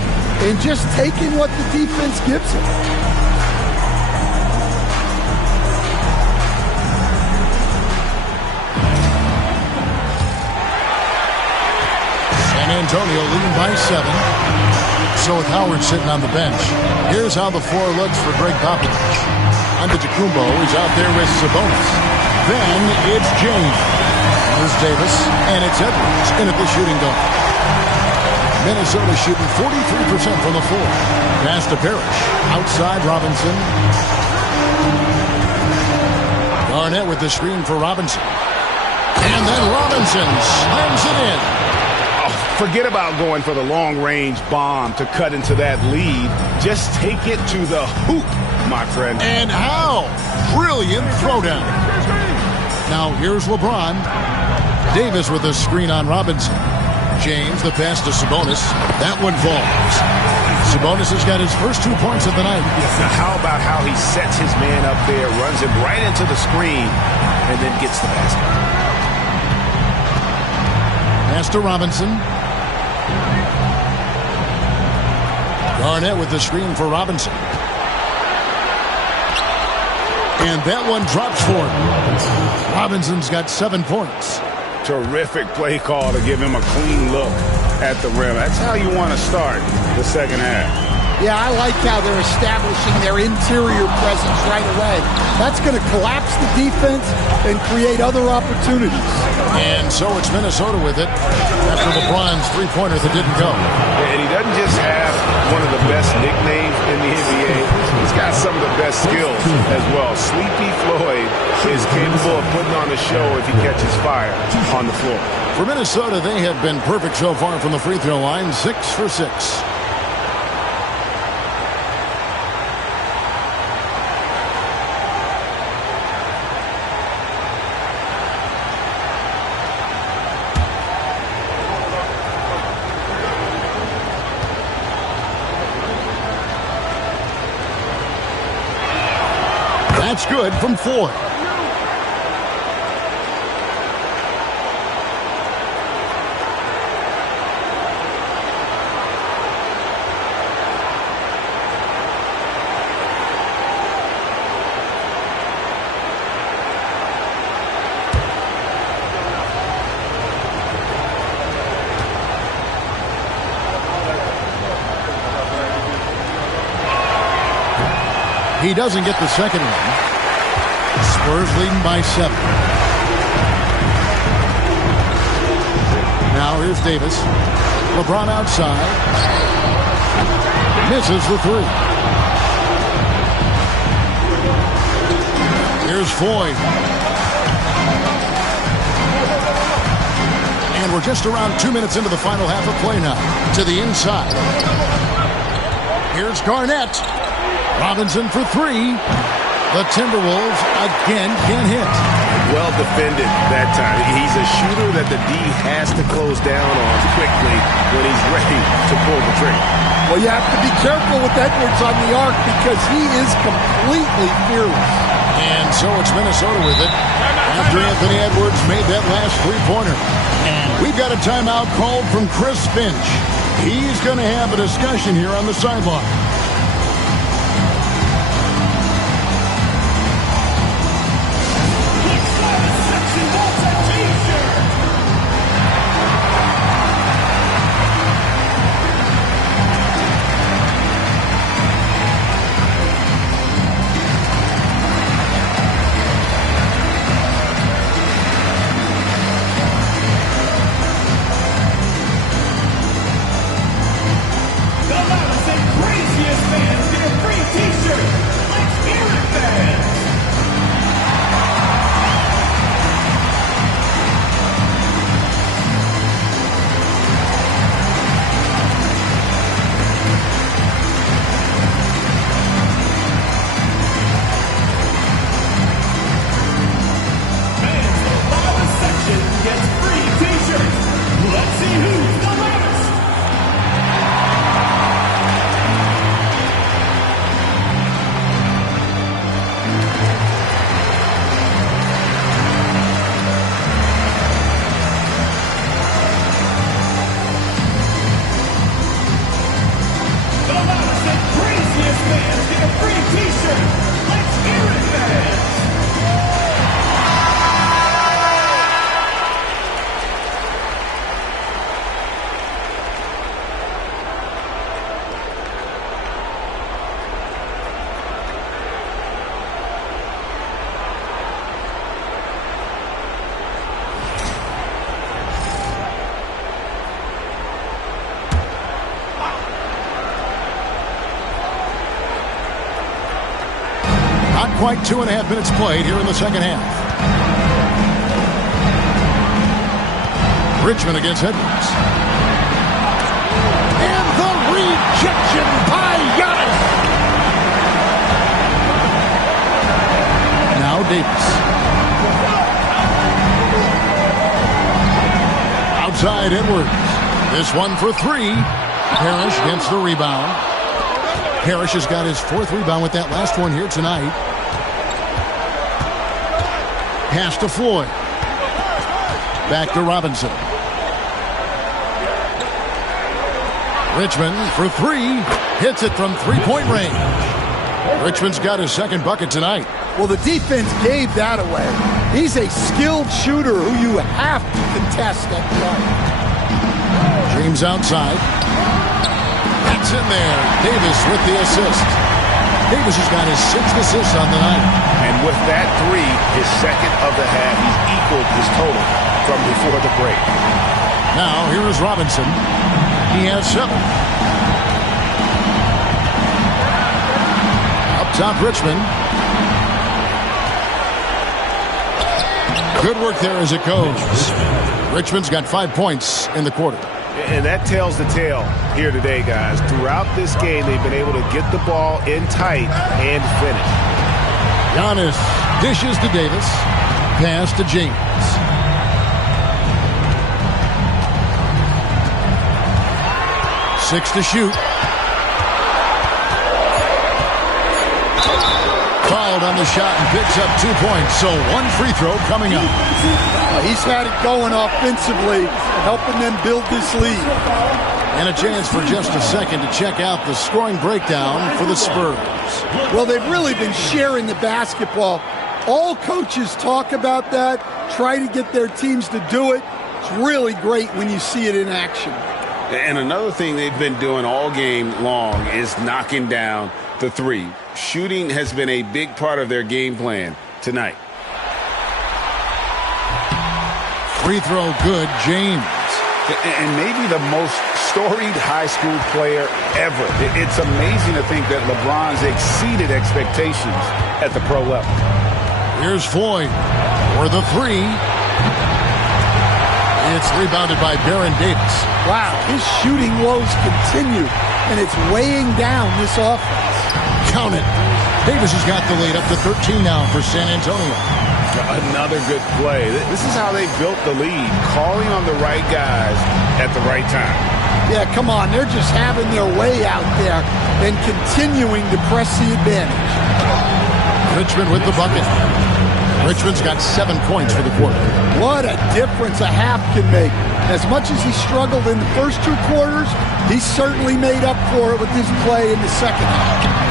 and just taking what the defense gives him. San Antonio leading by 7. So with Howard sitting on the bench, here's how the floor looks for Greg Popovich. Antetokounmpo is out there with Sabonis. Then it's James. There's Davis, and it's Edwards in at the shooting guard. Minnesota shooting 43% from the floor. Pass to Parrish. Outside Robinson. Garnett with the screen for Robinson. And then Robinson slams it in. Forget about going for the long-range bomb to cut into that lead. Just take it to the hoop, my friend. And how? Brilliant throwdown. Now here's LeBron. Davis with a screen on Robinson. James, the pass to Sabonis. That one falls. Sabonis has got his first 2 points of the night. Now how about how he sets his man up there, runs him right into the screen, and then gets the basket. Pass to Robinson. Garnett with the screen for Robinson. And that one drops for him. Robinson's got 7 points. Terrific play call to give him a clean look. at the rim. That's how you want to start the second half. Yeah, I like how they're establishing their interior presence right away. That's going to collapse the defense and create other opportunities. And so it's Minnesota with it after LeBron's three-pointer that didn't go. And he doesn't just have one of the best nicknames in the NBA. He's got some of the best skills as well. Sleepy Floyd is capable of putting on a show if he catches fire on the floor. For Minnesota, they have been perfect so far from the free throw line, 6 for 6. That's good from Floyd. He doesn't get the second one. Spurs leading by 7. Now here's Davis. LeBron outside. Misses the 3. Here's Floyd. And we're just around 2 minutes into the final half of play now. To the inside. Here's Garnett. Robinson for 3. The Timberwolves again can't hit. Well defended that time. He's a shooter that the D has to close down on quickly when he's ready to pull the trigger. Well, you have to be careful with Edwards on the arc because he is completely fearless. And so it's Minnesota with it after Anthony Edwards made that last three-pointer. And we've got a timeout called from Chris Finch. He's going to have a discussion here on the sideline. Quite 2.5 minutes played here in the second half. Richmond against Edwards. And the rejection by Giannis. Now Davis. Outside Edwards. This one for 3. Parrish gets the rebound. Parrish has got his 4th rebound with that last one here tonight. Pass to Floyd. Back to Robinson. Richmond for 3. Hits it from three-point range. Richmond's got his 2nd bucket tonight. Well, the defense gave that away. He's a skilled shooter who you have to contest at play. James outside. It's in there. Davis with the assist. Davis has got his 6th assist on the night. And with that 3, his second of the half, he's equaled his total from before the break. Now, here is Robinson. He has 7. Up top, Richmond. Good work there as it goes. Richmond's got 5 points in the quarter. And that tells the tale here today, guys. Throughout this game, they've been able to get the ball in tight and finish. Giannis dishes to Davis. Pass to James. Six to shoot. Fouled on the shot and picks up 2 points. So 1 free throw coming up. He's had it going offensively, helping them build this lead. And a chance for just a second to check out the scoring breakdown for the Spurs. Well, they've really been sharing the basketball. All coaches talk about that, try to get their teams to do it. It's really great when you see it in action. And another thing they've been doing all game long is knocking down the 3. Shooting has been a big part of their game plan tonight. Free throw good, James. And maybe the most storied high school player ever. It's amazing to think that LeBron's exceeded expectations at the pro level. Here's Floyd for the 3. It's rebounded by Baron Davis. Wow, his shooting woes continue, and it's weighing down this offense. Count it. Davis has got the lead up to 13 now for San Antonio. Another good play. This is how they built the lead, calling on the right guys at the right time. Yeah, come on. They're just having their way out there and continuing to press the advantage. Richmond with the bucket. Richmond's got 7 points for the quarter. What a difference a half can make. As much as he struggled in the first 2 quarters, he certainly made up for it with his play in the second half.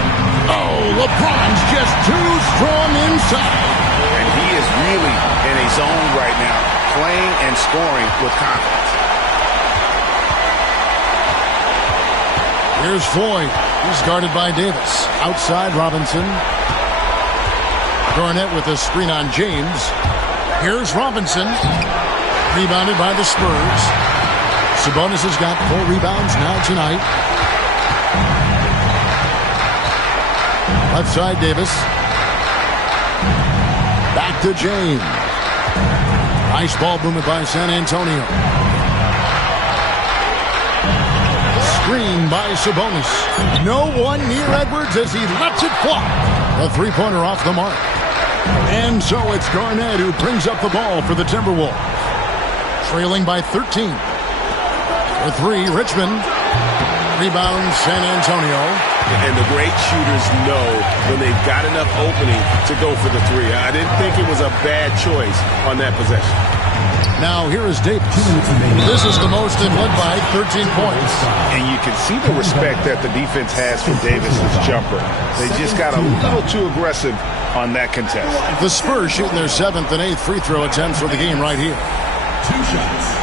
Oh, LeBron's just too strong inside. And he is really in a zone right now, playing and scoring with confidence. Here's Floyd. He's guarded by Davis. Outside, Robinson. Garnett with a screen on James. Here's Robinson. Rebounded by the Spurs. Sabonis has got 4 rebounds now tonight. Left side, Davis. Back to James. Nice ball movement by San Antonio. Screen by Sabonis. No one near Edwards as he lets it fly. A 3-pointer off the mark. And so it's Garnett who brings up the ball for the Timberwolves. Trailing by 13. For 3, Richmond. Rebound, San Antonio. And the great shooters know when they've got enough opening to go for the 3. I didn't think it was a bad choice on that possession. Now here is Davis. This is the most in led by 13 points. And you can see the respect that the defense has for Davis's jumper. They just got a little too aggressive on that contest. The Spurs shooting their 7th and 8th free throw attempts for the game right here. 2 shots.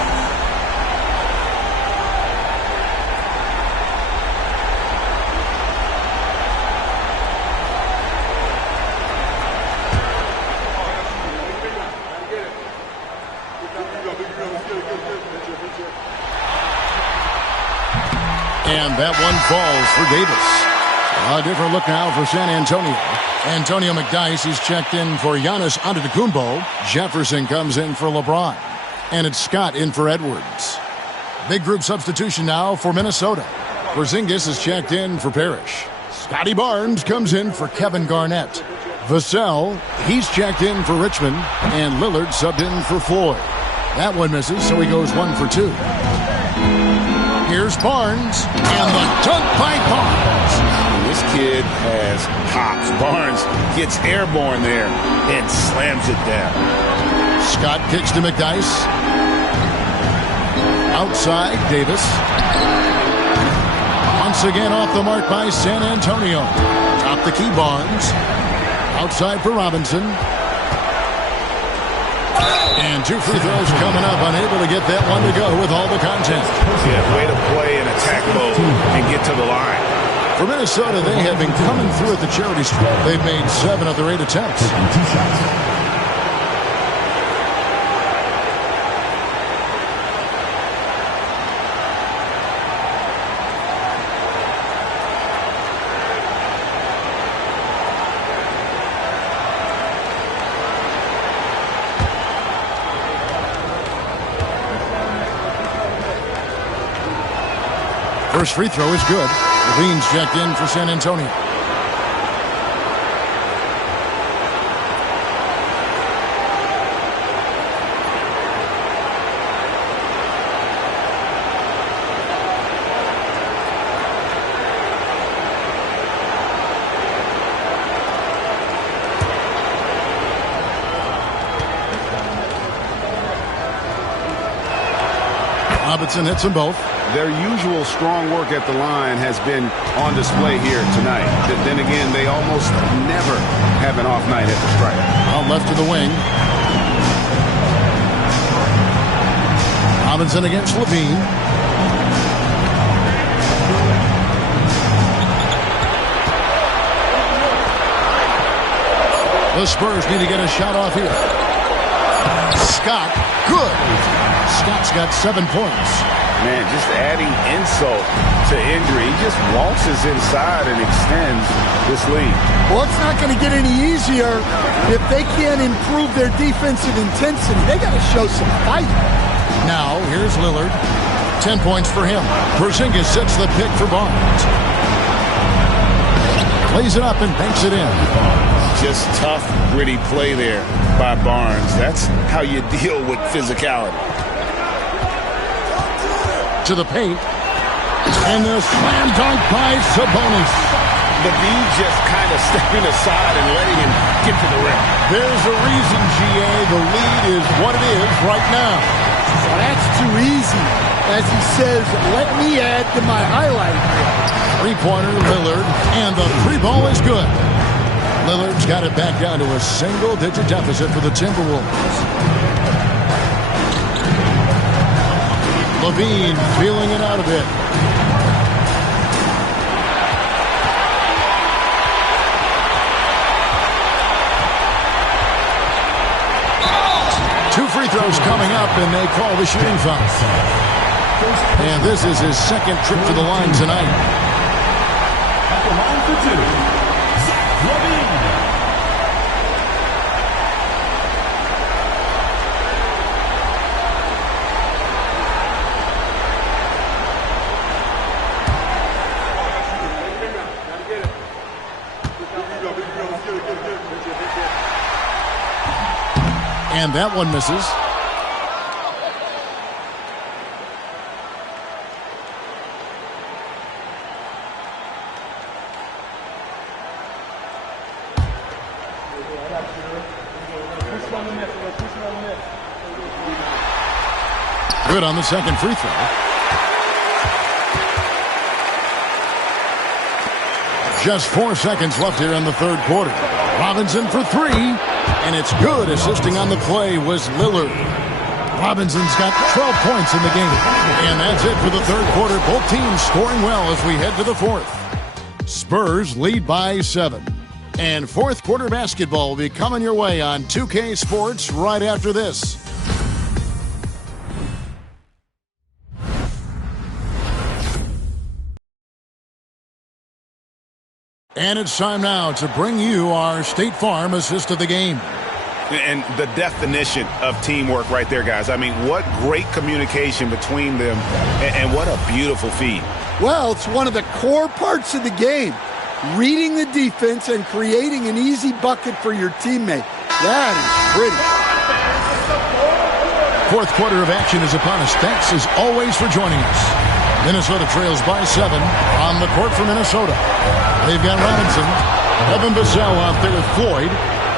And that one falls for Davis. A different look now for San Antonio. Antonio McDyess is checked in for Giannis Antetokounmpo. Jefferson comes in for LeBron. And it's Scott in for Edwards. Big group substitution now for Minnesota. Porzingis is checked in for Parrish. Scotty Barnes comes in for Kevin Garnett. Vassell, he's checked in for Richmond. And Lillard subbed in for Floyd. That one misses, so he goes 1 for 2. Here's Barnes, and the dunk by Barnes. This kid has hops. Barnes gets airborne there and slams it down. Scott kicks to McDyess. Outside, Davis. Once again off the mark by San Antonio. Top the key, Barnes. Outside for Robinson. And 2 free throws coming up, unable to get that one to go with all the content. Yeah, way to play in attack mode and get to the line. For Minnesota, they have been coming through at the charity stripe. They've made 7 of their 8 attempts. First free throw is good. Levine's checked in for San Antonio. Robinson hits them both. Their usual strong work at the line has been on display here tonight. Then again, they almost never have an off night at the stripe. Out left to the wing. Robinson against Levine. The Spurs need to get a shot off here. Scott, good. Scott's got 7 points. Man, just adding insult to injury. He just waltzes inside and extends this lead. Well, it's not going to get any easier if they can't improve their defensive intensity. They got to show some fight. Now, here's Lillard. 10 points for him. Porzingis sets the pick for Barnes. Plays it up and banks it in. Just tough, gritty play there by Barnes. That's how you deal with physicality. To the paint. And the slam dunk by Sabonis. Levine just kind of stepping aside and letting him get to the rim. There's a reason, GA. The lead is what it is right now. Well, that's too easy. As he says, let me add to my highlight reel. 3-pointer, Lillard, and the 3 ball is good. Lillard's got it back down to a single-digit deficit for the Timberwolves. Levine feeling it out a bit. Two free throws coming up, and they call the shooting foul. And this is his second trip to the line tonight. At the line for 2, Zach Levine. And that one misses. Good on the second free throw. Just 4 seconds left here in the third quarter. Robinson for 3. And it's good. Assisting on the play was Lillard. Robinson's got 12 points in the game. And that's it for the third quarter. Both teams scoring well as we head to the fourth. Spurs lead by 7. And fourth quarter basketball will be coming your way on 2K Sports right after this. And it's time now to bring you our State Farm assist of the game. And the definition of teamwork right there, guys. I mean, what great communication between them, and what a beautiful feed. Well, it's one of the core parts of the game. Reading the defense and creating an easy bucket for your teammate. That is pretty. Fourth quarter of action is upon us. Thanks as always for joining us. Minnesota trails by 7 on the court for Minnesota. They've got Robinson, Evan Basell out there with Floyd.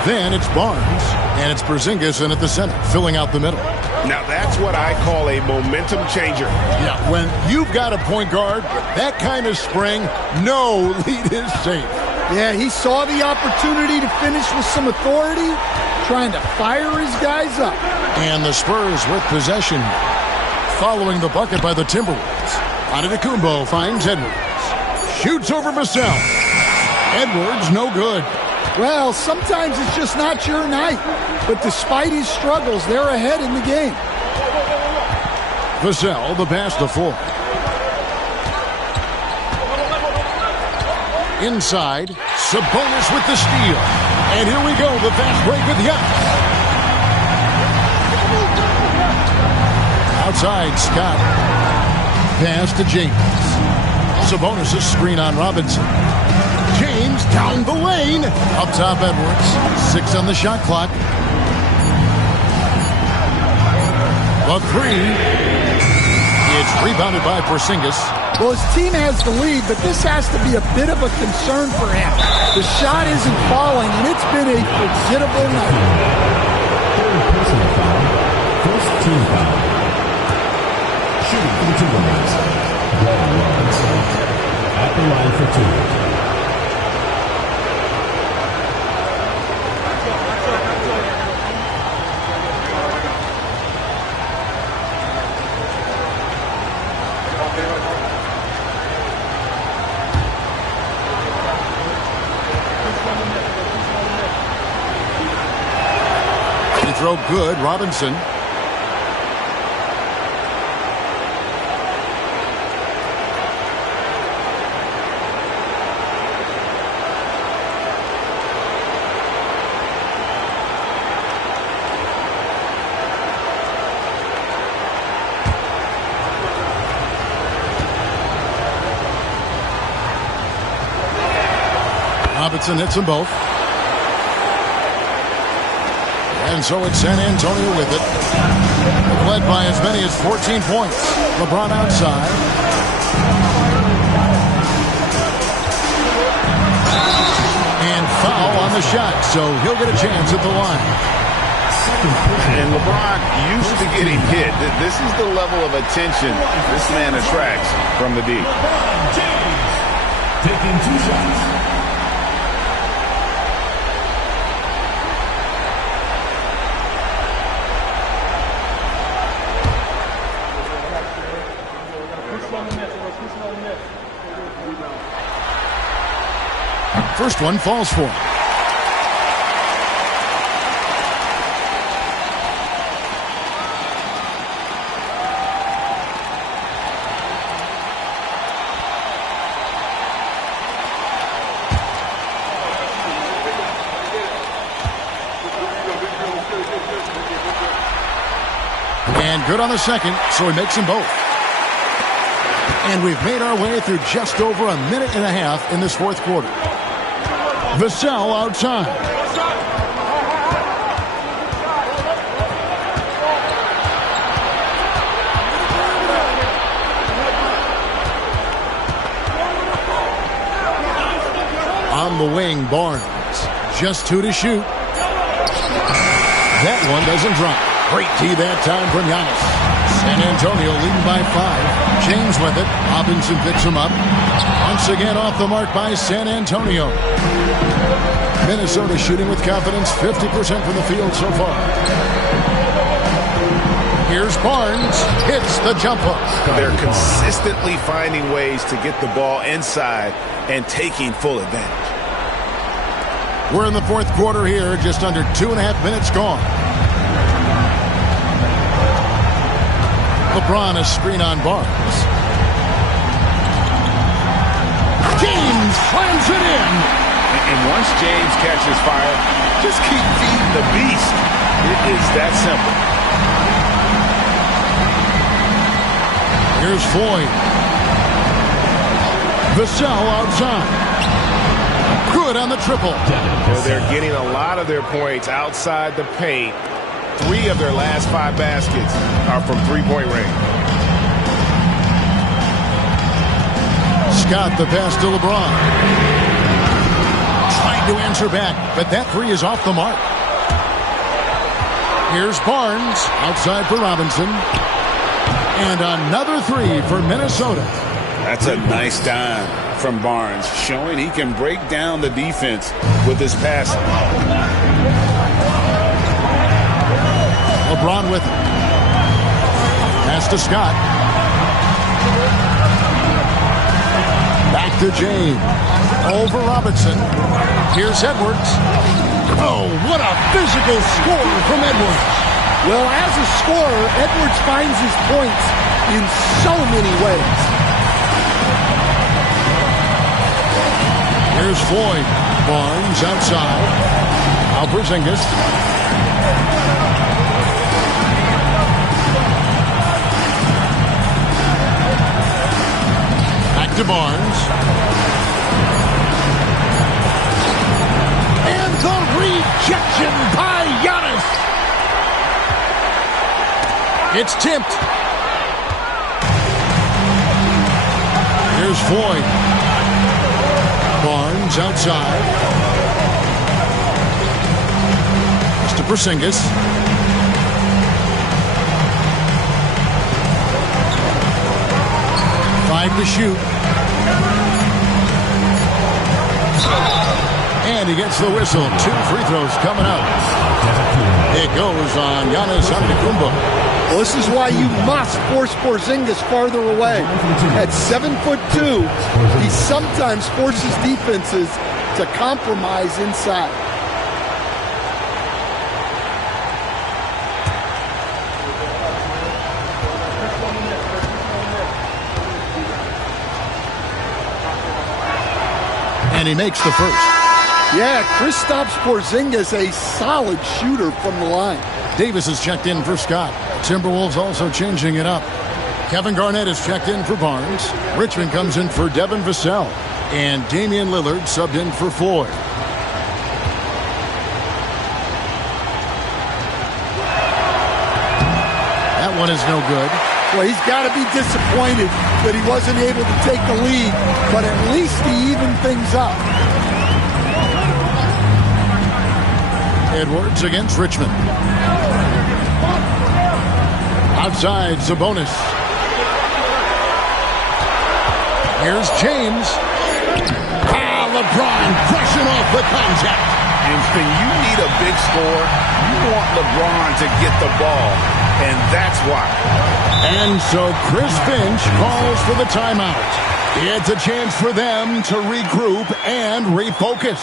Then it's Barnes, and it's Porzingis in at the center, filling out the middle. Now that's what I call a momentum changer. Yeah, when you've got a point guard with that kind of spring, no lead is safe. Yeah, he saw the opportunity to finish with some authority, trying to fire his guys up. And the Spurs with possession following the bucket by the Timberwolves. Antetokounmpo finds Edwards. Shoots over Vassell. Edwards, no good. Well, sometimes it's just not your night. But despite his struggles, they're ahead in the game. Vassell, the pass to Ford. Inside, Sabonis with the steal. And here we go, the fast break with Giannis. Outside, Scott. Pass to James. Sabonis' screen on Robinson. James down the lane. Up top, Edwards. 6 on the shot clock. The three. It's rebounded by Porzingis. Well, his team has the lead, but this has to be a bit of a concern for him. The shot isn't falling, and it's been a forgettable night. Third personal foul. First team foul. Shooting for the Timberwolves. Brett Robinson at the line for 2. Throw good, Robinson. Robinson hits them both. And so it's San Antonio with it. Led by as many as 14 points. LeBron outside. And foul on the shot, so he'll get a chance at the line. And LeBron used to getting hit. This is the level of attention this man attracts from the deep. Taking 2 shots. First one falls for him. And good on the second, so he makes them both. And we've made our way through just over a minute and a half in this fourth quarter. Vassell outside. On the wing, Barnes. Just 2 to shoot. That one doesn't drop. Great D that time from Giannis. San Antonio leading by 5. James with it. Robinson picks him up. Once again off the mark by San Antonio. Minnesota shooting with confidence, 50% from the field so far. Here's Barnes. Hits the jump hook. They're consistently finding ways to get the ball inside and taking full advantage. We're in the fourth quarter here, just under 2.5 minutes gone. LeBron a screen on Barnes. James slams it in. And once James catches fire, just keep feeding the beast. It is that simple. Here's Floyd. Vassell outside. Good on the triple. Well, they're getting a lot of their points outside the paint. 3 of their last 5 baskets are from three-point range. Scott the pass to LeBron. Trying to answer back, but that 3 is off the mark. Here's Barnes outside for Robinson. And another 3 for Minnesota. That's a nice dime from Barnes, showing he can break down the defense with his passing. Braun with it. Pass to Scott. Back to James. Over Robinson. Here's Edwards. Oh, what a physical score from Edwards. Well, as a scorer, Edwards finds his points in so many ways. Here's Floyd. Barnes outside. Now Porzingis. Back to Barnes. And the rejection by Giannis. It's tipped. Here's Floyd. Barnes outside. It's to Porzingis. Five to shoot. And he gets the whistle. 2 free throws coming up. It goes on Giannis Antetokounmpo. Well, this is why you must force Porzingis farther away. At 7'2", he sometimes forces defenses to compromise inside. And he makes the first. Yeah, Kristaps Porzingis, a solid shooter from the line. Davis is checked in for Scott. Timberwolves also changing it up. Kevin Garnett is checked in for Barnes. Richmond comes in for Devin Vassell. And Damian Lillard subbed in for Floyd. That one is no good. Well, he's got to be disappointed that he wasn't able to take the lead, but at least he evened things up. Edwards against Richmond. Outside, Sabonis. Here's James. LeBron brushing off the contact. And when you need a big score, you want LeBron to get the ball, and that's why. And so Chris Finch calls for the timeout. It's a chance for them to regroup and refocus.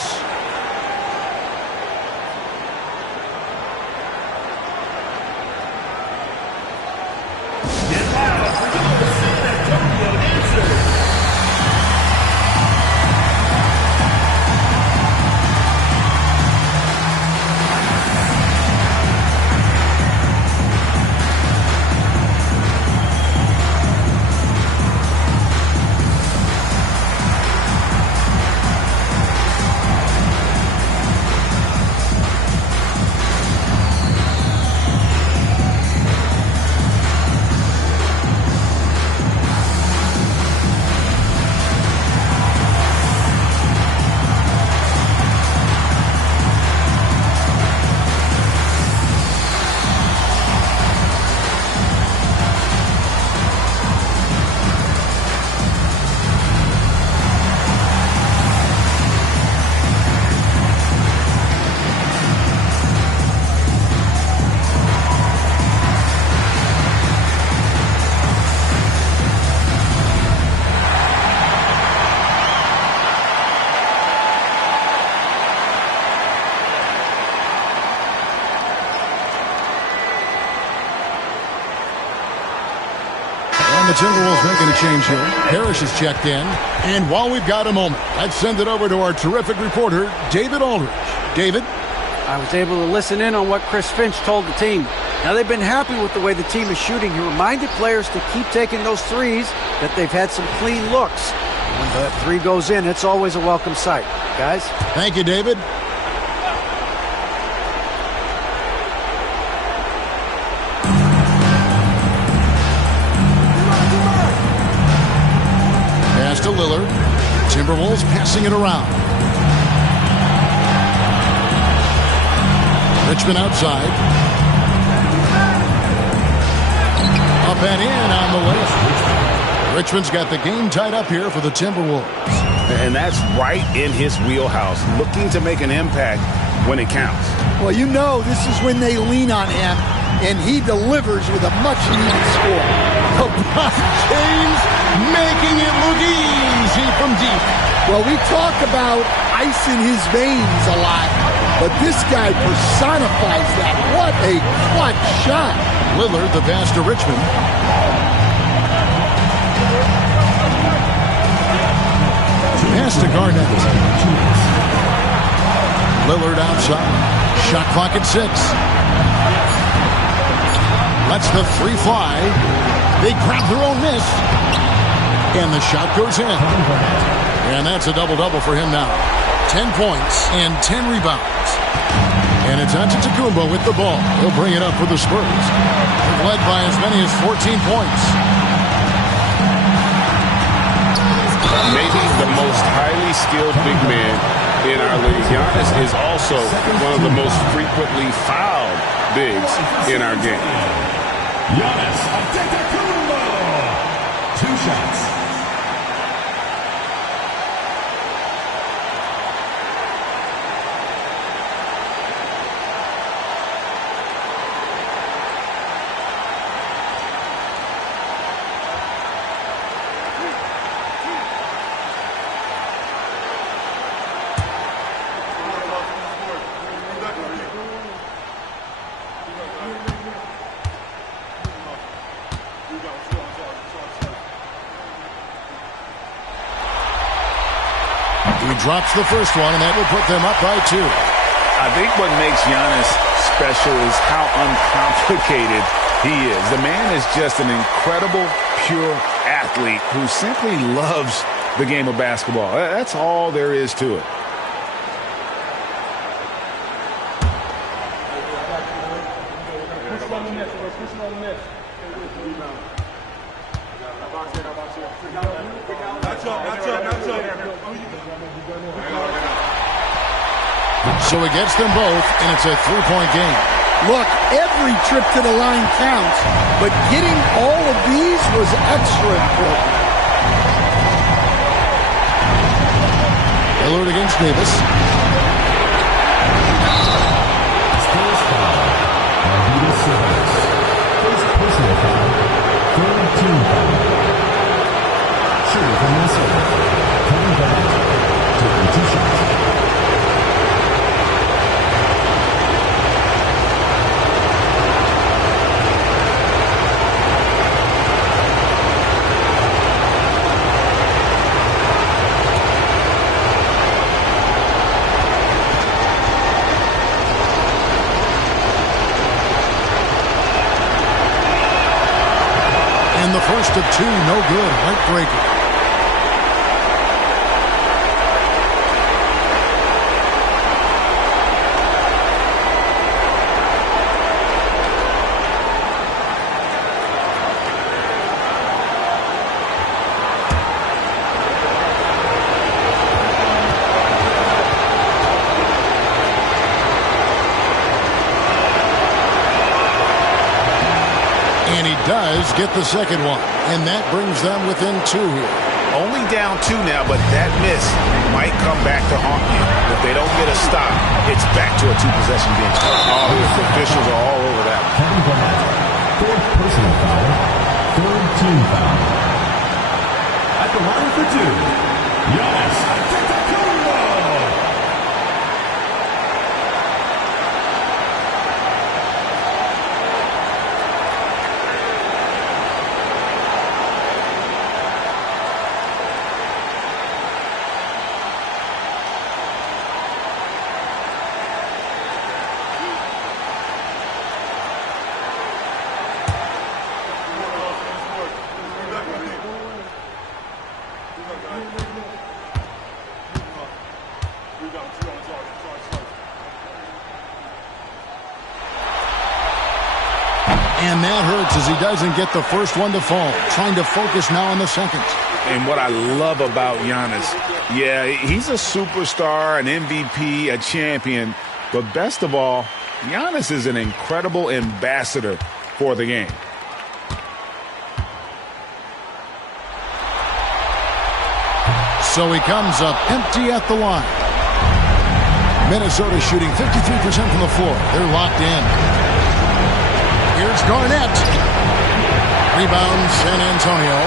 The Timberwolves making a change here. Parrish is checked in. And while we've got a moment, let's send it over to our terrific reporter, David Aldridge. David? I was able to listen in on what Chris Finch told the team. Now, they've been happy with the way the team is shooting. He reminded players to keep taking those threes, that they've had some clean looks. When the three goes in, it's always a welcome sight. Guys? Thank you, David. To Lillard. Timberwolves passing it around. Richmond outside. Up and in on the way. Richmond's got the game tied up here for the Timberwolves. And that's right in his wheelhouse, looking to make an impact when it counts. Well, you know this is when they lean on him. and he delivers with a much-needed score. LeBron James making it look easy from deep. Well, we talk about ice in his veins a lot, but this guy personifies that. What a clutch shot. Lillard, the pass to Richmond. Pass to Garnett. Lillard outside. Shot clock at 6. Lets the 3 fly. They grab their own miss. And the shot goes in. And that's a double-double for him now. 10 points and 10 rebounds. And it's Antetokounmpo with the ball. He'll bring it up for the Spurs. They've led by as many as 14 points. Maybe the most highly skilled big man in our league. Giannis is also one of the most frequently fouled bigs in our game. Giannis Antetokounmpo. 2 shots. Drops the first one, and that will put them up by 2. I think what makes Giannis special is how uncomplicated he is. The man is just an incredible, pure athlete who simply loves the game of basketball. That's all there is to it. So he gets them both, and it's a 3-point game. Look, every trip to the line counts, but getting all of these was extra important. Lillard against Davis. First foul. First personal foul. Third team foul. Shooting from inside. Coming back. Taking 2 shots. And the first of 2, no good. Heartbreaker. And he does get the second one. And that brings them within 2 here. Only down 2 now, but that miss might come back to haunt you. If they don't get a stop, it's back to a 2-possession game. Oh, the officials are all over that. Kevin Garnett. 4th personal foul. 3rd team foul. At the line for 2, Giannis Antetokounmpo. And that hurts as he doesn't get the first one to fall. Trying to focus now on the second. And what I love about Giannis, yeah, he's a superstar, an MVP, a champion. But best of all, Giannis is an incredible ambassador for the game. So he comes up empty at the line. Minnesota shooting 53% from the floor. They're locked in. Here's Garnett. Rebound, San Antonio.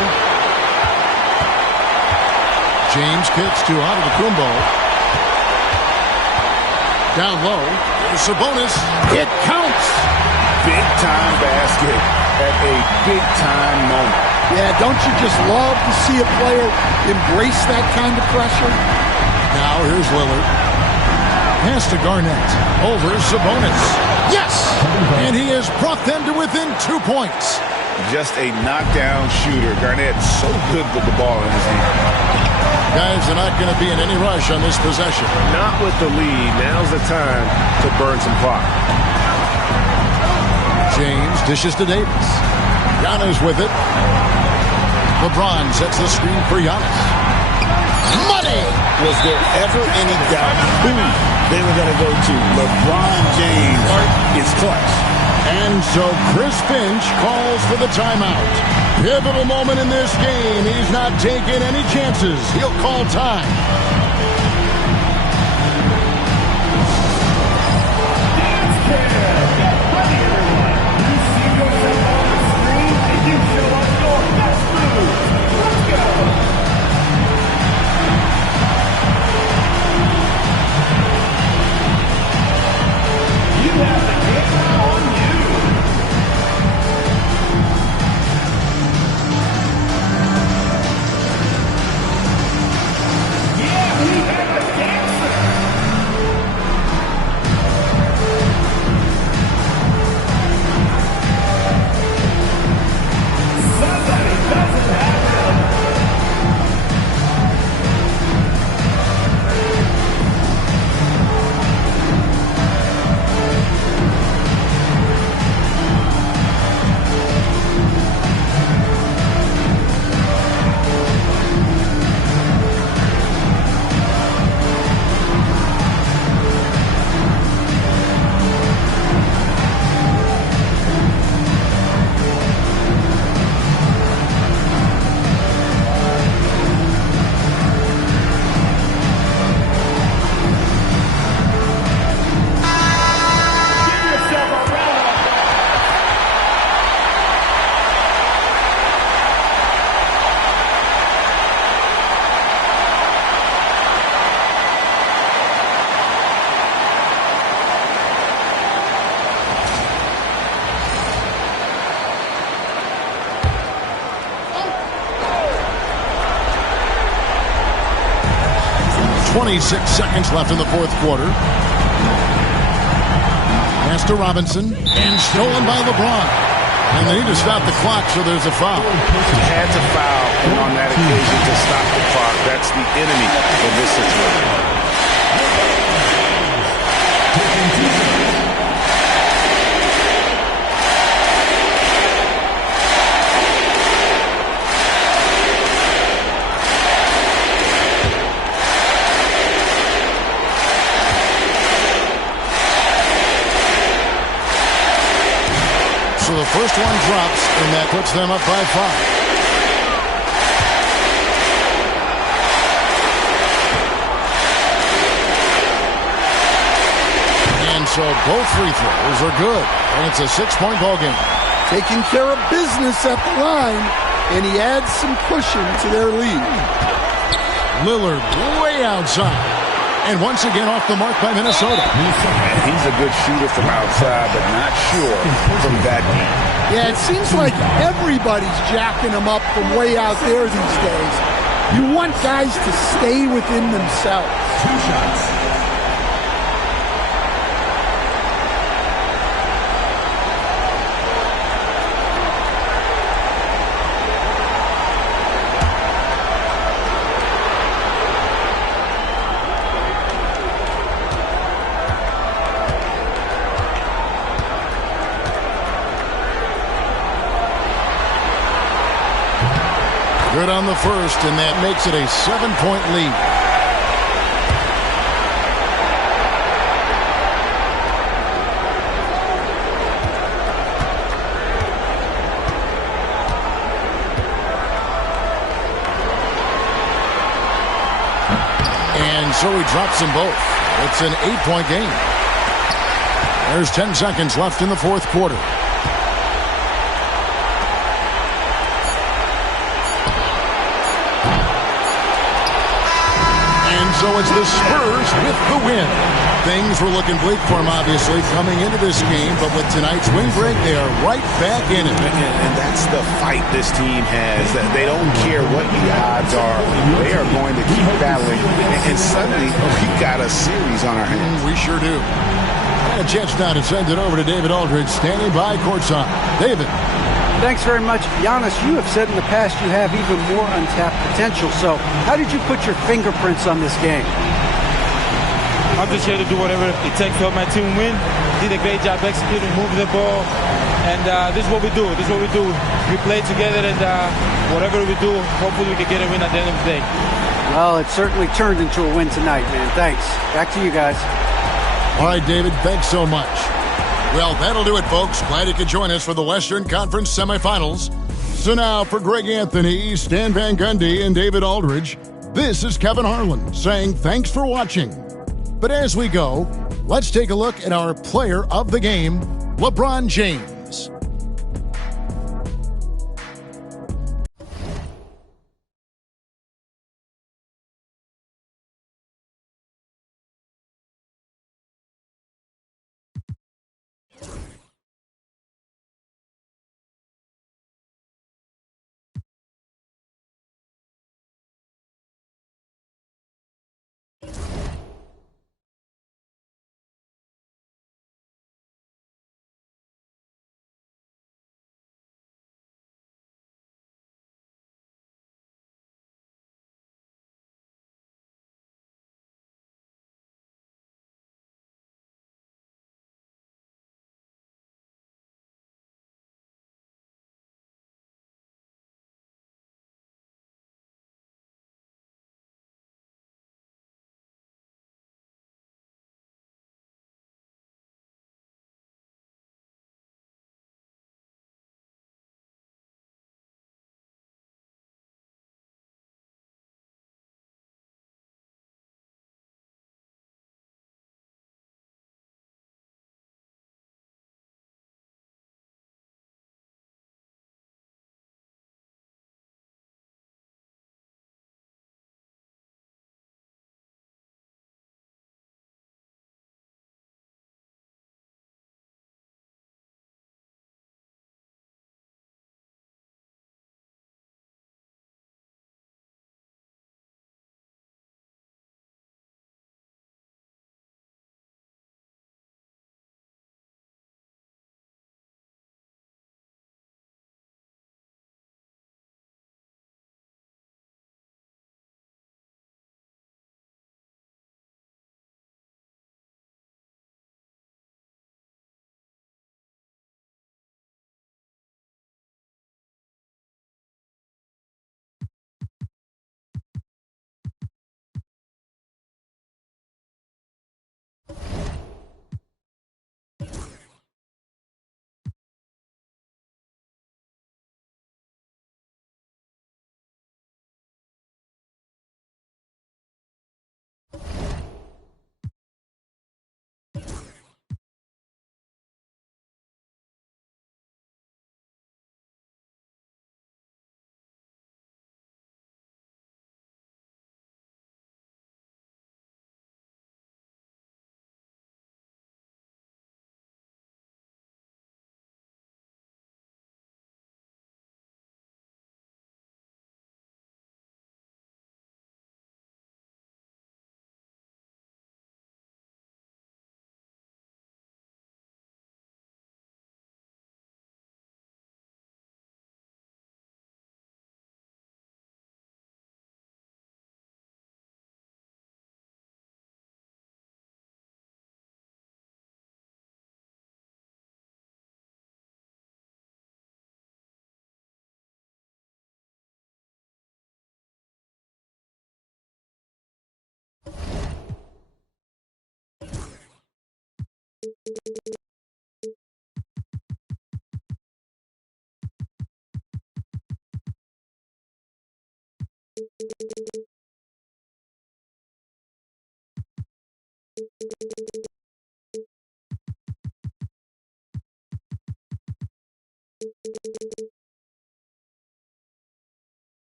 James kicks to Antetokounmpo. Down low. Here's Sabonis. It counts. Big-time basket at a big-time moment. Yeah, don't you just love to see a player embrace that kind of pressure? Now here's Lillard. Pass to Garnett. Over Sabonis. Yes! And he has brought them to within 2 points. Just a knockdown shooter. Garnett so good with the ball in his hand. Guys are not going to be in any rush on this possession. Not with the lead. Now's the time to burn some clock. James dishes to Davis. Giannis with it. LeBron sets the screen for Giannis. Money! Was there ever any doubt who they were going to go to? LeBron James is clutch. And so Chris Finch calls for the timeout. Pivotal moment in this game. He's not taking any chances. He'll call time. Seconds left in the fourth quarter. Pass to Robinson. And stolen by LeBron. And they need to stop the clock, so there's a foul. Had to foul, and on that occasion to stop the clock. That's the enemy in this situation. So the first one drops, and that puts them up by 5. And so both free throws are good, and it's a 6-point ball game. Taking care of business at the line, and he adds some cushion to their lead. Lillard way outside. And once again off the mark by Minnesota. He's a good shooter from outside, but not sure from that deep. Yeah, it seems like everybody's jacking him up from way out there these days. You want guys to stay within themselves. 2 shots. Good on the first, and that makes it a 7-point lead. And so he drops them both. It's an 8-point game. There's 10 seconds left in the fourth quarter. So it's the Spurs with the win. Things were looking bleak for them, obviously, coming into this game, but with tonight's win, Greg, they are right back in it. And that's the fight this team has. That they don't care what the odds are. They are going to keep battling. And suddenly, we've got a series on our hands. We sure do. And a chance now to send it over to David Aldridge, standing by courtside. David. Thanks very much. Giannis, you have said in the past you have even more untapped potential. So how did you put your fingerprints on this game? I'm just here to do whatever it takes to help my team win. Did a great job executing, moving the ball. And this is what we do. This is what we do. We play together, and whatever we do, hopefully we can get a win at the end of the day. Well, it certainly turned into a win tonight, man. Thanks. Back to you guys. All right, David, thanks so much. Well, that'll do it, folks. Glad you could join us for the Western Conference semifinals. So now, for Greg Anthony, Stan Van Gundy, and David Aldridge, this is Kevin Harlan saying thanks for watching. But as we go, let's take a look at our player of the game, LeBron James.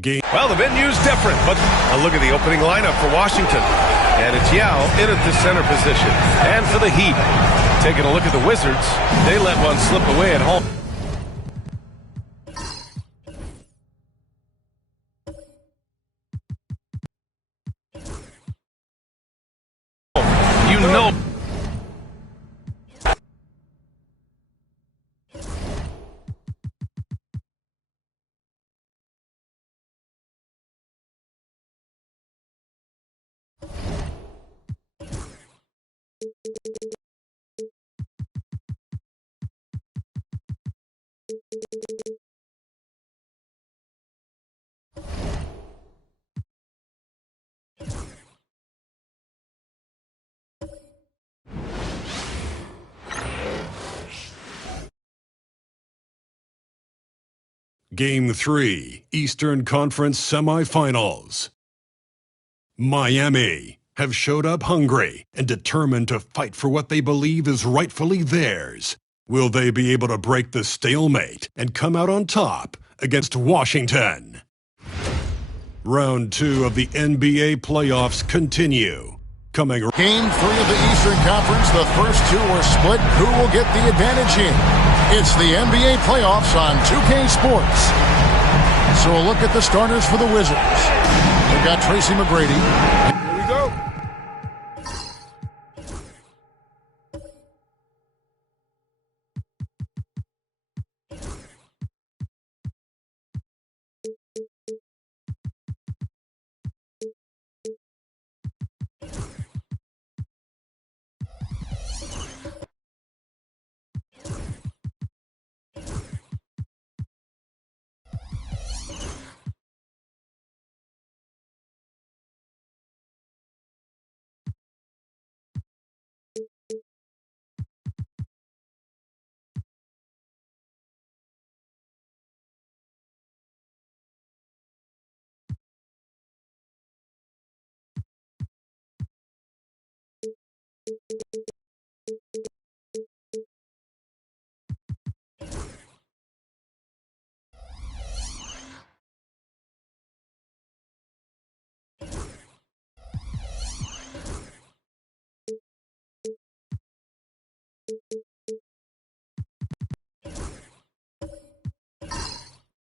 Well, the venue's different, but a look at the opening lineup for Washington. And it's Yao in at the center position. And for the Heat, taking a look at the Wizards, they let one slip away at home. You know. Game 3, Eastern Conference Semifinals. Miami have showed up hungry and determined to fight for what they believe is rightfully theirs. Will they be able to break the stalemate and come out on top against Washington? Round 2 of the NBA playoffs continue. Coming Game 3 of the Eastern Conference, the first two are split. Who will get the advantage in? It's the NBA playoffs on 2K Sports. So a look at the starters for the Wizards. They've got Tracy McGrady. Here we go.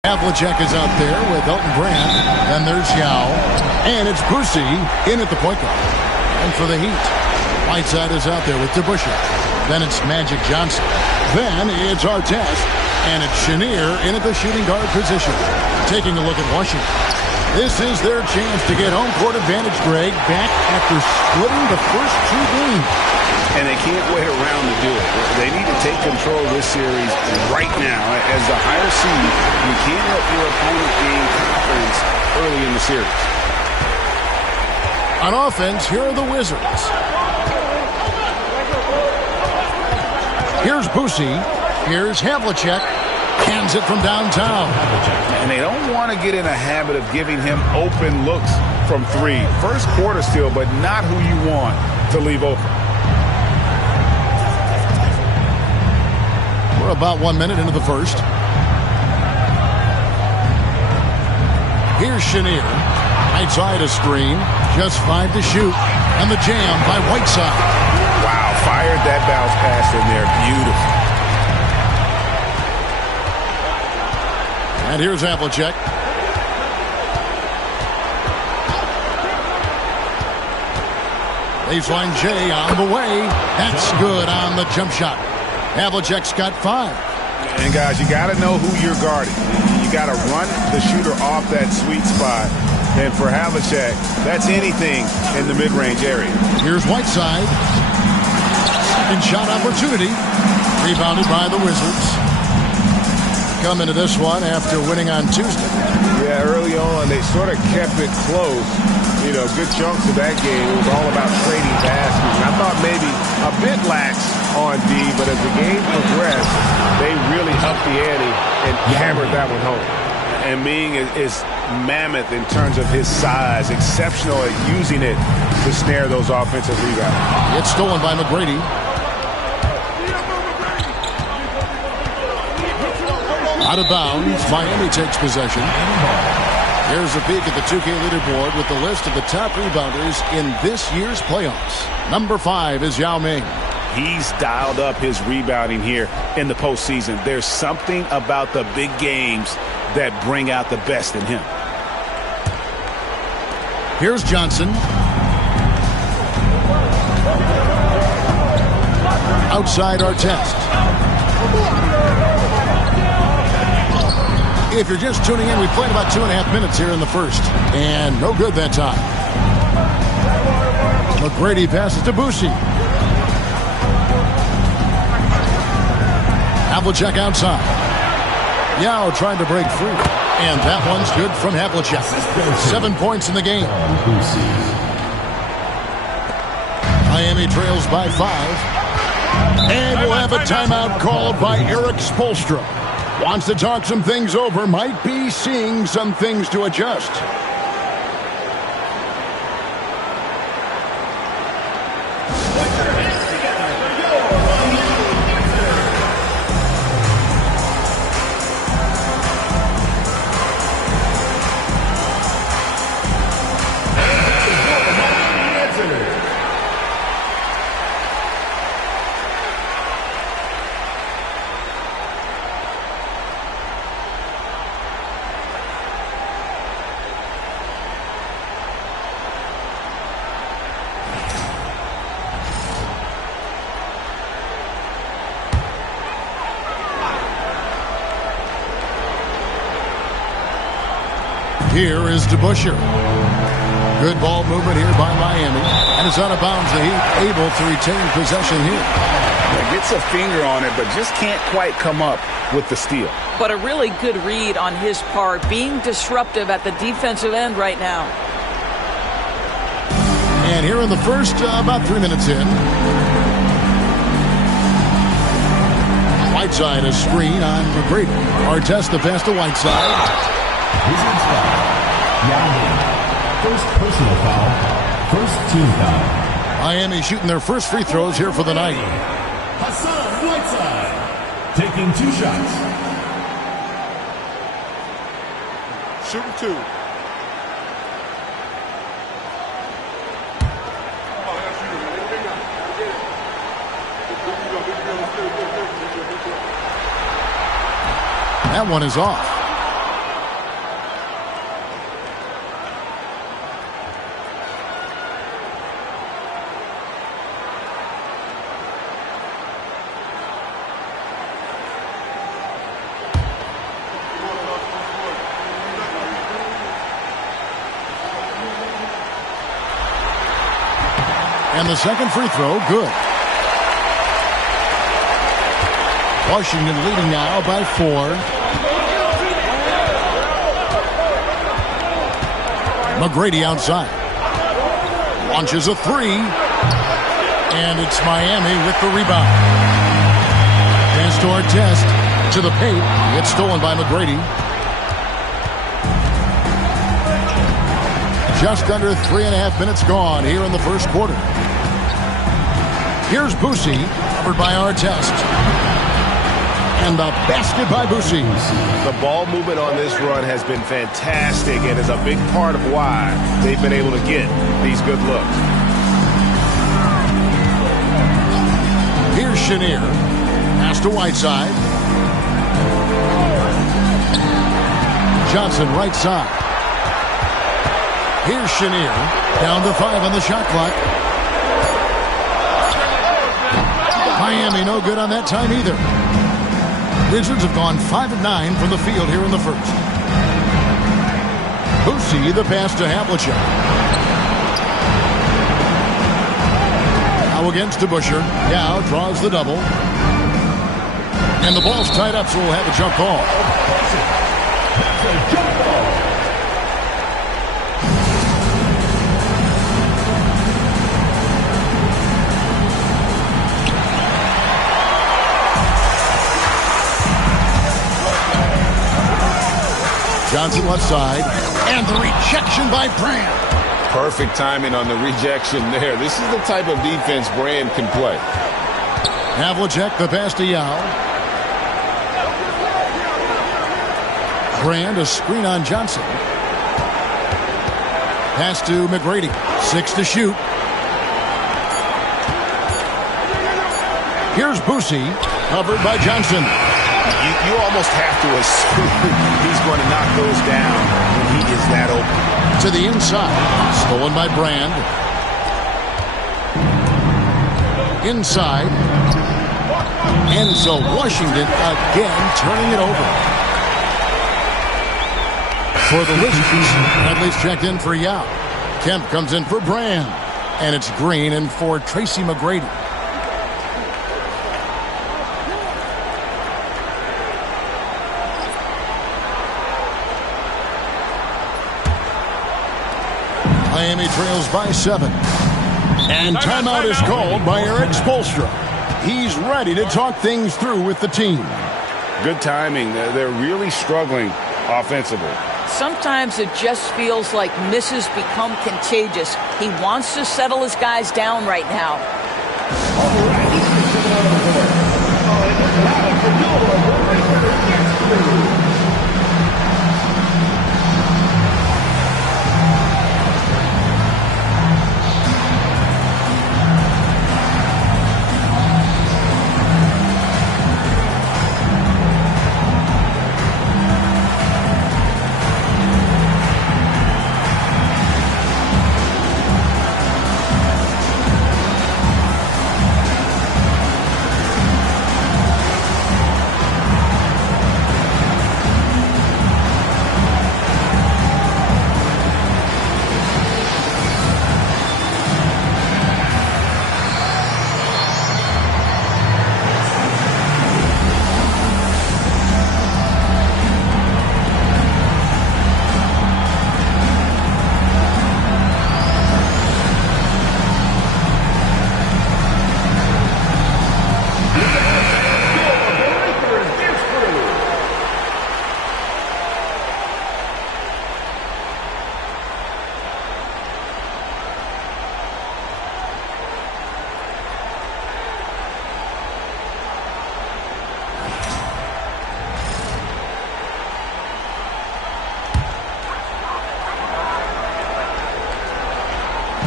Havlicek is out there with Elton Brand. Then there's Yao. And it's Boosie in at the point guard. And for the Heat, Whiteside is out there with DeBusschere. Then it's Magic Johnson. Then it's Artest. And it's Chenier in at the shooting guard position. Taking a look at Washington. This is their chance to get home court advantage, Greg, back after splitting the first two games. And they can't wait around to do it. They need to take control of this series right now. As the higher seed, you can't let your opponent gain confidence early in the series. On offense, here are the Wizards. Here's Boosie. Here's Havlicek. Hands it from downtown. And they don't want to get in a habit of giving him open looks from three. First quarter still, but not who you want to leave open. We're about 1 minute into the first. Here's Chenier. Right side of screen. Just 5 to shoot. And the jam by Whiteside. Wow, fired that bounce pass in there. Beautiful. And here's Havlicek. Baseline J on the way. That's good on the jump shot. Havlicek's got 5. And guys, you got to know who you're guarding. You got to run the shooter off that sweet spot. And for Havlicek, that's anything in the mid-range area. Here's Whiteside. Second shot opportunity. Rebounded by the Wizards. Come into this one after winning on Tuesday. Yeah, early on, they sort of kept it close. You know, good chunks of that game. It was all about trading baskets. And I thought maybe a bit lax on D, but as the game progressed, they really upped the ante and hammered that one home. And Ming is mammoth in terms of his size, exceptional at using it to snare those offensive rebounds. It's stolen by McGrady. Out of bounds, Miami takes possession. Here's a peek at the 2K leaderboard with the list of the top rebounders in this year's playoffs. Number 5 is Yao Ming. He's dialed up his rebounding here in the postseason. There's something about the big games that bring out the best in him. Here's Johnson. Outside Artest. If you're just tuning in, we played about 2.5 minutes here in the first. And no good that time. McGrady passes to Boucy. Havlicek outside. Yao trying to break free. And that one's good from Havlicek. 7 points in the game. Miami trails by 5. And we'll have a timeout called by Eric Spoelstra. Wants to talk some things over. Might be seeing some things to adjust. Here is DeBusschere. Good ball movement here by Miami. And it's out of bounds. The Heat able to retain possession here. Gets a finger on it, but just can't quite come up with the steal. But a really good read on his part, being disruptive at the defensive end right now. And here in the first, about 3 minutes in. Whiteside, a screen on McGrady. Artest the pass to Whiteside. Wizards foul. First personal foul. First team foul. Miami shooting their first free throws here for the night. Hassan Whiteside taking 2 shots. Shooting 2. That one is off. And the second free throw, good. Washington leading now by 4. McGrady outside. Launches a 3. And it's Miami with the rebound. Pass to Artest to the paint. It's stolen by McGrady. Just under 3.5 minutes gone here in the first quarter. Here's Boucy, covered by Artest. And the basket by Boucy. The ball movement on this run has been fantastic and is a big part of why they've been able to get these good looks. Here's Chenier. Pass to Whiteside. Johnson right side. Here's Chenier. Down to 5 on the shot clock. Miami no good on that time either. Wizards have gone 5 of 9 from the field here in the first. Boucy the pass to Havlicek. Now against DeBusschere. Yao draws the double. And the ball's tied up, so we'll have a jump ball. Johnson left side, and the rejection by Brand. Perfect timing on the rejection there. This is the type of defense Brand can play. Havlicek the pass to Yao. Brand a screen on Johnson. Pass to McGrady. 6 to shoot. Here's Boosie, covered by Johnson. You almost have to assume he's going to knock those down when he is that open. To the inside. Stolen by Brand. Inside. And so Washington again turning it over. For the Wizards, Bradley's checked in for Yao. Kemp comes in for Brand. And it's Green in for Tracy McGrady. Miami trails by 7. And timeout is called by Eric Spoelstra. He's ready to talk things through with the team. Good timing. They're really struggling offensively. Sometimes it just feels like misses become contagious. He wants to settle his guys down right now.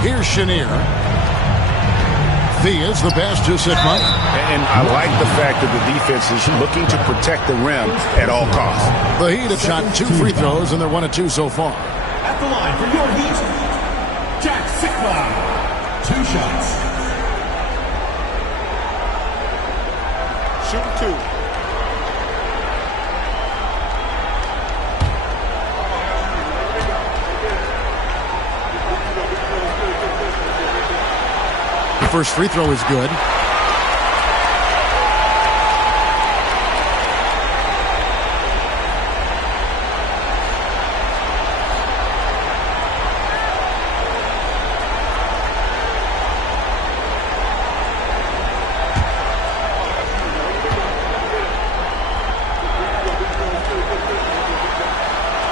Here's Chenier. Thea's the pass to Sigma. And I like the fact that the defense is looking to protect the rim at all costs. The Heat have shot 2 free throws, and they're 1 of 2 so far. At the line for your Heat, Jack Sigma. 2 shots. Shoot 2. First free throw is good.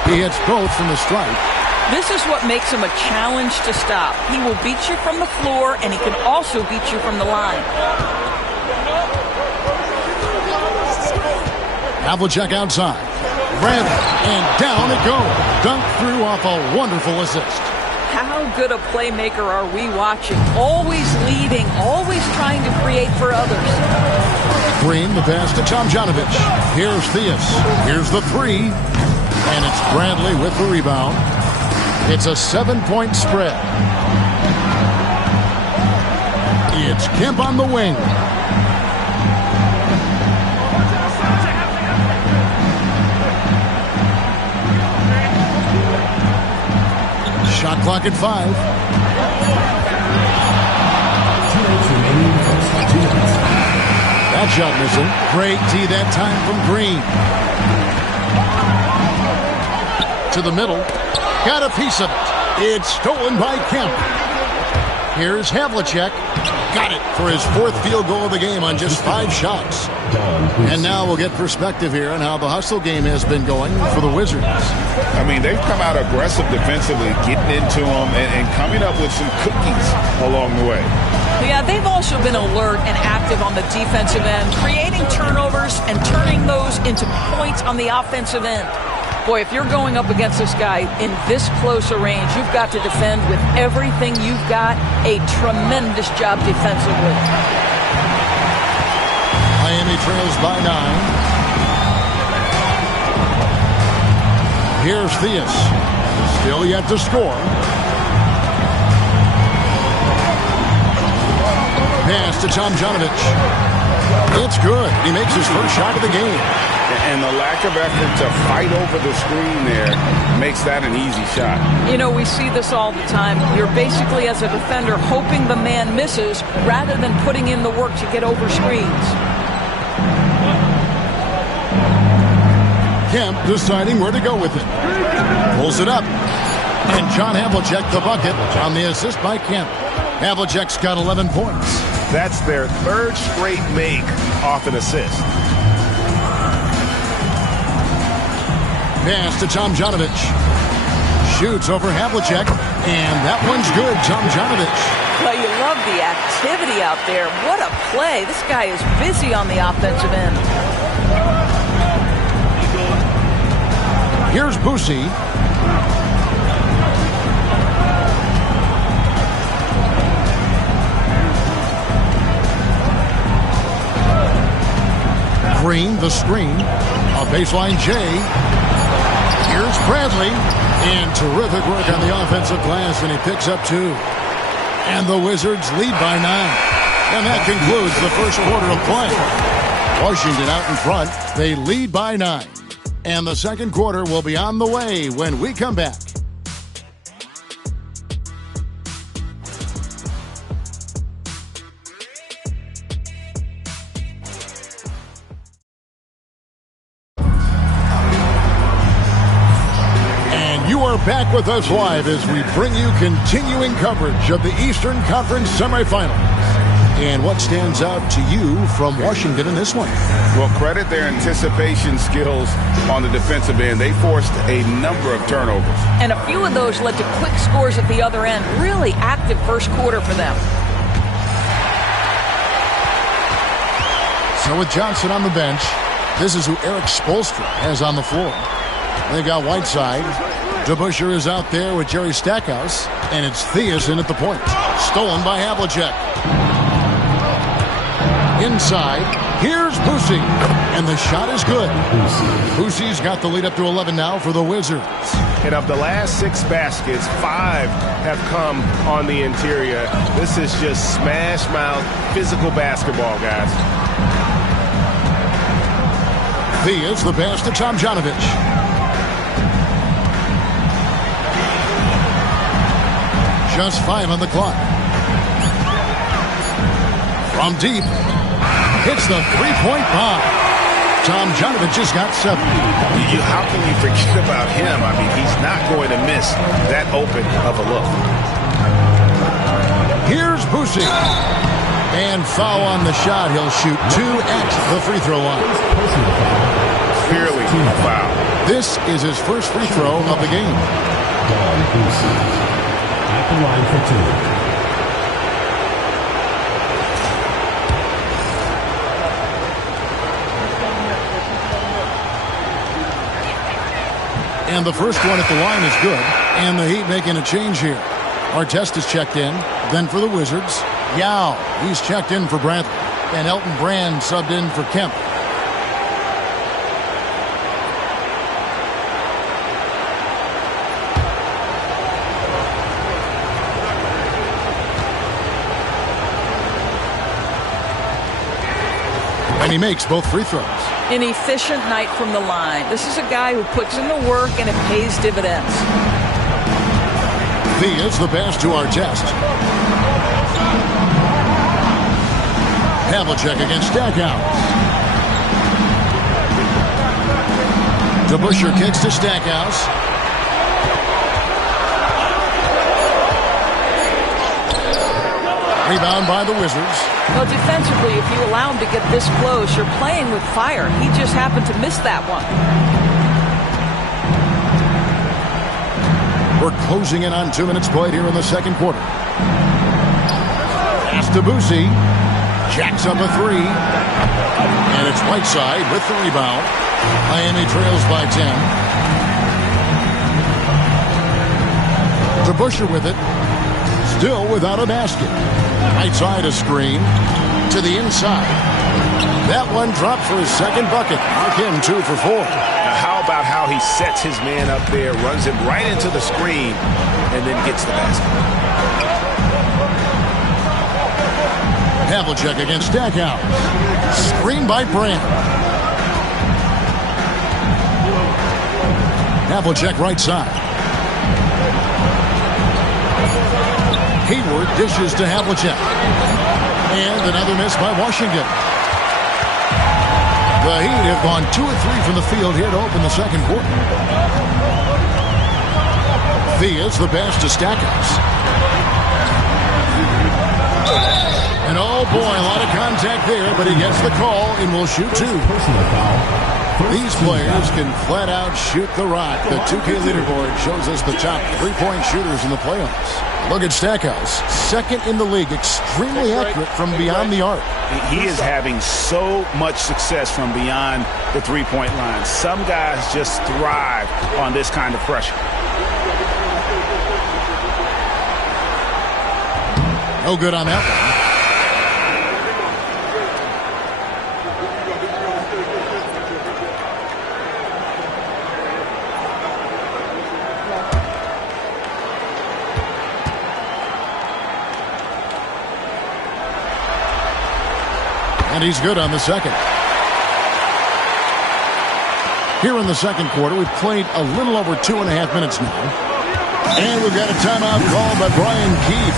He hits both from the stripe. This is what makes him a challenge to stop. He will beat you from the floor, and he can also beat you from the line. Havlicek outside. Brandon, and down it goes. Dunk through off a wonderful assist. How good a playmaker are we watching? Always leading, always trying to create for others. Green, the pass to Tomjanovich. Here's Theus. Here's the 3. And it's Bradley with the rebound. It's a 7-point spread. It's Kemp on the wing. Shot clock at 5. That shot missing. Great D that time from Green. To the middle. Got a piece of it. It's stolen by Kemp. Here's Havlicek. Got it for his 4th field goal of the game on just 5 shots. And now we'll get perspective here on how the hustle game has been going for the Wizards. I mean, they've come out aggressive defensively, getting into them and coming up with some cookies along the way. Yeah, they've also been alert and active on the defensive end, creating turnovers and turning those into points on the offensive end. Boy, if you're going up against this guy in this close a range, you've got to defend with everything you've got. A tremendous job defensively. Miami trails by 9. Here's Theus. Still yet to score. Pass to Tomjanovich. It's good. He makes his first shot of the game. And the lack of effort to fight over the screen there makes that an easy shot. You know, we see this all the time. You're basically, as a defender, hoping the man misses rather than putting in the work to get over screens. Kemp deciding where to go with it. Pulls it up. And John Havlicek the bucket on the assist by Kemp. Havlicek's got 11 points. That's their third straight make off an assist. Pass to Tomjanovich. Shoots over Havlicek. And that one's good, Tomjanovich. Well, you love the activity out there. What a play. This guy is busy on the offensive end. Here's Boosie. Green, the screen. A baseline J. Here's Bradley. And terrific work on the offensive glass, and he picks up 2. And the Wizards lead by 9. And that concludes the first quarter of play. Washington out in front. They lead by 9. And the second quarter will be on the way when we come back. Back with us live as we bring you continuing coverage of the Eastern Conference semifinals. And what stands out to you from Washington in this one? Well, credit their anticipation skills on the defensive end. They forced a number of turnovers. And a few of those led to quick scores at the other end. Really active first quarter for them. So with Johnson on the bench, this is who Eric Spoelstra has on the floor. They've got Whiteside. DeBusschere is out there with Jerry Stackhouse, and it's Theus in at the point. Stolen by Havlicek. Inside, here's Boosie, and the shot is good. Boosie's got the lead up to 11 now for the Wizards. And of the last 6 baskets, 5 have come on the interior. This is just smash mouth, physical basketball, guys. Theus, the pass to Tomjanovich. Just 5 on the clock. From deep. Hits the three-point bomb. Tomjanovich just got 7. How can you forget about him? I mean, he's not going to miss that open of a look. Here's Boosie. And foul on the shot. He'll shoot 2 at the free throw line. Clearly a foul. This is his first free throw of the game. At the line for 2. And the first one at the line is good. And the Heat making a change here. Artest is checked in. Then for the Wizards, Yao. He's checked in for Bradley. And Elton Brand subbed in for Kemp. And he makes both free throws. An efficient night from the line. This is a guy who puts in the work and it pays dividends. Theus the pass to Artest. Havlicek against Stackhouse. DeBusschere kicks to Stackhouse. Rebound by the Wizards. Well, defensively, if you allow him to get this close, you're playing with fire. He just happened to miss that one. We're closing in on 2 minutes played here in the second quarter. Pass to Boosie. Jacks up a 3. And it's Whiteside with the rebound. Miami trails by 10. DeBusschere with it. Still without a basket. Right side a screen. To the inside. That one dropped for his second bucket. Mark him 2 for 4. Now how about how he sets his man up there, runs him right into the screen, and then gets the basket. Havlicek against Stackhouse. Screen by Brandt. Havlicek right side. Hayward dishes to Havlicek. And another miss by Washington. The Heat have gone 2 of 3 from the field here to open the second quarter. Thea's the pass to Stackhouse. And oh boy, a lot of contact there, but he gets the call and will shoot 2. These players can flat out shoot the rock. The 2K leaderboard shows us the top 3-point shooters in the playoffs. Look at Stackhouse, second in the league, extremely accurate from beyond the arc. He is having so much success from beyond the three-point line. Some guys just thrive on this kind of pressure. No good on that one. And he's good on the second. Here in the second quarter, we've played a little over 2.5 minutes now. And we've got a timeout called by Brian Keefe.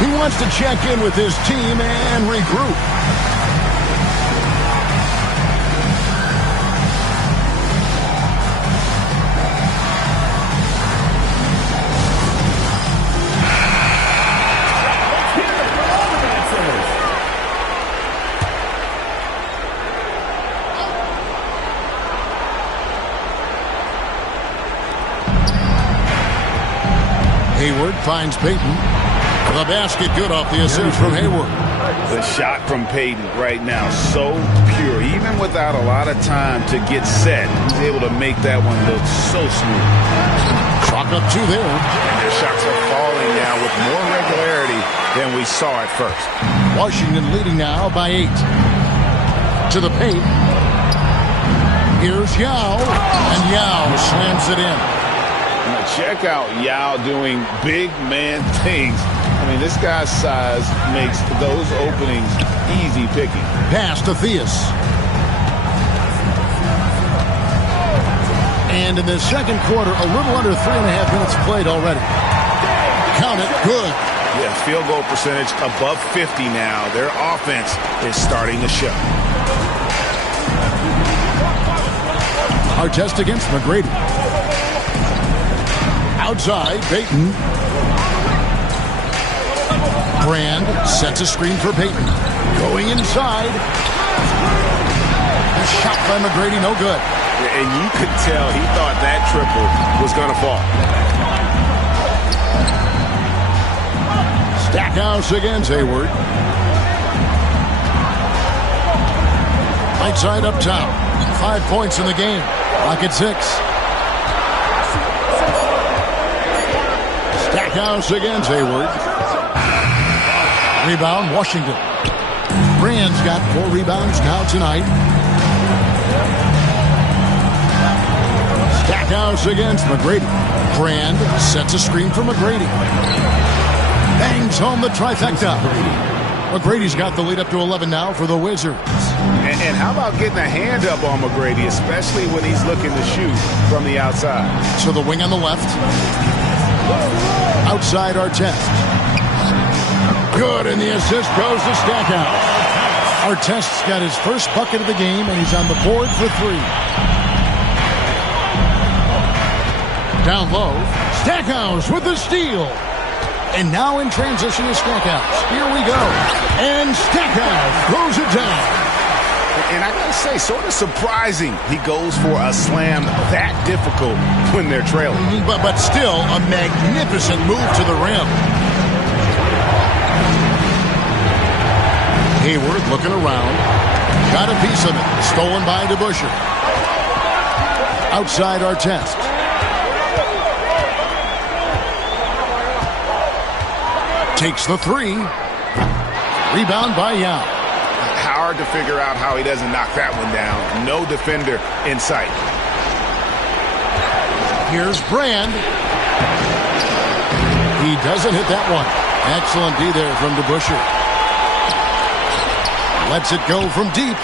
He wants to check in with his team and regroup. Hayward finds Payton. The basket good off the assist from Hayward. The shot from Payton right now, so pure. Even without a lot of time to get set, he's able to make that one look so smooth. Chalk up 2 there. And their shots are falling now with more regularity than we saw at first. Washington leading now by 8. To the paint. Here's Yao. And Yao slams it in. Now check out Yao doing big man things. I mean, this guy's size makes those openings easy picking. Pass to Theus. And in the second quarter, a little under 3.5 minutes played already. Count it, good. Yeah, field goal percentage above 50 now. Their offense is starting to show. Artest against McGrady. Outside, Payton. Brand sets a screen for Payton. Going inside. A shot by McGrady, no good. And you could tell he thought that triple was going to fall. Stackhouse against Hayward. Right side up top. 5 points in the game. Clock at 6. Stackhouse against Hayward. Rebound, Washington. Brand's got 4 rebounds now tonight. Stackhouse against McGrady. Brand sets a screen for McGrady. Bangs home the trifecta. McGrady's got the lead up to 11 now for the Wizards. And how about getting a hand up on McGrady, especially when he's looking to shoot from the outside? So the wing on the left. Outside Artest. Good, and the assist goes to Stackhouse. Artest's got his first bucket of the game, and he's on the board for 3. Down low, Stackhouse with the steal. And now in transition is Stackhouse. Here we go. And Stackhouse throws it down. And I gotta say, sort of surprising he goes for a slam that difficult when they're trailing. But still a magnificent move to the rim. Hayward looking around. Got a piece of it. Stolen by DeBusschere. Outside Artest. Takes the three. Rebound by Yao. Hard to figure out how he doesn't knock that one down. No defender in sight. Here's Brand. He doesn't hit that one. Excellent D there from DeBusschere. Lets it go from deep.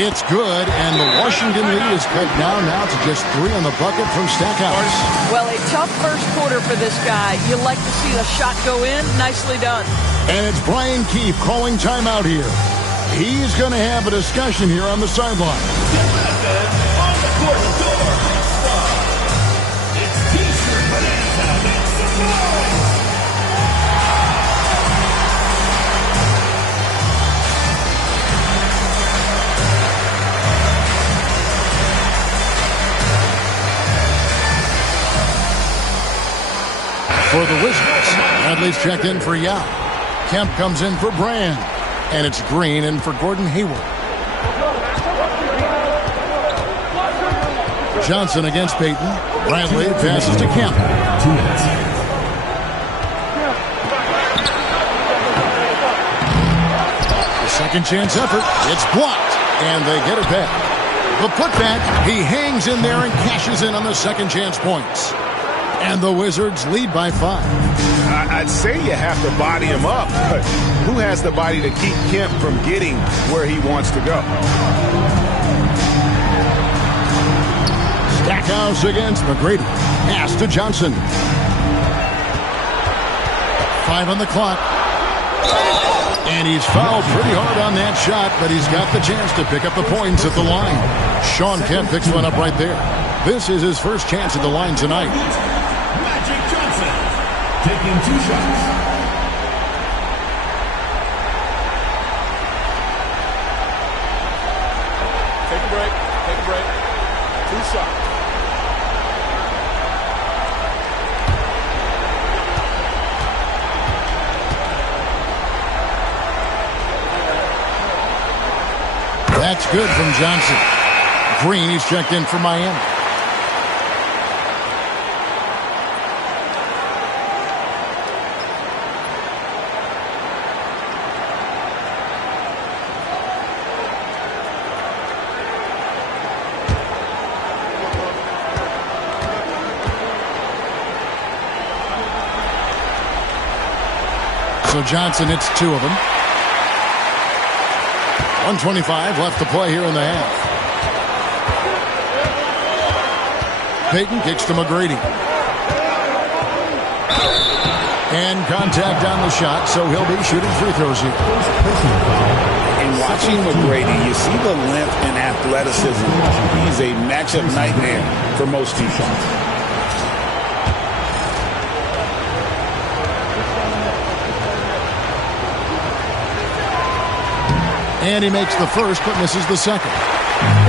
It's good, and the Washington lead is cut down now to just 3 on the bucket from Stackhouse. Well, a tough first quarter for this guy. You like to see the shot go in. Nicely done. And it's Brian Keefe calling timeout here. He's going to have a discussion here on the sideline. For the Wizards, Bradley's checked in for Yao. Kemp comes in for Brand. And it's Green in for Gordon Hayward. Johnson against Payton. Bradley passes to Kemp. 2 minutes. Second chance effort. It's blocked. And they get it back. The putback. He hangs in there and cashes in on the second chance points. And the Wizards lead by 5. I'd say you have to body him up, but who has the body to keep Kemp from getting where he wants to go? Stackhouse against McGrady. Pass to Johnson. 5 on the clock. And he's fouled pretty hard on that shot, but he's got the chance to pick up the points at the line. Sean Kemp picks one up right there. This is his first chance at the line tonight. Taking 2 shots. Take a break. 2 shots. That's good from Johnson. Green, he's checked in for Miami. So Johnson hits 2 of them. 1:25 left to play here in the half. Payton kicks to McGrady. And contact on the shot, so he'll be shooting free throws here. In watching McGrady, you see the length and athleticism. He's a matchup nightmare for most teams. And he makes the first, but misses the second.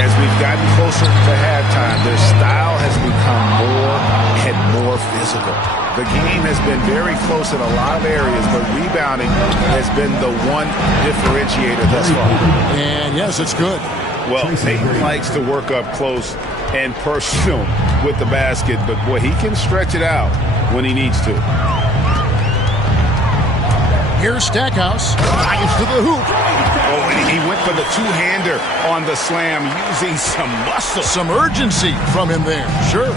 As we've gotten closer to halftime, their style has become more and more physical. The game has been very close in a lot of areas, but rebounding has been the one differentiator thus far. And yes, it's good. Well, Payton likes to work up close and personal with the basket, but boy, he can stretch it out when he needs to. Here's Stackhouse. Drives to the hoop. Oh, and he went for the two-hander on the slam, using some muscle. Some urgency from him there, sure.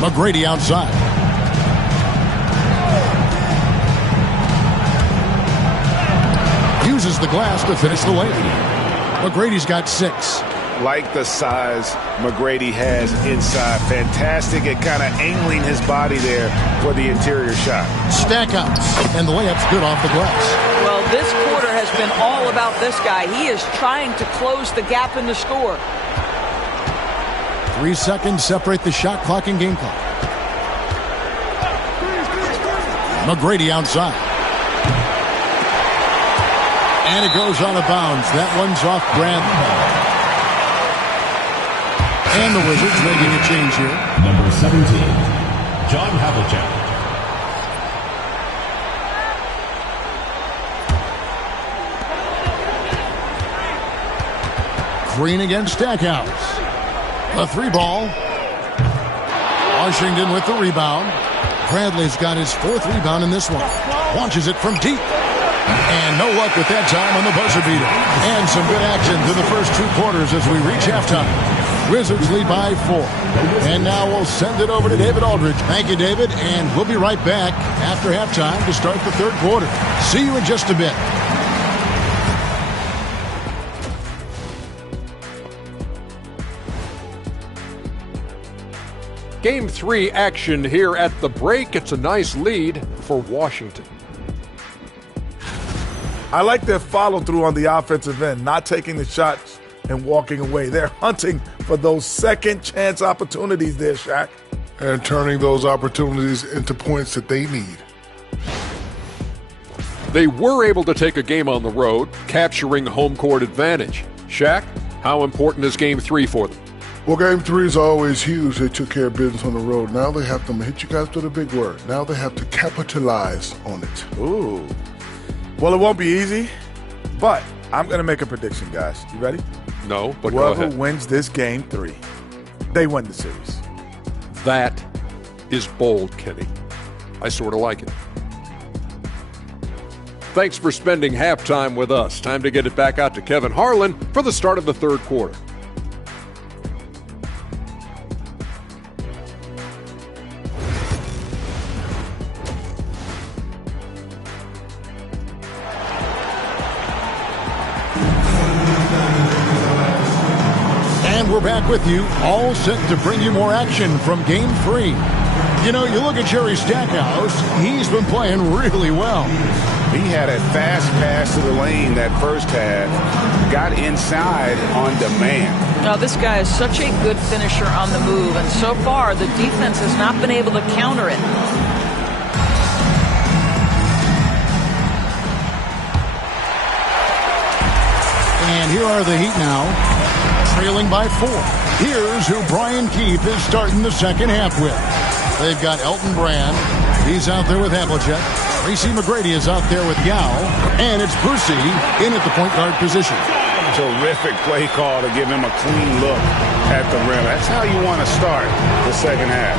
McGrady outside. Uses the glass to finish the layup. McGrady's got 6. Like the size McGrady has inside. Fantastic at kind of angling his body there for the interior shot. Stackhouse, and the layup's good off the glass. Well, this quarter has been all about this guy. He is trying to close the gap in the score. 3 seconds separate the shot clock and game clock. McGrady outside. And it goes out of bounds. That one's off Bradley. And the Wizards making a change here. Number 17, John Havlicek. Green against Stackhouse. The 3 ball. Washington with the rebound. Bradley's got his 4th rebound in this one. Launches it from deep. And no luck with that time on the buzzer beater. And some good action through the first 2 quarters as we reach halftime. Wizards lead by 4. And now we'll send it over to David Aldridge. Thank you, David. And we'll be right back after halftime to start the 3rd quarter. See you in just a bit. Game 3 action here at the break. It's a nice lead for Washington. I like their follow-through on the offensive end, not taking the shots and walking away. They're hunting for those second-chance opportunities there, Shaq. And turning those opportunities into points that they need. They were able to take a game on the road, capturing home court advantage. Shaq, how important is Game 3 for them? Well, Game 3 is always huge. They took care of business on the road. Now they have to hit you guys with a big word. Now they have to capitalize on it. Ooh. Well, it won't be easy, but I'm going to make a prediction, guys. You ready? No, but go ahead. Whoever wins this Game 3, they win the series. That is bold, Kenny. I sort of like it. Thanks for spending halftime with us. Time to get it back out to Kevin Harlan for the start of the 3rd quarter. We're back with you, all set to bring you more action from Game 3. You know, you look at Jerry Stackhouse, he's been playing really well. He had a fast pass to the lane that first half, got inside on demand. Now, this guy is such a good finisher on the move, and so far the defense has not been able to counter it. And here are the Heat now, trailing by 4. Here's who Brian Keefe is starting the second half with. They've got Elton Brand. He's out there with Havlicek. Tracy McGrady is out there with Yao. And it's Brucey in at the point guard position. Terrific play call to give him a clean look at the rim. That's how you want to start the second half.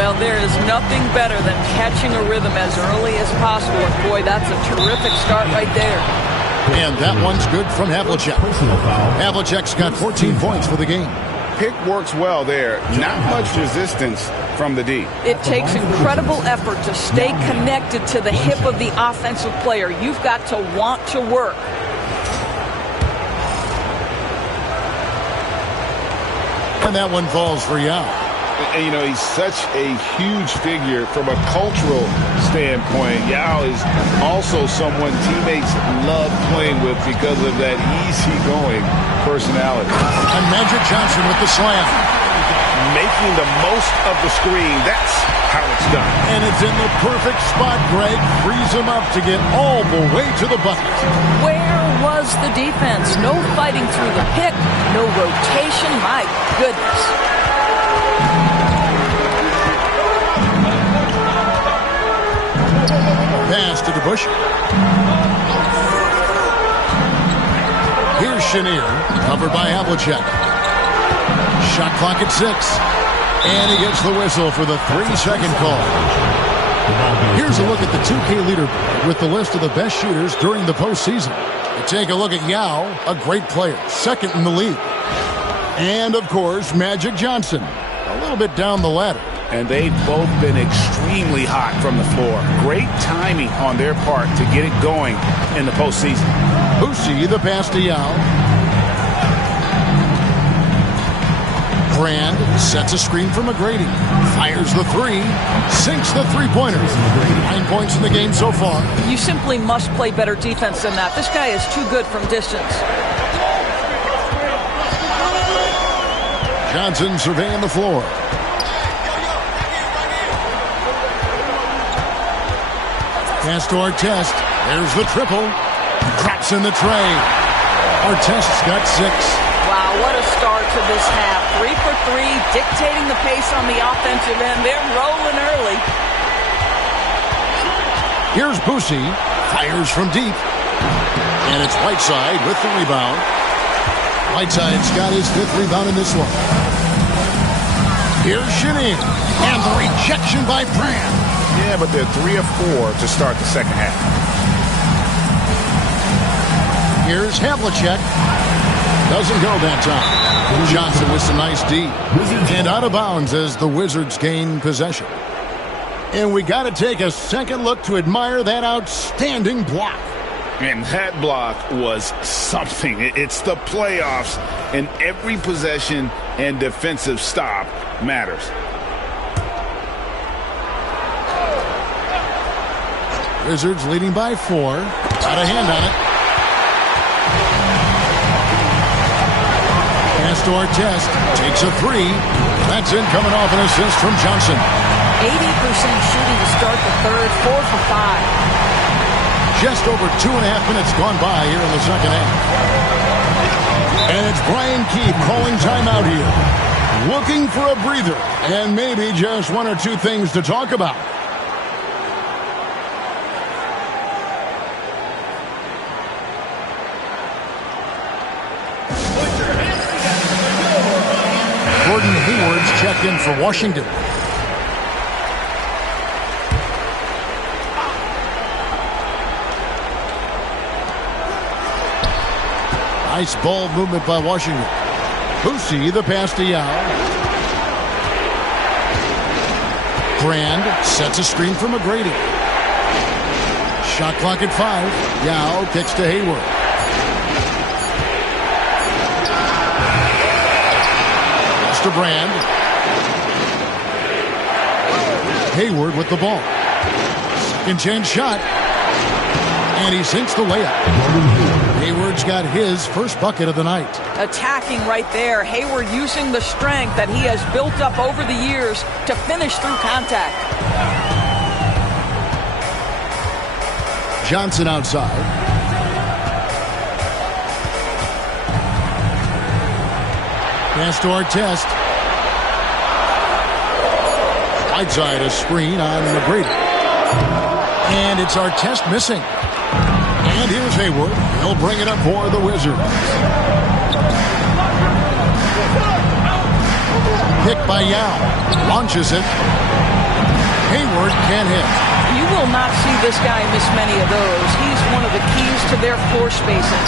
Well, there is nothing better than catching a rhythm as early as possible. And boy, that's a terrific start right there. And that one's good from Havlicek. Havlicek's got 14 points for the game. Pick works well there. Not much resistance from the D. It takes incredible effort to stay connected to the hip of the offensive player. You've got to want to work. And that one falls for Yao. And, you know, he's such a huge figure from a cultural standpoint. Yao is also someone teammates love playing with because of that easygoing personality. And Magic Johnson with the slam. Making the most of the screen. That's how it's done. And it's in the perfect spot, Greg. Frees him up to get all the way to the bucket. Where was the defense? No fighting through the pick. No rotation. My goodness. Pass to DeBush. Here's Chenier, covered by Havlicek. Shot clock at 6. And he gets the whistle for the 3-second call. Here's a look at the 2K leaderboard with the list of the best shooters during the postseason. You take a look at Yao, a great player, second in the league. And, of course, Magic Johnson, a little bit down the ladder. And they've both been extremely hot from the floor. Great timing on their part to get it going in the postseason. Boosie, the pass to Yao. Brand sets a screen for McGrady. Fires the 3. Sinks the three-pointer. 9 points in the game so far. You simply must play better defense than that. This guy is too good from distance. Johnson surveying the floor. Pass to Artest. There's the triple. Drops in the tray. Artest's got 6. Wow, what a start to this half. 3 for 3, dictating the pace on the offensive end. They're rolling early. Here's Boosie. Fires from deep. And it's Whiteside with the rebound. Whiteside's got his 5th rebound in this one. Here's Chenier. And the rejection by Brand. Yeah, but they're 3 of 4 to start the second half. Here's Havlicek. Doesn't go that time. Johnson with some nice D. And out of bounds as the Wizards gain possession. And we got to take a second look to admire that outstanding block. And that block was something. It's the playoffs, and every possession and defensive stop matters. Wizards leading by 4. Got a hand on it. Pass to Artest. Takes a 3. That's in, coming off an assist from Johnson. 80% shooting to start the third, 4 for 5. Just over 2.5 minutes gone by here in the second half. And it's Brian Keefe calling timeout here. Looking for a breather and maybe just 1 or 2 things to talk about. Gordon Hayward's checked in for Washington. Nice ball movement by Washington. Boosie, the pass to Yao. Brand sets a screen for McGrady. Shot clock at 5. Yao kicks to Hayward. Pass to Brand. Hayward with the ball. Second chance shot. And he sinks the layup. Hayward's got his first bucket of the night. Attacking right there. Hayward using the strength that he has built up over the years to finish through contact. Johnson outside. Pass to Artest. Right side, a screen on McGrady. And it's Artest missing. And here's Hayward. He'll bring it up for the Wizards. Pick by Yao. Launches it. Hayward can't hit. You will not see this guy miss many of those. He's one of the keys to their floor spacing.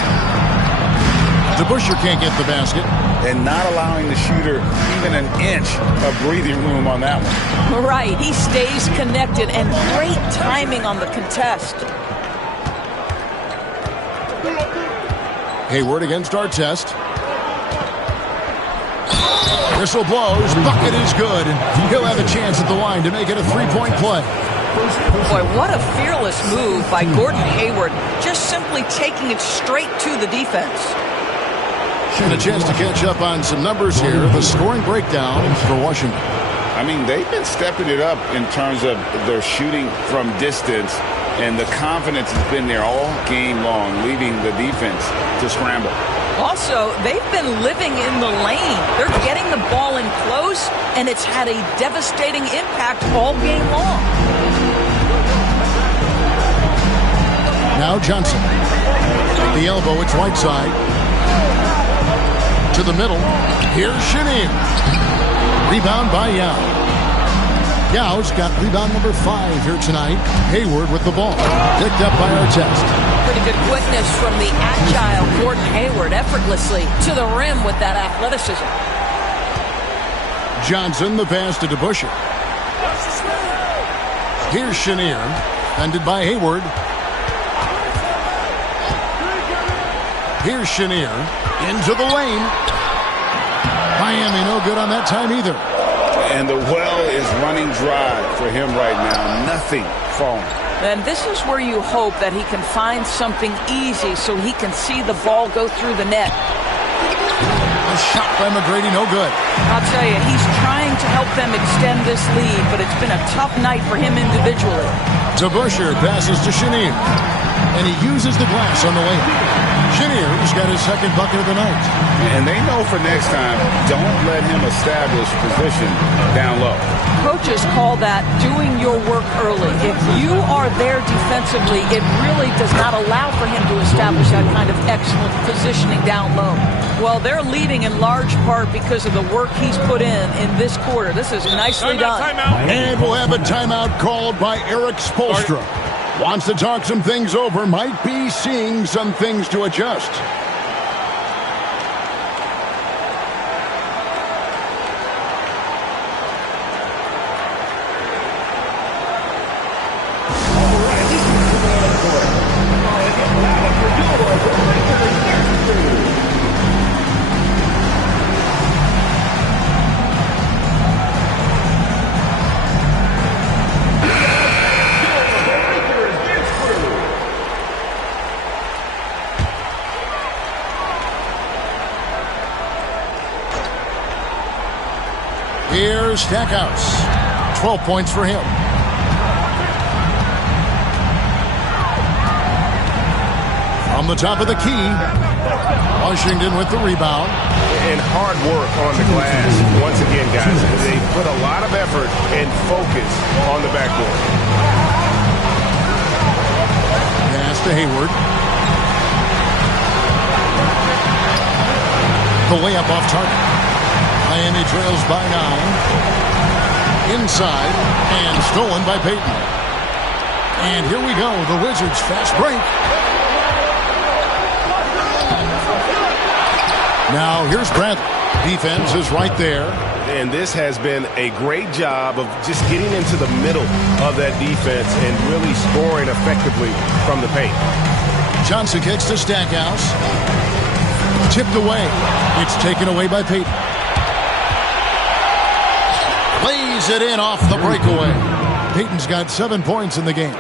DeBusschere can't get the basket. And not allowing the shooter even an inch of breathing room on that one. Right. He stays connected and great timing on the contest. Hayward against Artest. Whistle blows. Bucket is good. And he'll have a chance at the line to make it a 3-point play. Boy, what a fearless move by Gordon Hayward. Just simply taking it straight to the defense. And a chance to catch up on some numbers here. The scoring breakdown for Washington. I mean, they've been stepping it up in terms of their shooting from distance. And the confidence has been there all game long, leaving the defense to scramble. Also, they've been living in the lane. They're getting the ball in close, and it's had a devastating impact all game long. Now Johnson. At the elbow, it's right side. To the middle. Here's Chenier. Rebound by Yao. Yao's got rebound number 5 here tonight. Hayward with the ball. Picked up by Artest. Pretty good quickness from the agile Gordon Hayward, effortlessly to the rim with that athleticism. Johnson, the pass to DeBusschere. Here's Chenier. Defended by Hayward. Here's Chenier. Into the lane. Miami no good on that time either. And the well is running dry for him right now. Nothing falling. And this is where you hope that he can find something easy so he can see the ball go through the net. A shot by McGrady, no good. I'll tell you, he's trying to help them extend this lead, but it's been a tough night for him individually. DeBusschere passes to Chenier. And he uses the glass on the layup. Chenier's got his second bucket of the night. And they know for next time, don't let him establish position down low. Coaches call that doing your work early. If you are there defensively, it really does not allow for him to establish that kind of excellent position. positioning down low. Well, they're leading in large part because of the work he's put in this quarter. This is nicely done. And we'll have a timeout called by Eric Spoelstra. Wants to talk some things over, might be seeing some things to adjust. Here's Stackhouse. 12 points for him. From the top of the key, Washington with the rebound. And hard work on the glass. Once again, guys, they put a lot of effort and focus on the backboard. Pass to Hayward. The layup off target. Miami trails by 9. Inside, and stolen by Payton. And here we go, the Wizards fast break. Now here's Bradley. Defense is right there. And this has been a great job of just getting into the middle of that defense and really scoring effectively from the paint. Johnson kicks to Stackhouse. Tipped away. It's taken away by Payton. Lays it in off the breakaway. Payton's got 7 points in the game.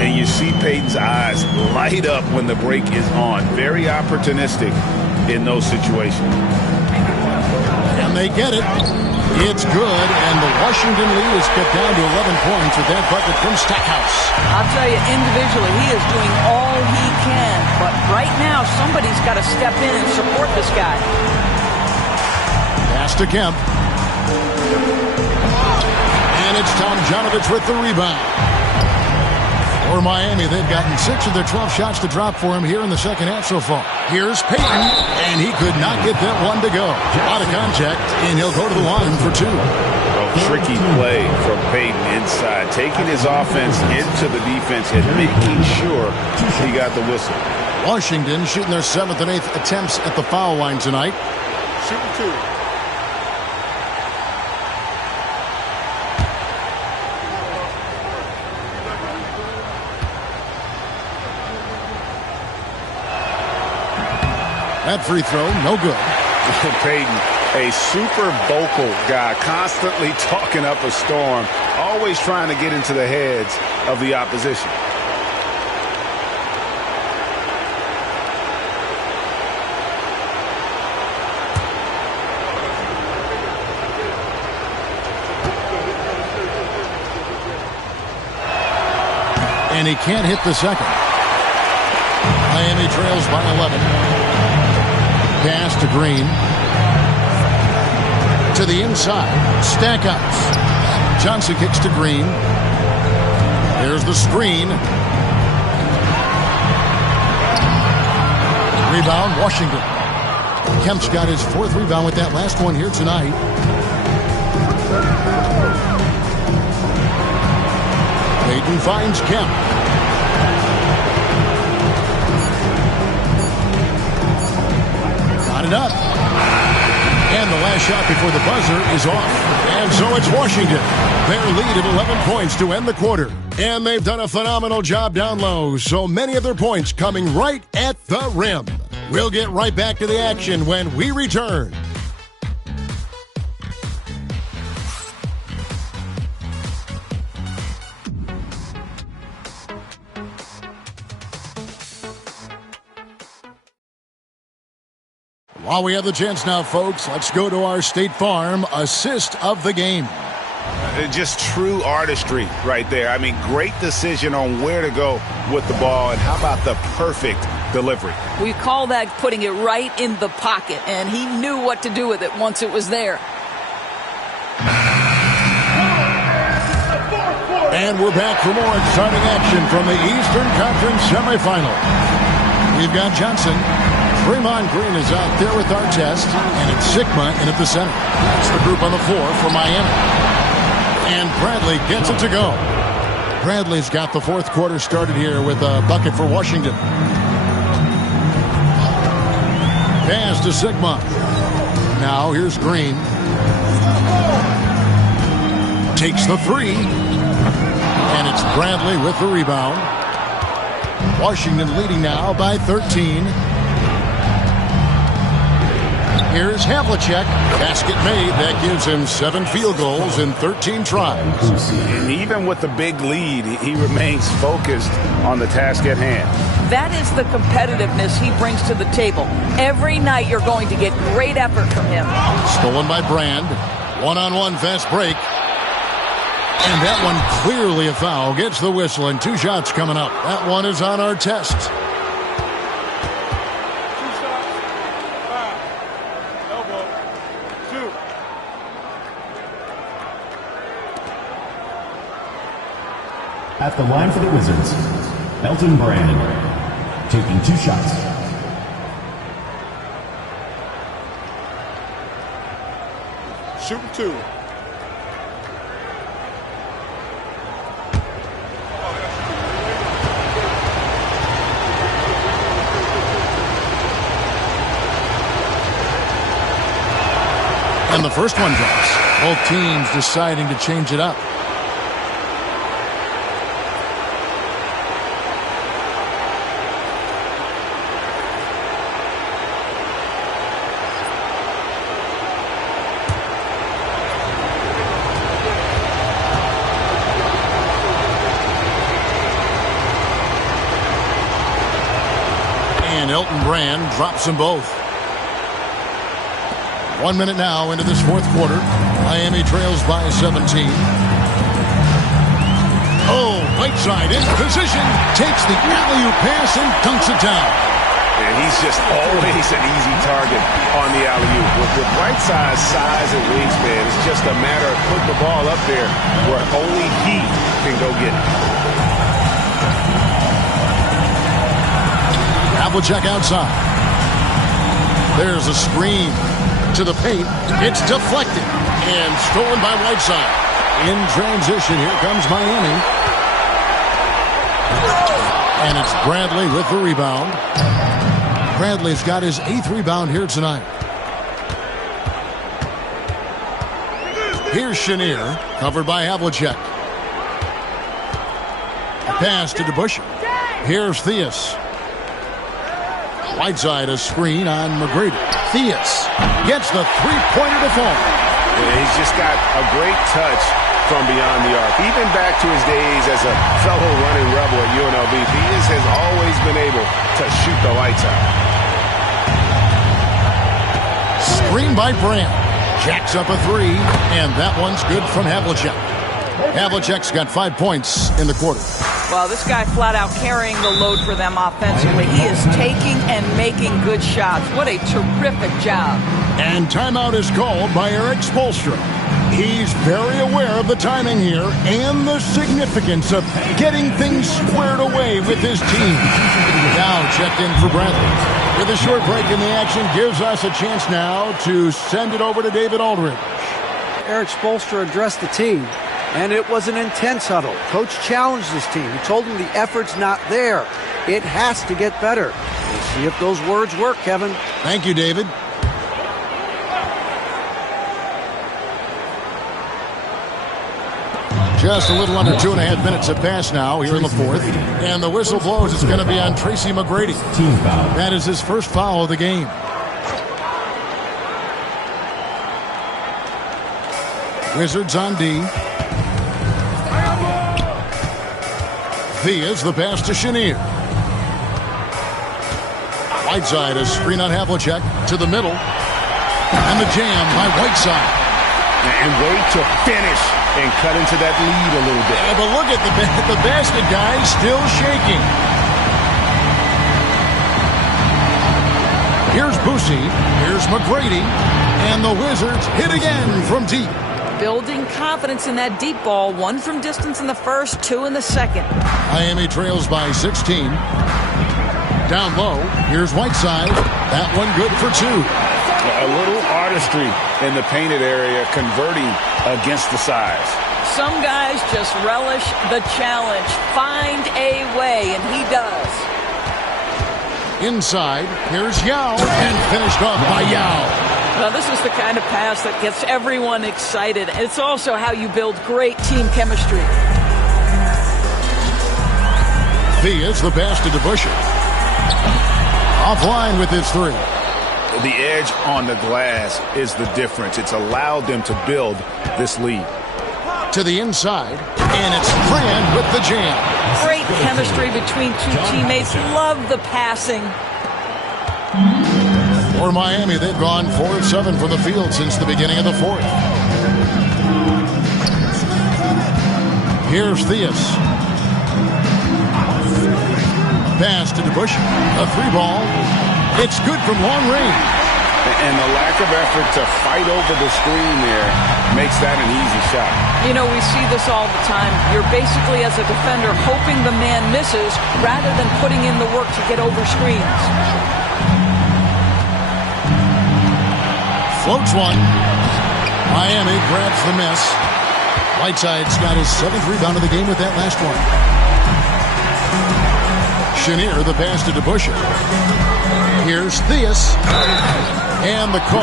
And you see Payton's eyes light up when the break is on. Very opportunistic in those situations. And they get it. It's good, and the Washington lead is cut down to 11 points with that bucket from Stackhouse. I'll tell you, individually, he is doing all he can. But right now, somebody's got to step in and support this guy. Pass to Kemp. And it's Tom Janovich with the rebound. For Miami, they've gotten 6 of their 12 shots to drop for him here in the second half so far. Here's Payton, and he could not get that one to go. A lot of contact, and he'll go to the line for 2. Well, tricky play from Payton inside, taking his offense into the defense and making sure he got the whistle. Washington shooting their 7th and 8th attempts at the foul line tonight. Shooting 2. That free throw, no good. Payton, a super vocal guy, constantly talking up a storm, always trying to get into the heads of the opposition. And he can't hit the second. Miami trails by 11. Pass to Green. To the inside. Stackhouse. Johnson kicks to Green. There's the screen. Rebound, Washington. Kemp's got his 4th rebound with that last one here tonight. Payton finds Kemp. It up. And the last shot before the buzzer is off. And so it's Washington. Their lead at 11 points to end the quarter. And they've done a phenomenal job down low. So many of their points coming right at the rim. We'll get right back to the action when we return. While we have the chance now, folks, let's go to our State Farm assist of the game. Just true artistry right there. I mean, great decision on where to go with the ball, and how about the perfect delivery? We call that putting it right in the pocket, and he knew what to do with it once it was there. And we're back for more exciting action from the Eastern Conference semifinal. We've got Johnson Draymond Green is out there with Artest, and it's Sigma in at the center. That's the group on the floor for Miami. And Bradley gets it to go. Bradley's got the fourth quarter started here with a bucket for Washington. Pass to Sigma. Now here's Green. Takes the three. And it's Bradley with the rebound. Washington leading now by 13. Here's Havlicek. Basket made. That gives him 7 field goals in 13 tries. And even with the big lead, he remains focused on the task at hand. That is the competitiveness he brings to the table. Every night you're going to get great effort from him. Stolen by Brand. One-on-one fast break. And that one clearly a foul. Gets the whistle and 2 shots coming up. That one is on Artest. At the line for the Wizards, Elton Brand, taking 2 shots. Shooting 2. And the first one drops. Both teams deciding to change it up. And Elton Brand drops them both. 1 minute now into this fourth quarter. Miami trails by 17. Oh, Whiteside in position. Takes the alley-oop pass and dunks it down. And he's just always an easy target on the alley-oop. With Whiteside's size and wingspan, it's just a matter of putting the ball up there where only he can go get it. Havlicek outside. There's a screen. To the paint. It's deflected and stolen by Whiteside. In transition, here comes Miami. And it's Bradley with the rebound. Bradley's got his 8th rebound here tonight. Here's Chenier, covered by Havlicek. A pass to DeBusschere. Here's Theus. Whiteside a screen on McGrady. Theus gets the three-pointer to fall. Yeah, he's just got a great touch from beyond the arc. Even back to his days as a fellow running rebel at UNLV, Theus has always been able to shoot the lights out. Screen by Brand. Jacks up a 3, and that one's good from Havlicek. Havlicek's got 5 points in the quarter. Well, this guy flat out carrying the load for them offensively. He is taking and making good shots. What a terrific job. And timeout is called by Eric Spoelstra. He's very aware of the timing here and the significance of getting things squared away with his team. Now checked in for Bradley. With a short break in the action gives us a chance now to send it over to David Aldridge. Eric Spoelstra addressed the team. And it was an intense huddle. Coach challenged his team. He told them the effort's not there. It has to get better. We'll see if those words work, Kevin. Thank you, David. Just a little under 2.5 minutes have passed now here in the fourth. And the whistle blows. It's going to be on Tracy McGrady. That is his first foul of the game. Wizards on D. Theus the pass to Chenier. Whiteside a screen on Havlicek to the middle. And the jam by Whiteside. And wait to finish and cut into that lead a little bit. Yeah, but look at the basket guy still shaking. Here's Boosie. Here's McGrady. And the Wizards hit again from deep. Building confidence in that deep ball. 1 from distance in the first, 2 in the second. Miami trails by 16. Down low, here's Whiteside. That one good for 2. A little artistry in the painted area, converting against the size. Some guys just relish the challenge. Find a way, and he does. Inside, here's Yao, and finished off by Yao. Well, this is the kind of pass that gets everyone excited. It's also how you build great team chemistry. Thea's the pass to DeBusschere. Offline with his 3. The edge on the glass is the difference. It's allowed them to build this lead. To the inside, and it's Brand with the jam. Great chemistry between 2 teammates. Love the passing. For Miami, they've gone 4 of 7 from the field since the beginning of the 4th. Here's Theus. Pass to DeBusschere. A 3-ball. It's good from long range. And the lack of effort to fight over the screen there makes that an easy shot. You know, we see this all the time. You're basically, as a defender, hoping the man misses rather than putting in the work to get over screens. Floats one. Miami grabs the miss. Whiteside's got his 7th rebound of the game with that last one. Chenier, the pass to DeBusschere. Here's Theus. And the call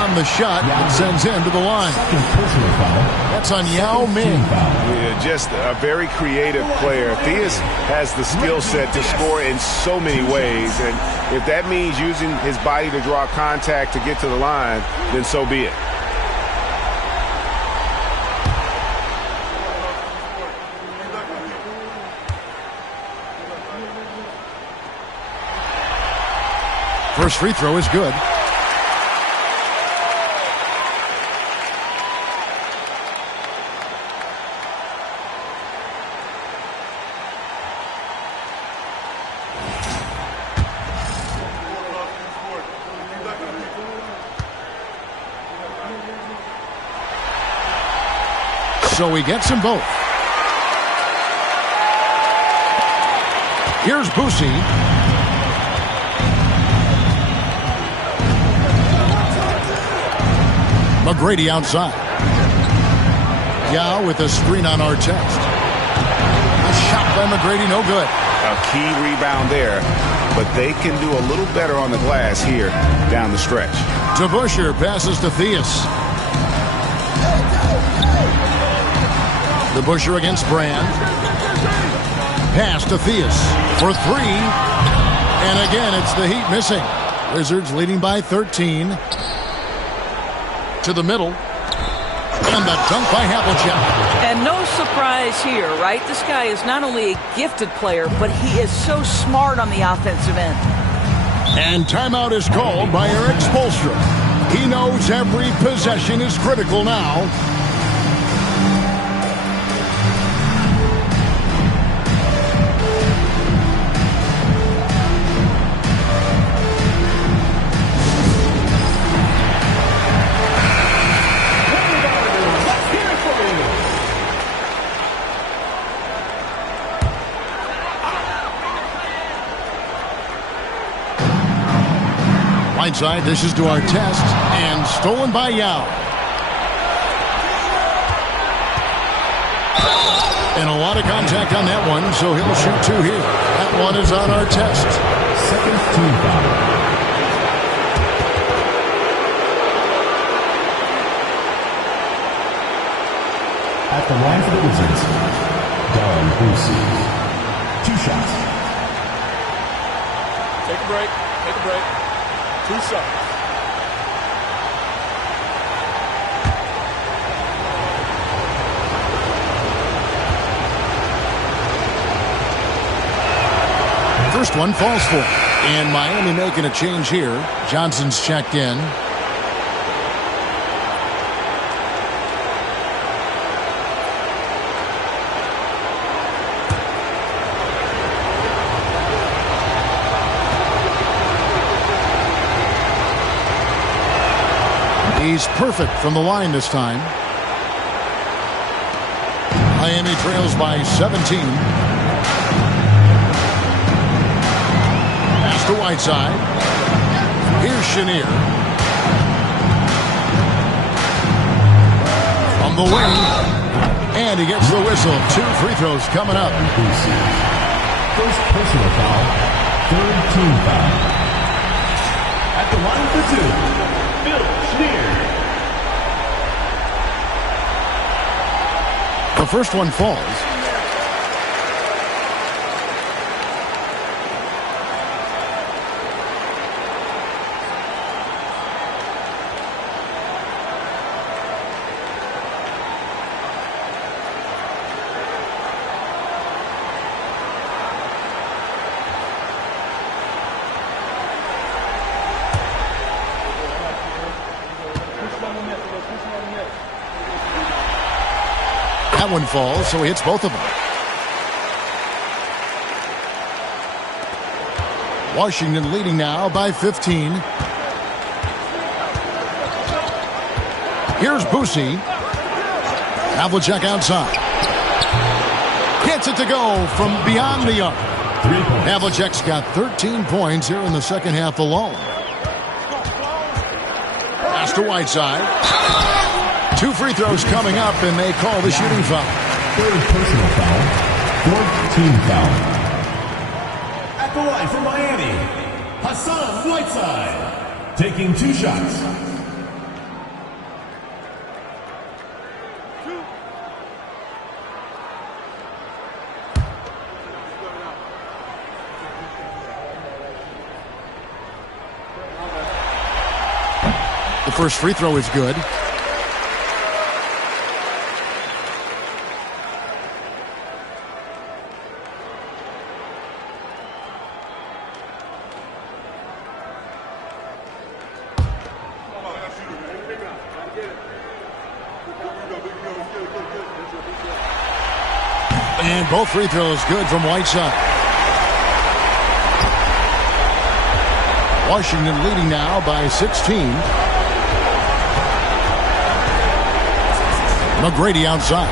on the shot that sends him to the line. That's on Yao Ming. Yeah, just a very creative player. Theus has the skill set to score in so many ways. And if that means using his body to draw contact to get to the line, then so be it. First free throw is good. So he gets them both. Here's Boosie. McGrady outside. Yao with a screen on our test. A shot by McGrady, no good. A key rebound there, but they can do a little better on the glass here down the stretch. DeBusschere passes to Theus. DeBusschere against Brand. Pass to Theus for 3. And again, it's the Heat missing. Wizards leading by 13. To the middle. And the dunk by Havlicek. And no surprise here, right? This guy is not only a gifted player, but he is so smart on the offensive end. And timeout is called by Eric Spoelstra. He knows every possession is critical now. Whiteside dishes to our test, and stolen by Yao. And a lot of contact on that one, so he'll shoot 2 here. That one is on our test. Second team foul. At the line for the Wizards, Darren Boosie. 2 shots. Take a break. Take a break. 2 shots. First one falls for. And Miami making a change here. Johnson's checked in. He's perfect from the line this time. Miami trails by 17. to Whiteside. Here's Chenier. From the wing. And he gets the whistle. 2 free throws coming up. First personal foul. Third team foul. At the line for 2, Bill Chenier. The first one falls. That one falls, so he hits both of them. Washington leading now by 15. Here's Boosie. Havlicek outside. Gets it to go from beyond the arc. Havlicek's got 13 points here in the second half alone. Pass to Whiteside. 2 free throws coming up, and they call the shooting foul. Third personal foul. Fourth team foul. At the line for Miami, Hassan Whiteside. Taking 2 shots. The first free throw is good. And both free throws good from Whiteside. Washington leading now by 16. McGrady outside.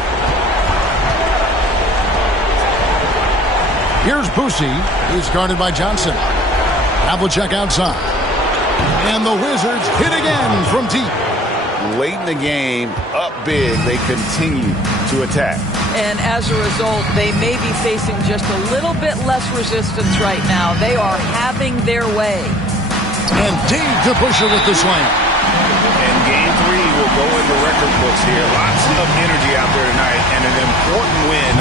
Here's Boosie. He's guarded by Johnson. Havlicek outside. And the Wizards hit again from deep. Late in the game, up big, they continue to attack. And as a result, they may be facing just a little bit less resistance right now. They are having their way. And Dave DeBuscher with the slam. And game 3 will go in the record books here. Lots of energy out there tonight, and an important win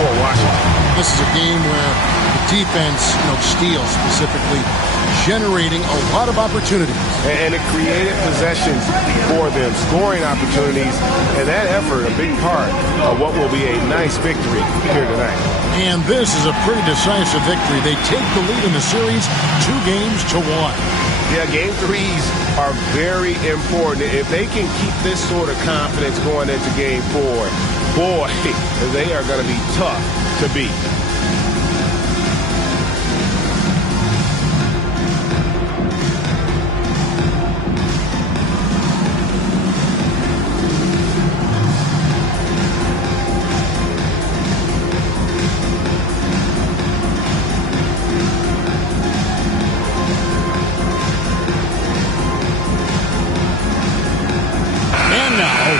for Washington. This is a game where the defense, steals specifically, generating a lot of opportunities. And it created possessions for them, scoring opportunities, and that effort, a big part of what will be a nice victory here tonight. And this is a pretty decisive victory. They take the lead in the series 2-1. Yeah, game 3s are very important. If they can keep this sort of confidence going into game 4, boy, they are going to be tough to beat.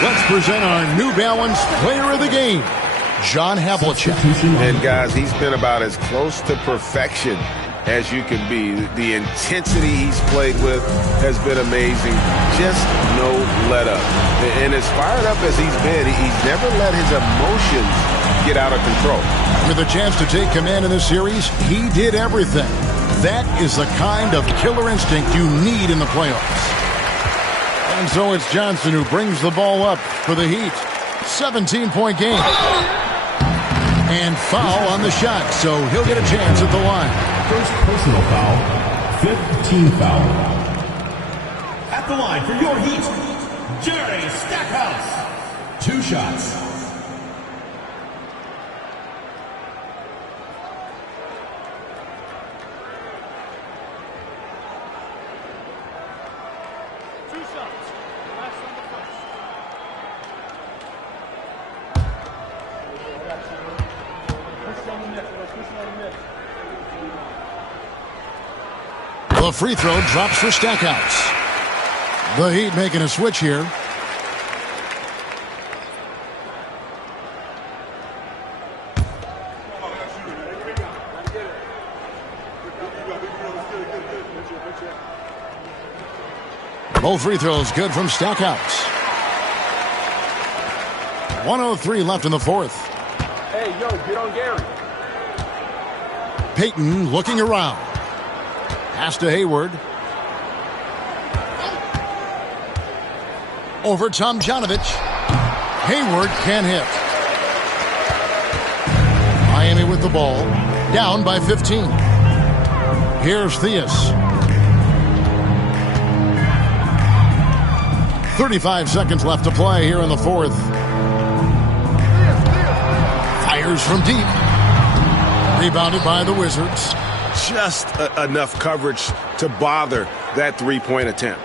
Let's present our New Balance Player of the Game, John Havlicek. And guys, he's been about as close to perfection as you can be. The intensity he's played with has been amazing. Just no let up. And as fired up as he's been, he's never let his emotions get out of control. With a chance to take command in this series, he did everything. That is the kind of killer instinct you need in the playoffs. And so it's Johnson who brings the ball up for the Heat. 17-point game. And foul on the shot, so he'll get a chance at the line. First personal foul, fifth team foul. At the line for your Heat, Jerry Stackhouse. 2 shots. The free throw drops for Stackhouse. The Heat making a switch here. Both free throws good from Stackhouse. 1:03 left in the fourth. Hey, yo, get on Gary. Payton looking around. Pass to Hayward. Over Tomjanovich. Hayward can't hit. Miami with the ball. Down by 15. Here's Theus. 35 seconds left to play here in the fourth. Fires from deep. Rebounded by the Wizards. Just enough coverage to bother that three-point attempt.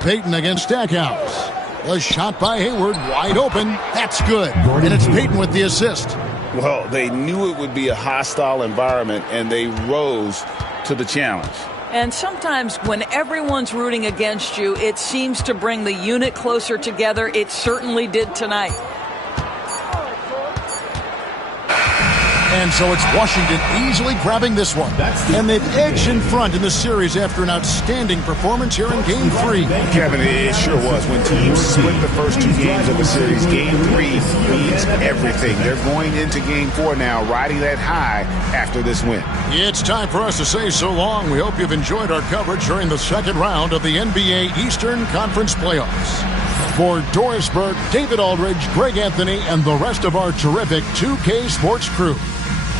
Payton against Stackhouse. A shot by Hayward, wide open. That's good. And it's Payton with the assist. Well, they knew it would be a hostile environment, and they rose to the challenge. And sometimes when everyone's rooting against you, it seems to bring the unit closer together. It certainly did tonight. And so it's Washington easily grabbing this one. And they've edged in front in the series after an outstanding performance here in Game 3. Kevin, it sure was. When teams split the first two games of a series, Game 3 means everything. They're going into Game 4 now, riding that high after this win. It's time for us to say so long. We hope you've enjoyed our coverage during the second round of the NBA Eastern Conference Playoffs. For Doris Burke, David Aldridge, Greg Anthony, and the rest of our terrific 2K Sports crew,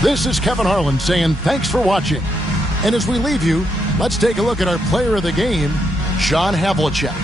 this is Kevin Harlan saying thanks for watching. And as we leave you, let's take a look at our player of the game, John Havlicek.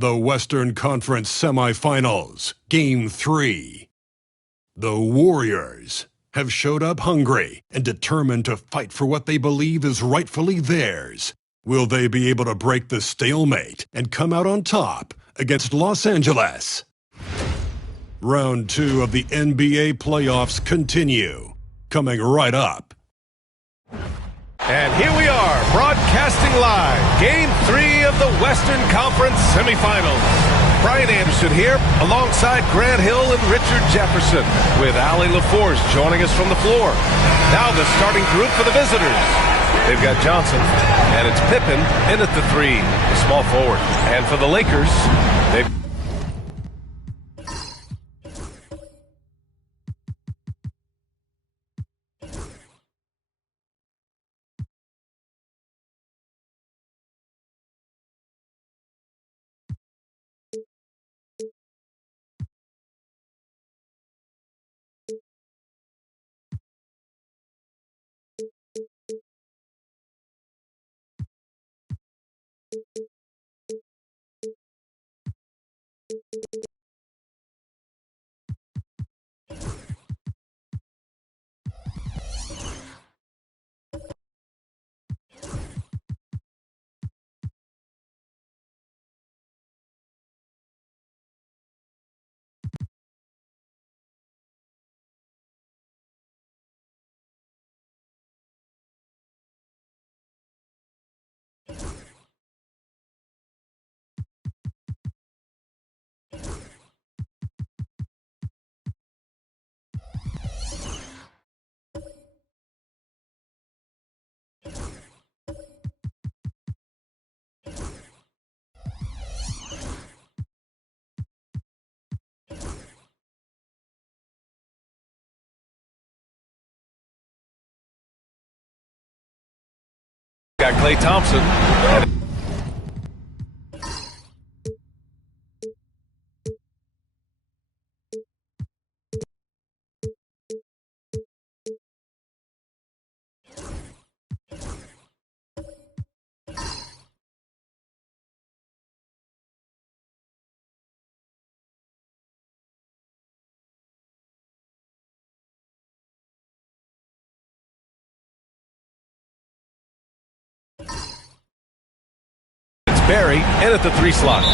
The Western Conference Semifinals, Game 3. The Warriors have showed up hungry and determined to fight for what they believe is rightfully theirs. Will they be able to break the stalemate and come out on top against Los Angeles? Round 2 of the NBA playoffs continue, coming right up. And here we are, broadcasting live, Game 3 of the Western Conference Semifinals. Brian Anderson here, alongside Grant Hill and Richard Jefferson, with Allie LaForce joining us from the floor. Now the starting group for the visitors. They've got Johnson, and it's Pippen in at the 3, the small forward. And for the Lakers, they've got Klay Thompson. Barry in at the 3 slot.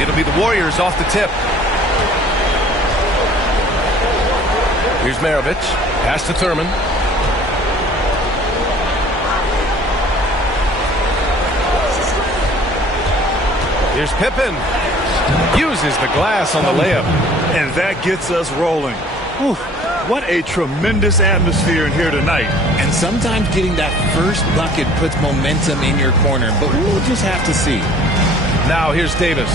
It'll be the Warriors off the tip. Here's Maravich. Pass to Thurman. Here's Pippen. Uses the glass on the layup. And that gets us rolling. Whew. What a tremendous atmosphere in here tonight. And sometimes getting that first bucket puts momentum in your corner, but we'll just have to see. Now here's Davis.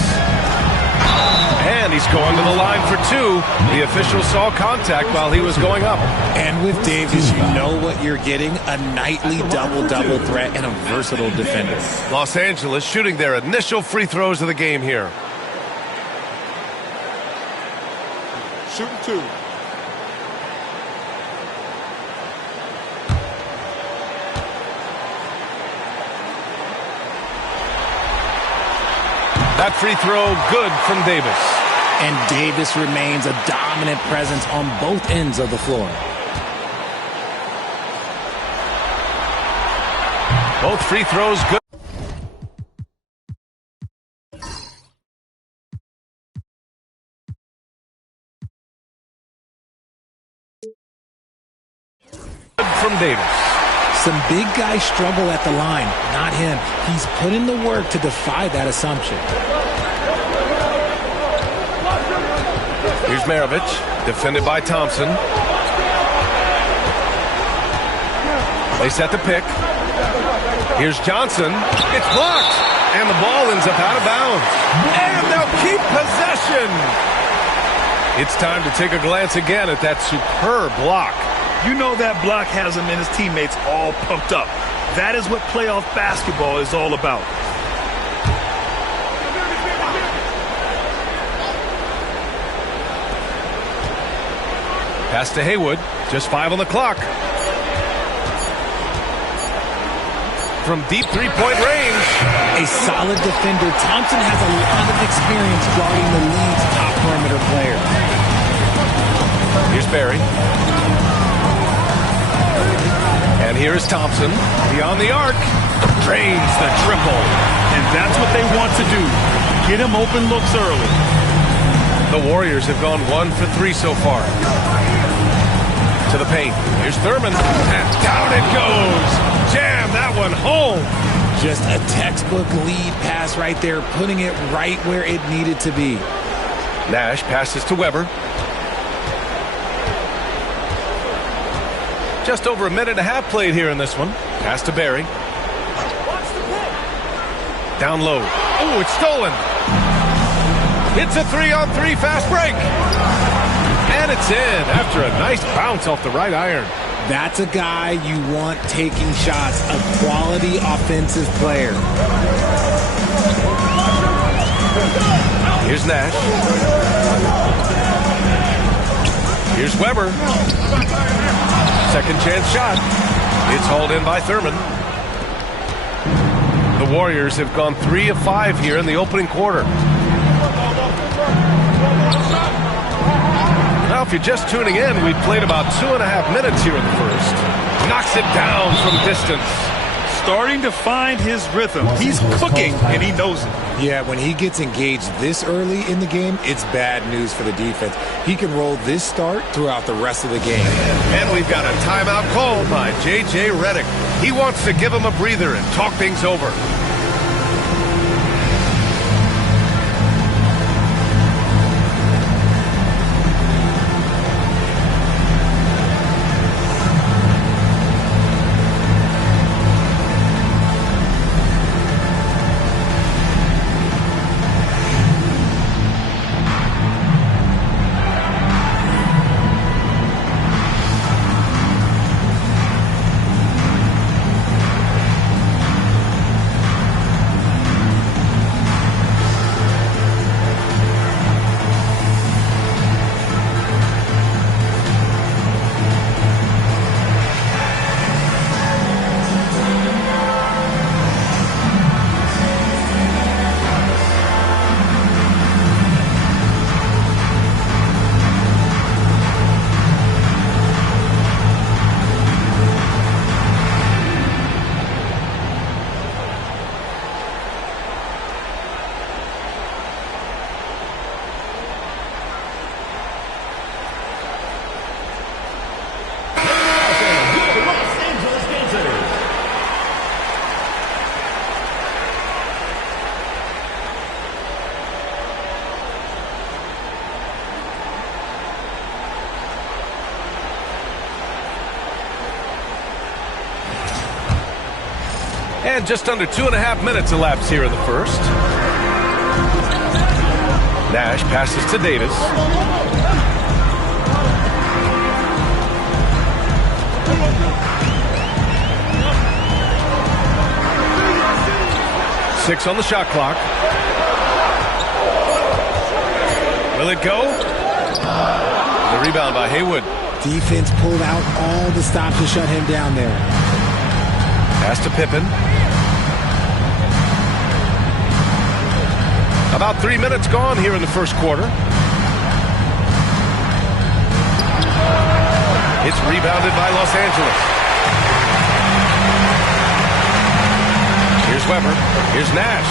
And he's going to the line for 2. The official saw contact while he was going up. And with Davis, you know what you're getting, a nightly double-double threat and a versatile defender. Los Angeles shooting their initial free throws of the game here. Shooting 2. That free throw good from Davis. And Davis remains a dominant presence on both ends of the floor. Both free throws good. From Davis. Some big guys struggle at the line, not him. He's put in the work to defy that assumption. Here's Maravich, defended by Thompson. They set the pick. Here's Johnson. It's blocked, and the ball ends up out of bounds. And they'll keep possession. It's time to take a glance again at that superb block. You know that block has him and his teammates all pumped up. That is what playoff basketball is all about. Pass to Haywood. Just 5 on the clock. from deep three-point range. A solid defender. Thompson has a lot of experience guarding the league's top perimeter player. Here's Barry. And here's Thompson. Beyond the arc. Drains the triple. And that's what they want to do. Get him open looks early. The Warriors have gone 1 for 3 so far. To the paint. Here's Thurman. And down it goes. Jam that one home. Just a textbook lead pass right there, putting it right where it needed to be. Nash passes to Weber. Just over a minute and a half played here in this one. Pass to Barry. Down low. Oh, it's stolen. It's a 3-on-3 fast break. And it's in after a nice bounce off the right iron. That's a guy you want taking shots, a quality offensive player. Here's Nash. Here's Weber. Second chance shot. It's hauled in by Thurman. The Warriors have gone 3 of 5 here in the opening quarter. Now, if you're just tuning in, we've played about 2.5 minutes here in the first. Knocks it down from distance. Starting to find his rhythm. He's cooking, and he knows it. Yeah, when he gets engaged this early in the game, it's bad news for the defense. He can roll this start throughout the rest of the game. And we've got a timeout called by J.J. Redick. He wants to give him a breather and talk things over. And just under 2.5 minutes elapsed here in the first. Nash passes to Davis. Six on the shot clock. Will it go? The rebound by Haywood. Defense pulled out all the stops to shut him down there. Pass to Pippen. About 3 minutes gone here in the first quarter. It's rebounded by Los Angeles. Here's Weber. Here's Nash.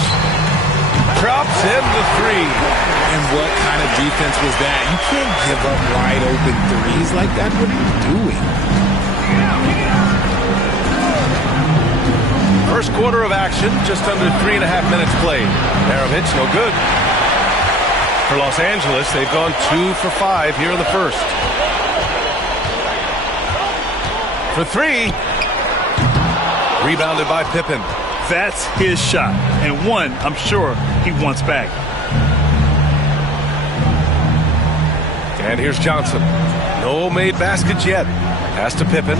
Drops in the three. And what kind of defense was that? You can't give up wide open threes like that. What are you doing? First quarter of action, just under 3.5 minutes played. Maravich, no good. For Los Angeles, they've gone 2 for 5 here in the first. For three. Rebounded by Pippen. That's his shot. And one, I'm sure, he wants back. And here's Johnson. No made baskets yet. Pass to Pippen.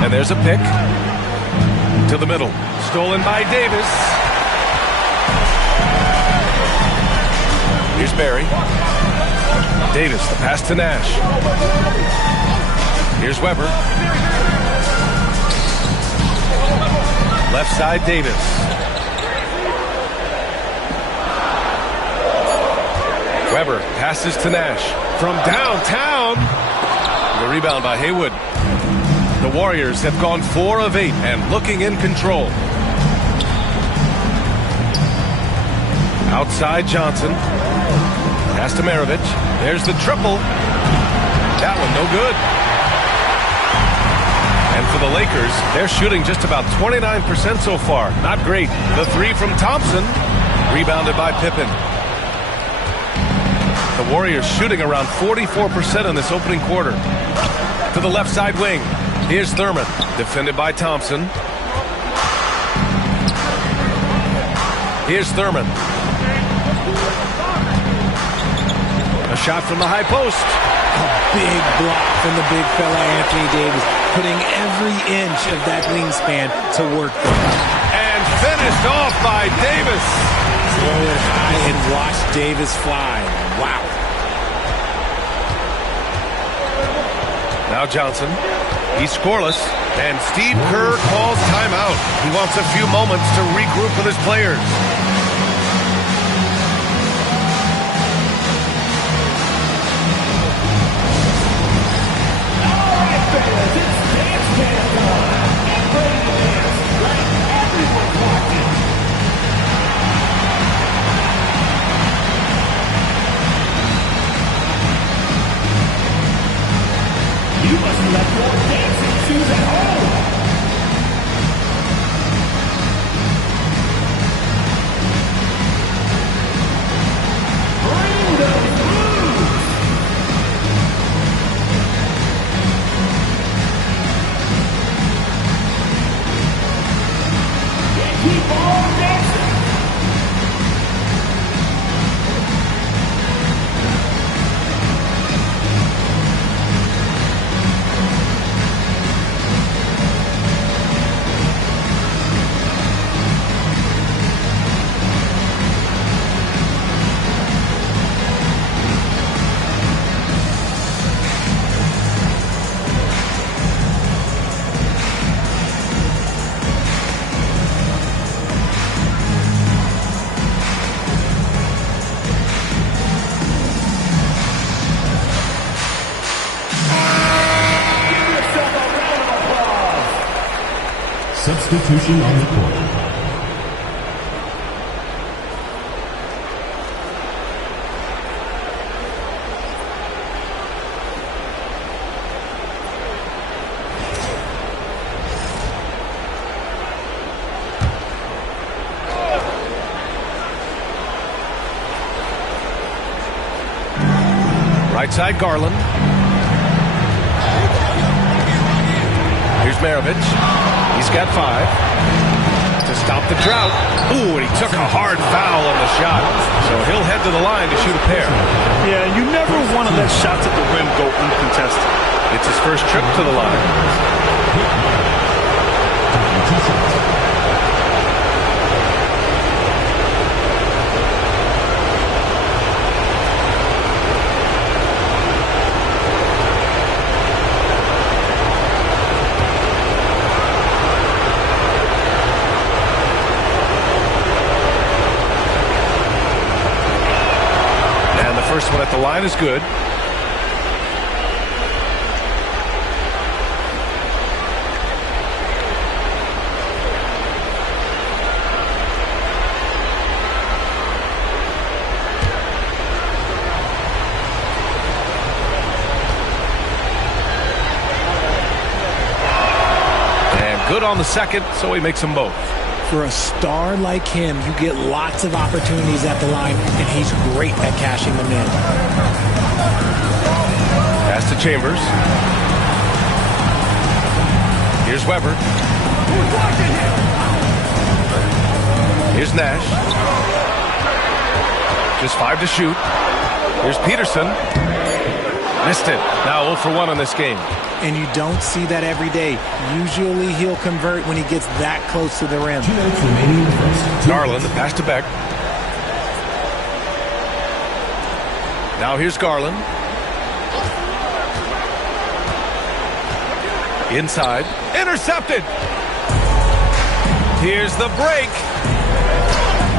And there's a pick. To the middle. Stolen by Davis. Here's Barry. Davis, the pass to Nash. Here's Weber. Left side, Davis. Weber passes to Nash. From downtown. The rebound by Haywood. The Warriors have gone 4 of 8 and looking in control. Outside Johnson. Pass to Maravich. There's the triple. That one no good. And for the Lakers, they're shooting just about 29% so far. Not great. The 3 from Thompson. Rebounded by Pippen. The Warriors shooting around 44% in this opening quarter. To the left side wing. Here's Thurman. Defended by Thompson. Here's Thurman. A shot from the high post. A big block from the big fella Anthony Davis, putting every inch of that wingspan to work there. And finished off by Davis. Throw it high and watch Davis fly. Wow. Now Johnson. He's scoreless. And Steve Kerr calls timeout. He wants a few moments to regroup with his players. You must let your dancing shoes at home. Bring the blues. And keep on dancing. Substitution on the court. Right side, Garland. Here's Maravich. He's got 5 to stop the drought. Ooh, and he took a hard foul on the shot. So he'll head to the line to shoot a pair. Yeah, you never want to let shots at the rim go uncontested. It's his first trip to the line. First one at the line is good. And good on the second, so he makes them both. For a star like him, you get lots of opportunities at the line, and he's great at cashing them in. Pass to Chambers. Here's Weber. Here's Nash. Just 5 to shoot. Here's Peterson. Missed it. Now 0 for 1 in this game. And you don't see that every day. Usually he'll convert when he gets that close to the rim. Garland, the pass to Beck. Now here's Garland. Inside. Intercepted. Here's the break.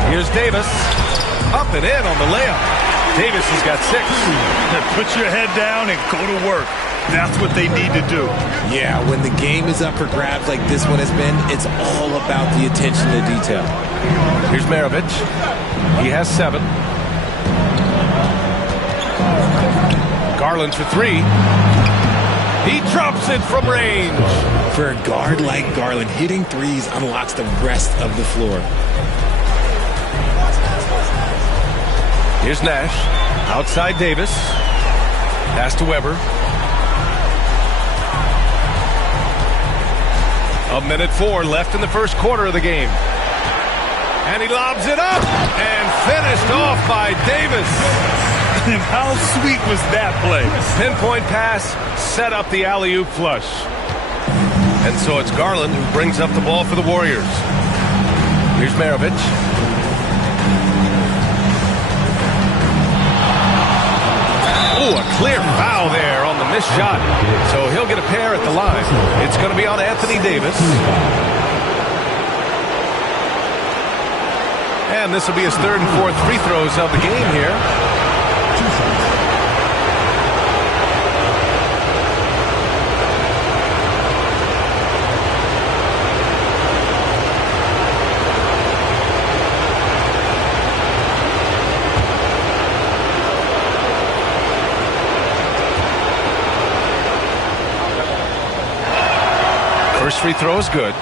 Here's Davis. Up and in on the layup. Davis has got 6. Put your head down and go to work. That's what they need to do. Yeah, when the game is up for grabs like this one has been, it's all about the attention to detail. Here's Maravich. He has 7. Garland for 3. He drops it from range. For a guard like Garland, hitting threes unlocks the rest of the floor. Here's Nash. Outside Davis. Pass to Weber. 1:04 left in the first quarter of the game. And he lobs it up and finished off by Davis. And how sweet was that play? Pinpoint pass, set up the alley-oop flush. And so it's Garland who brings up the ball for the Warriors. Here's Maravich. Oh, a clear foul there on the missed shot. So he'll get a pair at the line. It's going to be on Anthony Davis. And this will be his 3rd and 4th free throws of the game here. First free throw is good.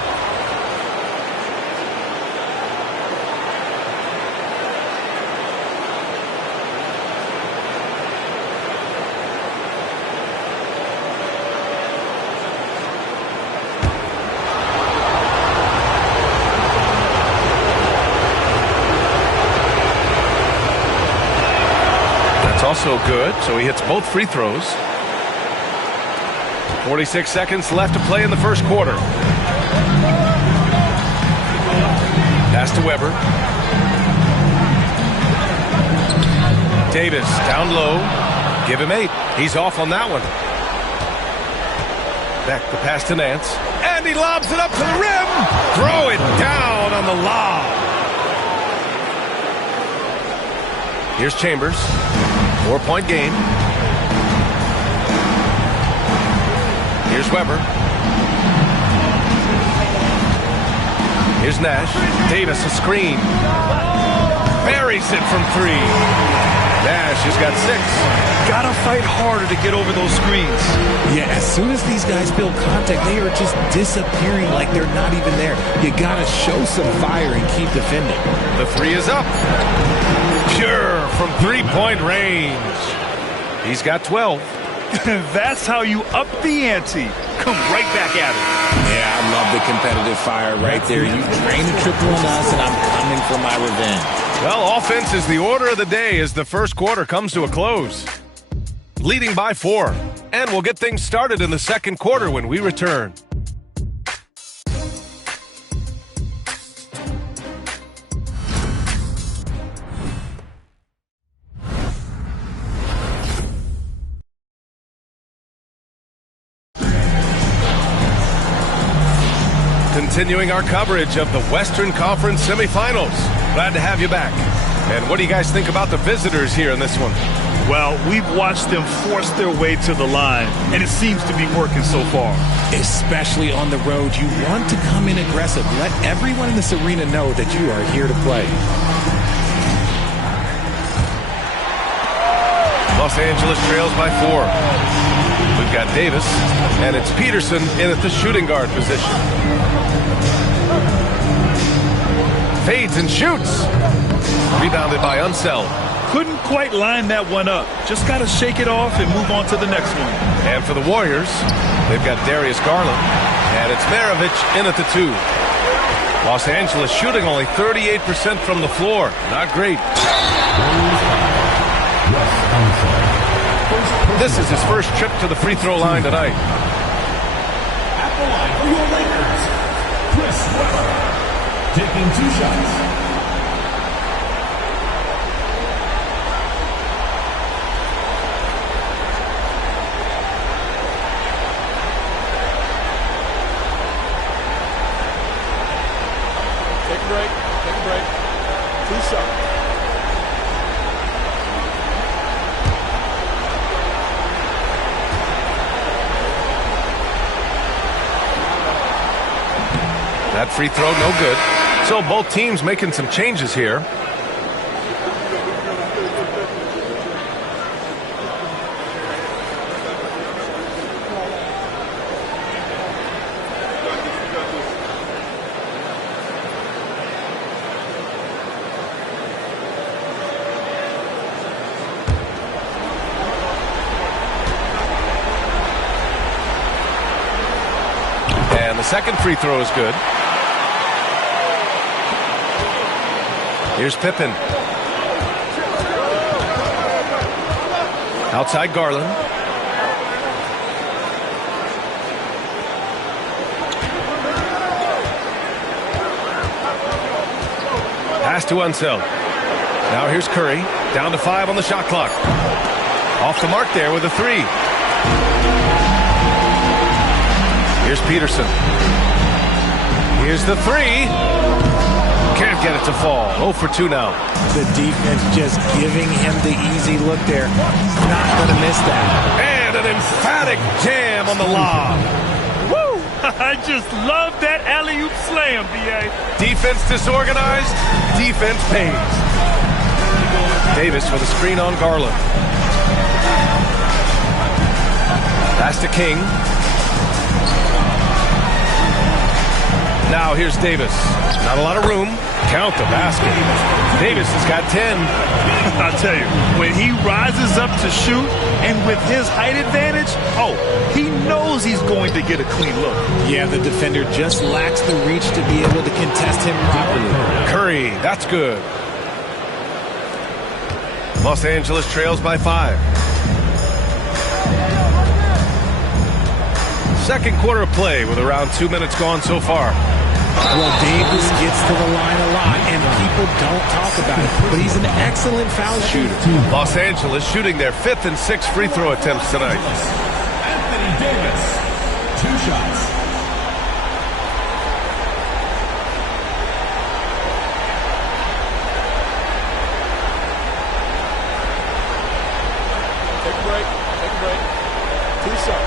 That's also good, so he hits both free throws. 46 seconds left to play in the first quarter. Pass to Weber. Davis down low. Give him 8. He's off on that one. Back the pass to Nance. And he lobs it up to the rim. Throw it down on the lob. Here's Chambers. 4-point game. Here's Weber. Here's Nash. Davis a screen. Buries it from 3. Nash has got 6. Gotta fight harder to get over those screens. Yeah, as soon as these guys build contact, they are just disappearing like they're not even there. You gotta show some fire and keep defending. The 3 is up. Pure from 3-point range. He's got 12. That's how you up the ante. Come right back at it. Yeah, I love the competitive fire right there. You drain a triple on us, and I'm coming for my revenge. Well, offense is the order of the day as the first quarter comes to a close. Leading by 4. And we'll get things started in the second quarter when we return. Continuing our coverage of the Western Conference semifinals. Glad to have you back. And what do you guys think about the visitors here in this one? Well, we've watched them force their way to the line, and it seems to be working so far. Especially on the road, you want to come in aggressive. Let everyone in this arena know that you are here to play. Los Angeles trails by 4. We've got Davis, and it's Peterson in at the shooting guard position. Fades and shoots. Rebounded by Unseld. Couldn't quite line that one up. Just got to shake it off and move on to the next one. And for the Warriors, they've got Darius Garland, and it's Maravich in at the 2. Los Angeles shooting only 38% from the floor. Not great. This is his first trip to the free throw line tonight. At the line for your Lakers, Chris Weber, taking 2 shots. Too sharp. That free throw, no good. So both teams making some changes here. And the second free throw is good. Here's Pippen. Outside Garland. Pass to Unseld. Now here's Curry. Down to 5 on the shot clock. Off the mark there with a 3. Here's Peterson. Here's the 3. Can't get it to fall. 0 for 2 now. The defense just giving him the easy look there. He's not going to miss that. And an emphatic jam on the lob. Woo! I just love that alley-oop slam, B.A. Defense disorganized. Defense pays. Davis with a screen on Garland. Pass to King. Now here's Davis. Not a lot of room. Count the basket. Davis has got 10. I'll tell you, when he rises up to shoot and with his height advantage, he knows he's going to get a clean look. Yeah, the defender just lacks the reach to be able to contest him properly. Curry, that's good. Los Angeles trails by 5. Second quarter of play with around 2 minutes gone so far. Well, Davis gets to the line a lot, and people don't talk about it, but he's an excellent foul shooter. Los Angeles shooting their 5th and 6th free throw attempts tonight. Anthony Davis, 2 shots. Take a break. Take a break. Too sharp.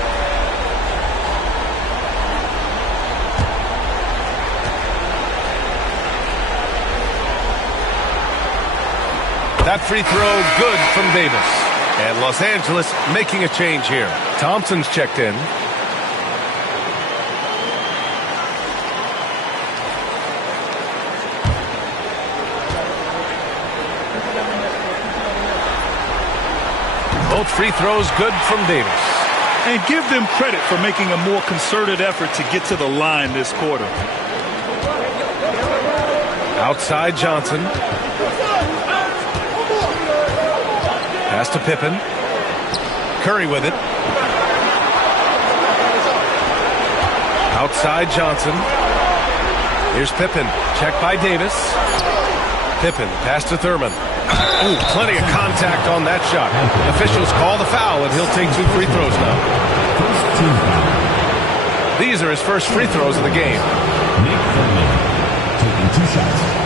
That free throw good from Davis. And Los Angeles making a change here. Thompson's checked in. Both free throws good from Davis. And give them credit for making a more concerted effort to get to the line this quarter. Outside Johnson. Pass to Pippen. Curry with it. Outside Johnson. Here's Pippen. Checked by Davis. Pippen. Pass to Thurman. Ooh, plenty of contact on that shot. Officials call the foul, and he'll take 2 free throws now. These are his first free throws of the game. Nick Thurman taking 2 shots.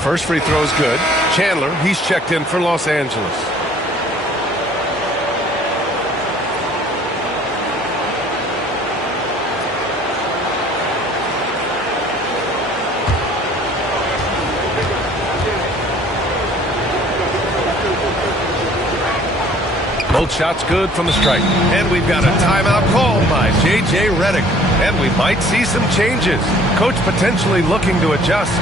First free throw is good. Chandler, he's checked in for Los Angeles. Both shots good from the stripe. And we've got a timeout called by J.J. Redick. And we might see some changes. Coach potentially looking to adjust.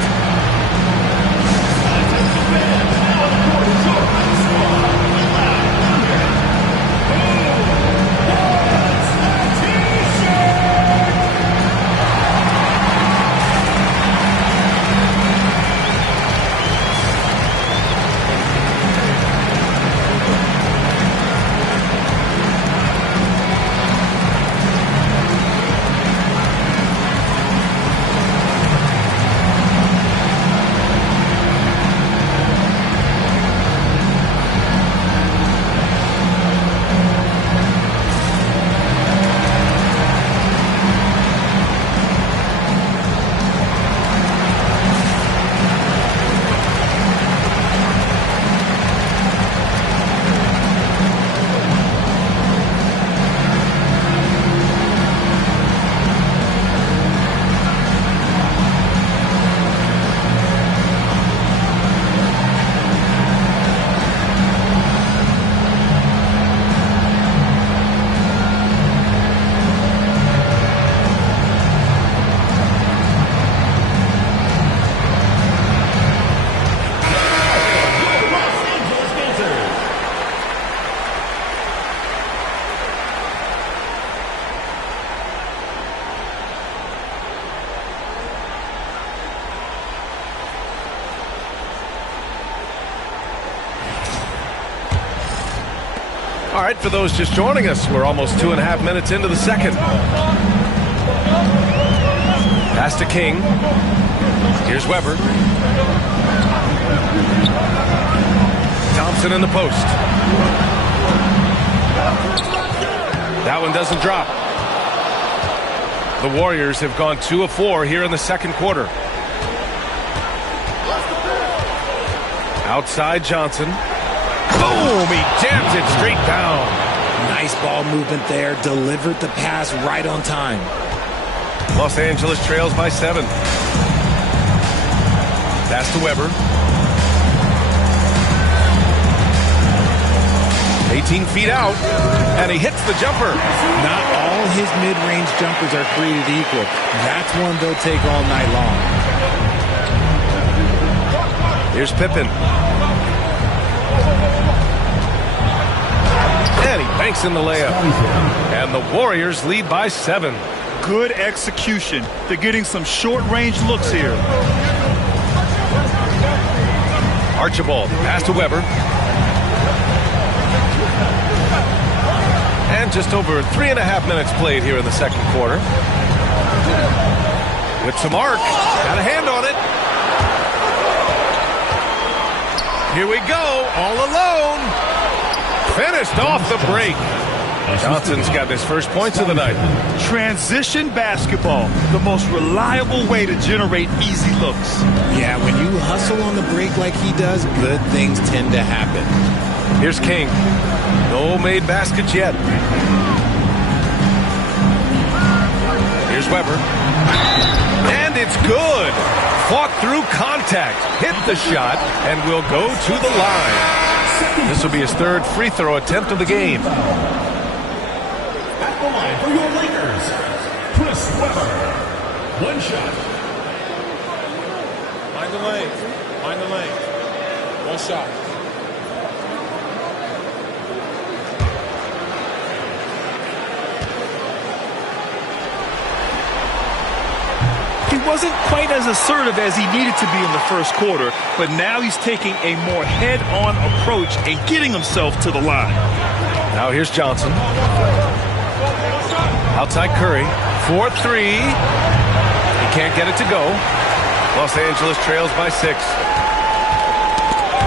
All right, for those just joining us, we're almost 2.5 minutes into the second. Pass to King. Here's Weber. Thompson in the post. That one doesn't drop. The Warriors have gone 2 of 4 here in the second quarter. Outside Johnson. Boom! He jams it straight down. Nice ball movement there. Delivered the pass right on time. Los Angeles trails by 7. Pass to Weber. 18 feet out, and he hits the jumper. Not all his mid-range jumpers are created equal. That's one they'll take all night long. Here's Pippen. And he banks in the layup. And the Warriors lead by 7. Good execution. They're getting some short-range looks here. Archibald, pass to Weber. And just over 3.5 minutes played here in the second quarter. With some arc. Got a hand on it. Here we go. All alone. Finished off the break. Johnson's got his first points of the night. Transition basketball, the most reliable way to generate easy looks. Yeah, when you hustle on the break like he does, good things tend to happen. Here's King. No made baskets yet. Here's Weber. And it's good. Fought through contact. Hit the shot and will go to the line. This will be his third free throw attempt of the game. At the line for your Lakers, Chris Weber. One shot. Mind the lane. Mind the lane. One shot. He wasn't quite as assertive as he needed to be in the first quarter, but now he's taking a more head-on approach and getting himself to the line. Now here's Johnson. Outside Curry. 4-3. He can't get it to go. Los Angeles trails by 6.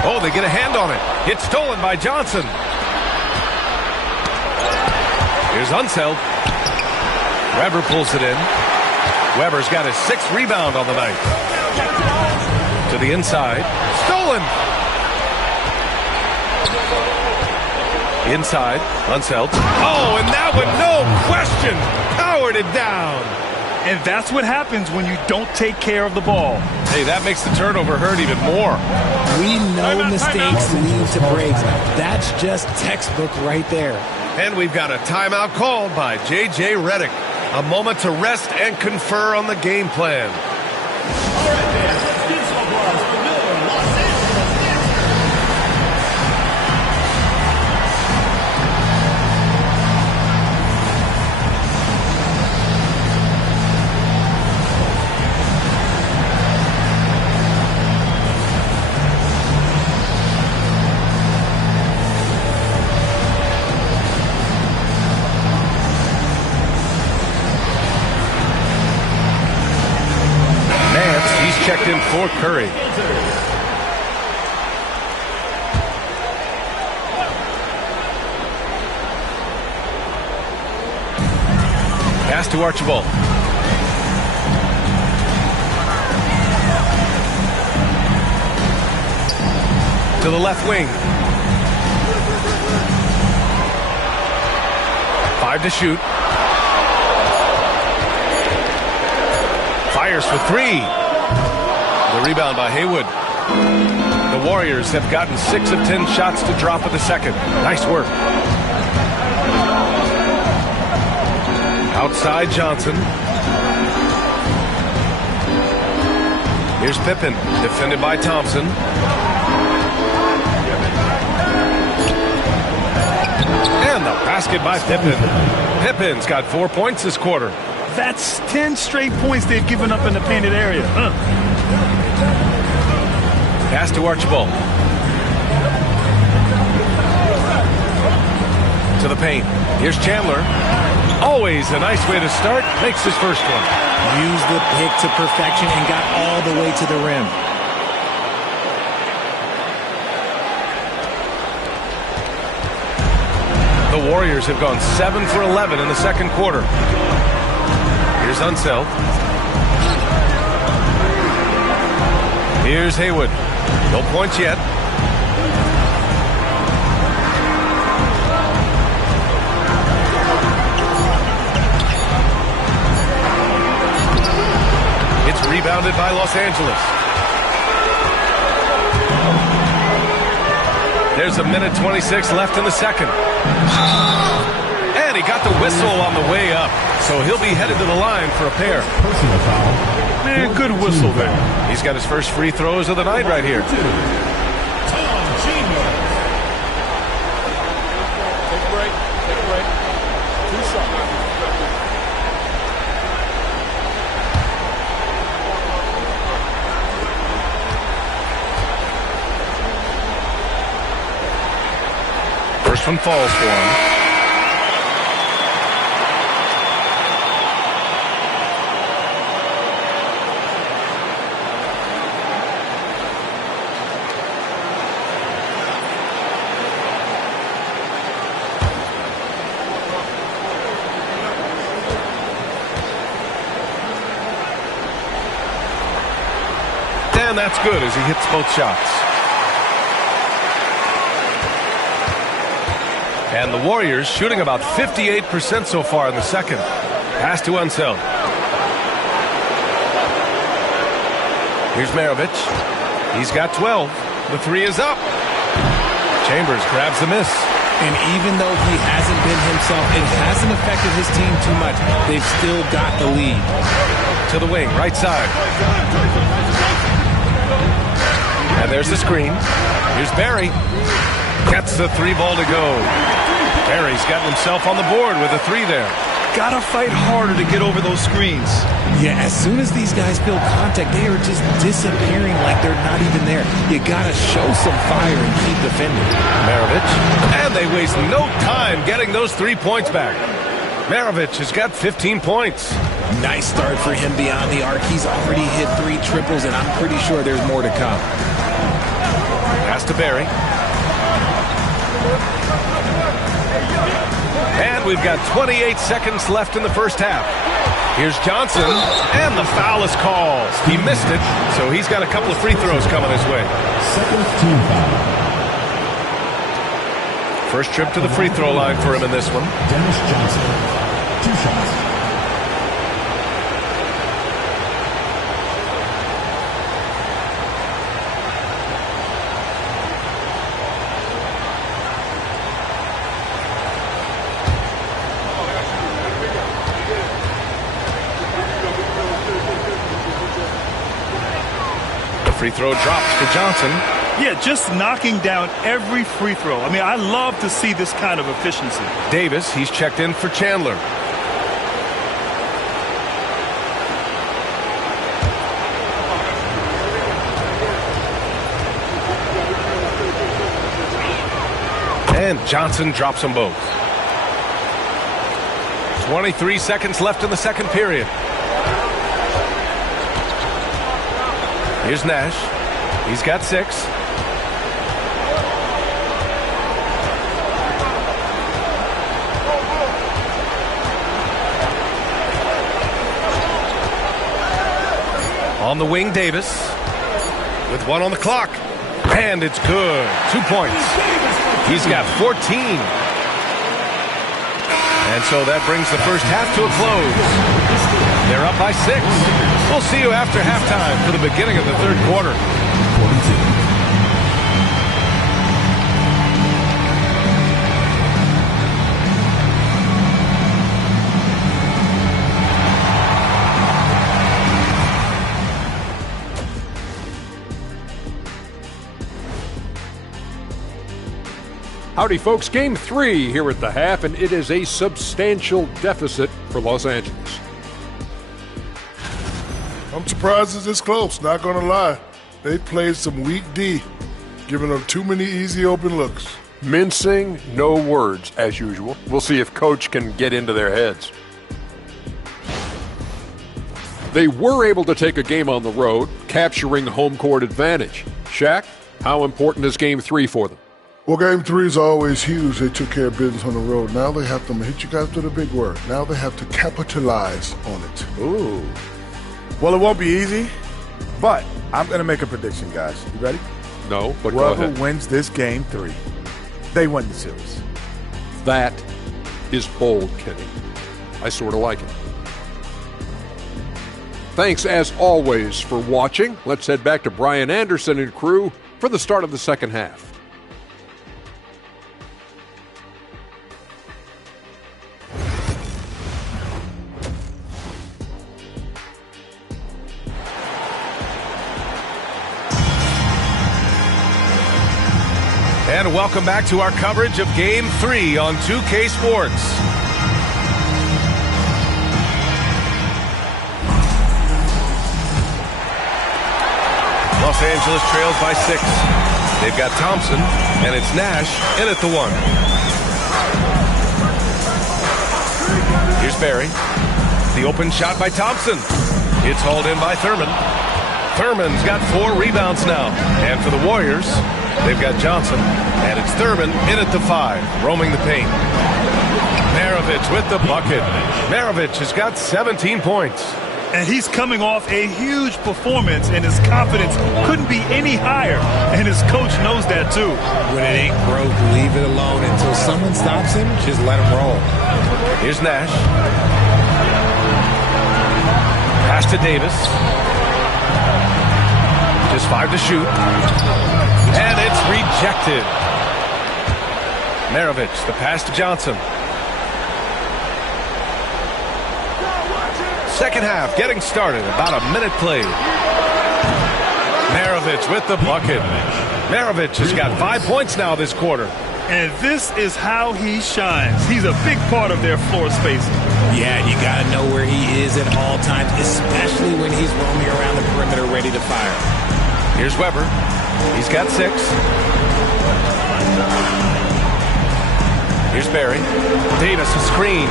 Oh, they get a hand on it. It's stolen by Johnson. Here's Unseld. Weber pulls it in. Weber's got his 6th rebound on the night. To the inside. Stolen. Inside. Unseld. Oh, and that one, no question, powered it down. And that's what happens when you don't take care of the ball. Hey, that makes the turnover hurt even more. We know mistakes lead to breaks. That's just textbook right there. And we've got a timeout called by J.J. Redick. A moment to rest and confer on the game plan. All right, fans, let's give some applause for your Los checked in for Curry. Pass to Archibald. To the left wing. 5 to shoot. Fires for 3. The rebound by Haywood. The Warriors have gotten 6 of 10 shots to drop in the second. Nice work. Outside Johnson. Here's Pippen, defended by Thompson. And the basket by Pippen. Pippen's got 4 points this quarter. That's 10 straight points they've given up in the painted area. Pass to Archibald. To the paint. Here's Chandler. Always a nice way to start. Makes his first one. Used the pick to perfection and got all the way to the rim. The Warriors have gone 7 for 11 in the second quarter. Here's Unseld. Here's Haywood. No points yet. It's rebounded by Los Angeles. There's a minute 26 left in the second. And he got the whistle on the way up. So he'll be headed to the line for a pair. Man, good whistle there. He's got his first free throws of the night right here. Take a break. Take a break. 2 shots. First one falls for him. And that's good as he hits both shots. And the Warriors shooting about 58% so far in the second. Pass to Unseld. Here's Maravich. He's got 12. The three is up. Chambers grabs the miss. And even though he hasn't been himself, it hasn't affected his team too much. They've still got the lead. To the wing, right side. And there's the screen. Here's Barry. Gets the 3 ball to go. Barry's gotten himself on the board with a 3 there. Gotta fight harder to get over those screens. Yeah, as soon as these guys feel contact, they are just disappearing like they're not even there. You gotta show some fire and keep defending. Maravich. And they waste no time getting those 3 points back. Maravich has got 15 points. Nice start for him beyond the arc. He's already hit 3 triples, and I'm pretty sure there's more to come. Pass to Barry. And we've got 28 seconds left in the first half. Here's Johnson, and the foul is called. He missed it, so he's got a couple of free throws coming his way. Second team foul. First trip to the free throw line for him in this one. Dennis Johnson, 2 shots. Free throw dropped for Johnson. Yeah, just knocking down every free throw. I mean, I love to see this kind of efficiency. Davis, he's checked in for Chandler. And Johnson drops them both. 23 seconds left in the second period. Here's Nash. He's got 6. On the wing, Davis. With 1 on the clock. And it's good. 2 points. He's got 14. And so that brings the first half to a close. They're up by 6. We'll see you after halftime for the beginning of the third quarter. Howdy, folks. Game 3 here at the half, and it is a substantial deficit for Los Angeles. I'm surprised it's this close, not going to lie. They played some weak D, giving up too many easy open looks. Mincing, no words, as usual. We'll see if Coach can get into their heads. They were able to take a game on the road, capturing home court advantage. Shaq, how important is Game 3 for them? Well, Game 3 is always huge. They took care of business on the road. Now they have to hit you guys with a big word. Now they have to capitalize on it. Ooh. Well, it won't be easy, but I'm going to make a prediction, guys. You ready? No, but go ahead. Whoever wins this Game 3, they win the series. That is bold, Kenny. I sort of like it. Thanks, as always, for watching. Let's head back to Brian Anderson and crew for the start of the second half. And welcome back to our coverage of Game 3 on 2K Sports. Los Angeles trails by 6. They've got Thompson, and it's Nash in at the 1. Here's Barry. The open shot by Thompson. It's hauled in by Thurman. Thurman's got 4 rebounds now. And for the Warriors, they've got Johnson, and it's Thurman in at the 5, roaming the paint. Maravich with the bucket. Maravich has got 17 points. And he's coming off a huge performance, and his confidence couldn't be any higher. And his coach knows that, too. When it ain't broke, leave it alone. Until someone stops him, just let him roll. Here's Nash. Pass to Davis. Just 5 to shoot. And it's rejected. Maravich, the pass to Johnson. Second half getting started, about a minute played. Maravich with the bucket. Maravich has got 5 points now this quarter. And this is how he shines. He's a big part of their floor spacing. Yeah, you got to know where he is at all times, especially when he's roaming around the perimeter ready to fire. Here's Weber. He's got 6. Here's Barry. Davis, a screen.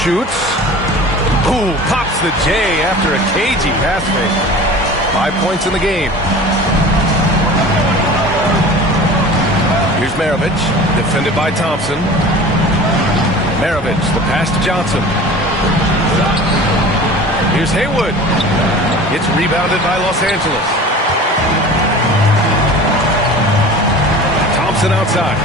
Shoots. Ooh, pops the J after a cagey pass fake. 5 points in the game. Here's Maravich, defended by Thompson. Maravich, the pass to Johnson. Here's Haywood. It's rebounded by Los Angeles. Thompson outside.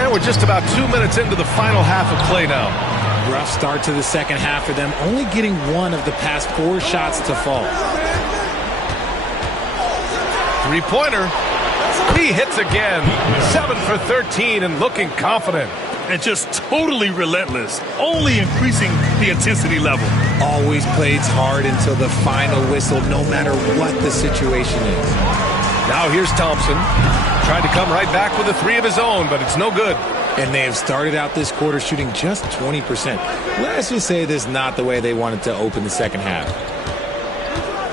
And we're just about 2 minutes into the final half of play now. Rough start to the second half for them, only getting 1 of the past 4 shots to fall. Three-pointer. He hits again. 7 for 13 and looking confident. And just totally relentless, only increasing the intensity level. Always plays hard until the final whistle, no matter what the situation is. Now here's Thompson. Tried to come right back with a 3 of his own, but it's no good. And they have started out this quarter shooting just 20%. Let's just say this is not the way they wanted to open the second half.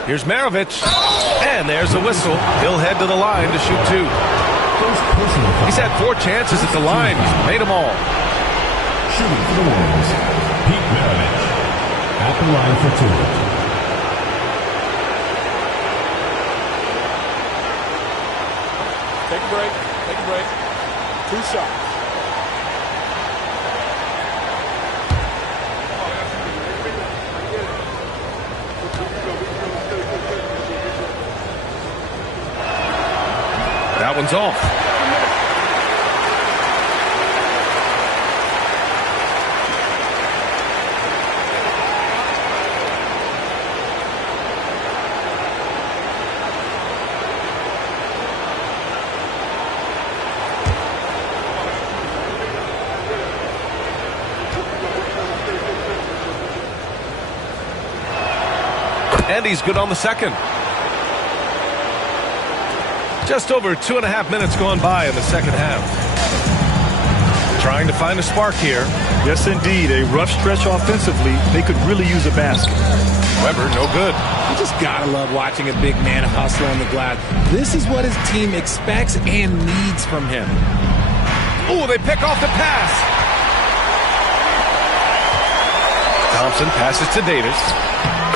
Here's Maravich. And there's a whistle. He'll head to the line to shoot 2. He's had 4 chances at the line. He's made them all. Shooting for the Warriors, Pete Maravich at the line for 2. Take a break. Take a break. 2 shots. That one's off. And he's good on the second. Just over 2.5 minutes gone by in the second half. Trying to find a spark here. Yes, indeed. A rough stretch offensively. They could really use a basket. Weber, no good. You just gotta love watching a big man hustle on the glass. This is what his team expects and needs from him. Oh, they pick off the pass. Thompson passes to Davis.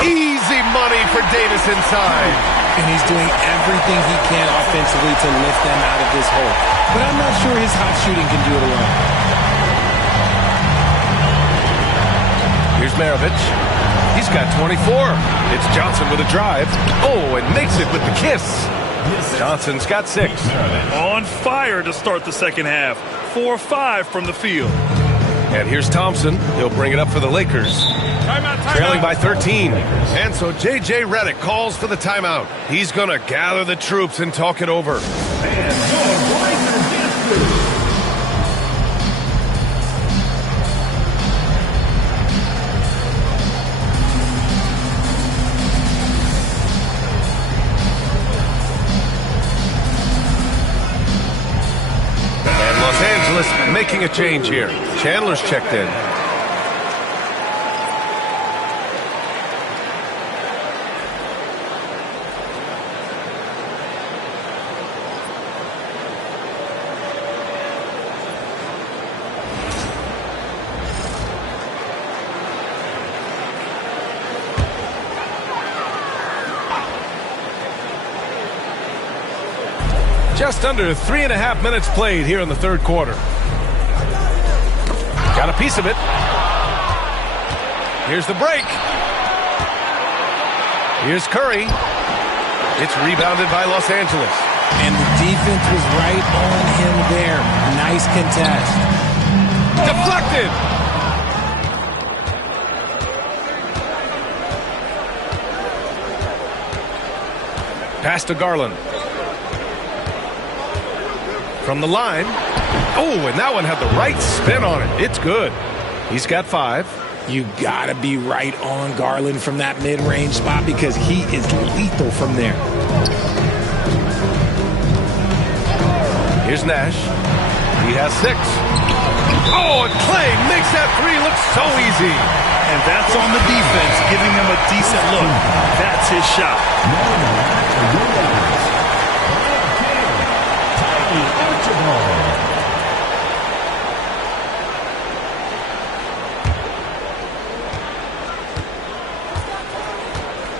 Easy money for Davis inside. And he's doing everything he can offensively to lift them out of this hole. But I'm not sure his hot shooting can do it alone. Here's Maravich. He's got 24. It's Johnson with a drive. Oh, and makes it with the kiss. Johnson's got 6. On fire to start the second half. 4-5 from the field. And here's Thompson. He'll bring it up for the Lakers. Trailing by 13. And so J.J. Redick calls for the timeout. He's going to gather the troops and talk it over. And Los Angeles making a change here. Chandler's checked in. Just under 3.5 minutes played here in the third quarter. Got a piece of it. Here's the break. Here's Curry. It's rebounded by Los Angeles. And the defense was right on him there. Nice contest. Deflected. Pass to Garland. From the line. Oh, and that one had the right spin on it. It's good. He's got 5. You gotta be right on Garland from that mid-range spot because he is lethal from there. Here's Nash. He has 6. Oh, and Clay makes that 3 look so easy. And that's on the defense, giving him a decent look. That's his shot.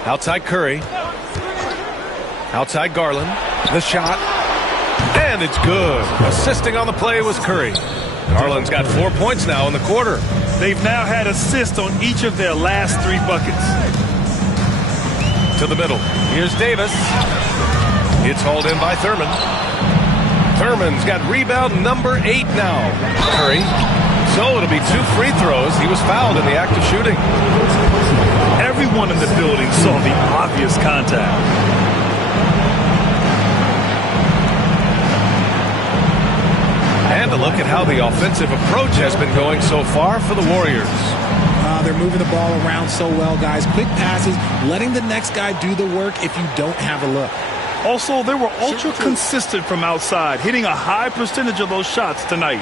Outside Curry. Outside Garland. The shot. And it's good. Assisting on the play was Curry. Garland's got 4 points now in the quarter. They've now had assists on each of their last 3 buckets. To the middle. Here's Davis. It's hauled in by Thurman. Thurman's got rebound number 8 now. Curry. So it'll be 2 free throws. He was fouled in the act of shooting. Everyone in the building saw the obvious contact. And a look at how the offensive approach has been going so far for the Warriors. They're moving the ball around so well, guys. Quick passes, letting the next guy do the work if you don't have a look. Also, they were ultra consistent from outside, hitting a high percentage of those shots tonight.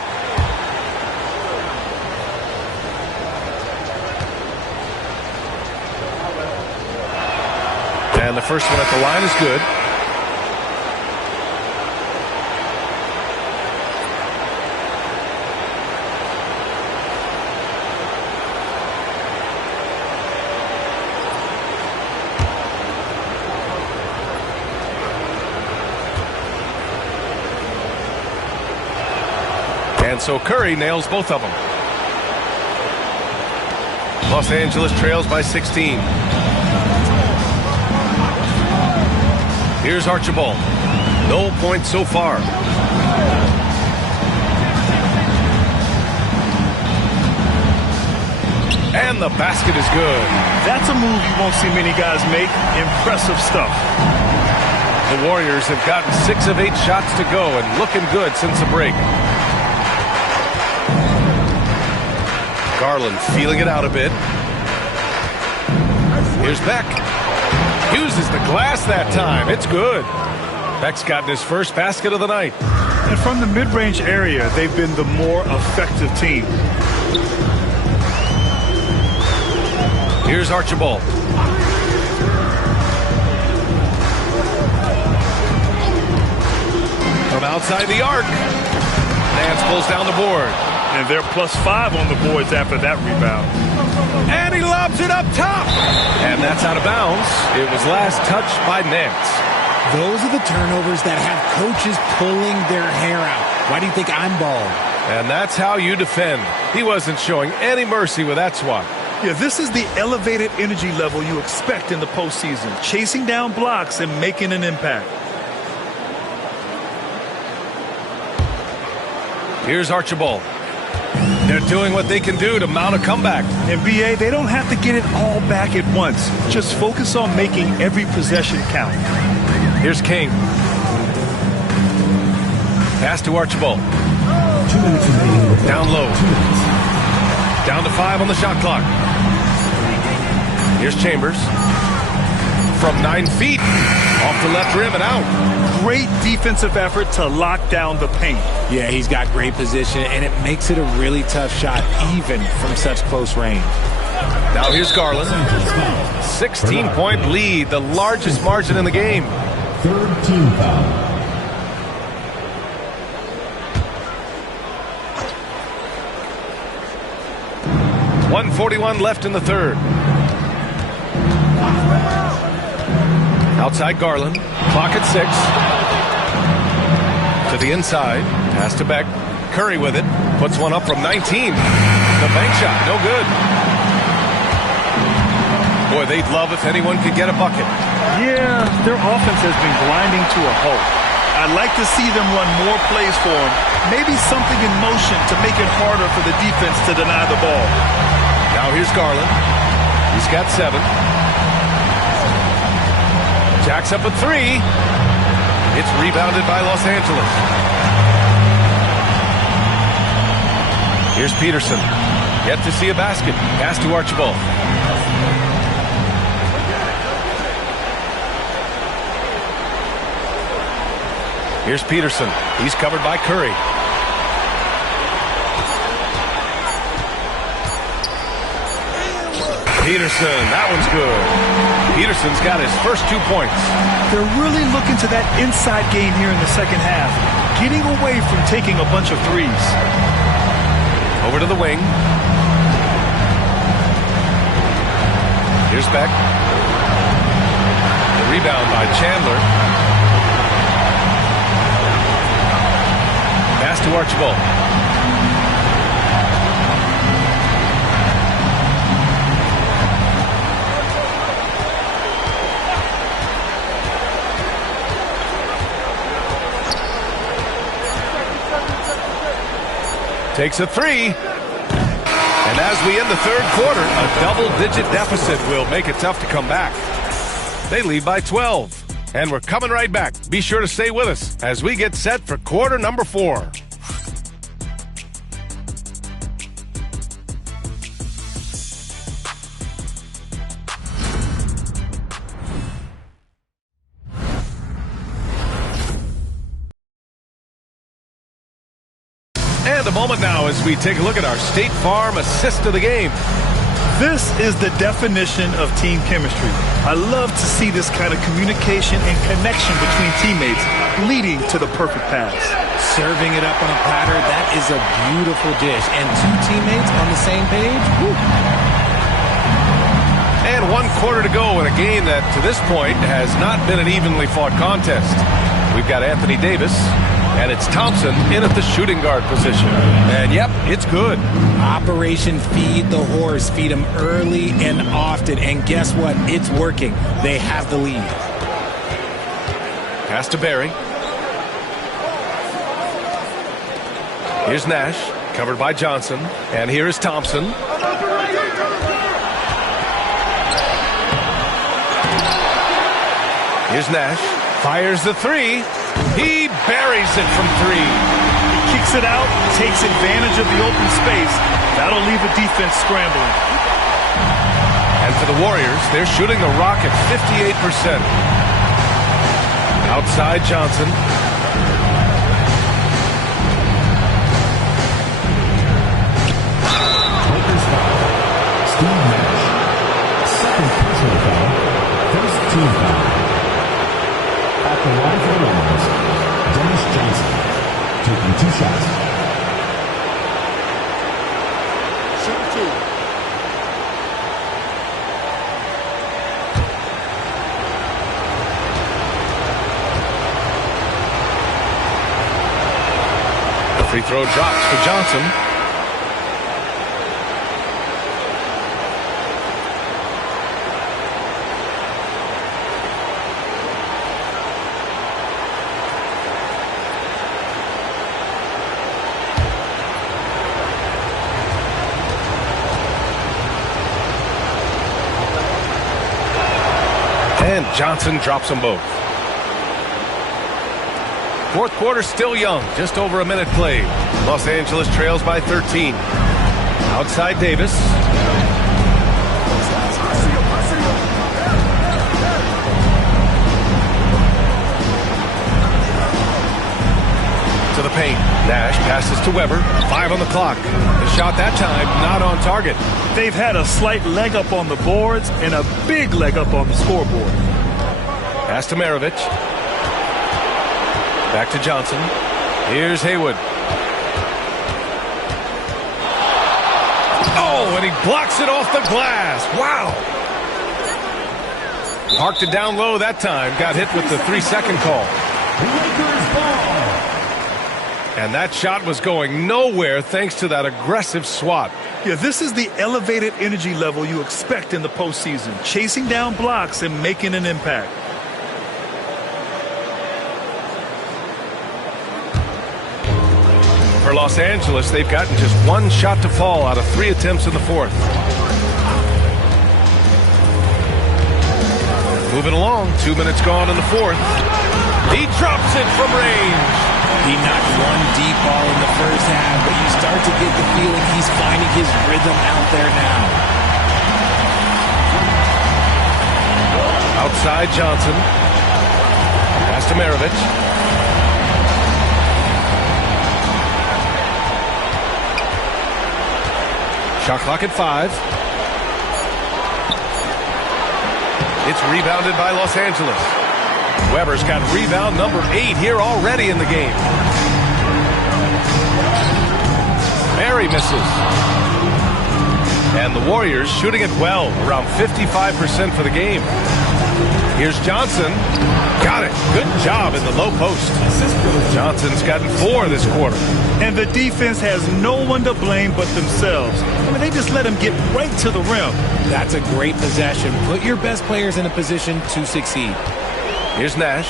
And the first one at the line is good. And so Curry nails both of them. Los Angeles trails by 16. Here's Archibald. No points so far. And the basket is good. That's a move you won't see many guys make. Impressive stuff. The Warriors have gotten 6 of 8 shots to go and looking good since the break. Garland feeling it out a bit. Here's Beck. Uses the glass that time. It's good. Beck's gotten his first basket of the night. And from the mid-range area, they've been the more effective team. Here's Archibald. From outside the arc, Nance pulls down the board. And they're +5 on the boards after that rebound. And he lobs it up top. And that's out of bounds. It was last touched by Nance. Those are the turnovers that have coaches pulling their hair out. Why do you think I'm bald? And that's how you defend. He wasn't showing any mercy with that swat. Yeah, this is the elevated energy level you expect in the postseason. Chasing down blocks and making an impact. Here's Archibald. They're doing what they can do to mount a comeback. And BA, they don't have to get it all back at once. Just focus on making every possession count. Here's King. Pass to Archibald. 2 minutes remaining. Down low. Down to 5 on the shot clock. Here's Chambers. From 9 feet. Off the left rim and out. Great defensive effort to lock down the paint. Yeah, he's got great position, and it makes it a really tough shot, even from such close range. Now here's Garland. 16-point lead, the largest margin in the game. Third team foul. .141 left in the third. Outside Garland. Clock at 6. To the inside. Pass to Beck. Curry with it. Puts one up from 19. The bank shot. No good. Boy, they'd love if anyone could get a bucket. Yeah, their offense has been grinding to a halt. I'd like to see them run more plays for him. Maybe something in motion to make it harder for the defense to deny the ball. Now here's Garland. He's got 7. Jacks up a 3. It's rebounded by Los Angeles. Here's Peterson. Yet to see a basket. Pass to Archibald. Here's Peterson. He's covered by Curry. Peterson, that one's good. Peterson's got his first 2 points. They're really looking to that inside game here in the second half, getting away from taking a bunch of threes. Over to the wing. Here's Beck. The rebound by Chandler. Pass to Archibald. Takes a 3. And as we end the third quarter, a double-digit deficit will make it tough to come back. They lead by 12. And we're coming right back. Be sure to stay with us as we get set for quarter number 4. And a moment now as we take a look at our State Farm assist of the game. This is the definition of team chemistry. I love to see this kind of communication and connection between teammates leading to the perfect pass. Serving it up on a platter, that is a beautiful dish. And 2 teammates on the same page. Woo. And 1 quarter to go in a game that, to this point, has not been an evenly fought contest. We've got Anthony Davis, and it's Thompson in at the shooting guard position. And, yep, it's good. Operation Feed the Horse. Feed him early and often. And guess what? It's working. They have the lead. Pass to Barry. Here's Nash, covered by Johnson. And here is Thompson. Here's Nash. Fires the 3. He buries it from 3. He kicks it out, takes advantage of the open space. That'll leave a defense scrambling. And for the Warriors, they're shooting the rock at 58%. Outside Johnson. Lakers foul. Steve Nash. Second personal foul. First team foul. At the line for the Warriors, Dennis Johnson. taking 2 shots. Shoot 2. The free throw drops for Johnson. And Johnson drops them both. Fourth quarter still young, just over a minute played. Los Angeles trails by 13. Outside Davis. To the paint. Nash passes to Weber. 5 on the clock. The shot that time not on target. They've had a slight leg up on the boards and a big leg up on the scoreboard. Pass to Maravich. Back to Johnson. Here's Haywood. Oh, and he blocks it off the glass. Wow. Parked it down low that time. Got hit with the 3-second call. And that shot was going nowhere thanks to that aggressive swat. Yeah, this is the elevated energy level you expect in the postseason. Chasing down blocks and making an impact. For Los Angeles, they've gotten just 1 shot to fall out of 3 attempts in the fourth. Moving along, 2 minutes gone in the fourth. He drops it from range. He knocked one deep ball in the first half, but you start to get the feeling he's finding his rhythm out there now. Outside Johnson. Pass to Maravich. Shot clock at 5. It's rebounded by Los Angeles. Weber's got rebound number 8 here already in the game. Barry misses. And the Warriors shooting it well, around 55% for the game. Here's Johnson. Got it. Good job in the low post. Johnson's gotten 4 this quarter. And the defense has no one to blame but themselves. I mean, they just let him get right to the rim. That's a great possession. Put your best players in a position to succeed. Here's Nash.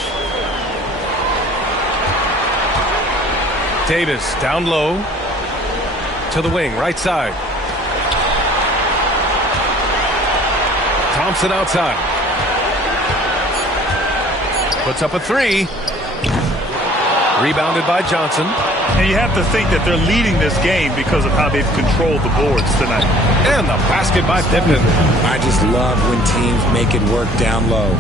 Davis down low to the wing, right side. Thompson outside. Puts up a 3. Rebounded by Johnson. And you have to think that they're leading this game because of how they've controlled the boards tonight. And the basket by Pippen. I just love when teams make it work down low.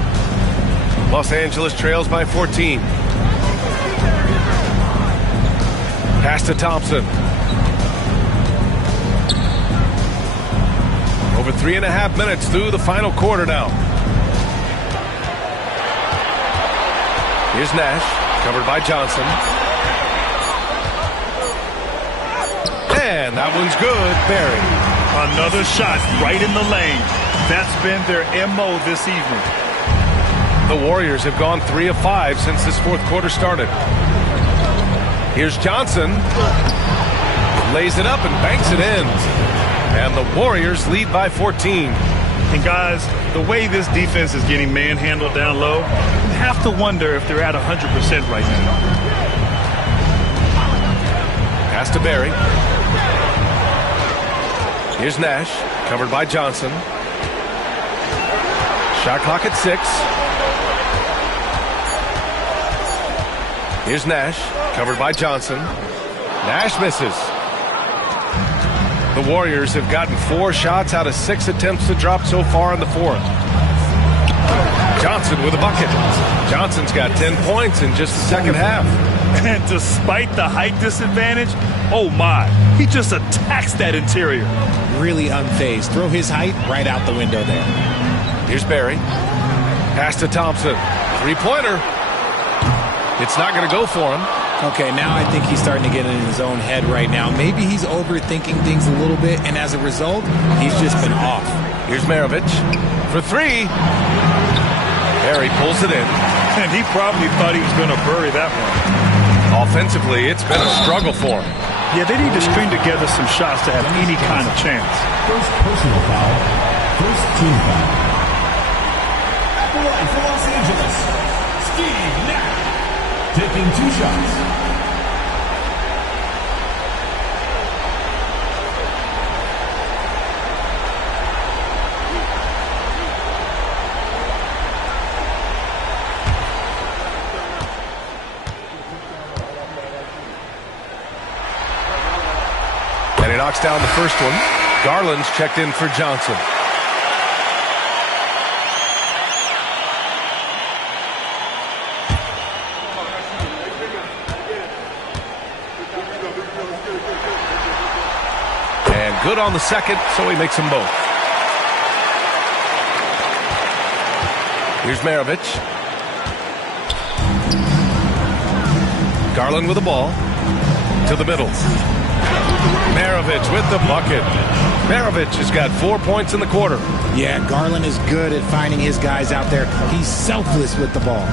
Los Angeles trails by 14. Pass to Thompson. Over 3.5 minutes through the final quarter now. Here's Nash, covered by Johnson. And that one's good, Barry. Another shot right in the lane. That's been their MO this evening. The Warriors have gone 3 of 5 since this fourth quarter started. Here's Johnson. Lays it up and banks it in. And the Warriors lead by 14. And guys, the way this defense is getting manhandled down low, you have to wonder if they're at 100% right now. Pass to Barry. Here's Nash, covered by Johnson. Shot clock at 6. Here's Nash, covered by Johnson. Nash misses. The Warriors have gotten 4 shots out of 6 attempts to drop so far in the fourth. Johnson with a bucket. Johnson's got 10 points in just the second half. And despite the height disadvantage, oh my, he just attacks that interior. Really unfazed. Throw his height right out the window there. Here's Barry. Pass to Thompson. 3-pointer. It's not going to go for him. Okay, now I think he's starting to get in his own head right now. Maybe he's overthinking things a little bit, and as a result, he's just been off. Here's Maravich for three. Harry pulls it in. And he probably thought he was going to bury that one. Offensively, it's been a struggle for him. Yeah, they need to string together some shots to have any kind of chance. First personal foul. First team foul. At the line for Los Angeles, Steve Nash. Taking 2 shots. And he knocks down the first one. Garland's checked in for Johnson. And good on the second, so he makes them both. Here's Maravich. Garland with the ball. To the middle. Maravich with the bucket. Maravich has got 4 points in the quarter. Yeah, Garland is good at finding his guys out there. He's selfless with the ball.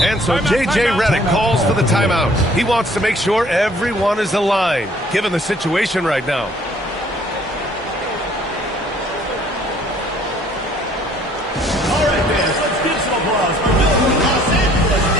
And so J.J. Redick calls for the timeout. He wants to make sure everyone is aligned, given the situation right now. All right, fans, let's give some applause for the Los Angeles Masters.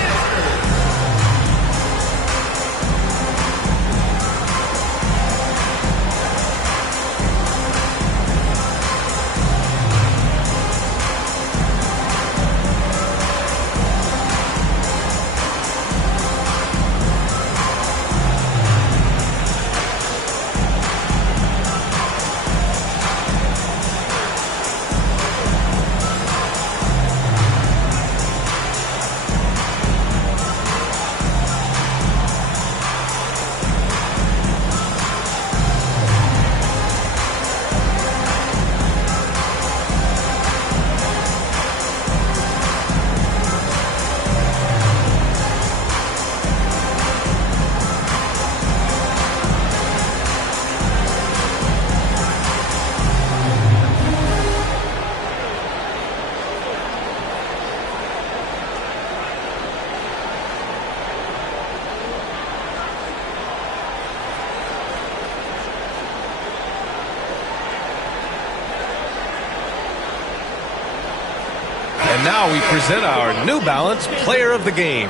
And now we present our New Balance Player of the Game.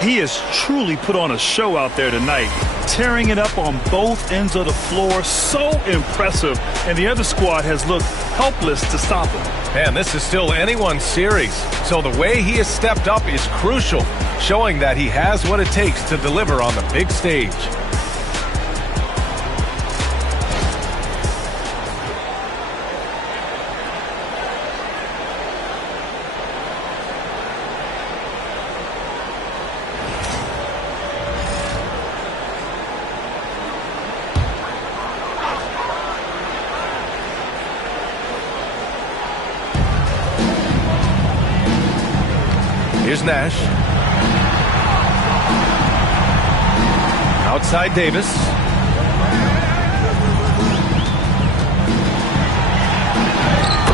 He has truly put on a show out there tonight, tearing it up on both ends of the floor. So impressive, and the other squad has looked helpless to stop him. And this is still anyone's series, so the way he has stepped up is crucial, showing that he has what it takes to deliver on the big stage. Here's Nash. Outside Davis.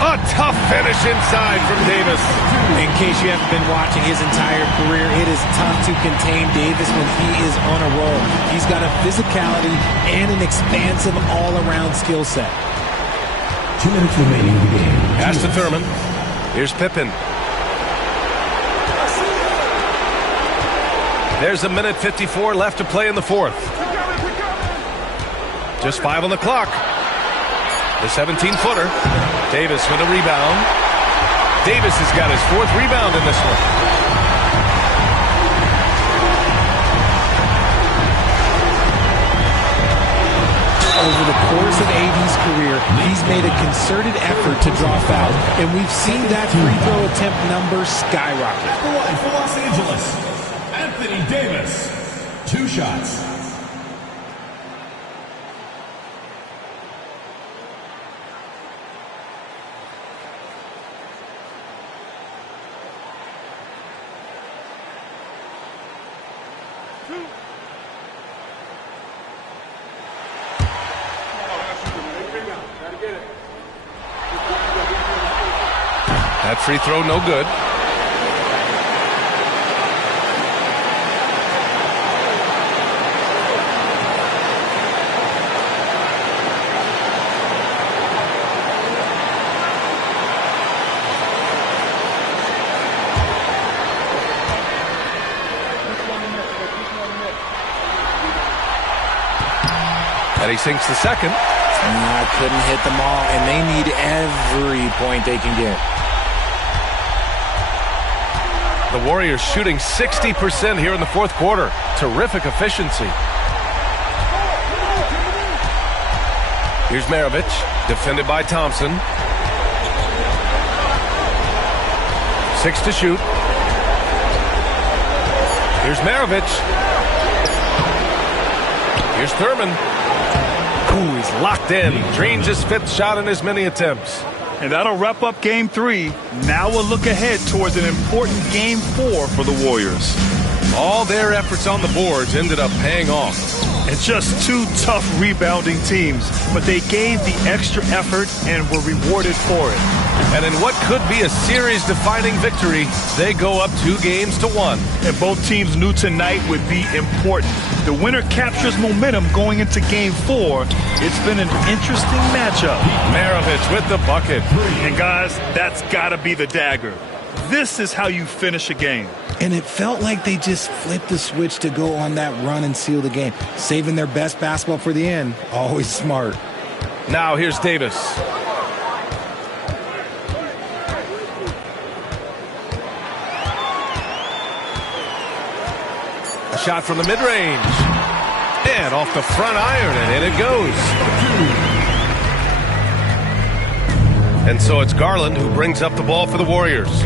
A tough finish inside from Davis. In case you haven't been watching his entire career, it is tough to contain Davis when he is on a roll. He's got a physicality and an expansive all-around skill set. 2 minutes remaining in the game. Pass to Thurman. Here's Pippen. There's a minute 54 left to play in the fourth. Just 5 on the clock. The 17-footer. Davis with a rebound. Davis has got his 4th rebound in this one. Over the course of AD's career, he's made a concerted effort to draw fouls, and we've seen that free throw attempt number skyrocket. At the line for Los Angeles, Anthony Davis. 2 shots. That free throw no good. And he sinks the second. I couldn't hit them all, and they need every point they can get. The Warriors shooting 60% here in the fourth quarter. Terrific efficiency. Here's Maravich, defended by Thompson. 6 to shoot. Here's Maravich. Here's Thurman. Ooh, he's locked in. Drains his 5th shot in as many attempts. And that'll wrap up Game 3. Now we'll look ahead towards an important Game 4 for the Warriors. All their efforts on the boards ended up paying off. And just 2 tough rebounding teams, but they gave the extra effort and were rewarded for it. And in what could be a series-defining victory, they go up 2-1. And both teams knew tonight would be important. The winner captures momentum going into Game 4. It's been an interesting matchup. Maravich with the bucket. And guys, that's got to be the dagger. This is how you finish a game. And it felt like they just flipped the switch to go on that run and seal the game. Saving their best basketball for the end. Always smart. Now here's Davis. A shot from the mid-range. And off the front iron, and in it goes. And so it's Garland who brings up the ball for the Warriors.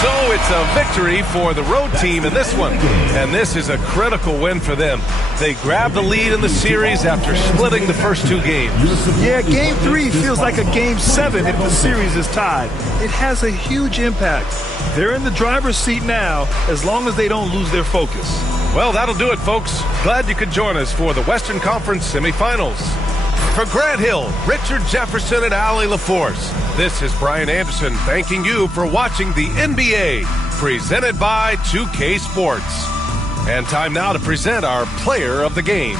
So it's a victory for the road team in this one. And this is a critical win for them. They grabbed the lead in the series after splitting the first 2 games. Yeah, Game 3 feels like a Game 7 if the series is tied. It has a huge impact. They're in the driver's seat now as long as they don't lose their focus. Well, that'll do it, folks. Glad you could join us for the Western Conference semifinals. For Grant Hill, Richard Jefferson, and Allie LaForce, this is Brian Anderson thanking you for watching the NBA, presented by 2K Sports. And time now to present our player of the game.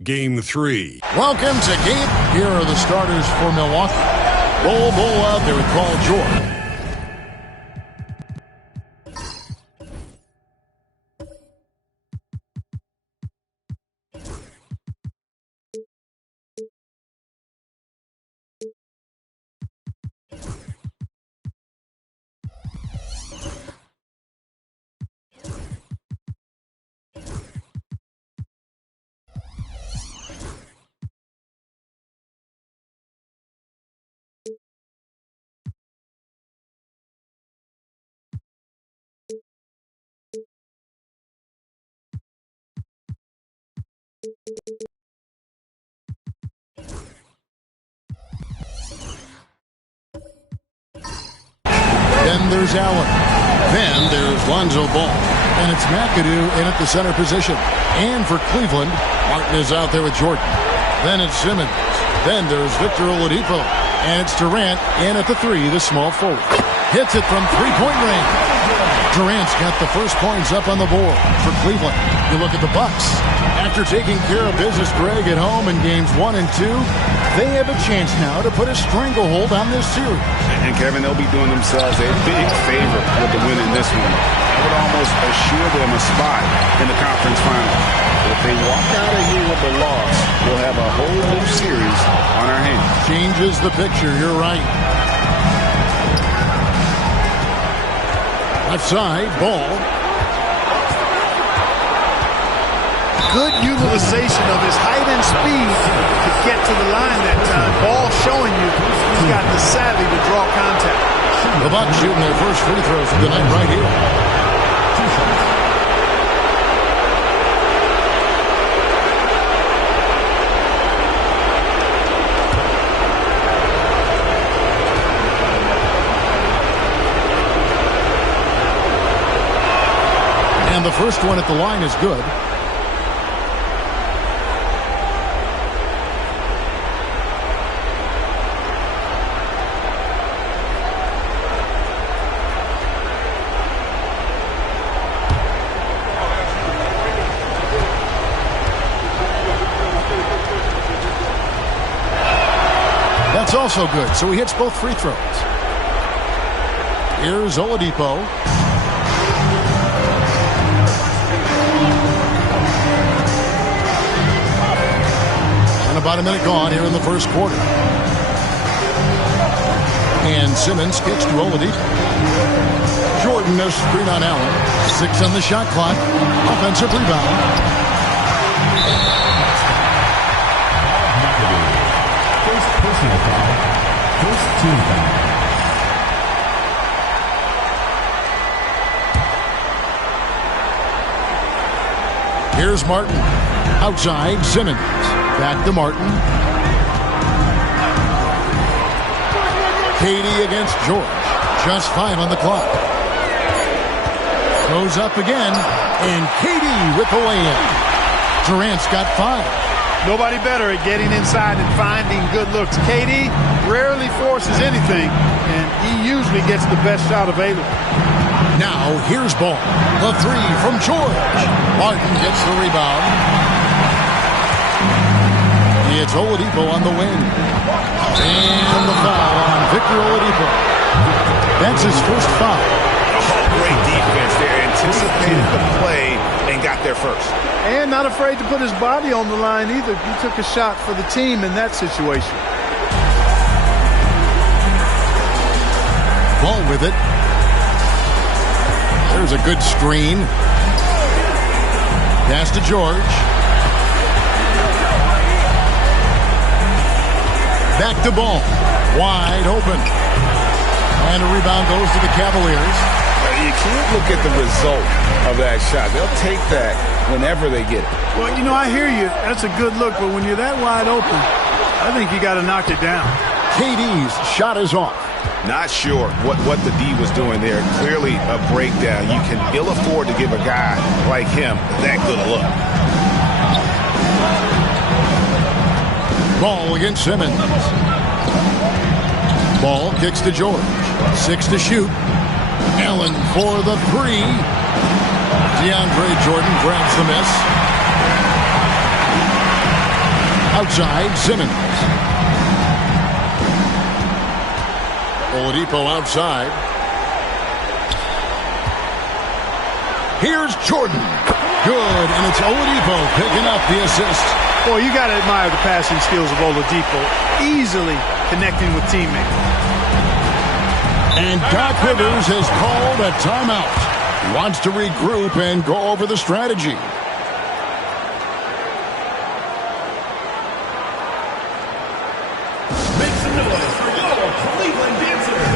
Game 3. Welcome to game. Here are the starters for Milwaukee. Bull out there with Paul George. Then there's Allen. Then there's Lonzo Ball. And it's McAdoo in at the center position. And for Cleveland, Martin is out there with Jordan. Then it's Simmons. Then there's Victor Oladipo. And it's Durant in at the 3, the small forward. Hits it from three-point range. Durant's got the first points up on the board for Cleveland. You look at the Bucks. After taking care of business, Greg, at home in games 1 and 2, they have a chance now to put a stranglehold on this series. And, Kevin, they'll be doing themselves a big favor with the win in this one. It would almost assure them a spot in the conference finals. If they walk out of here with a loss, we'll have a whole new series on our hands. Changes the picture, you're right. Left side, Ball. Good utilization of his height and speed to get to the line that time. Ball showing you he's got the savvy to draw contact. The Bucks shooting their first free throws of the night right here. And the first one at the line is good. That's also good, so he hits both free throws. Here's Oladipo. About a minute gone here in the first quarter. And Simmons kicks to Oladipo. Jordan, a screen on Allen. 6 on the shot clock. Offensive rebound. First personal foul. First team foul. Here's Martin. Outside, Simmons. Back to Martin. Katie against George. Just 5 on the clock. Goes up again. And Katie with the lay-in. Durant's got 5. Nobody better at getting inside and finding good looks. Katie rarely forces anything, and he usually gets the best shot available. Now, here's Ball. The 3 from George. Martin gets the rebound. It's Oladipo on the wing. And the foul on Victor Oladipo. That's his first foul. Great defense there. Anticipated the play and got there first. And not afraid to put his body on the line either. He took a shot for the team in that situation. Ball with it. There's a good screen. Pass to George. Back to Ball. Wide open. And a rebound goes to the Cavaliers. You can't look at the result of that shot. They'll take that whenever they get it. Well, you know, I hear you. That's a good look. But when you're that wide open, I think you got to knock it down. KD's shot is off. Not sure what the D was doing there. Clearly a breakdown. You can ill afford to give a guy like him that good a look. Ball against Simmons. Ball kicks to George. 6 to shoot. Allen for the 3. DeAndre Jordan grabs the miss. Outside, Simmons. Oladipo outside. Here's Jordan. Good, and it's Oladipo picking up the assist. Boy, you got to admire the passing skills of Oladipo. Easily connecting with teammates. And Doc Rivers has called a timeout. He wants to regroup and go over the strategy. Make some noise for your Cleveland Dancers.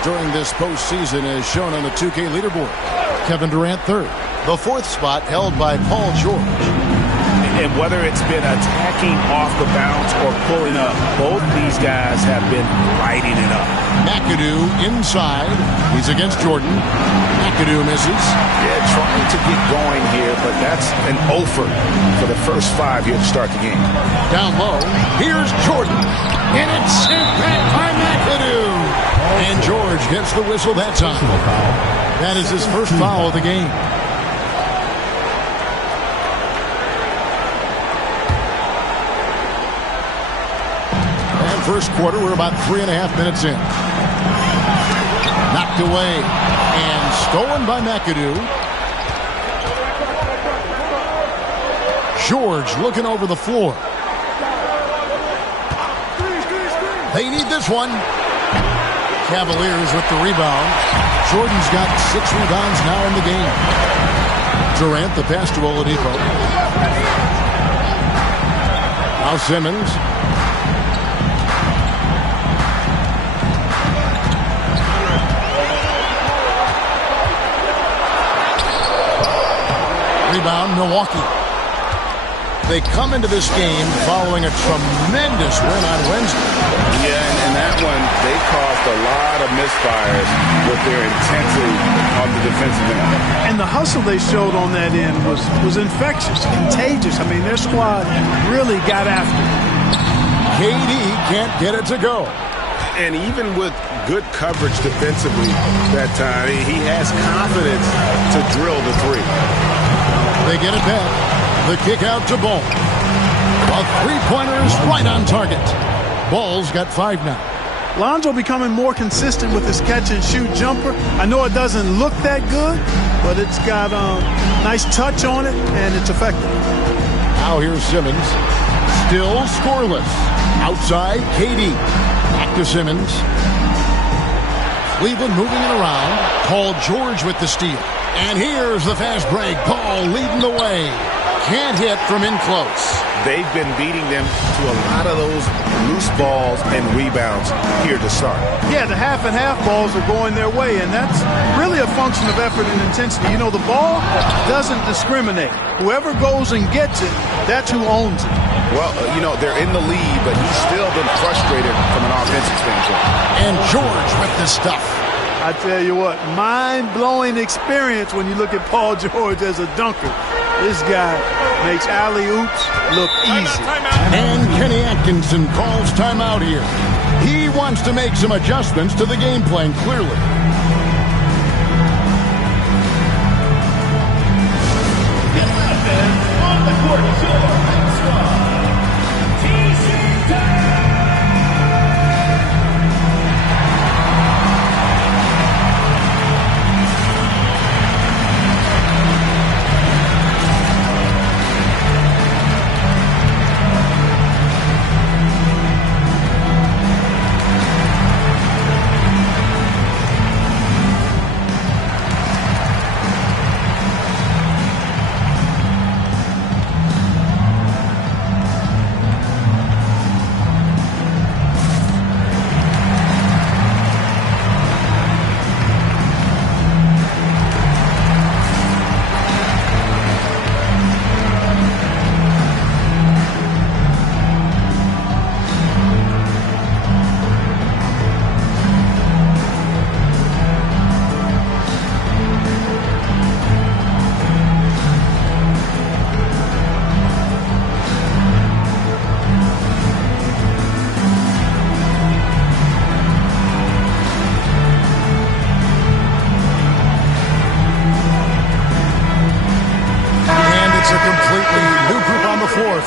During this postseason as shown on the 2K leaderboard. Kevin Durant third. The fourth spot held by Paul George. And whether it's been attacking off the bounce or pulling up, both these guys have been lighting it up. McAdoo inside. He's against Jordan. McAdoo misses. Yeah, trying to get going here, but that's an offer for the first 5 here to start the game. Down low. Here's Jordan. And it's sent back by McAdoo. And George gets the whistle that time. That is his first foul of the game. And first quarter, we're about 3.5 minutes in. Knocked away and stolen by McAdoo. George looking over the floor. They need this one. Cavaliers with the rebound. Jordan's got 6 rebounds now in the game. Durant, the pass to Oladipo. Now Simmons. Rebound, Milwaukee. They come into this game following a tremendous win on Wednesday. Yeah, and that one, they caused a lot of misfires with their intensity on the defensive end. And the hustle they showed on that end was infectious, contagious. I mean, their squad really got after it. KD can't get it to go. And even with good coverage defensively that time, he has confidence to drill the three. They get it back. The kick out to Ball. A three-pointer is right on target. Ball's got 5 now. Lonzo becoming more consistent with his catch-and-shoot jumper. I know it doesn't look that good, but it's got a nice touch on it, and it's effective. Now here's Simmons. Still scoreless. Outside, KD. Back to Simmons. Cleveland moving it around. Paul George with the steal. And here's the fast break. Paul leading the way. Can't hit from in close. They've been beating them to a lot of those loose balls and rebounds here to start. Yeah, the half and half balls are going their way, and that's really a function of effort and intensity. You know, the ball doesn't discriminate. Whoever goes and gets it, that's who owns it. Well, you know, they're in the lead, but he's still been frustrated from an offensive standpoint. And George with the stuff. I tell you what, mind-blowing experience when you look at Paul George as a dunker. This guy makes alley-oops look easy. And Kenny Atkinson calls timeout here. He wants to make some adjustments to the game plan, clearly. On the court,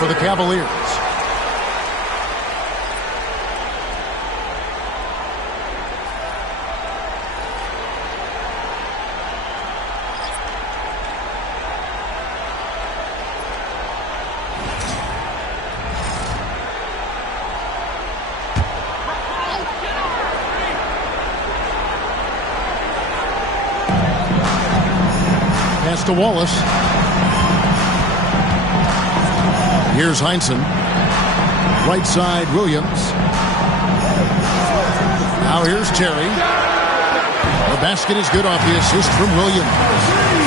for the Cavaliers. Pass to Wallace. Here's Heinsohn. Right side, Williams. Now here's Terry. The basket is good off the assist from Williams.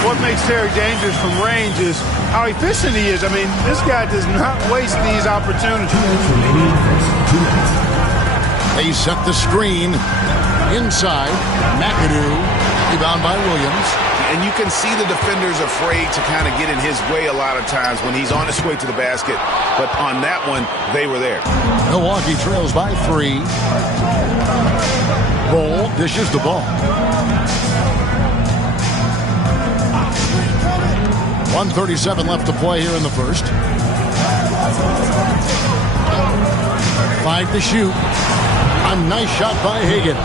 What makes Terry dangerous from range is how efficient he is. I mean, this guy does not waste these opportunities. They set the screen inside. McAdoo. Rebound by Williams. And you can see the defenders afraid to kind of get in his way a lot of times when he's on his way to the basket. But on that one, they were there. Milwaukee trails by 3. Ball dishes the ball. 1:37 left to play here in the first. 5 to shoot. A nice shot by Hagan.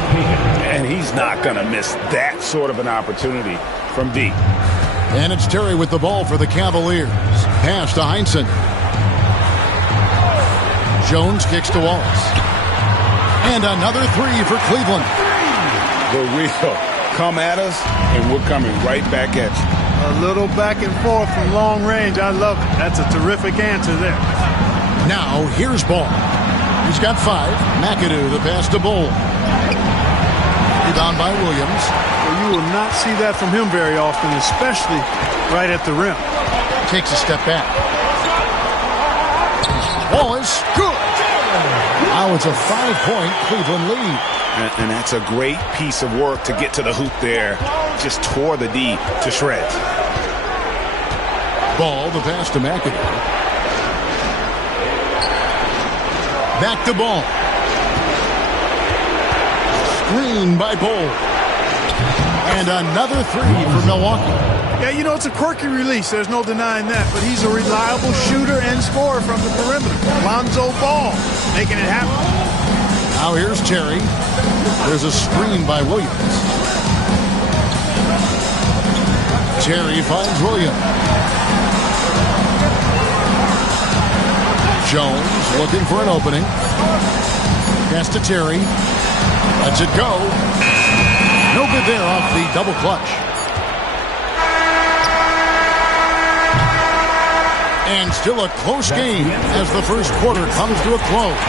And he's not going to miss that sort of an opportunity from deep. And it's Terry with the ball for the Cavaliers. Pass to Heinsohn. Jones kicks to Wallace. And another 3 for Cleveland. The real come at us, and we're coming right back at you. A little back and forth from long range. I love it. That's a terrific answer there. Now here's Ball. He's got 5. McAdoo, the pass to Bull. Rebound by Williams. Well, you will not see that from him very often, especially right at the rim. Takes a step back. Wallace, good. Now it's a 5-point Cleveland lead. And that's a great piece of work to get to the hoop there. Just tore the D to shreds. Ball, the pass to McAdoo. Back to Ball. Screen by Bull. And another 3 for Milwaukee. Yeah, you know, it's a quirky release. There's no denying that. But he's a reliable shooter and scorer from the perimeter. Lonzo Ball making it happen. Now here's Terry. There's a screen by Williams. Terry finds Williams. Jones looking for an opening. Pass to Terry. Lets it go. No good there off the double clutch. And still a close game as the first quarter comes to a close.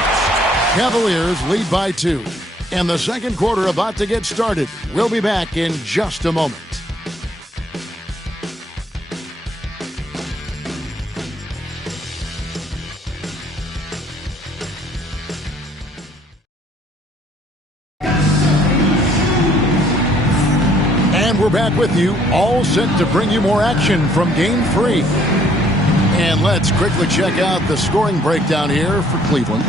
Cavaliers lead by 2. And the second quarter about to get started. We'll be back in just a moment. We're back with you, all set to bring you more action from Game 3. And let's quickly check out the scoring breakdown here for Cleveland.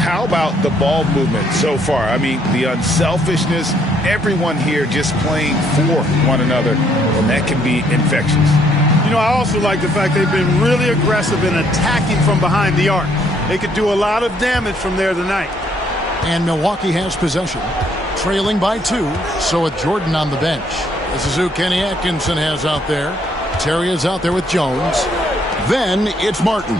How about the ball movement so far? I mean, the unselfishness, everyone here just playing for one another, and that can be infectious. You know, I also like the fact they've been really aggressive in attacking from behind the arc. They could do a lot of damage from there tonight. And Milwaukee has possession, trailing by 2, so with Jordan on the bench. This is who Kenny Atkinson has out there. Terry is out there with Jones. Then it's Martin.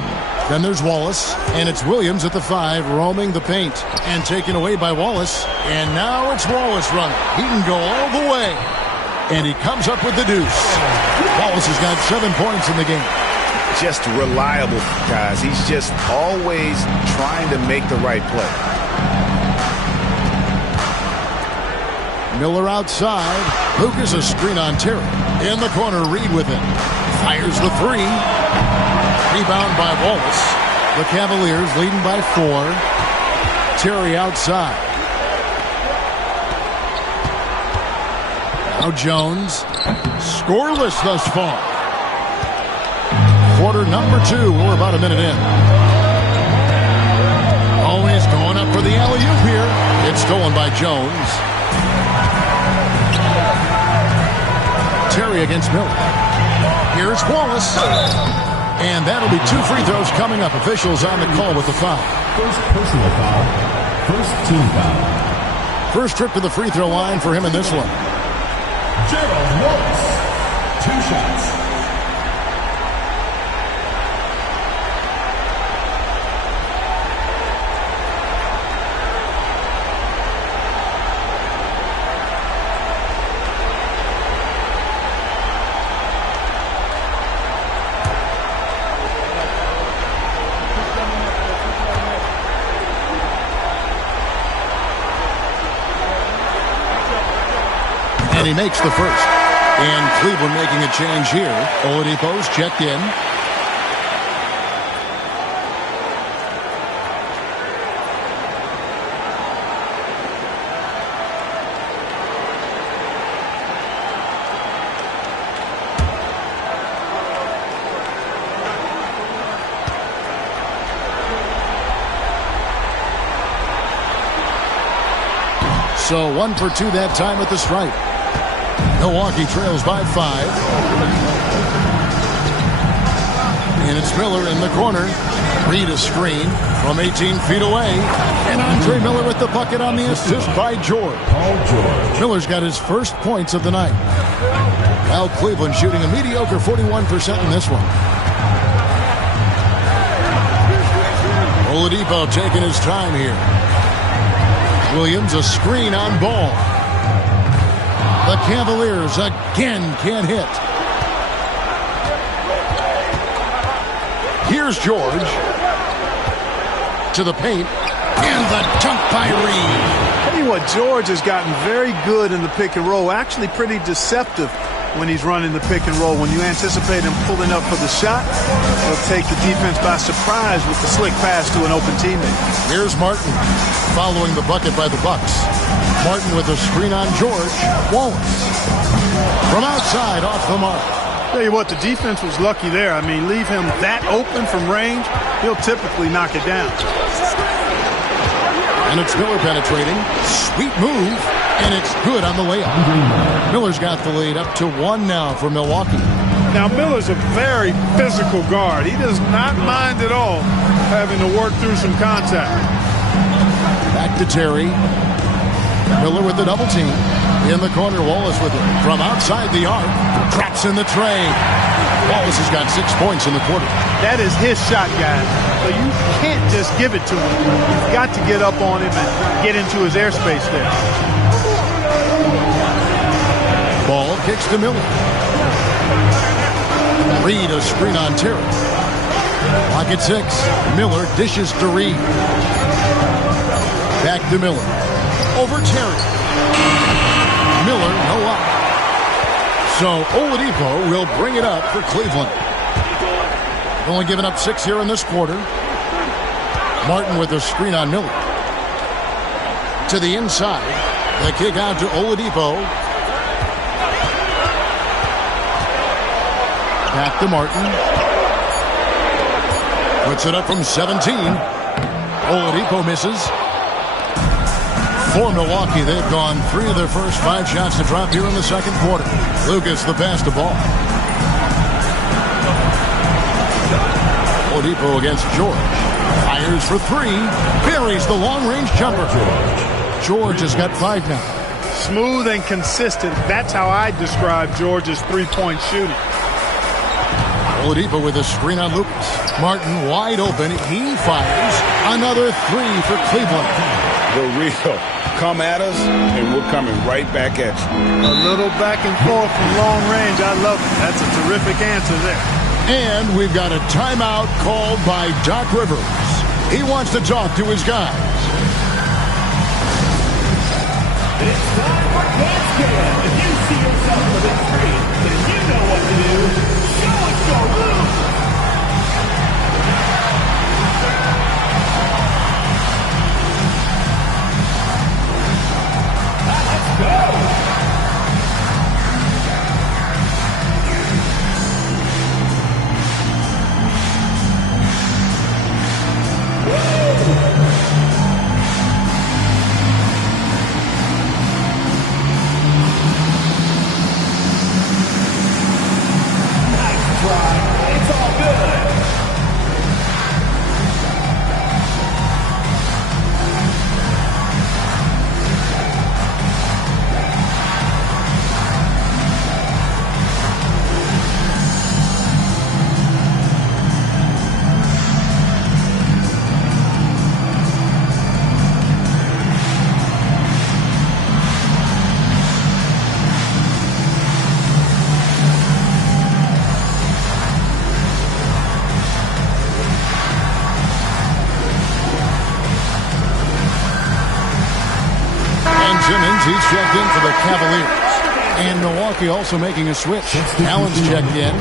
Then there's Wallace. And it's Williams at the 5 roaming the paint. And taken away by Wallace. And now it's Wallace running. He can go all the way. And he comes up with the deuce. Wallace has got 7 points in the game. Just reliable, guys. He's just always trying to make the right play. Miller outside. Lucas a screen on Terry. In the corner, Reed with it. Fires the 3. Rebound by Wallace. The Cavaliers leading by 4. Terry outside. Now Jones. Scoreless thus far. Quarter number 2. We're about a minute in. Always going up for the alley-oop here. It's stolen by Jones. Terry against Miller. Here's Wallace. And that'll be 2 free throws coming up. Officials on the call with the foul. First personal foul. First team foul. First trip to the free throw line for him in this one. Gerald Wallace. 2 shots. And he makes the first. And Cleveland making a change here. Oladipo's checked in. So 1 for 2 that time at the stripe. Milwaukee trails by 5. And it's Miller in the corner. Reed a screen from 18 feet away. And Andre Miller with the bucket on the assist by George. Miller's got his first points of the night. Now Cleveland shooting a mediocre 41% in this one. Oladipo taking his time here. Williams a screen on Ball. The Cavaliers again can't hit. Here's George. To the paint. And the dunk by Reed. Tell you what, George has gotten very good in the pick and roll. Actually pretty deceptive when he's running the pick and roll. When you anticipate him pulling up for the shot, he'll take the defense by surprise with the slick pass to an open teammate. Here's Martin following the bucket by the Bucks. Martin with a screen on George. Wallace from outside off the mark. Tell you what, the defense was lucky there. I mean, leave him that open from range, he'll typically knock it down. And it's Miller penetrating. Sweet move. And it's good on the layup. Miller's got the lead up to 1 now for Milwaukee. Now, Miller's a very physical guard. He does not mind at all having to work through some contact. Back to Terry. Miller with the double team. In the corner, Wallace with it. From outside the arc. Traps in the tray. Wallace has got 6 points in the quarter. That is his shot, guys. So you can't just give it to him. You've got to get up on him and get into his airspace there. Ball kicks to Miller. Reed a screen on Terry. Clock at 6. Miller dishes to Reed. Back to Miller. Over Terry. Miller no up. So Oladipo will bring it up for Cleveland. Only giving up 6 here in this quarter. Martin with a screen on Miller. To the inside. The kick out to Oladipo. Back to Martin. Puts it up from 17. Oladipo misses. For Milwaukee, they've gone 3 of their first 5 shots to drop here in the second quarter. Lucas the pass to Ball. Oladipo against George. Fires for 3. Buries the long-range jumper. George has got 5 now. Smooth and consistent. That's how I describe George's three-point shooting. Oladipo with a screen on Lucas. Martin wide open. He fires. Another 3 for Cleveland. The real. Come at us, and we're coming right back at you. A little back and forth from long range. I love it. That's a terrific answer there. And we've got a timeout called by Doc Rivers. He wants to talk to his guys. It's time for God's Game. If you see yourself on the big screen, then you know what to do. Show us your moves. Let's go. Simmons, he's checked in for the Cavaliers. And Milwaukee also making a switch. Allen's checked in.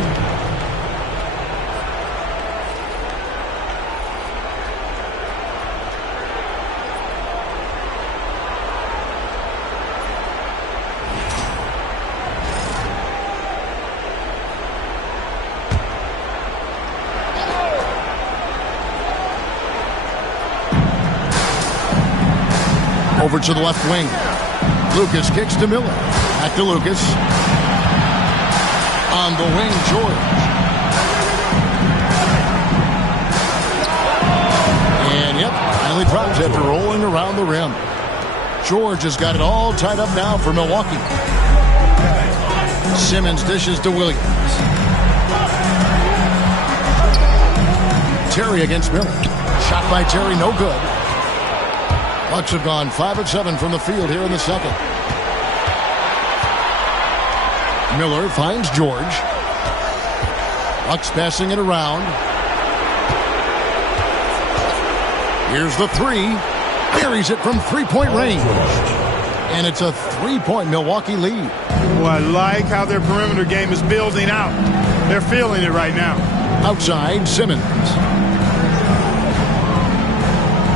Over to the left wing. Lucas kicks to Miller. Back to Lucas. On the wing, George. And yep, finally drops after rolling around the rim. George has got it all tied up now for Milwaukee. Simmons dishes to Williams. Terry against Miller. Shot by Terry, no good. Bucks have gone 5 of 7 from the field here in the second. Miller finds George. Bucks passing it around. Here's the three. Buries it from three-point range. And it's a three-point Milwaukee lead. Well, I like how their perimeter game is building out. They're feeling it right now. Outside, Simmons.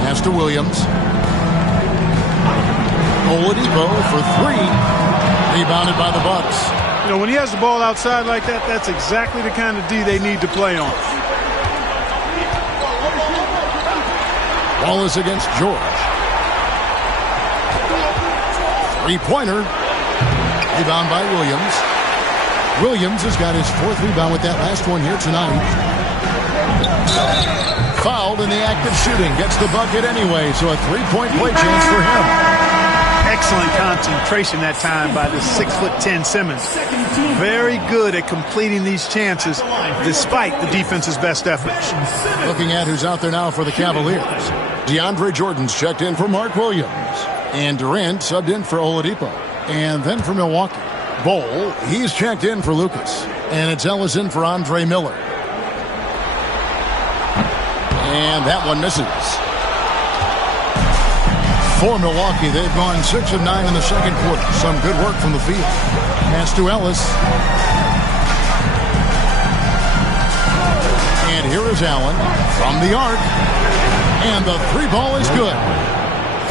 Pass to Williams. Oladipo for three. Rebounded by the Bucks. You know, when he has the ball outside like that, that's exactly the kind of D they need to play on. Wallace against George. Three-pointer. Rebound by Williams. Williams has got his fourth rebound with that last one here tonight. Fouled in the act of shooting. Gets the bucket anyway, so a three-point play chance for him. Excellent concentration that time by the 6'10" Simmons. Very good at completing these chances despite the defense's best efforts. Looking at who's out there now for the Cavaliers. DeAndre Jordan's checked in for Mark Williams. And Durant subbed in for Oladipo. And then for Milwaukee, Bol, he's checked in for Lucas. And it's Ellis in for Andre Miller. And that one misses. For Milwaukee, they've gone 6 of 9 in the second quarter. Some good work from the field. Pass to Ellis. And here is Allen from the arc. And the three ball is good.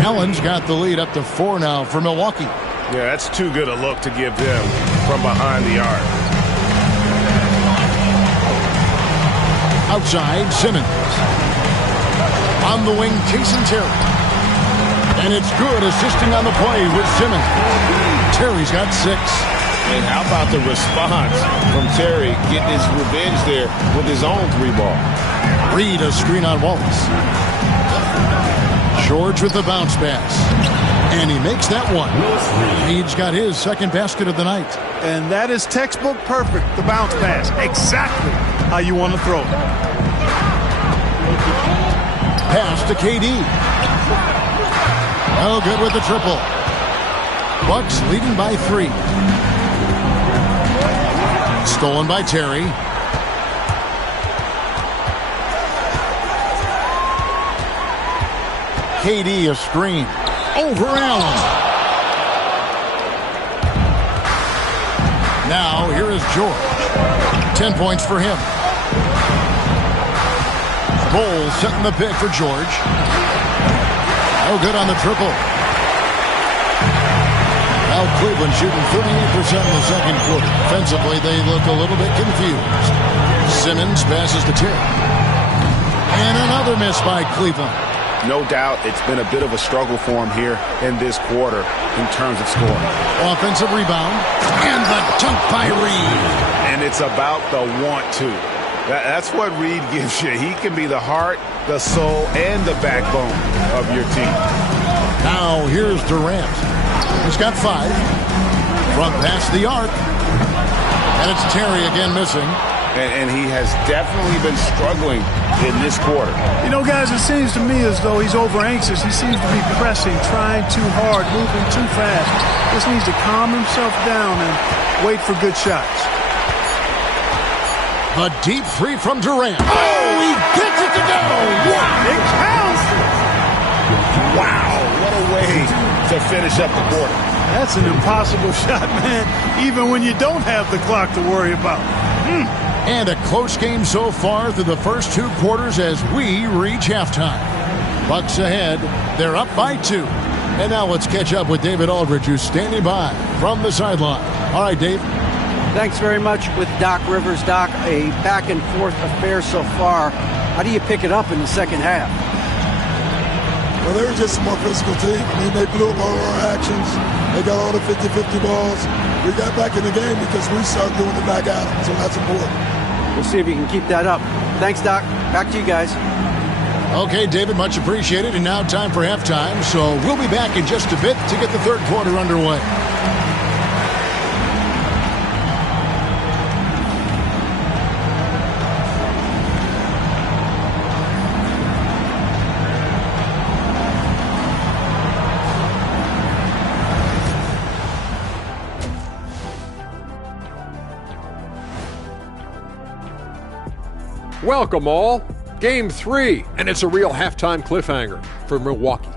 Allen's got the lead up to 4 now for Milwaukee. Yeah, that's too good a look to give them from behind the arc. Outside, Simmons. On the wing, Jason Terry. And it's good, assisting on the play with Simmons. Terry's got 6. And how about the response from Terry getting his revenge there with his own three ball? Reed a screen on Wallace. George with the bounce pass. And he makes that one. Reed's got his second basket of the night. And that is textbook perfect, the bounce pass. Exactly how you want to throw it. Pass to KD. Oh, good with the triple. Bucks leading by 3. Stolen by Terry. KD a screen. Over Allen. Now here is George. 10 points for him. Bol setting the pick for George. Oh, good on the triple. Now Cleveland shooting 38% in the second quarter. Offensively, they look a little bit confused. Simmons passes to Terry. And another miss by Cleveland. No doubt it's been a bit of a struggle for him here in this quarter in terms of scoring. Offensive rebound. And the dunk by Reed. And it's about the want to. That's what Reed gives you. He can be the heart, the soul, and the backbone of your team. Now here's Durant. He's got 5. Front past the arc. And it's Terry again missing. And he has definitely been struggling in this quarter. You know, guys, it seems to me as though he's over anxious. He seems to be pressing, trying too hard, moving too fast. Just needs to calm himself down and wait for good shots. A deep 3 from Durant. Oh, he gets it to go. Wow. It counts. Wow, what a way to finish up the quarter. That's an impossible shot, man, even when you don't have the clock to worry about. And a close game so far through the first 2 quarters as we reach halftime. Bucks ahead. They're up by 2. And now let's catch up with David Aldridge, who's standing by from the sideline. All right, Dave. Thanks very much with Doc Rivers. Doc, a back-and-forth affair so far. How do you pick it up in the second half? Well, they were just a more physical team. I mean, they blew up all our actions. They got all the 50-50 balls. We got back in the game because we started doing the back out, so that's important. We'll see if you can keep that up. Thanks, Doc. Back to you guys. Okay, David, much appreciated. And now time for halftime, so we'll be back in just a bit to get the third quarter underway. Welcome all. Game 3, and it's a real halftime cliffhanger for Milwaukee.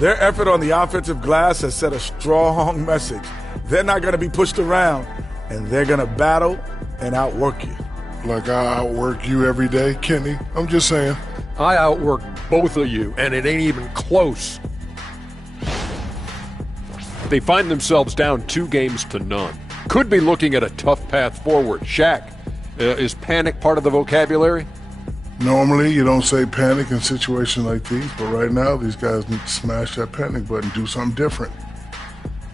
Their effort on the offensive glass has set a strong message. They're not going to be pushed around, and they're going to battle and outwork you. Like I outwork you every day, Kenny. I'm just saying. I outwork both of you, and it ain't even close. They find themselves down 2-0. Could be looking at a tough path forward. Shaq, is panic part of the vocabulary? Normally, you don't say panic in situations like these, but right now, these guys need to smash that panic button, do something different.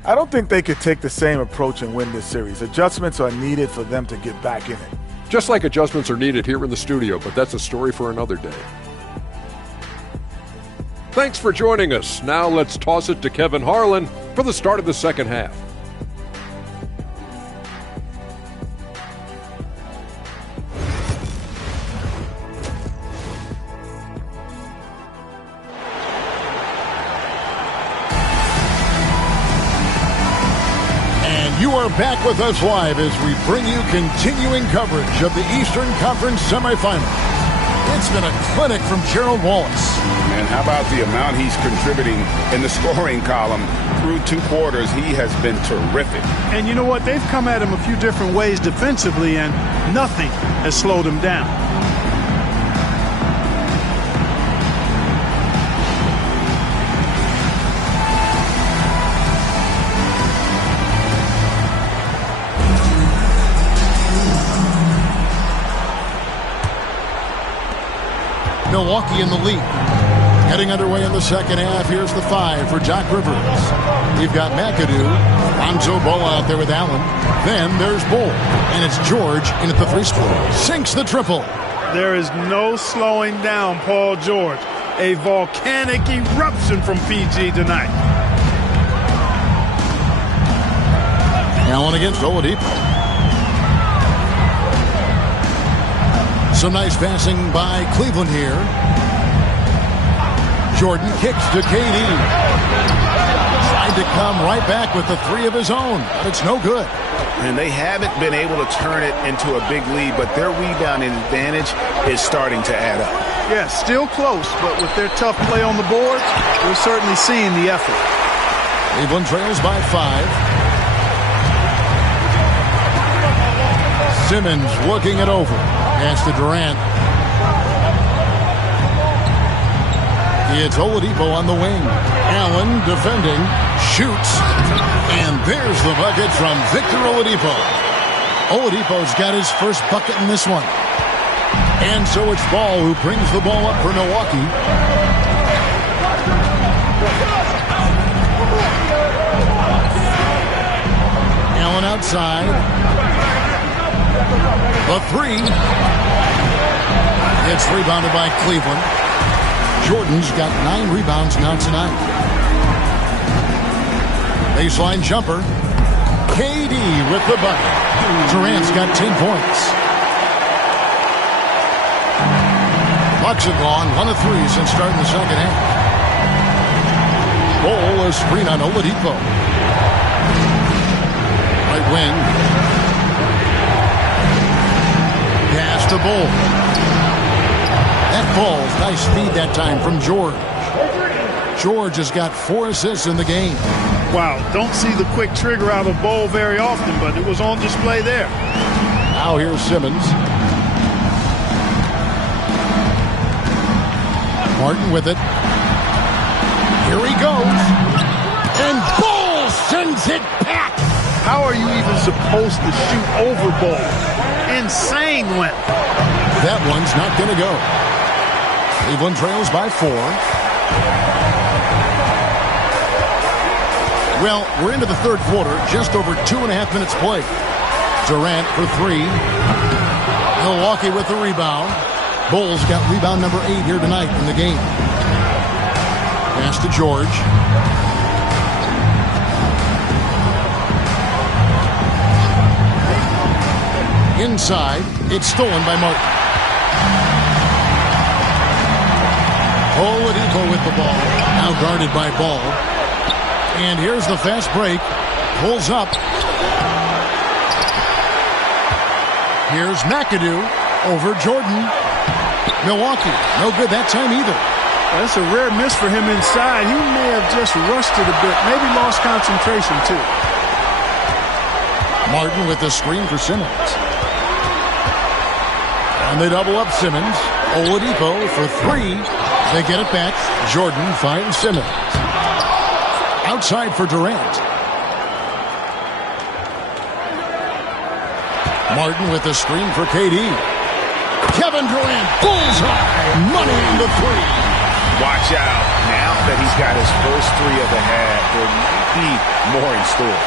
I don't think they could take the same approach and win this series. Adjustments are needed for them to get back in it. Just like adjustments are needed here in the studio, but that's a story for another day. Thanks for joining us. Now let's toss it to Kevin Harlan for the start of the second half. You are back with us live as we bring you continuing coverage of the Eastern Conference semifinals. It's been a clinic from Gerald Wallace. Man, how about the amount he's contributing in the scoring column through 2 quarters? He has been terrific. And you know what? They've come at him a few different ways defensively, and nothing has slowed him down. Milwaukee in the lead. Heading underway in the second half. Here's the 5 for Doc Rivers. We've got McAdoo. Lonzo Ball out there with Allen. Then there's Bull. And it's George in at the 3-spot. Sinks the triple. There is no slowing down Paul George. A volcanic eruption from PG tonight. Allen against Oladipo. Some nice passing by Cleveland here. Jordan kicks to KD. Tried to come right back with the 3 of his own, but it's no good. And they haven't been able to turn it into a big lead, but their rebounding advantage is starting to add up. Yeah, still close, but with their tough play on the board, we're certainly seeing the effort. Cleveland trails by 5. Simmons looking it over. Pass to Durant. It's Oladipo on the wing. Allen defending. Shoots. And there's the bucket from Victor Oladipo. Oladipo's got his first bucket in this one. And so it's Ball who brings the ball up for Milwaukee. Allen outside. The 3. It's rebounded by Cleveland. Jordan's got 9 rebounds now tonight. Baseline jumper. KD with the bucket. Durant's got 10 points. Bucks have gone 1 of 3 since starting the second half. Ball, a screen on Oladipo. Right wing. Pass to Bull. That ball's nice feed that time from George. George has got 4 assists in the game. Wow, don't see the quick trigger out of Bol very often, but it was on display there. Now here's Simmons. Martin with it. Here he goes. And Bol sends it back. How are you even supposed to shoot over Bol? Insane win. That one's not going to go. Cleveland trails by 4. Well, we're into the third quarter, just over 2.5 minutes played. Durant for 3. Milwaukee with the rebound. Bol's got rebound number 8 here tonight in the game. Pass to George. Inside, it's stolen by Martin. Oladipo with the ball, now guarded by Ball. And here's the fast break. Pulls up. Here's McAdoo over Jordan. Milwaukee, no good that time either. That's a rare miss for him inside. He may have just rushed it a bit, maybe lost concentration too. Martin with the screen for Simmons. And they double up Simmons. Oladipo for 3. They get it back. Jordan finds Simmons. Outside for Durant. Martin with the screen for KD. Kevin Durant, bullseye, money on the 3. Watch out. Now that he's got his first 3 of the half, there might be more in store.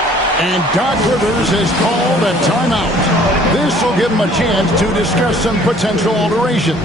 And Doc Rivers has called a timeout. This will give him a chance to discuss some potential alterations.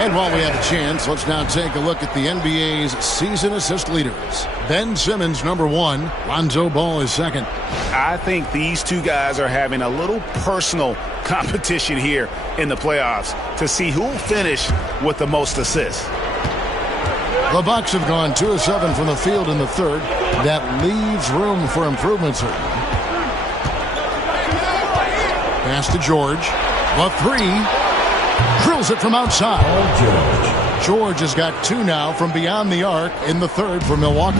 And while we have a chance, let's now take a look at the NBA's season assist leaders. Ben Simmons, number 1. Lonzo Ball is second. I think these two guys are having a little personal competition here in the playoffs to see who will finish with the most assists. The Bucks have gone 2 of 7 from the field in the third. That leaves room for improvement, certainly. Pass to George. The 3. Drills it from outside. George has got 2 now from beyond the arc in the third for Milwaukee.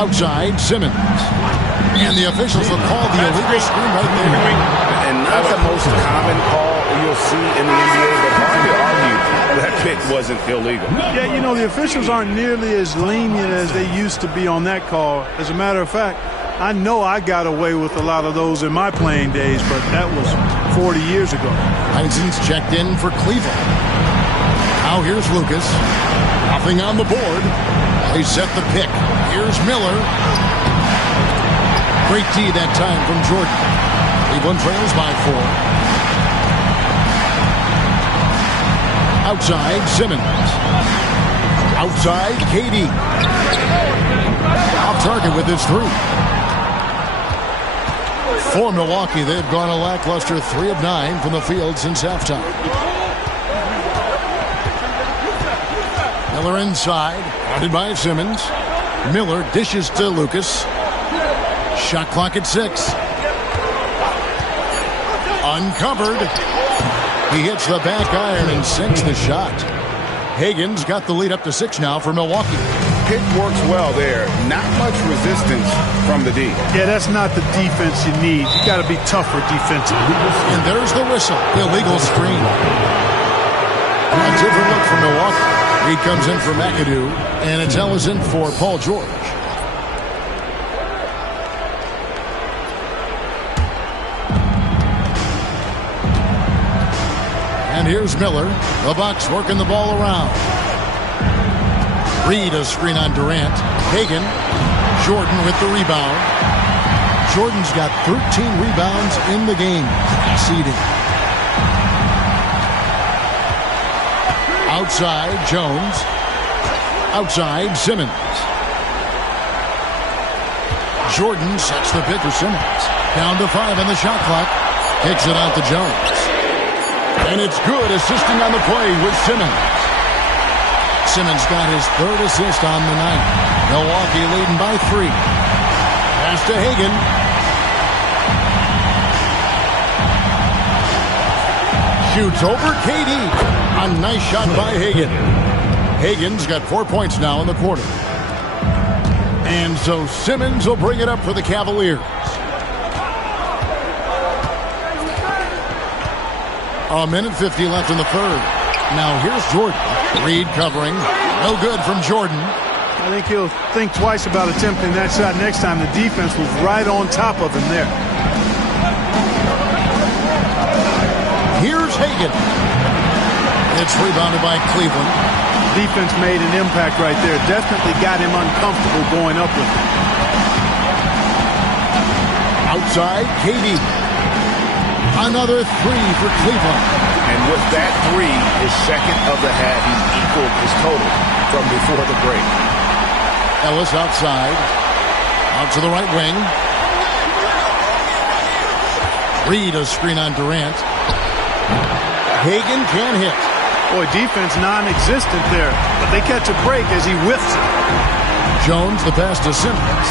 Outside, Simmons. And the officials will call the illegal screen right there. And not the most common call you'll see in the NBA, but hard to argue that pick wasn't illegal. Yeah, you know, the officials aren't nearly as lenient as they used to be on that call. As a matter of fact, I know I got away with a lot of those in my playing days, but that was 40 years ago. Heinzen's checked in for Cleveland. Now here's Lucas. Nothing on the board. They set the pick. Here's Miller. Great D that time from Jordan. Cleveland trails by 4. Outside, Simmons. Outside, KD. Off target with his 3. For Milwaukee, they've gone a lackluster 3 of 9 from the field since halftime. Miller inside, guarded by Simmons. Miller dishes to Lucas. Shot clock at 6. Uncovered. He hits the back iron and sinks the shot. Hagen's got the lead up to 6 now for Milwaukee. Pick works well there. Not much resistance from the D. Yeah, that's not the defense you need. You got to be tougher defensively. And there's the whistle. Illegal screen. A different look for Milwaukee. He comes in for McAdoo, and Attell is in for Paul George. And here's Miller. The Bucks working the ball around. Reed a screen on Durant. Hagan. Jordan with the rebound. Jordan's got 13 rebounds in the game. Exceeding. Outside, Jones. Outside, Simmons. Jordan sets the pick for Simmons. Down to 5 on the shot clock. Kicks it out to Jones. And it's good, assisting on the play with Simmons. Simmons got his 3rd assist on the night. Milwaukee leading by 3. Pass to Hagan. Shoots over KD. A nice shot by Hagan. Hagan's got 4 points now in the quarter. And so Simmons will bring it up for the Cavaliers. A minute 50 left in the 3rd. Now here's Jordan. Reed covering. No good from Jordan. I think he'll think twice about attempting that shot next time. The defense was right on top of him there. Here's Hagan. It's rebounded by Cleveland. Defense made an impact right there. Definitely got him uncomfortable going up with it. Outside, KD. Another 3 for Cleveland. And with that 3, his second of the half, he's equaled his total from before the break. Ellis outside. Out to the right wing. Reed a screen on Durant. Hagan can't hit. Boy, defense non-existent there. But they catch a break as he whiffs it. Jones the pass to Simmons.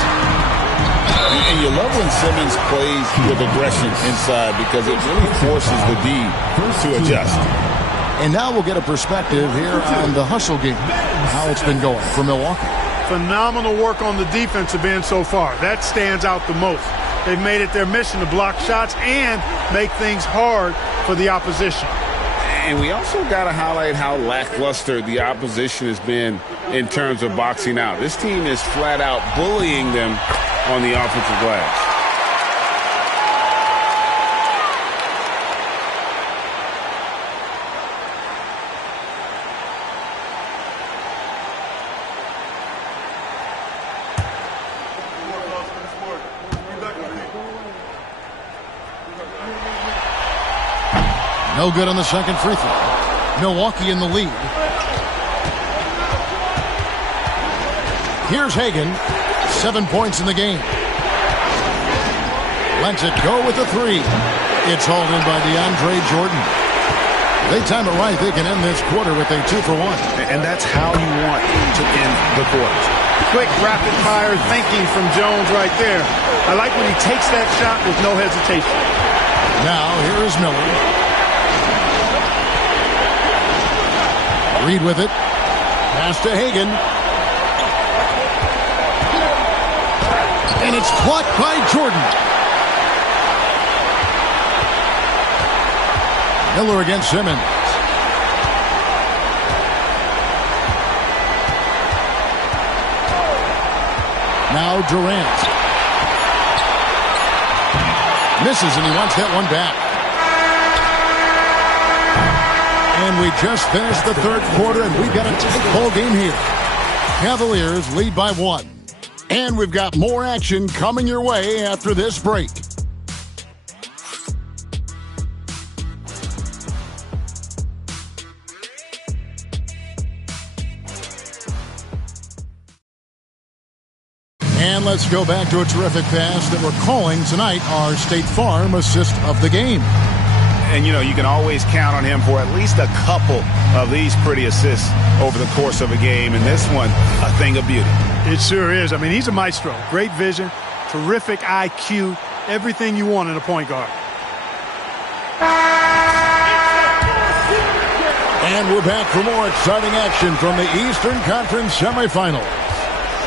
And you love when Simmons plays with aggression inside because it really forces the D to adjust. And now we'll get a perspective here on the hustle game, how it's been going for Milwaukee. Phenomenal work on the defensive end so far. That stands out the most. They've made it their mission to block shots and make things hard for the opposition. And we also got to highlight how lackluster the opposition has been in terms of boxing out. This team is flat out bullying them on the offensive glass. No good on the second free throw. Milwaukee in the lead. Here's Hagan. 7 points in the game. Lets it go with the 3. It's hauled in by DeAndre Jordan. They time it right. They can end this quarter with a 2 for 1. And that's how you want to end the quarter. Quick, rapid-fire thinking from Jones right there. I like when he takes that shot with no hesitation. Now, here is Miller. Reed with it. Pass to Hagan. And it's blocked by Jordan. Miller against Simmons. Now Durant. Misses, and he wants that one back. And we just finished the 3rd quarter, and we've got a tight ball game here. Cavaliers lead by 1. And we've got more action coming your way after this break. And let's go back to a terrific pass that we're calling tonight our State Farm assist of the game. And, you know, you can always count on him for at least a couple of these pretty assists over the course of a game. And this one, a thing of beauty. It sure is. I mean, he's a maestro. Great vision, terrific IQ, everything you want in a point guard. And we're back for more exciting action from the Eastern Conference semifinals.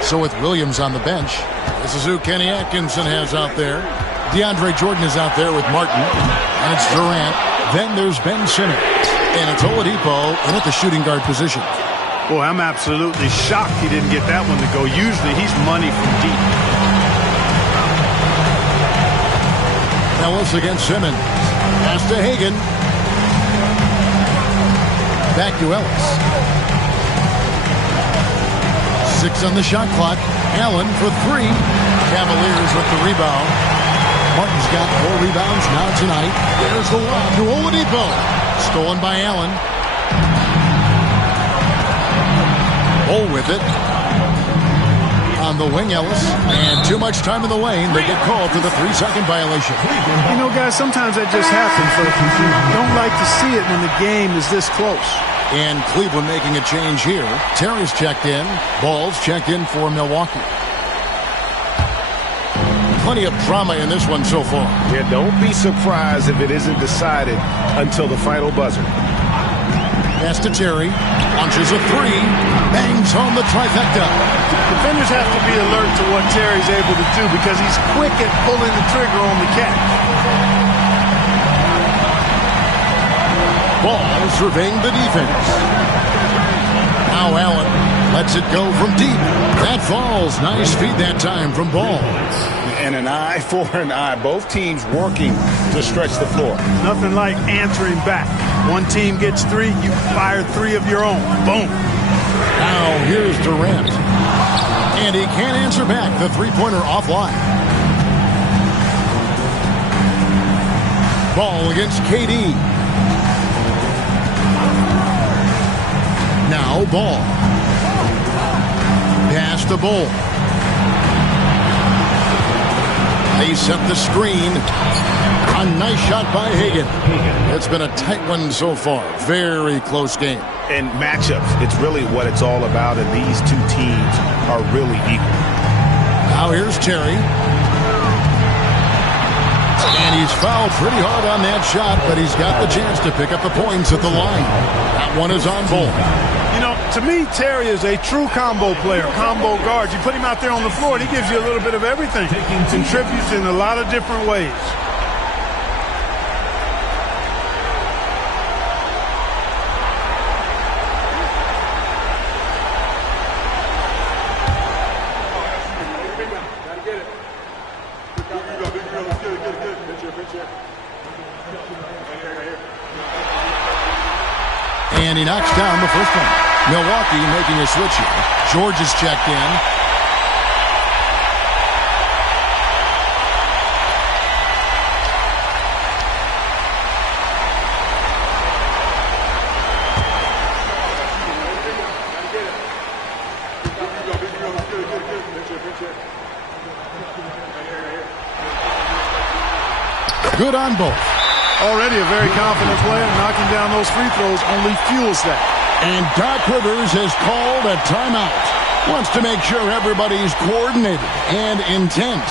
So with Williams on the bench, this is who Kenny Atkinson has out there. DeAndre Jordan is out there with Martin. And it's Durant. Then there's Ben Simmons. And it's Oladipo in at the shooting guard position. Boy, I'm absolutely shocked he didn't get that one to go. Usually he's money from deep. Ellis against Simmons. Pass to Hagan. back to Ellis. 6 on the shot clock. Allen for 3. Cavaliers with the rebound. Martin's got 4 rebounds now tonight. There's the lob to Oladipo. Stolen by Allen. Bull with it. On the wing, Ellis. And too much time in the lane. They get called for the 3-second violation. You know, guys, sometimes that just happens. You don't like to see it when the game is this close. And Cleveland making a change here. Terry's checked in. Ball's checked in for Milwaukee. Plenty of drama in this one so far. Yeah, don't be surprised if it isn't decided until the final buzzer. Pass to Terry. Launches a 3. Bangs home the trifecta. Defenders have to be alert to what Terry's able to do because he's quick at pulling the trigger on the catch. Ball surveying the defense. Now Allen lets it go from deep. That falls. Nice feed that time from Ball. And an eye for an eye. Both teams working to stretch the floor. Nothing like answering back. One team gets 3, you fire 3 of your own. Boom. Now here's Durant. And he can't answer back. The three-pointer offline. Ball against KD. Now Ball. Pass to Bull. They set the screen. A nice shot by Hagan. It's been a tight one so far. Very close game. And matchups, it's really what it's all about, and these two teams are really equal. Now here's Terry. And he's fouled pretty hard on that shot, but he's got the chance to pick up the points at the line. That one is on Bull. You know, to me, Terry is a true combo player, combo guard. You put him out there on the floor, and he gives you a little bit of everything. Contributes in a lot of different ways. And he knocks down the first one. Milwaukee making a switch here. George is checked in. Good on both. Already a very confident player. Knocking down those free throws only fuels that. And Doc Rivers has called a timeout. Wants to make sure everybody's coordinated and intent.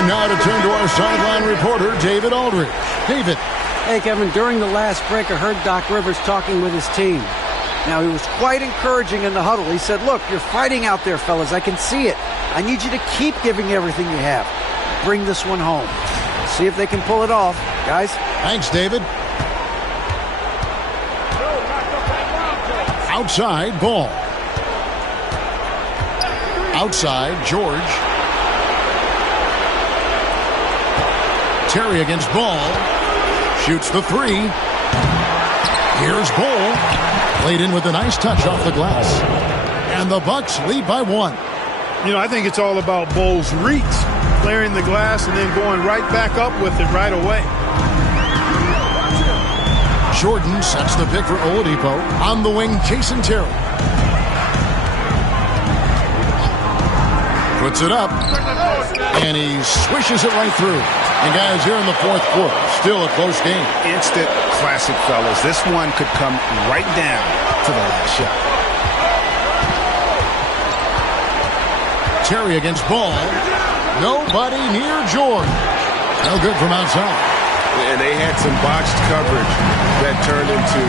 Now to turn to our sideline reporter, David Aldridge. David. Hey, Kevin, during the last break, I heard Doc Rivers talking with his team. Now, he was quite encouraging in the huddle. He said, look, you're fighting out there, fellas. I can see it. I need you to keep giving everything you have. Bring this one home. See if they can pull it off, guys. Thanks, David. Outside, Ball. Outside, George. Terry against Ball. Shoots the 3. Here's Bull. Played in with a nice touch off the glass. And the Bucks lead by 1. You know, I think it's all about Bull's reach, clearing the glass and then going right back up with it right away. Jordan sets the pick for Oladipo. On the wing, Jason Terry. Puts it up. And he swishes it right through. And guys, here in the fourth quarter, still a close game. Instant classic, fellas. This one could come right down to the last shot. Terry against Ball. Nobody near George. No good from outside. And they had some boxed coverage that turned into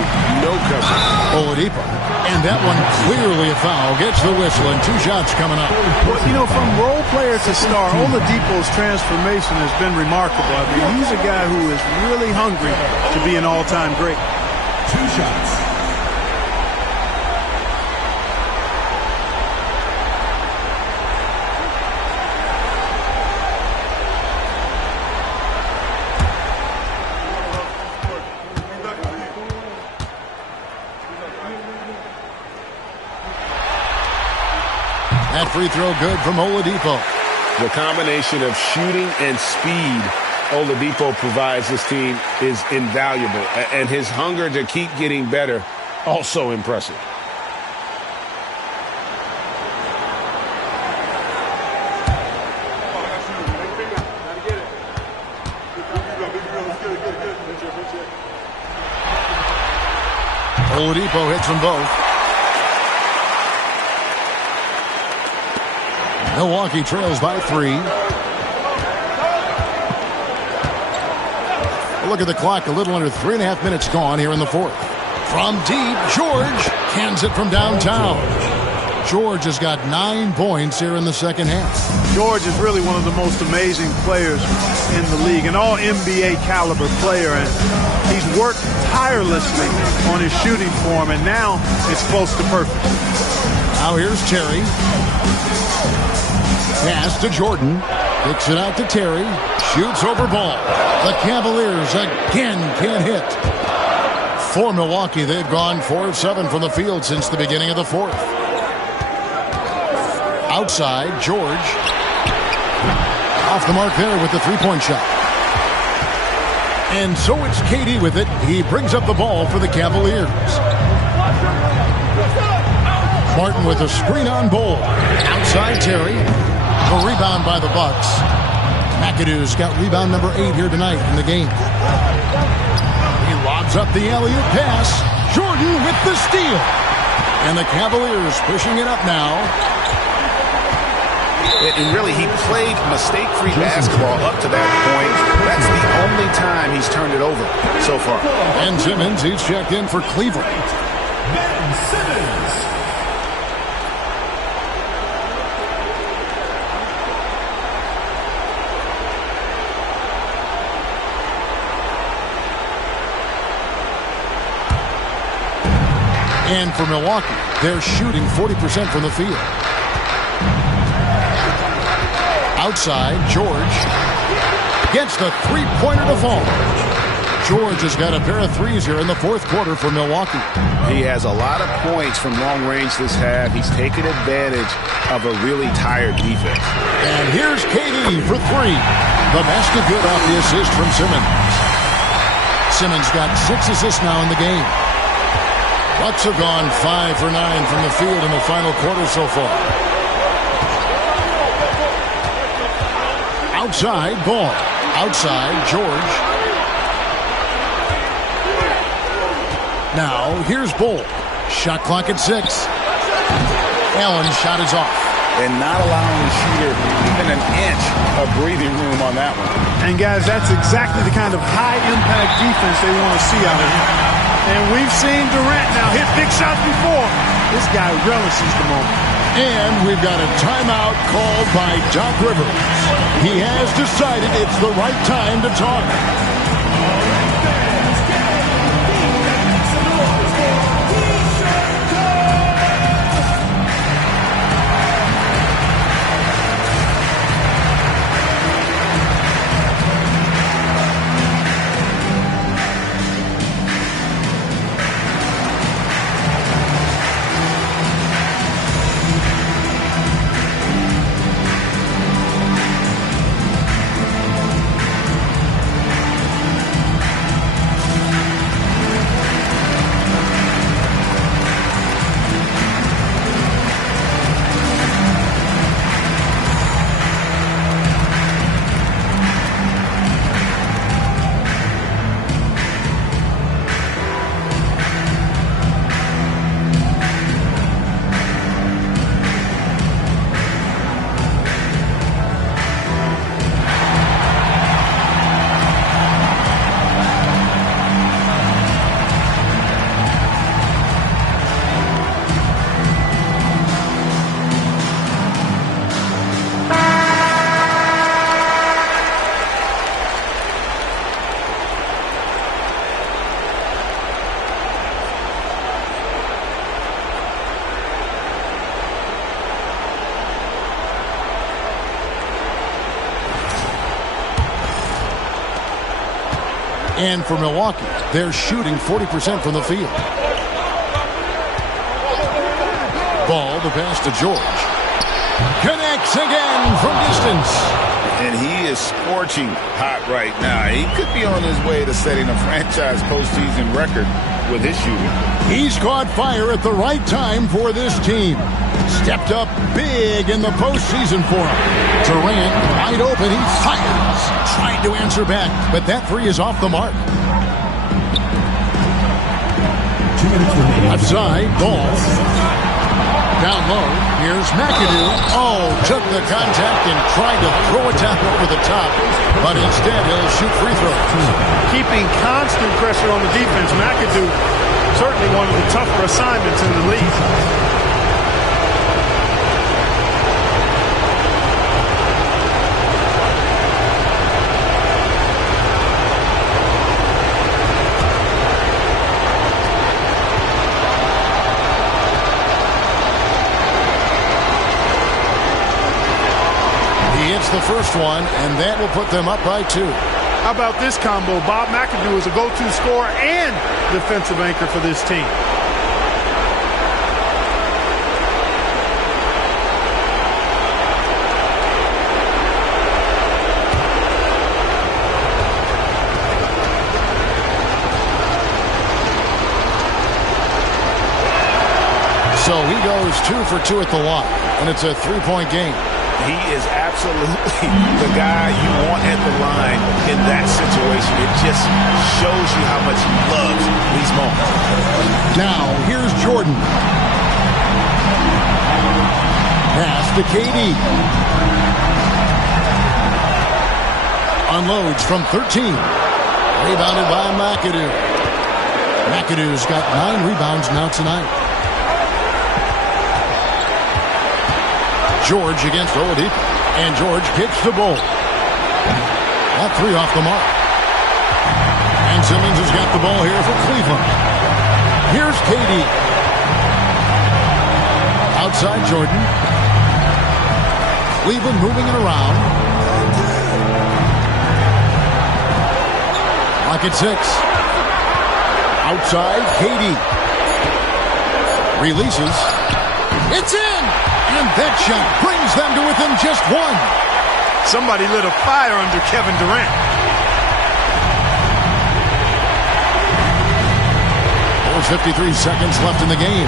no coverage. Oladipo. And that one clearly a foul. Gets the whistle and 2 shots coming up. Well, you know, from role player to star, Oladipo's transformation has been remarkable. I mean, he's a guy who is really hungry to be an all-time great. 2 shots. That free throw good from Oladipo. The combination of shooting and speed Oladipo provides this team is invaluable. And his hunger to keep getting better, also impressive. Oladipo hits them both. Milwaukee trails by 3. Look at the clock, a little under 3.5 minutes gone here in the fourth. From deep, George cans it from downtown. George has got 9 points here in the second half. George is really one of the most amazing players in the league, an all-NBA caliber player, and he's worked tirelessly on his shooting form, and now it's close to perfect. Now here's Terry. Pass to Jordan. Kicks it out to Terry. Shoots over Ball. The Cavaliers again can't hit. For Milwaukee, they've gone 4 of 7 from the field since the beginning of the fourth. Outside, George. Off the mark there with the three-point shot. And so it's KD with it. He brings up the ball for the Cavaliers. Martin with a screen on Ball. Outside, Terry. A rebound by the Bucks. McAdoo's got rebound number 8 here tonight in the game. He lobs up the alley-oop pass. Jordan with the steal. And the Cavaliers pushing it up now. And really, he played mistake-free basketball up to that point. That's the only time he's turned it over so far. Ben Simmons, he's checked in for Cleveland. Ben Simmons. And for Milwaukee, they're shooting 40% from the field. Outside, George gets the three-pointer to fall. George has got a pair of threes here in the fourth quarter for Milwaukee. He has a lot of points from long range this half. He's taken advantage of a really tired defense. And here's KD for 3. The basket good off the assist from Simmons. Simmons got 6 assists now in the game. Bucks have gone 5 for 9 from the field in the final quarter so far. Outside, Ball. Outside, George. Now, here's Bull. Shot clock at 6. Allen's shot is off. And not allowing the shooter even an inch of breathing room on that one. And, guys, that's exactly the kind of high-impact defense they want to see out of him. And we've seen Durant now hit big shots before. This guy relishes the moment. And we've got a timeout called by Doc Rivers. He has decided it's the right time to talk. And for Milwaukee, they're shooting 40% from the field. Ball, the pass to George. Connects again from distance. And he is scorching hot right now. He could be on his way to setting a franchise postseason record with his shooting. He's caught fire at the right time for this team. Stepped up big in the postseason for him. Durant wide open. He fires. Trying to answer back, but that three is off the mark. Outside, Ball. Down low, here's McAdoo. Oh, took the contact and tried to throw a tap over the top, but instead he'll shoot free throws. Keeping constant pressure on the defense, McAdoo, certainly one of the tougher assignments in the league. The first one, and that will put them up by 2. How about this combo? Bob McAdoo is a go-to scorer and defensive anchor for this team. So he goes 2 for 2 at the line, and it's a 3-point game. He is absolutely the guy you want at the line in that situation. It just shows you how much he loves these moments. Now, here's Jordan. Pass to KD. Unloads from 13. Rebounded by McAdoo. McAdoo's got 9 rebounds now tonight. George against Oladipo, and George kicks the ball. That 3 off the mark. And Simmons has got the ball here for Cleveland. Here's KD. Outside Jordan. Cleveland moving it around. Lock at 6. Outside KD. Releases. It's in! And that shot brings them to within just 1. Somebody lit a fire under Kevin Durant. There's 53 seconds left in the game.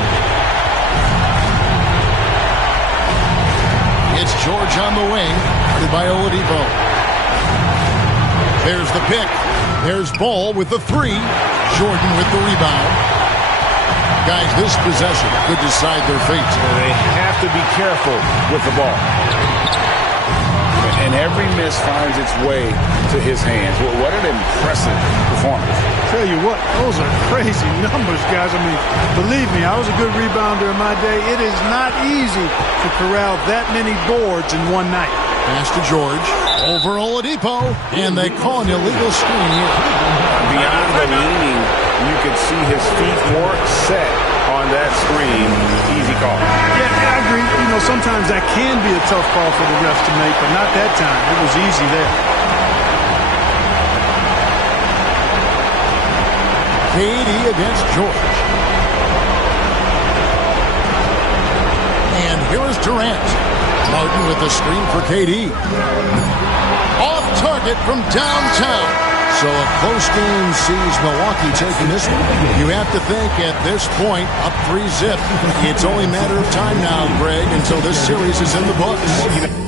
It's George on the wing, guarded by Oladipo. There's the pick. There's Ball with the 3. Jordan with the rebound. Guys, this possession could decide their fate. They have to be careful with the ball. And every miss finds its way to his hands. Well, what an impressive performance. Tell you what, those are crazy numbers, guys. I mean, believe me, I was a good rebounder in my day. It is not easy to corral that many boards in one night. Pass to George. Over Oladipo. And they call an illegal screen here. Beyond the leaning, you could see his feet more set on that screen. Easy call. Yeah, I agree. You know, sometimes that can be a tough call for the refs to make, but not that time. It was easy there. KD against George. And here is Durant. Martin with the screen for KD. Off target from downtown. So a close game sees Milwaukee taking this one. You have to think at this point, up 3-zip. It's only a matter of time now, Greg, until this series is in the books.